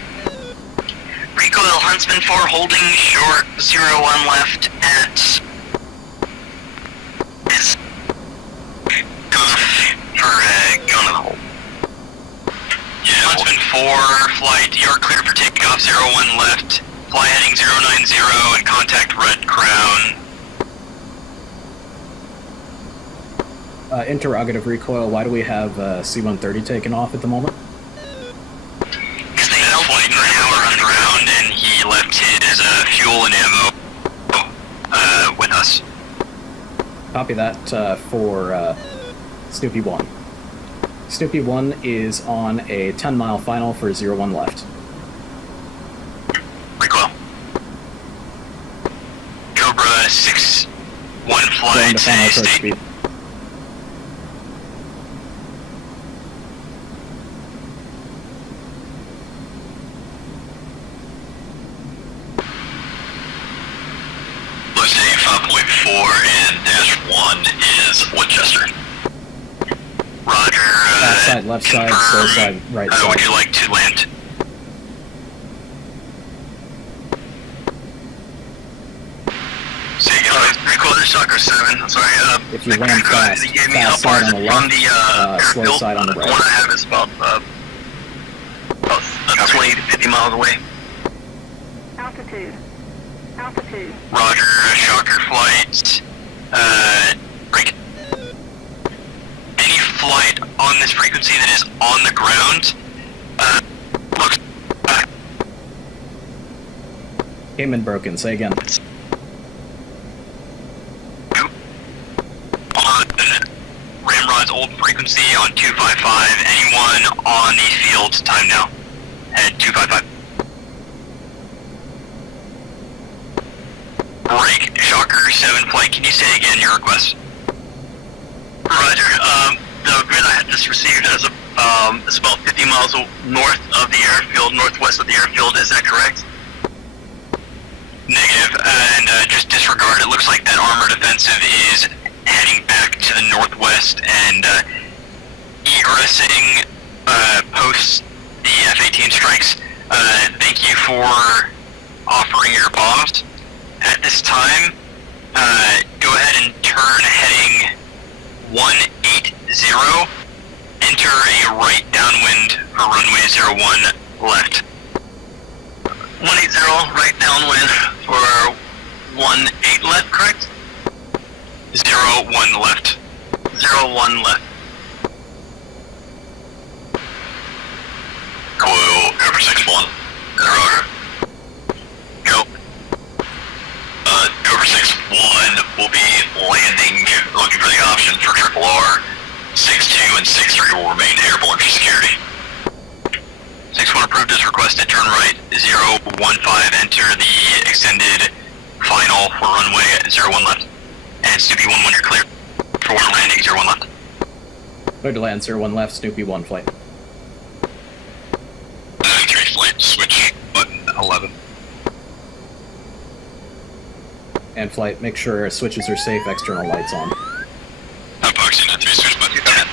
Recoil Huntsman 4 holding short 01 left at is for going to the hole. Yeah, Huntsman 4 flight, you're clear for takeoff 01 left, fly heading 090 and contact Red Crown. Interrogative, recoil, why do we have C-130 taken off at the moment? Because they have flight for an hour underground and he left his fuel and ammo with us. Copy that for Snoopy 1. Snoopy 1 is on a 10-mile final for 01 left. Recoil. Cobra 6-1 Going flight, to final approach stay. speed. Let's say 5.4 and -1 is Winchester. Roger. Left side, left side, slow side, right side. Would you like to land? Say again, recoil to Shocker 7. Sorry, If you land fast, he gave me fast how far side is on it the from left, the slow airfield? side on the The right. one I have is about 20 to 50 miles away. Altitude. Altitude. Roger, Shocker flight. Break. Any flight on this frequency that is on the ground, looks back. Came in broken, say again. On Ramrod's old frequency on 255. Anyone on these fields, time now. Head 255. Break. Shocker 7 flight. Can you say again your request? Roger. The grid I had just received is it's about 50 miles north of the airfield, northwest of the airfield. Is that correct? Negative. And just disregard. It looks like that armored offensive is heading back to the northwest and egressing post the F-18 strikes. Thank you for offering your bombs. At this time, go ahead and turn heading 180, enter a right downwind for runway 01 left. 180, right downwind for 18 left, correct? 01 left. 01 left. Coil Cover 6-1. Roger. Go. Cover 6-1 will be landing, looking for the option for Triple R. 6-2 and 6-3 will remain airborne for security. 6-1 approved as requested, turn right, 015, enter the extended final for runway 01 left. And Snoopy 11, you're clear for landing 01 left. Clear to land, 01 left, Snoopy 1 flight. 93 flight, switch button 11. And flight, make sure switches are safe, external lights on. Epoxy 93, switch button 10.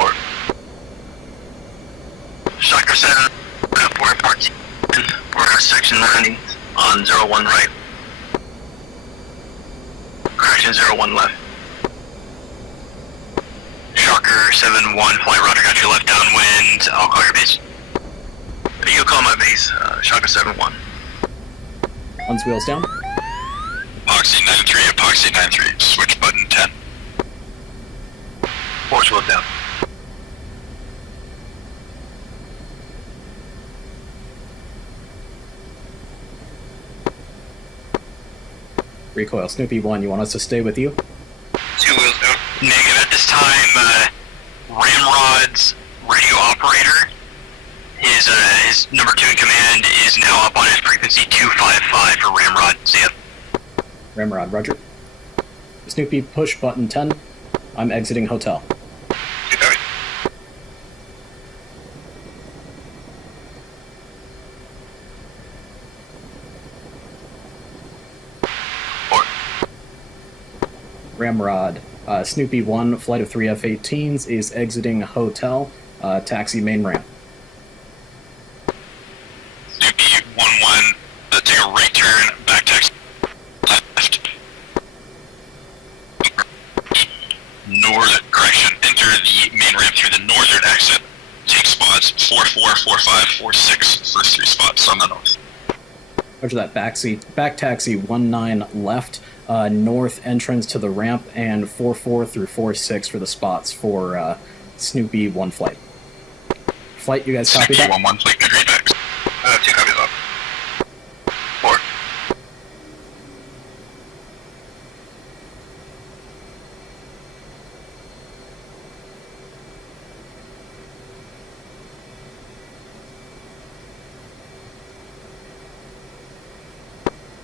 Or Shocker 7, Forward Park, for section 90 on 01 right. Correction 01 left. Shocker 7-1, flight roger, got your left downwind, I'll call your base. You'll call my base, Shocker 7-1. One's wheels down. Epoxy 93, epoxy 93, switch button 10. Force wheel down. Recoil, Snoopy 1, you want us to stay with you? 2 wheels down. Negative at this time, Ramrod's radio operator, his number 2 in command is now up on his frequency 255 for Ramrod. See ya. Ramrod, roger. Snoopy, push button 10. I'm exiting hotel. You got it. Ramrod, Snoopy 1, flight of 3 F-18s is exiting hotel, taxi main ramp. Snoopy 1-1, take a right turn, back taxi left. Correction, enter the main ramp through the northern exit. Take spots 4-4, 4-5, 4-6, first 3 spots on the north. Roger that, back taxi 19 left, north entrance to the ramp, and 4-4 through 4-6 for the spots for Snoopy 1 flight. Flight, you guys copy Snoopy that? 1-1, flight good feedback. 2 copies up. 4.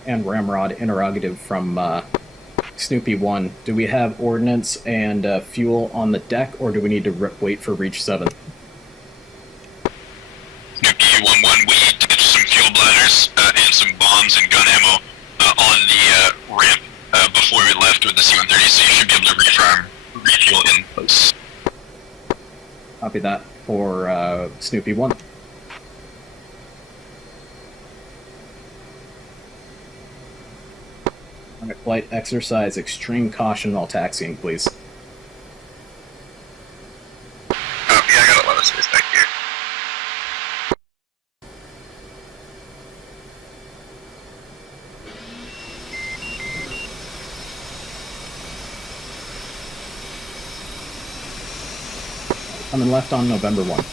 And Ramrod, interrogative from Snoopy 1. Do we have ordnance and fuel on the deck, or do we need to wait for Reach 7? Snoopy 1-1, we ditched some fuel bladders and some bombs and gun ammo on the ramp before we left with the C-130, so you should be able to refuel in place. Copy that for Snoopy 1. Alright, flight, exercise extreme caution while taxiing, please. Yeah, I got a lot of space back here. Coming left on November 1.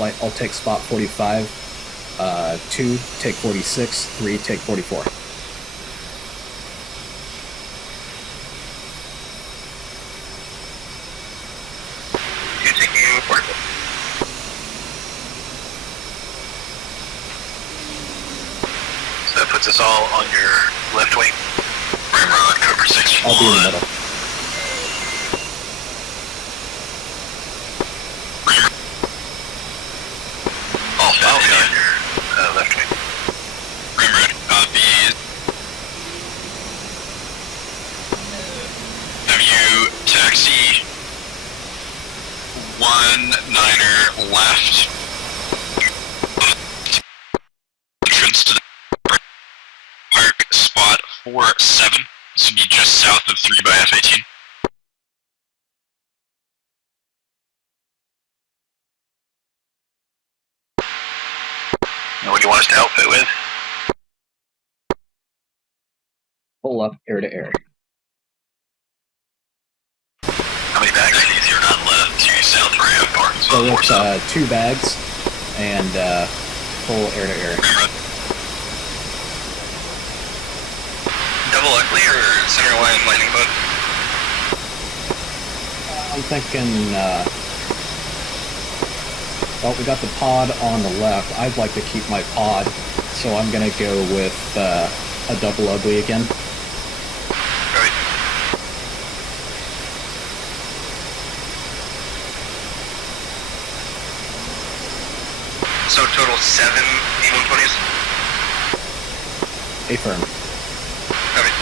flight. I'll take spot 45, 2, take 46, 3, take 44. So that puts us all on your left wing. Ramrod, cover 6. I'll be in the middle. I'll be on your left wing. Ramrod, copy. Have you taxi 19er left? Entrance to the park, spot 47. This would be just south of 3 by F-18. What do you want us to outfit with? Pull up air to air. How many bags? 90 left to south ramp, park. So it's 2 bags and full air to air. Double Uckley or center line lightning bug? I'm thinking, well, we got the pod on the left. I'd like to keep my pod, so I'm gonna go with a double ugly again. Right. So total 7 E-120s? Affirm. Okay.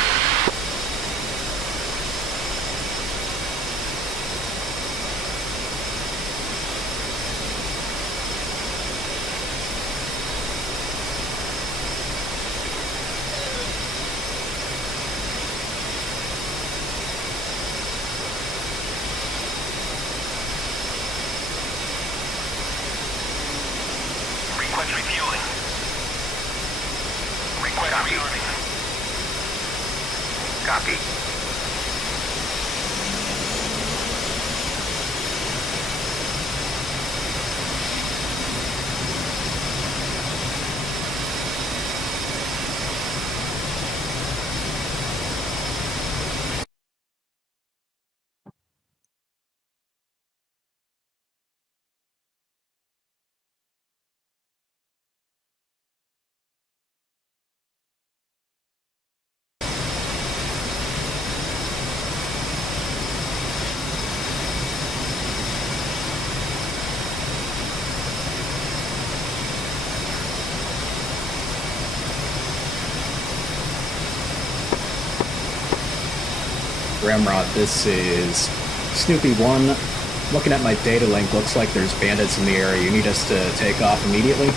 Request refueling. Request refueling. Copy. Ramrod, this is Snoopy 1. Looking at my data link, looks like there's bandits in the area. You need us to take off immediately?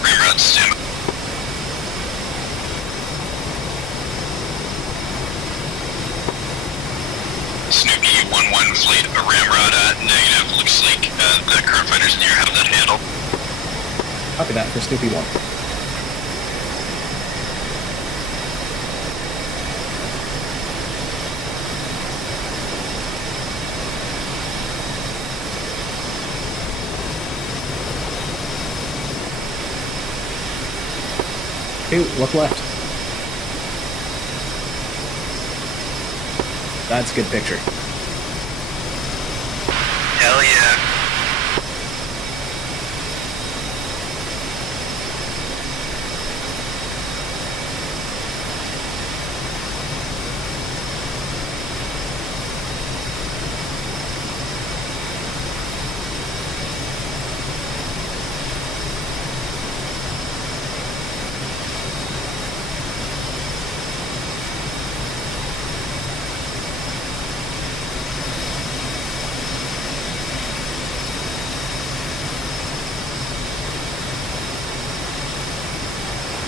Ramrod, stand by. Snoopy 1-1 fleet, a Ramrod, negative. Looks like the current fighters in here have that handle. Copy that for Snoopy 1. Hey, look left. That's a good picture. Hell yeah.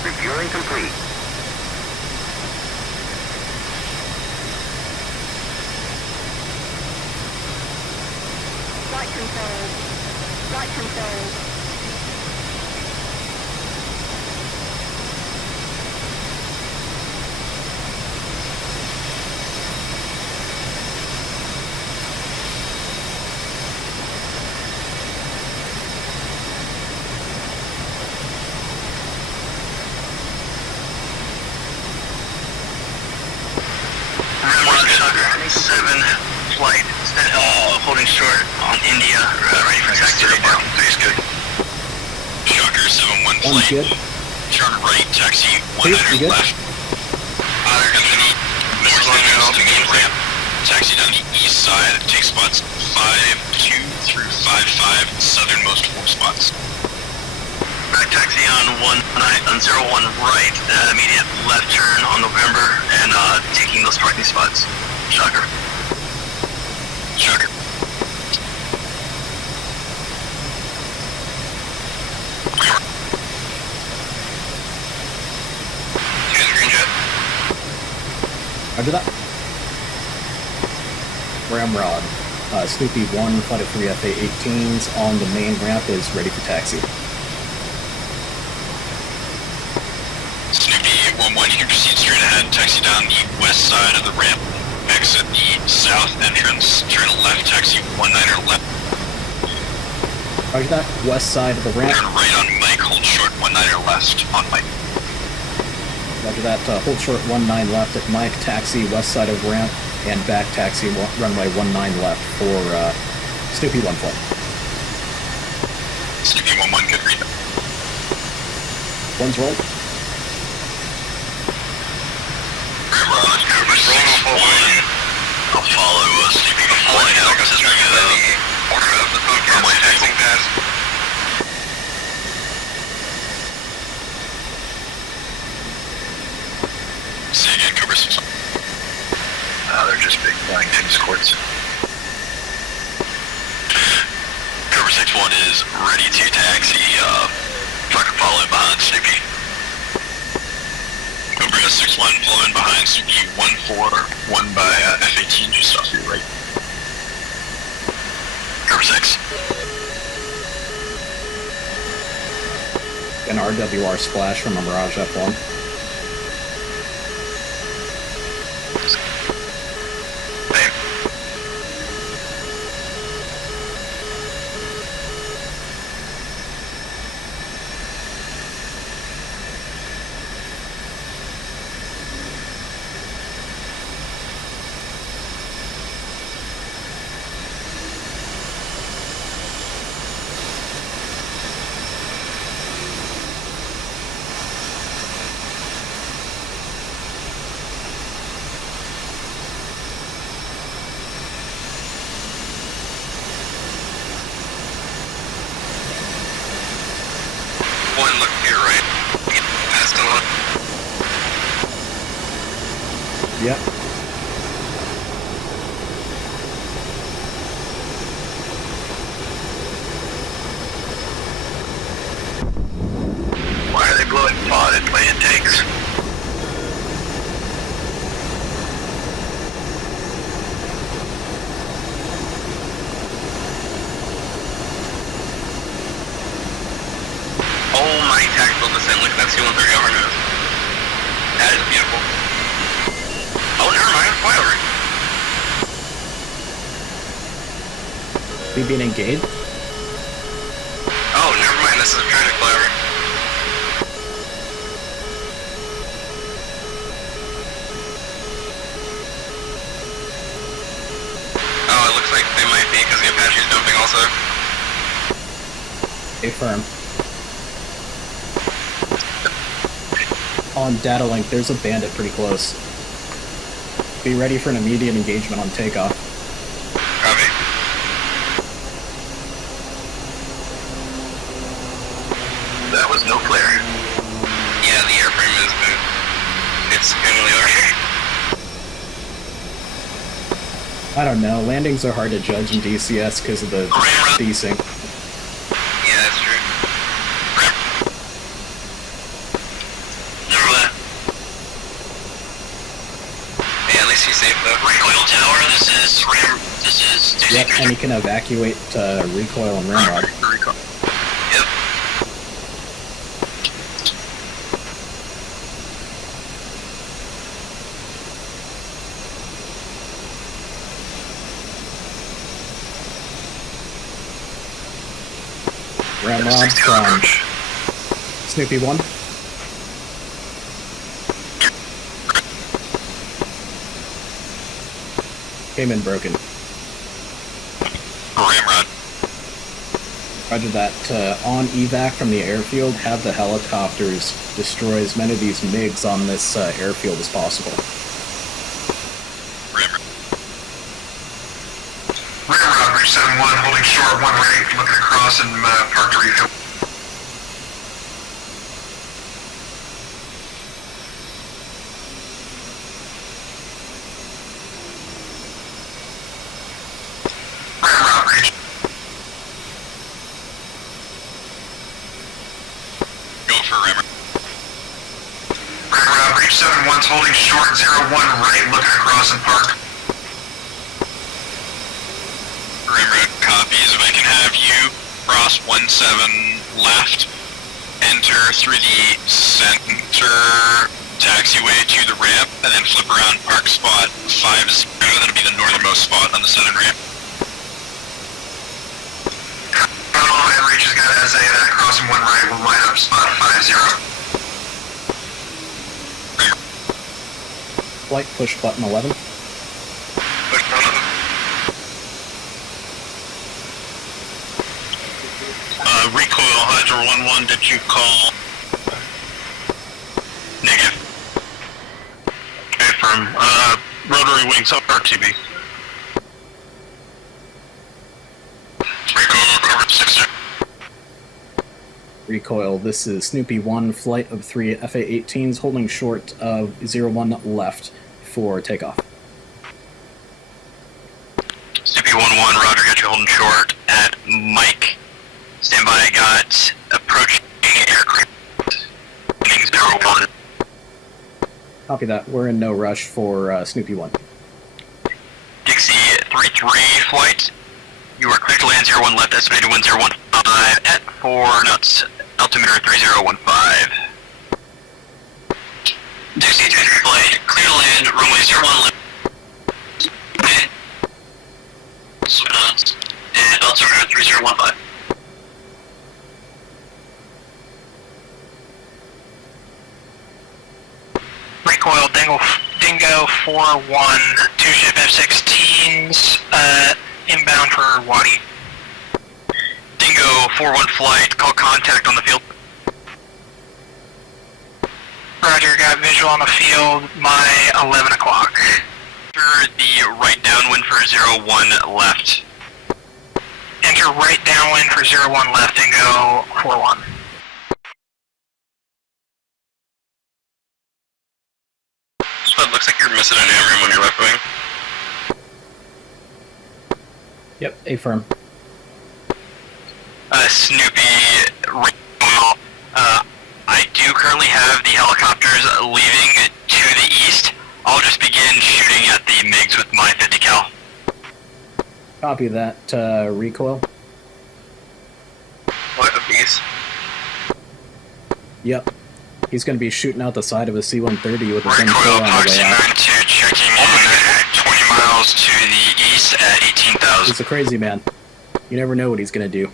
Refueling complete. Flight control. Flight control. Shocker 7, flight, holding short on India, ready for taxi to depart. Thanks, good. Shocker 7-1 One's flight. good. Turn right, taxi Hey, 19 you good? left. They're going to need more signals to main ramp. Taxi down the east side, take spots 5-2 through 5-5, southernmost 4 spots. Back taxi on 01 right, immediate left turn on November, and taking those parking spots. Shocker. Shocker. Green jet. Roger that. Ramrod. Snoopy 1, flight of 3 FA-18s on the main ramp is ready for taxi. Snoopy 1-1, you can proceed straight ahead, taxi down the west side of the ramp, exit the south entrance, turn left, taxi 19er left, Roger that. West side of the ramp. turn right on Mike, hold short 19er left on Mike. Roger that. Hold short 19 left at Mike, taxi west side of ramp, and back taxi runway 19 left for Snoopy 1 flight. Snoopy 1-1, good read. One's rolled. Ramrod, cover 6-1. I'll follow Snoopy flying out as we Order of the phone Runway taxing pass. Say again, cover 6-1. They're just big flying tennis courts. Cover 6-1 is ready to taxi, fucking following behind Snoopy. Cobra 6-1 following behind Snoopy 1-4, 1 by F-18 just off your right. Cover 6. An RWR splash from a Mirage F1. Same. One, look to your right. Get past the one. Yep. Why are they blowing pod and playing tanks? Oh my tactical descent, look at that C-130 Hornet. That is beautiful. Oh, never mind, fly over it. We being engaged. Oh, never mind, this is a tragic flyover. Oh, it looks like they might be because the Apache's dumping also. A firm. On data link, there's a bandit pretty close. Be ready for an immediate engagement on takeoff. Copy. That was no flare. Yeah, the airframe is moved. It's generally okay. I don't know, landings are hard to judge in DCS because of the desync. Yeah, that's true. Never mind. Yeah, at least he's safe though. Recoil tower, this is Ram, this is Yep, and you can evacuate recoil and ramrod. Yep. Ramrod from Snoopy 1. Came in broken. Ramrod. Roger that. On evac from the airfield, have the helicopters destroy as many of these MiGs on this airfield as possible. Ramrod. Ramrod, reach 7-1, holding short, 1 right, looking across and park to refuel. Ramrod, reach. Go for Ramrod. Ramrod, reach 7-1's holding short, 0-1 right, looking across and park. Ramrod copies. If I can have you cross 1-7 left, enter through the center taxiway to the ramp, and then flip around park spot 5-0. That'll be the northernmost spot on the southern ramp. And reach has got SA that crossing 1 right, will line up spot 5-0. Flight push button 11. Push button 11. Recoil, Hydra 1-1, did you call? Negative. Okay, firm. Rotary wings up RTB. Recoil, cover 6. Recoil, this is Snoopy 1, flight of 3 FA-18s, holding short of 0-1 left for takeoff. Snoopy 1-1, roger, got you holding short at Mike. Stand by, I got approaching aircraft. Wing 0-1. Copy that. We're in no rush for Snoopy 1. Dixie 3-3 flight. You are clear to land 0-1 left, estimated wind 0-1-5 at 4 knots, altimeter 3015. Dixie 3-3 flight, clear to land, runway 0-1 left. And altimeter 3015. Recoil Dingo 4-1, 2 ship F-16s, inbound for Wadi. Dingo 4-1 flight, call contact on the field. Roger, got visual on the field by 11 o'clock. Enter the right downwind for 0-1 left. Enter right downwind for 0-1 left, Dingo 4-1. Spud, looks like you're missing an AMRAM on your left wing. Yep, A-firm. Snoopy, Recoil, I do currently have the helicopters leaving to the east. I'll just begin shooting at the MiGs with my 50 cal. Copy that, Recoil. What the beast? Yep. He's going to be shooting out the side of a C-130 with his Recoil, M4 on the Proxy way out. 92, checking in 20 miles to the east at 18,000. He's a crazy man. You never know what he's going to do.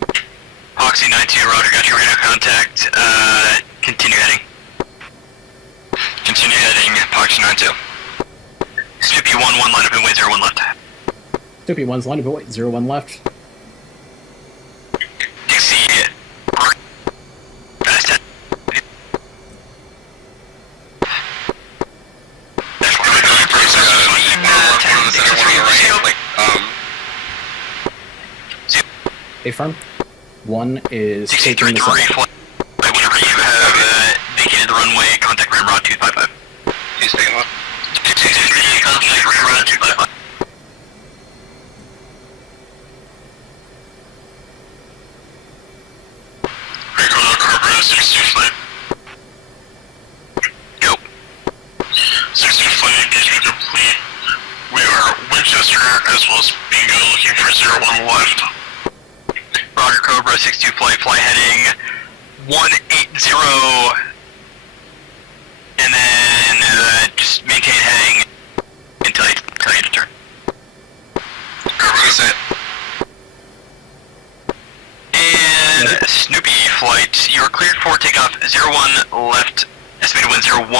Proxy 92, roger, got your radio contact. Continue heading. Continue heading, Proxy 92. Snoopy 1-1, line up and wait 0-1 left. Snoopy 1's line of wait, 0-1 left. Dixie, fast 10. A-firm. 1 is Dixie taking the 3-3 center. flight. Whenever you have vacated the runway, contact Ramrod 255. He's taking off. Dixie 3-3, contact Ramrod 255. Recoil, cover 6-2 flight. Go. 6-2 flight engagement complete. We are Winchester as well as Bingo looking for 0-1 left. Roger, Cobra 6-2 flight, fly heading 180, and then just maintain heading until you turn. Cobra set. And Snoopy flight, you are cleared for takeoff 01 left, estimated wind 015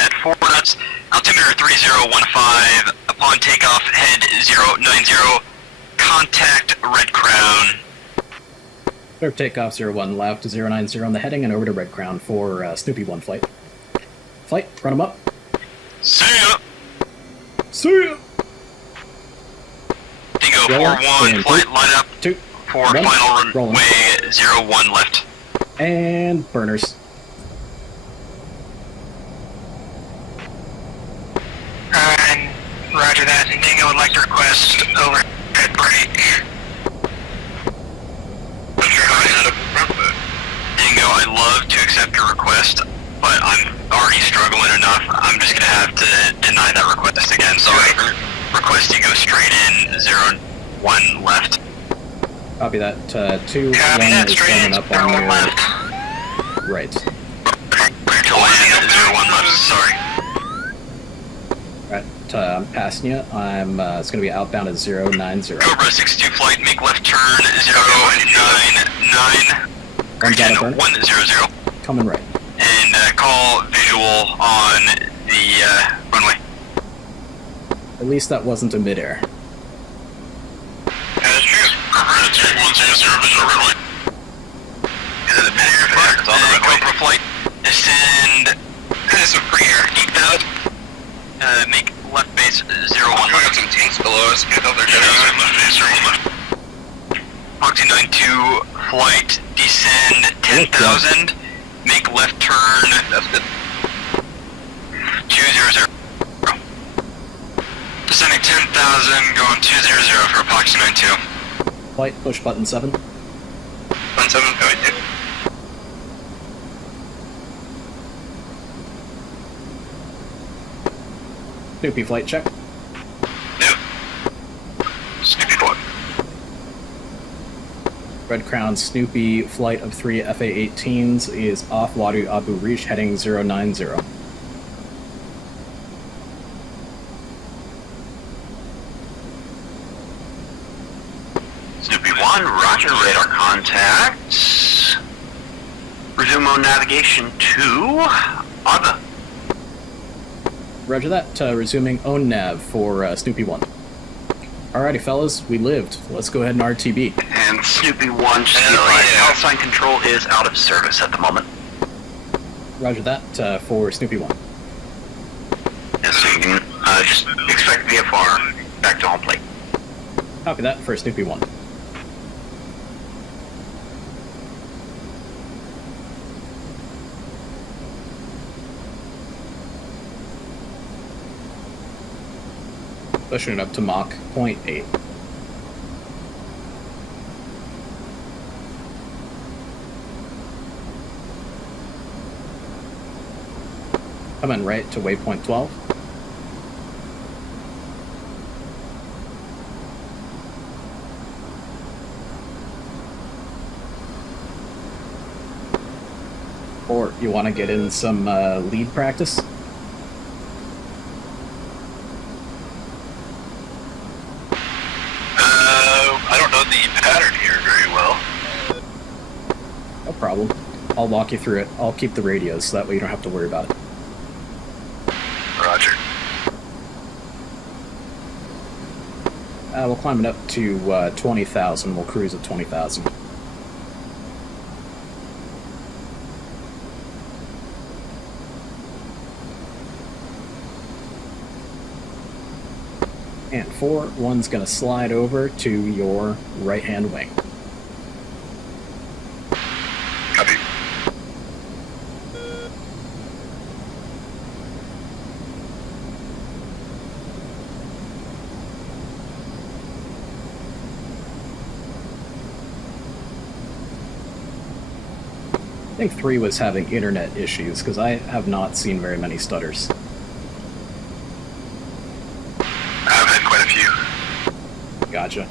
at 4 knots, Altimeter 3015, upon takeoff, head 090, contact Red Crown. Clear takeoff 01 left, 090 on the heading, and over to Red Crown for Snoopy 1 flight. Flight, run them up. See ya! See ya! Dingo Rolling, 41, and flight, line up 2, for 1, final rolling. runway 01 left. And burners. And roger that. And Dingo would like to request overhead brake. Dingo, I'd love to accept your request, but I'm already struggling enough. I'm just gonna have to deny that request again. Sorry. Request you go straight in 01 left. Copy that. 2, 1 Copy that, is straight in, coming up on 01 your left. right. Clear to land 01 left. Sorry. Alright, I'm passing you. It's going to be outbound at 090. Cobra 62 flight, make left turn 099. One's out of burn. 100. Coming right. And call visual on the runway. At least that wasn't a midair. That's true. Check 100 visual runway. Is it a mid-air? It's on the runway. Cobra flight, descend. This is a pre-air. Keep out. Make left base 01. We got some tanks below us. Get over there. Left base 01 left. Proxy 92 flight, descend 10,000. Make left turn. That's good. 200. Descending 10,000, going 200 for Proxy 92. Flight, push button 7. Button 7, go ahead. Snoopy flight check. No. Snoopy flight. Red Crown Snoopy flight of 3 FA-18s is off Wadu Abu Rish heading 090. Snoopy 1, roger, radar contacts. Resume on navigation to AGA. Roger that. Resuming own nav for Snoopy 1. Alrighty, fellas, we lived. Let's go ahead and RTB. And Snoopy 1, just L sign control is out of service at the moment. Roger that. For Snoopy 1. Yes, so you can just expect VFR back to home plate. Copy that for Snoopy 1. Pushing it up to Mach 0.8. Coming right to waypoint 12. Or you want to get in some lead practice? I don't know the pattern here very well. No problem. I'll walk you through it. I'll keep the radios so that way you don't have to worry about it. Roger. We'll climb it up to 20,000. We'll cruise at 20,000. And 4-1's gonna slide over to your right-hand wing. Copy. I think 3 was having internet issues, because I have not seen very many stutters. I've had quite a few. Gotcha.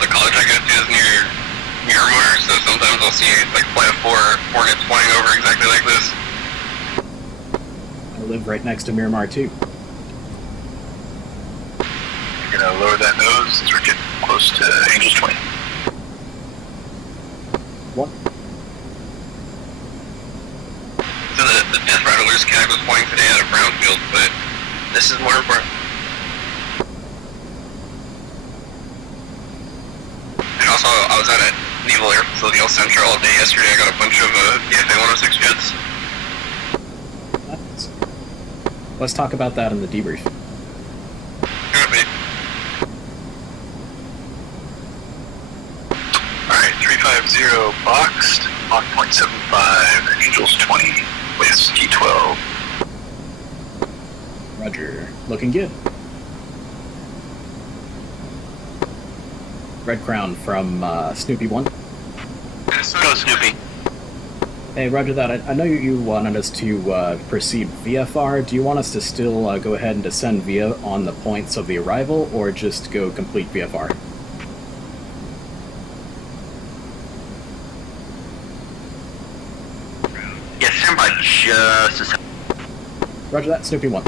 the college I go to is near Miramar, so sometimes I'll see like Flight of 4 Hornets flying over exactly like this. I live right next to Miramar too. You're gonna lower that nose since we're getting close to Angels 20. What? So the Death Rattlers CAG was flying today out of Brownfield, but this is more important. And also, I was at a Naval Air Facility El Centro all day yesterday. I got a bunch of BFA-106 jets. Nice. Let's talk about that in the debrief. Alright, 350 boxed, Mach 0.75, Angels 20, Whiskey 12. Roger. Looking good. Red Crown from Snoopy 1. Go Snoopy. Hey, roger that. I know you wanted us to proceed VFR. Do you want us to still go ahead and descend via on the points of the arrival, or just go complete VFR? Yeah, stand by just a second. Roger that, Snoopy 1.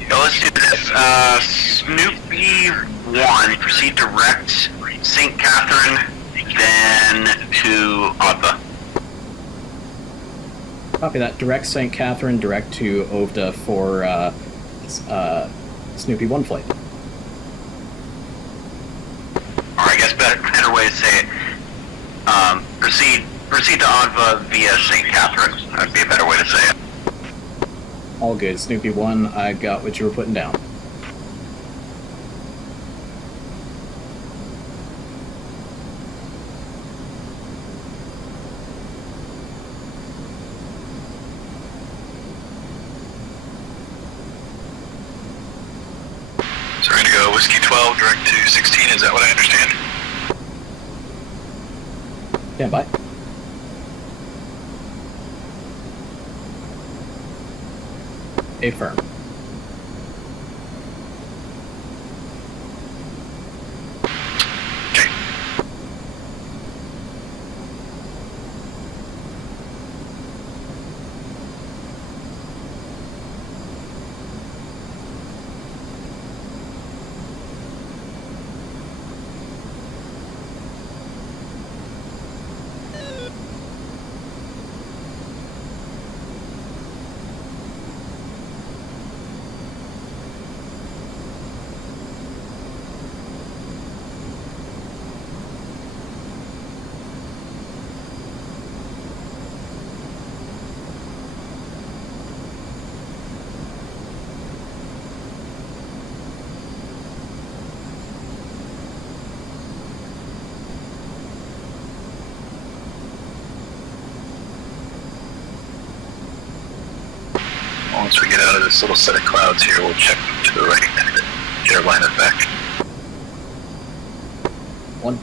Yeah, let's do this. Snoopy 1, proceed direct St. Catherine, then to Adva. Copy that. Direct St. Catherine, direct to Ovda for Snoopy 1 flight. Or I guess better way to say it. Proceed to Adva via St. Catherine. That'd be a better way to say it. All good. Snoopy 1, I got what you were putting down. So we're gonna go Whiskey 12 direct to 16, is that what I understand? Stand by. Affirm. Okay. Once we get out of this little set of clouds here, we'll check to the right and get our line of back. 1.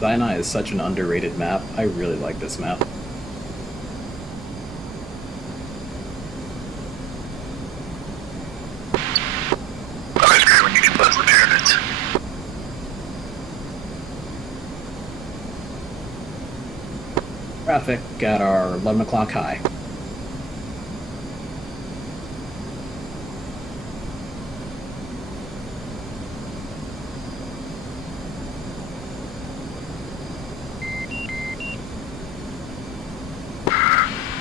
Sinai is such an underrated map. I really like this map. Always great when you can buzz the pyramids. Traffic at our 11 o'clock high.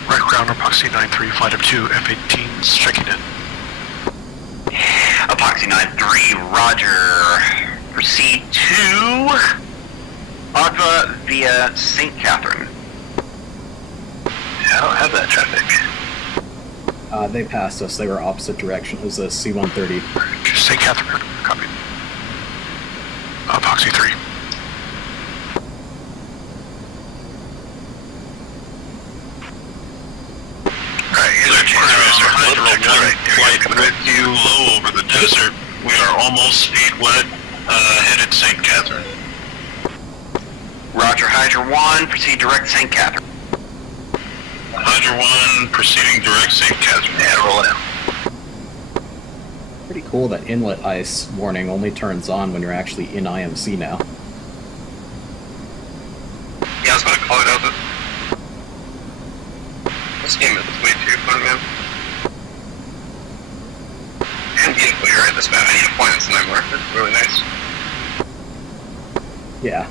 Right ground, Epoxy 93, flight of 2, F-18s checking in. Epoxy 93, roger. Proceed to Adva via St. Catherine. Yeah, I don't have that traffic. They passed us. They were opposite direction. It was a C-130. St. Catherine, copy. Epoxy 3. Alright, here's our chance for Mr. Flight with you low over the desert. We are almost feet wet, headed St. Catherine. Roger, Hydra 1, proceed direct St. Catherine. 101, proceeding direct St. Catherine. Yeah, roll it out. Pretty cool that inlet ice warning only turns on when you're actually in IMC now. Yeah, I was gonna call it out, but this game is way too fun, man. And the info at this map, I need a point in Snipe Mark. It's really nice. Yeah.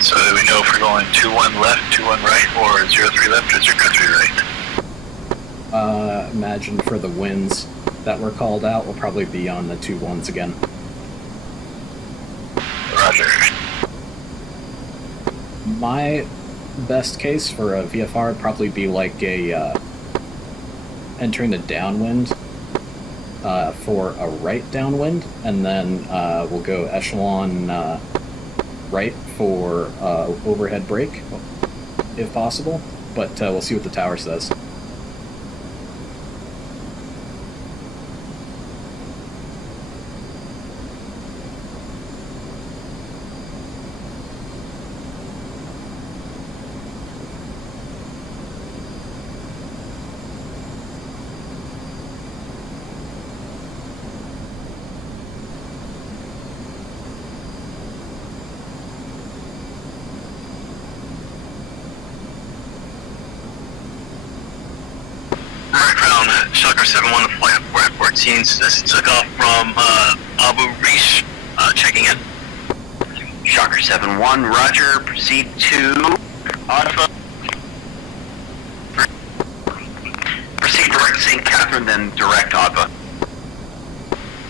So do we know if we're going 2-1 left, 2-1 right, or 0-3 left, or 0-3 right? Imagine for the winds that were called out, we'll probably be on the 2-1s again. Roger. My best case for a VFR would probably be like a entering the downwind for a right downwind, and then we'll go echelon right for overhead brake, if possible, but we'll see what the tower says. Shocker 7-1 to flight up at 14. This took off from Abu Rish, checking in. Shocker 7-1, roger, proceed to Alpha. Proceed direct to St. Catherine, then direct Alpha.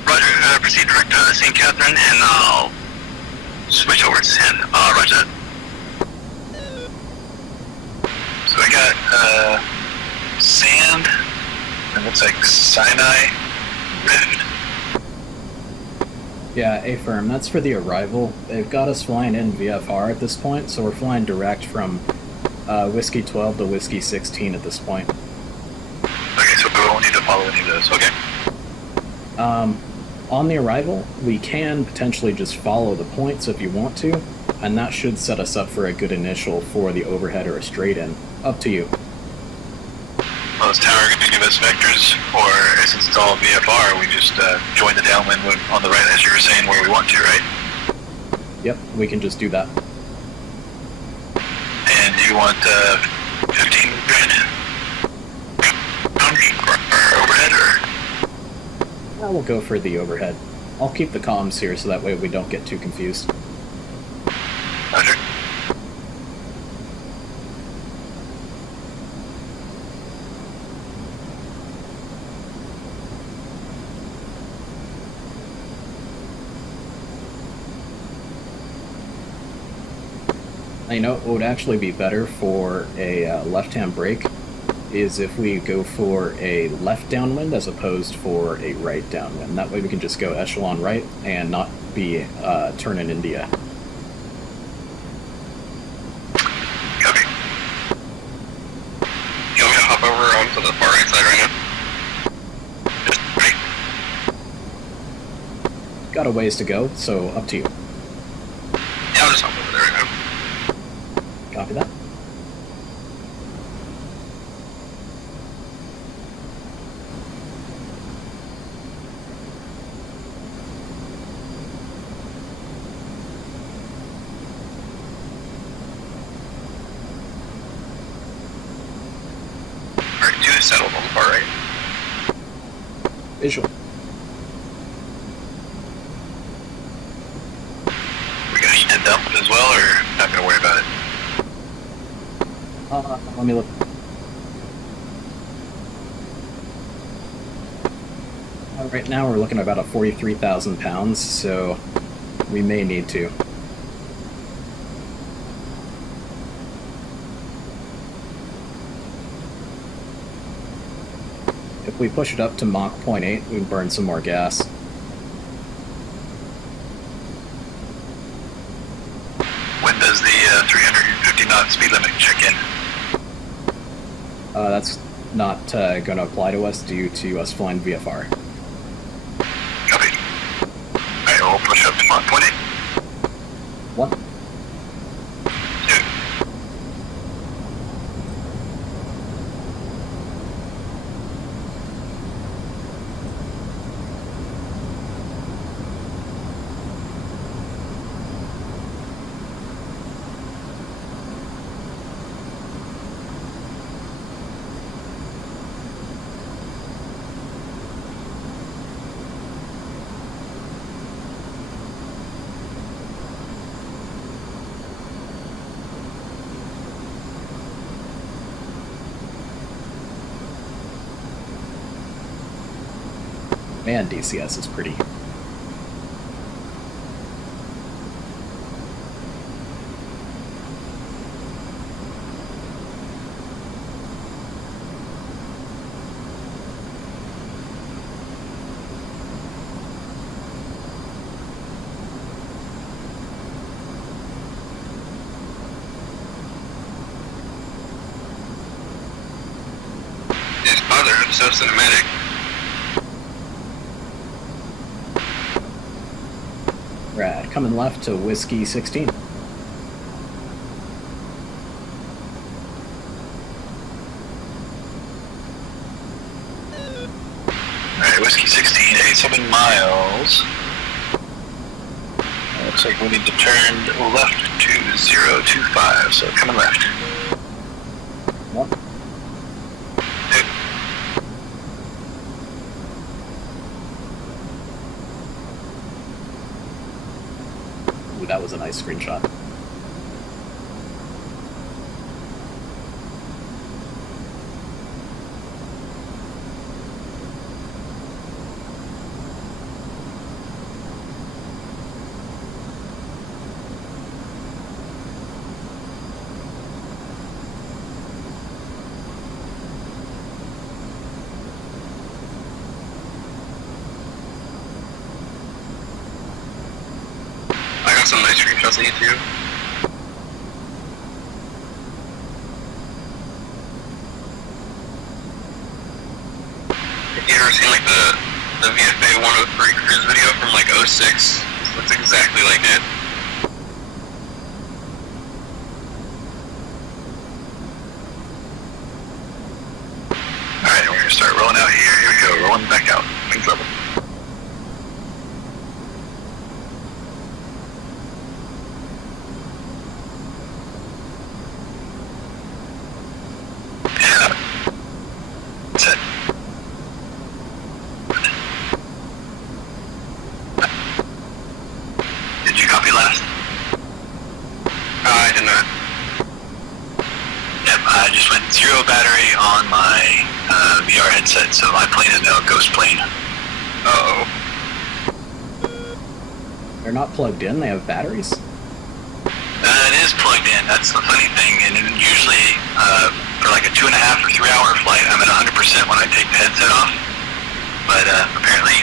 Roger, proceed direct to St. Catherine, and I'll switch over to Sand. Roger that. So I got Sand, and looks like Sinai, Rift. Yeah, A-Firm, that's for the arrival. They've got us flying in VFR at this point, so we're flying direct from Whiskey 12 to Whiskey 16 at this point. Okay, so we won't need to follow any of those. Okay. On the arrival, we can potentially just follow the points if you want to, and that should set us up for a good initial for the overhead or a straight in. Up to you. Well, is tower going to give us vectors, or since it's all VFR, we just join the downwind on the right, as you were saying, where we want to, right? Yep, we can just do that. And do you want 15 grand or overhead, or? Well, we'll go for the overhead. I'll keep the comms here so that way we don't get too confused. Roger. You know, what would actually be better for a left-hand brake is if we go for a left downwind as opposed for a right downwind. That way we can just go echelon right and not be turning India. Copy. You want me to hop over onto the far right side right now? Just right. Got a ways to go, so up to you. Yeah, I'll just hop over there right now. Copy that. settled on the far right. Visual. We gonna need to dump as well, or not gonna worry about it? Let me look. Right now we're looking at about 43,000 pounds, so we may need to. If we push it up to Mach 0.8, we can burn some more gas. When does the 350 knot speed limit check in? That's not going to apply to us due to us flying VFR. Copy. Alright, we'll push up to Mach 0.8. 1. 2. Man, DCS is pretty. It's bothered, so cinematic. Rad. Coming left to Whiskey 16. Alright, Whiskey 16, 87 miles. Looks like we need to turn left to 025, so coming left. 1. 2. Ooh, that was a nice screenshot. I got some nice screenshots on YouTube. You ever seen like the VFA 103 cruise video from like 06? This looks exactly like it. Alright, we're gonna start rolling out here. Here we go, rolling back out. Wings level. Yeah. That's it. Did you copy last? I did not. Yep, I just went 0 battery on my VR headset, so my plane is now a ghost plane. Uh-oh. They're not plugged in, they have batteries? It is plugged in, that's the funny thing, and usually for like a 2.5 or 3 hour flight, I'm at 100% when I take the headset off, but apparently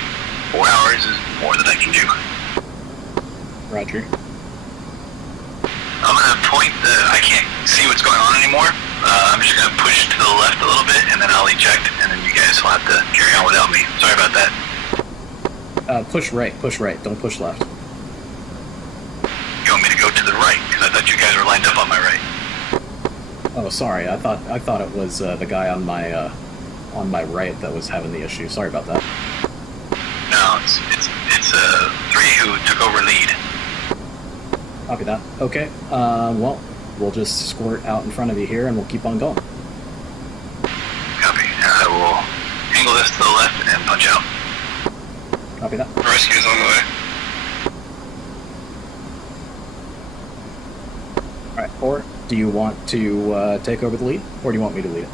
4 hours is more than I can do. Roger. I'm gonna point I can't see what's going on anymore. I'm just gonna push to the left a little bit, and then I'll eject, and then you guys will have to carry on without me. Sorry about that. Push right, don't push left. You want me to go to the right? Because I thought you guys were lined up on my right. Oh, sorry, I thought it was the guy on my right that was having the issue. Sorry about that. No, it's 3 who took over lead. Copy that. Okay, well, we'll just squirt out in front of you here and we'll keep on going. Copy. Angle this to the left and punch out. Copy that. Rescue's on the way. Alright, or do you want to take over the lead, or do you want me to lead it?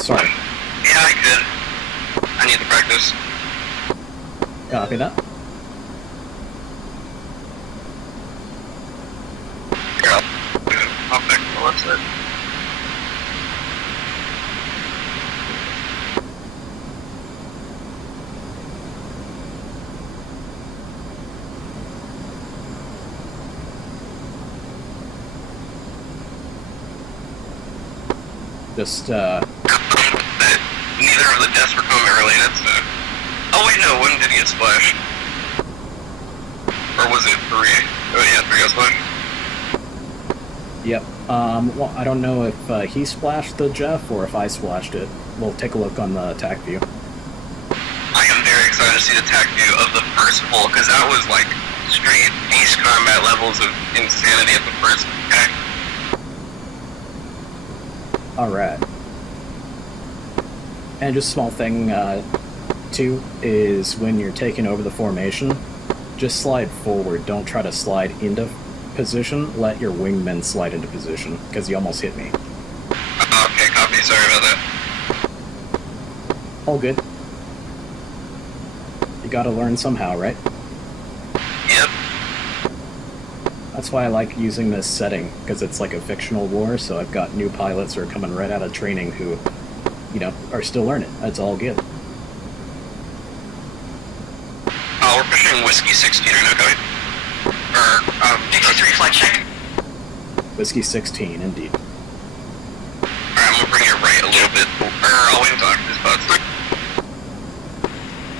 Sorry. Yeah, I could. I need to practice. Copy that. Here, I'll back to the left side. Just, Neither of the deaths were combat related, so... Oh wait, no, when did he get splashed? Or was it 3? Oh yeah, 3 got splashed. yep. Well, I don't know if he splashed the Jeff or if I splashed it. We'll take a look on the attack view. I am very excited to see the attack view of the first Vul, because that was like straight ace combat levels of insanity at the first attack. Alright. And just a small thing, too, is when you're taking over the formation, just slide forward. Don't try to slide into position. Let your wingmen slide into position, because you almost hit me. Okay, copy. Sorry about that. All good. You gotta learn somehow, right? Yep. That's why I like using this setting, because it's like a fictional war, so I've got new pilots who are coming right out of training who, you know, are still learning. That's all good. We're pushing Whiskey 16 right now, copy. Or, 63 flight check. Whiskey 16, indeed. Alright, I'm gonna bring it right a little bit. I'll wait until after this bus.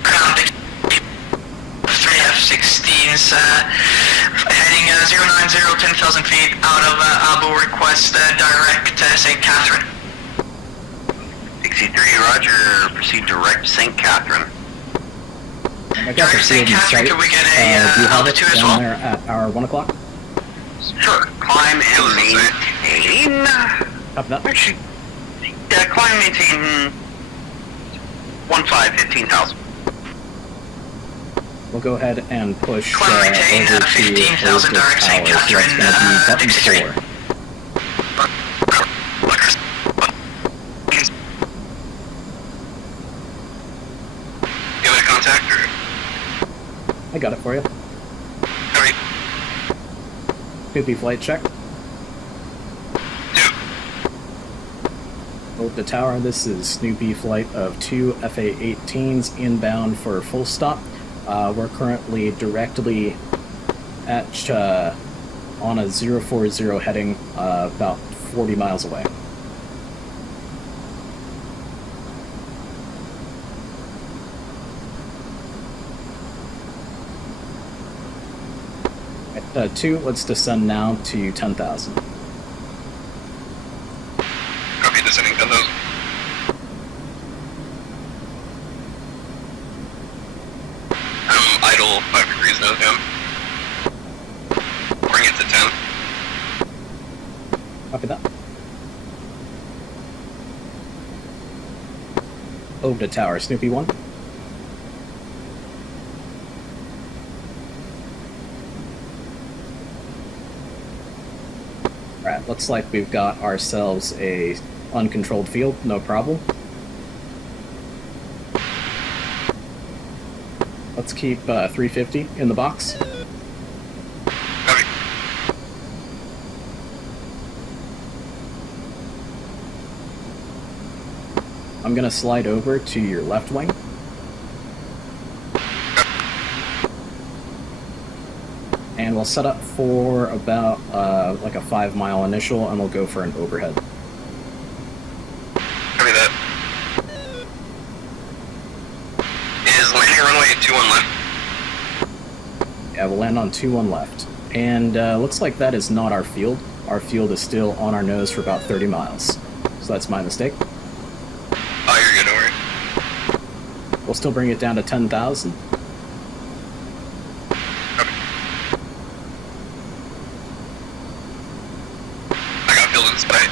Ground 3 F-16s, heading 090, 10,000 feet out of Abu, request direct St. Catherine. 63, roger, proceed direct St. Catherine. I got the Direct St. field in Catherine, sight. could we get Do you have it altitude as down well? there at our 1 o'clock? Sure, climb and maintain. Up that. Actually, yeah, climb, maintain 15,000. We'll go ahead and push Climb, maintain, over to 15,000 direct St. Tower, so that's Catherine, going to be button 63. 4. You have a contact, or? I got it for you. Alright. Snoopy flight check. 2. Over the tower, this is Snoopy flight of 2 FA-18s inbound for full stop. We're currently directly at on a 040 heading about 40 miles away. At 2, let's descend now to 10,000. Copy, descending 10,000. I'm idle 5 degrees now, down. Bring it to 10. Copy that. Over to tower, Snoopy 1. Alright, looks like we've got ourselves a uncontrolled field, no problem. Let's keep 350 in the box. Copy. I'm gonna slide over to your left wing. And we'll set up for about like a 5-mile initial, and we'll go for an overhead. Copy that. Is landing runway 21 left? Yeah, we'll land on 2-1 left. And looks like that is not our field. Our field is still on our nose for about 30 miles. So that's my mistake. Oh, you're good, don't worry. We'll still bring it down to 10,000. I got field in sight.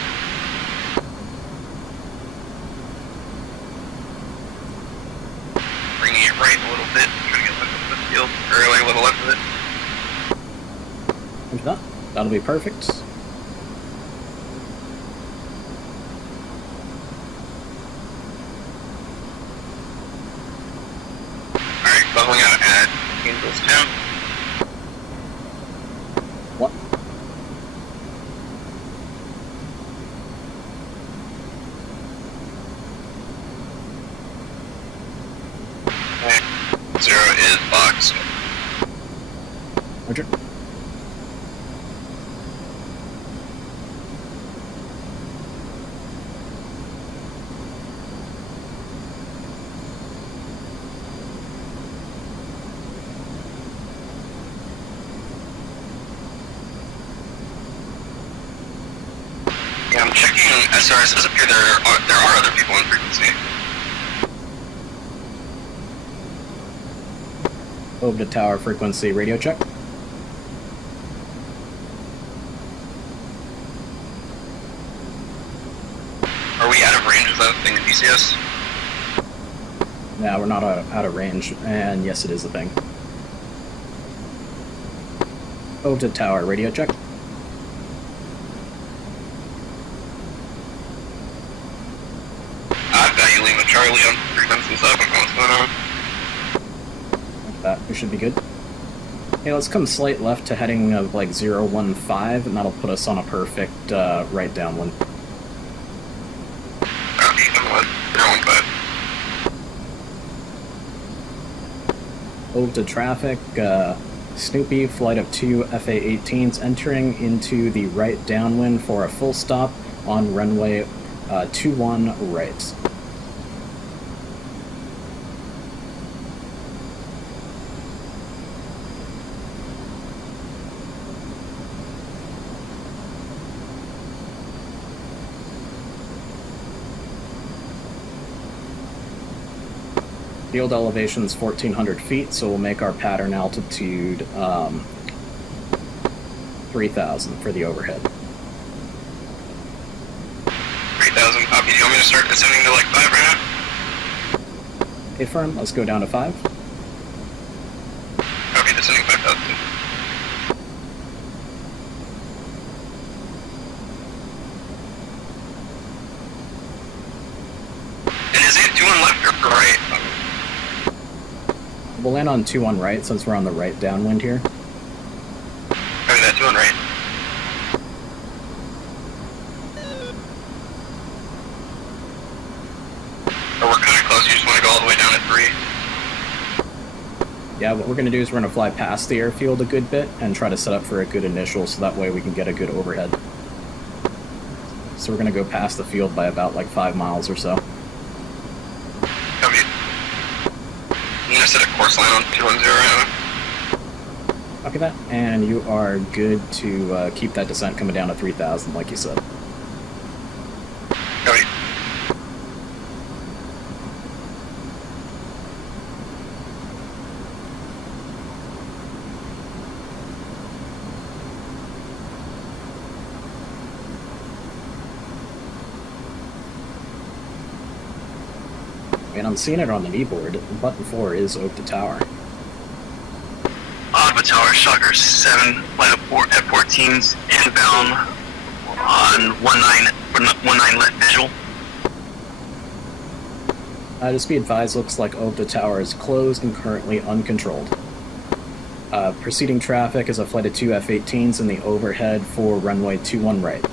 That'll be perfect. Alright, leveling out at Angelstown. What? Okay. 0 is box. Roger. Yeah, I'm checking SRS. It does appear there are other people on frequency. Over to tower frequency radio check. Are we out of range of that thing in DCS? No, we're not out of range, and yes, it is a thing. Over to tower radio check. I've got you leaving Charlie on frequency 7. What's going on? Like that, we should be good. Okay, let's come slight left to heading of like 015, and that'll put us on a perfect right downwind. Over to traffic, Snoopy, flight of 2 FA-18s entering into the right downwind for a full stop on runway 21 right. Field elevation is 1,400 feet, so we'll make our pattern altitude 3,000 for the overhead. 3,000 copy. Do you want me to start descending to like 5 right now? Okay, firm, let's go down to 5. Copy, descending 5,000. And is it 2 on left or right? We'll land on 2 on right since we're on the right downwind here. Copy that, 2 on right. Or we're kind of close, you just want to go all the way down at 3. Yeah, what we're going to do is we're going to fly past the airfield a good bit and try to set up for a good initial so that way we can get a good overhead. So we're going to go past the field by about like 5 miles or so. Copy. I'm going to set a course line on 210 right now. Copy that, and you are good to keep that descent coming down to 3,000 like you said. Copy. And I'm seeing it on the keyboard. Button 4 is Oak to Tower. Ottawa Tower, Shocker 7, flight of F-14s, inbound on 19 lit visual. Just be advised, looks like Oak to Tower is closed and currently uncontrolled. Preceding traffic is a flight of 2 F-18s in the overhead for runway 21 right.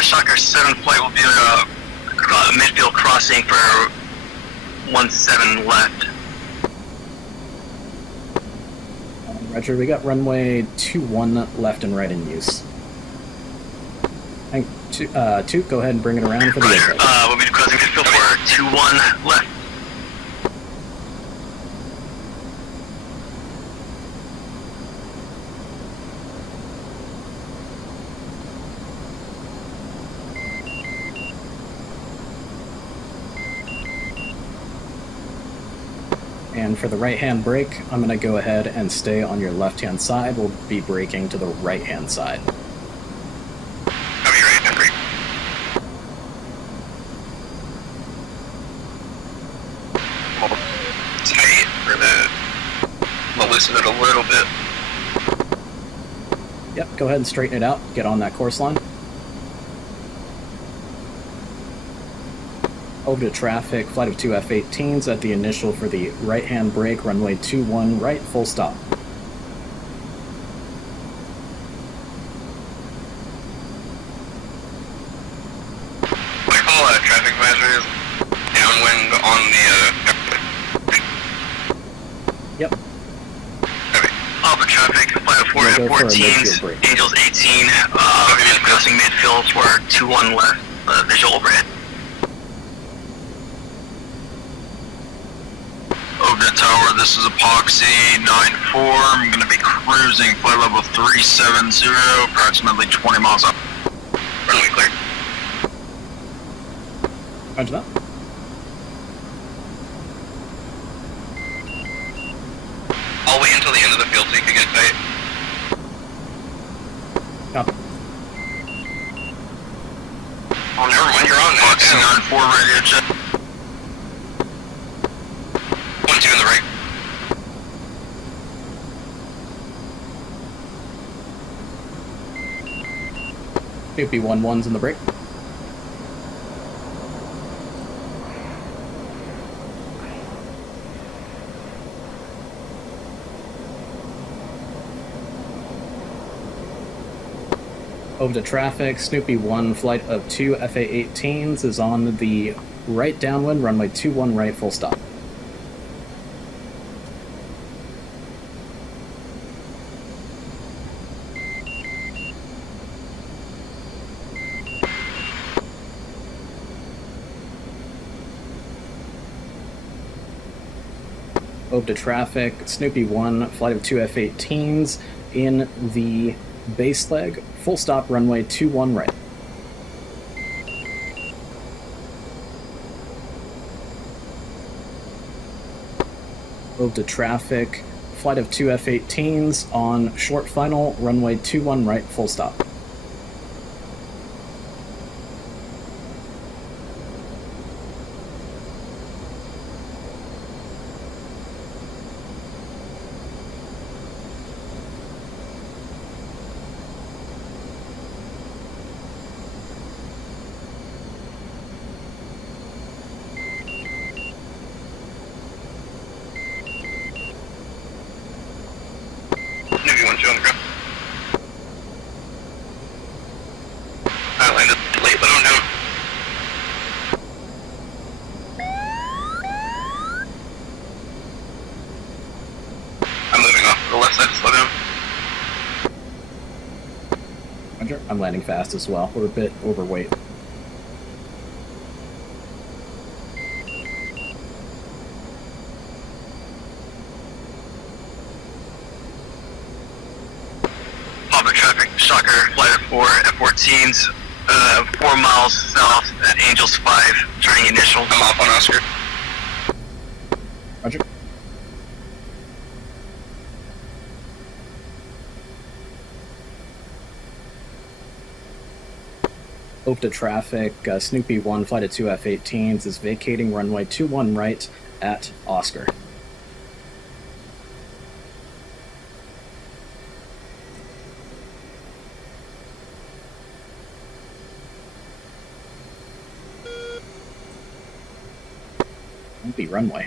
Shocker 7 flight will be a midfield crossing for 17 left. Roger, we got runway 21 left and right in use. And Toot, go ahead and bring it around for the Roger, overhead. we'll be crossing midfield for 21 left. And for the right-hand brake, I'm going to go ahead and stay on your left-hand side. We'll be braking to the right-hand side. Copy, right-hand brake. loosen it a little bit. Yep, go ahead and straighten it out. Get on that course line. Over to traffic, flight of 2 F-18s at the initial for the right-hand brake, runway 21 right, full stop. I call traffic measures downwind on the Yep. Okay. Alpha traffic, flight of 4 We'll go for a F-14s, midfield brake. Angels 18, passing midfield for 2-1 left, visual overhead. Over to tower, this is Epoxy 94. I'm going to be cruising flight level 370, approximately 20 miles up. Runway clear. Roger that. I'll wait until the end of the field so you can get tight. Copy. Oh, never mind, you're on that. Epoxy 94 radio check. 1-2 in the right. Snoopy 1-1's in the brake. Over to traffic, Snoopy 1, flight of 2 FA-18s is on the right downwind, runway 21 right, full stop. Over to traffic, Snoopy 1, flight of 2 F-18s in the base leg, full stop, runway 21 right. Over to traffic, flight of 2 F-18s on short final, runway 21 right, full stop. Navy 1-2 on the ground. I landed late, but I'm down. I'm moving off to the left side to slow down. Roger. I'm landing fast as well. We're a bit overweight. Public traffic, Shocker, flight of 4 F-14s, 4 miles south at Angels 5, turning initial. I'm off on Oscar. Roger. Over to traffic, Snoopy 1, flight of 2 F-18s is vacating runway 21 right at Oscar. Bumpy runway.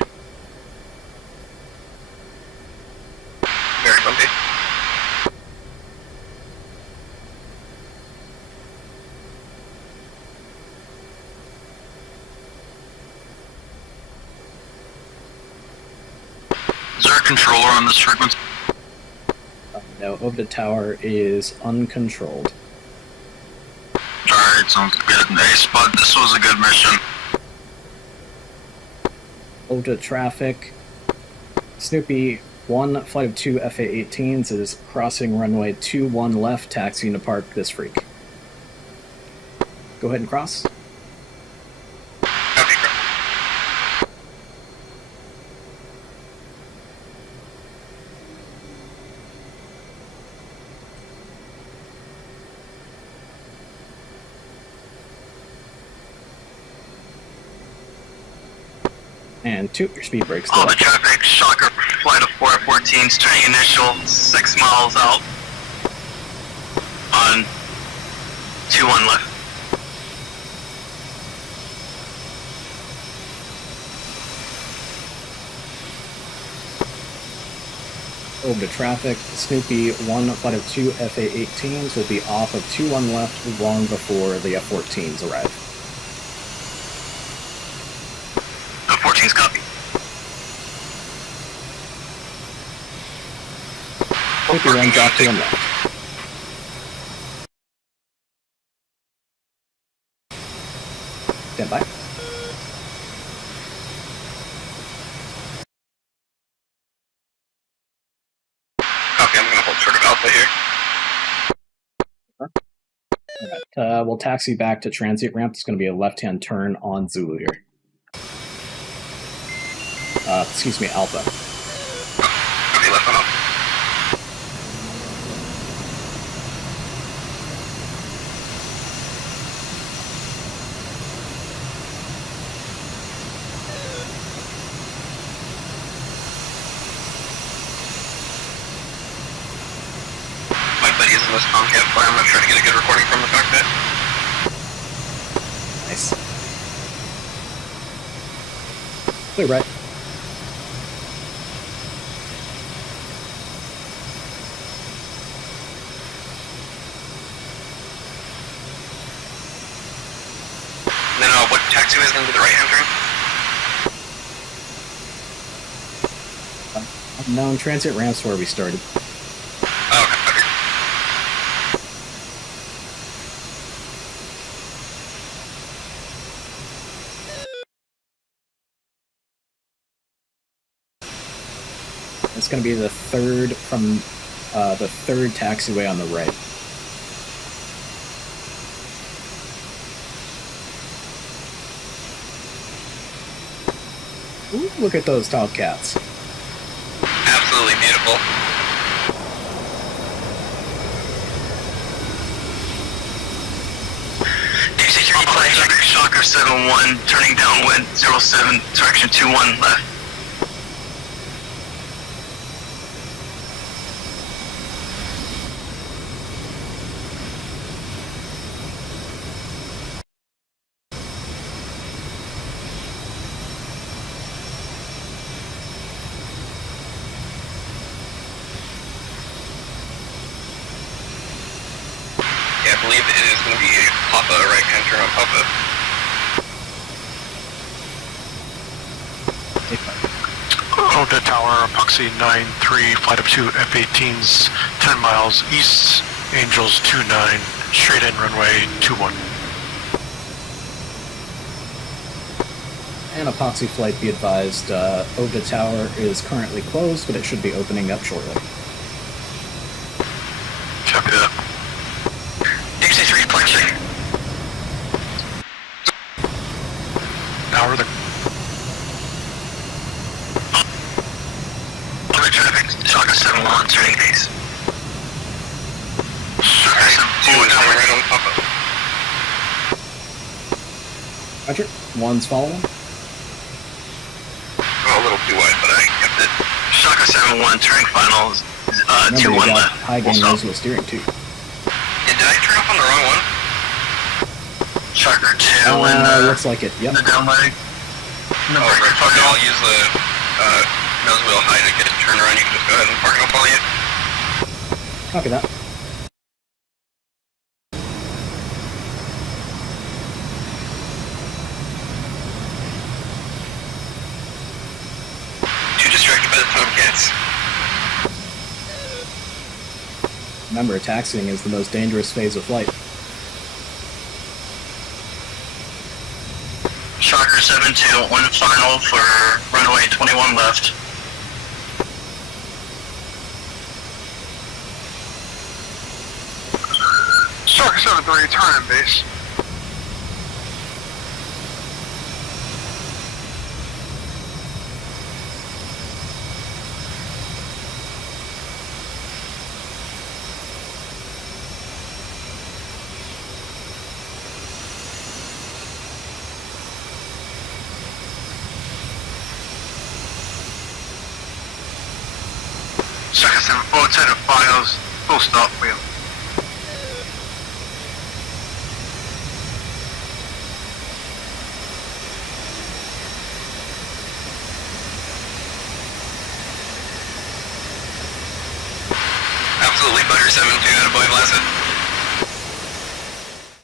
Very bumpy. Is there a controller on this frequency? No, over the tower is uncontrolled. Alright, sounds good. Hey, Spud, this was a good mission. Over to traffic, Snoopy 1, flight of 2 FA-18s is crossing runway 21 left, taxiing to park this freak. Go ahead and cross. Copy, correct. And 2, your speed breaks. All the traffic, Shocker flight of 4 F-14s, turning initial 6 miles out on 2-1 left. Over to traffic, Snoopy 1 flight of 2 FA-18s will be off of 2-1 left long before the F-14s arrive. F-14s copy. Snoopy 1's off to 1 left. Stand by. Okay, I'm gonna hold short of Alpha here. Alright, we'll taxi back to transit ramp. It's going to be a left-hand turn on Zulu here. Excuse me, Alpha. Okay, left one up. My buddy is in this Tomcat fire. I'm gonna try to get a good recording from the cockpit. Nice. Clear right. And then what taxiway is going to be the right-hand turn? Unknown transit ramps where we started. Oh, okay. It's going to be the third from the third taxiway on the right. Ooh, look at those Tomcats. Absolutely beautiful. DC-3 flight, Shocker 7-1, turning downwind 07, direction 2-1 left. Yeah, I believe it is going to be Papa, right-hand turn on Papa. Hotel Tower, Epoxy 9-3, flight of 2 F-18s, 10 miles east, Angels 29, straight in runway 21. And Epoxy flight, be advised, Ovda Tower is currently closed, but it should be opening up shortly. Copy that. DC-3 punching. Now we're the Other traffic, Shocker 7-1, turning base. Shocker 7-2, down right on Papa. Roger. One's following. Oh, a little too wide, but I kept it. Shocker 7-1, turning final, Remember, you 2-1 got left. high gain We'll nose with steering too. Did I turn off on the wrong one? Shocker 2 and Looks like it. Yep. the down leg. No, right, I'll use the nose wheel high to get it turned around. You can just go ahead and park and I'll follow you. Copy that. Too distracted by the Tomcats. Remember, taxiing is the most dangerous phase of flight. Shocker 7-2, one final for runway 21 left. Shocker 7-3, turn in base. 4 set of files, full stop wheel. Absolutely, butter 7-2 out of boy, blast it.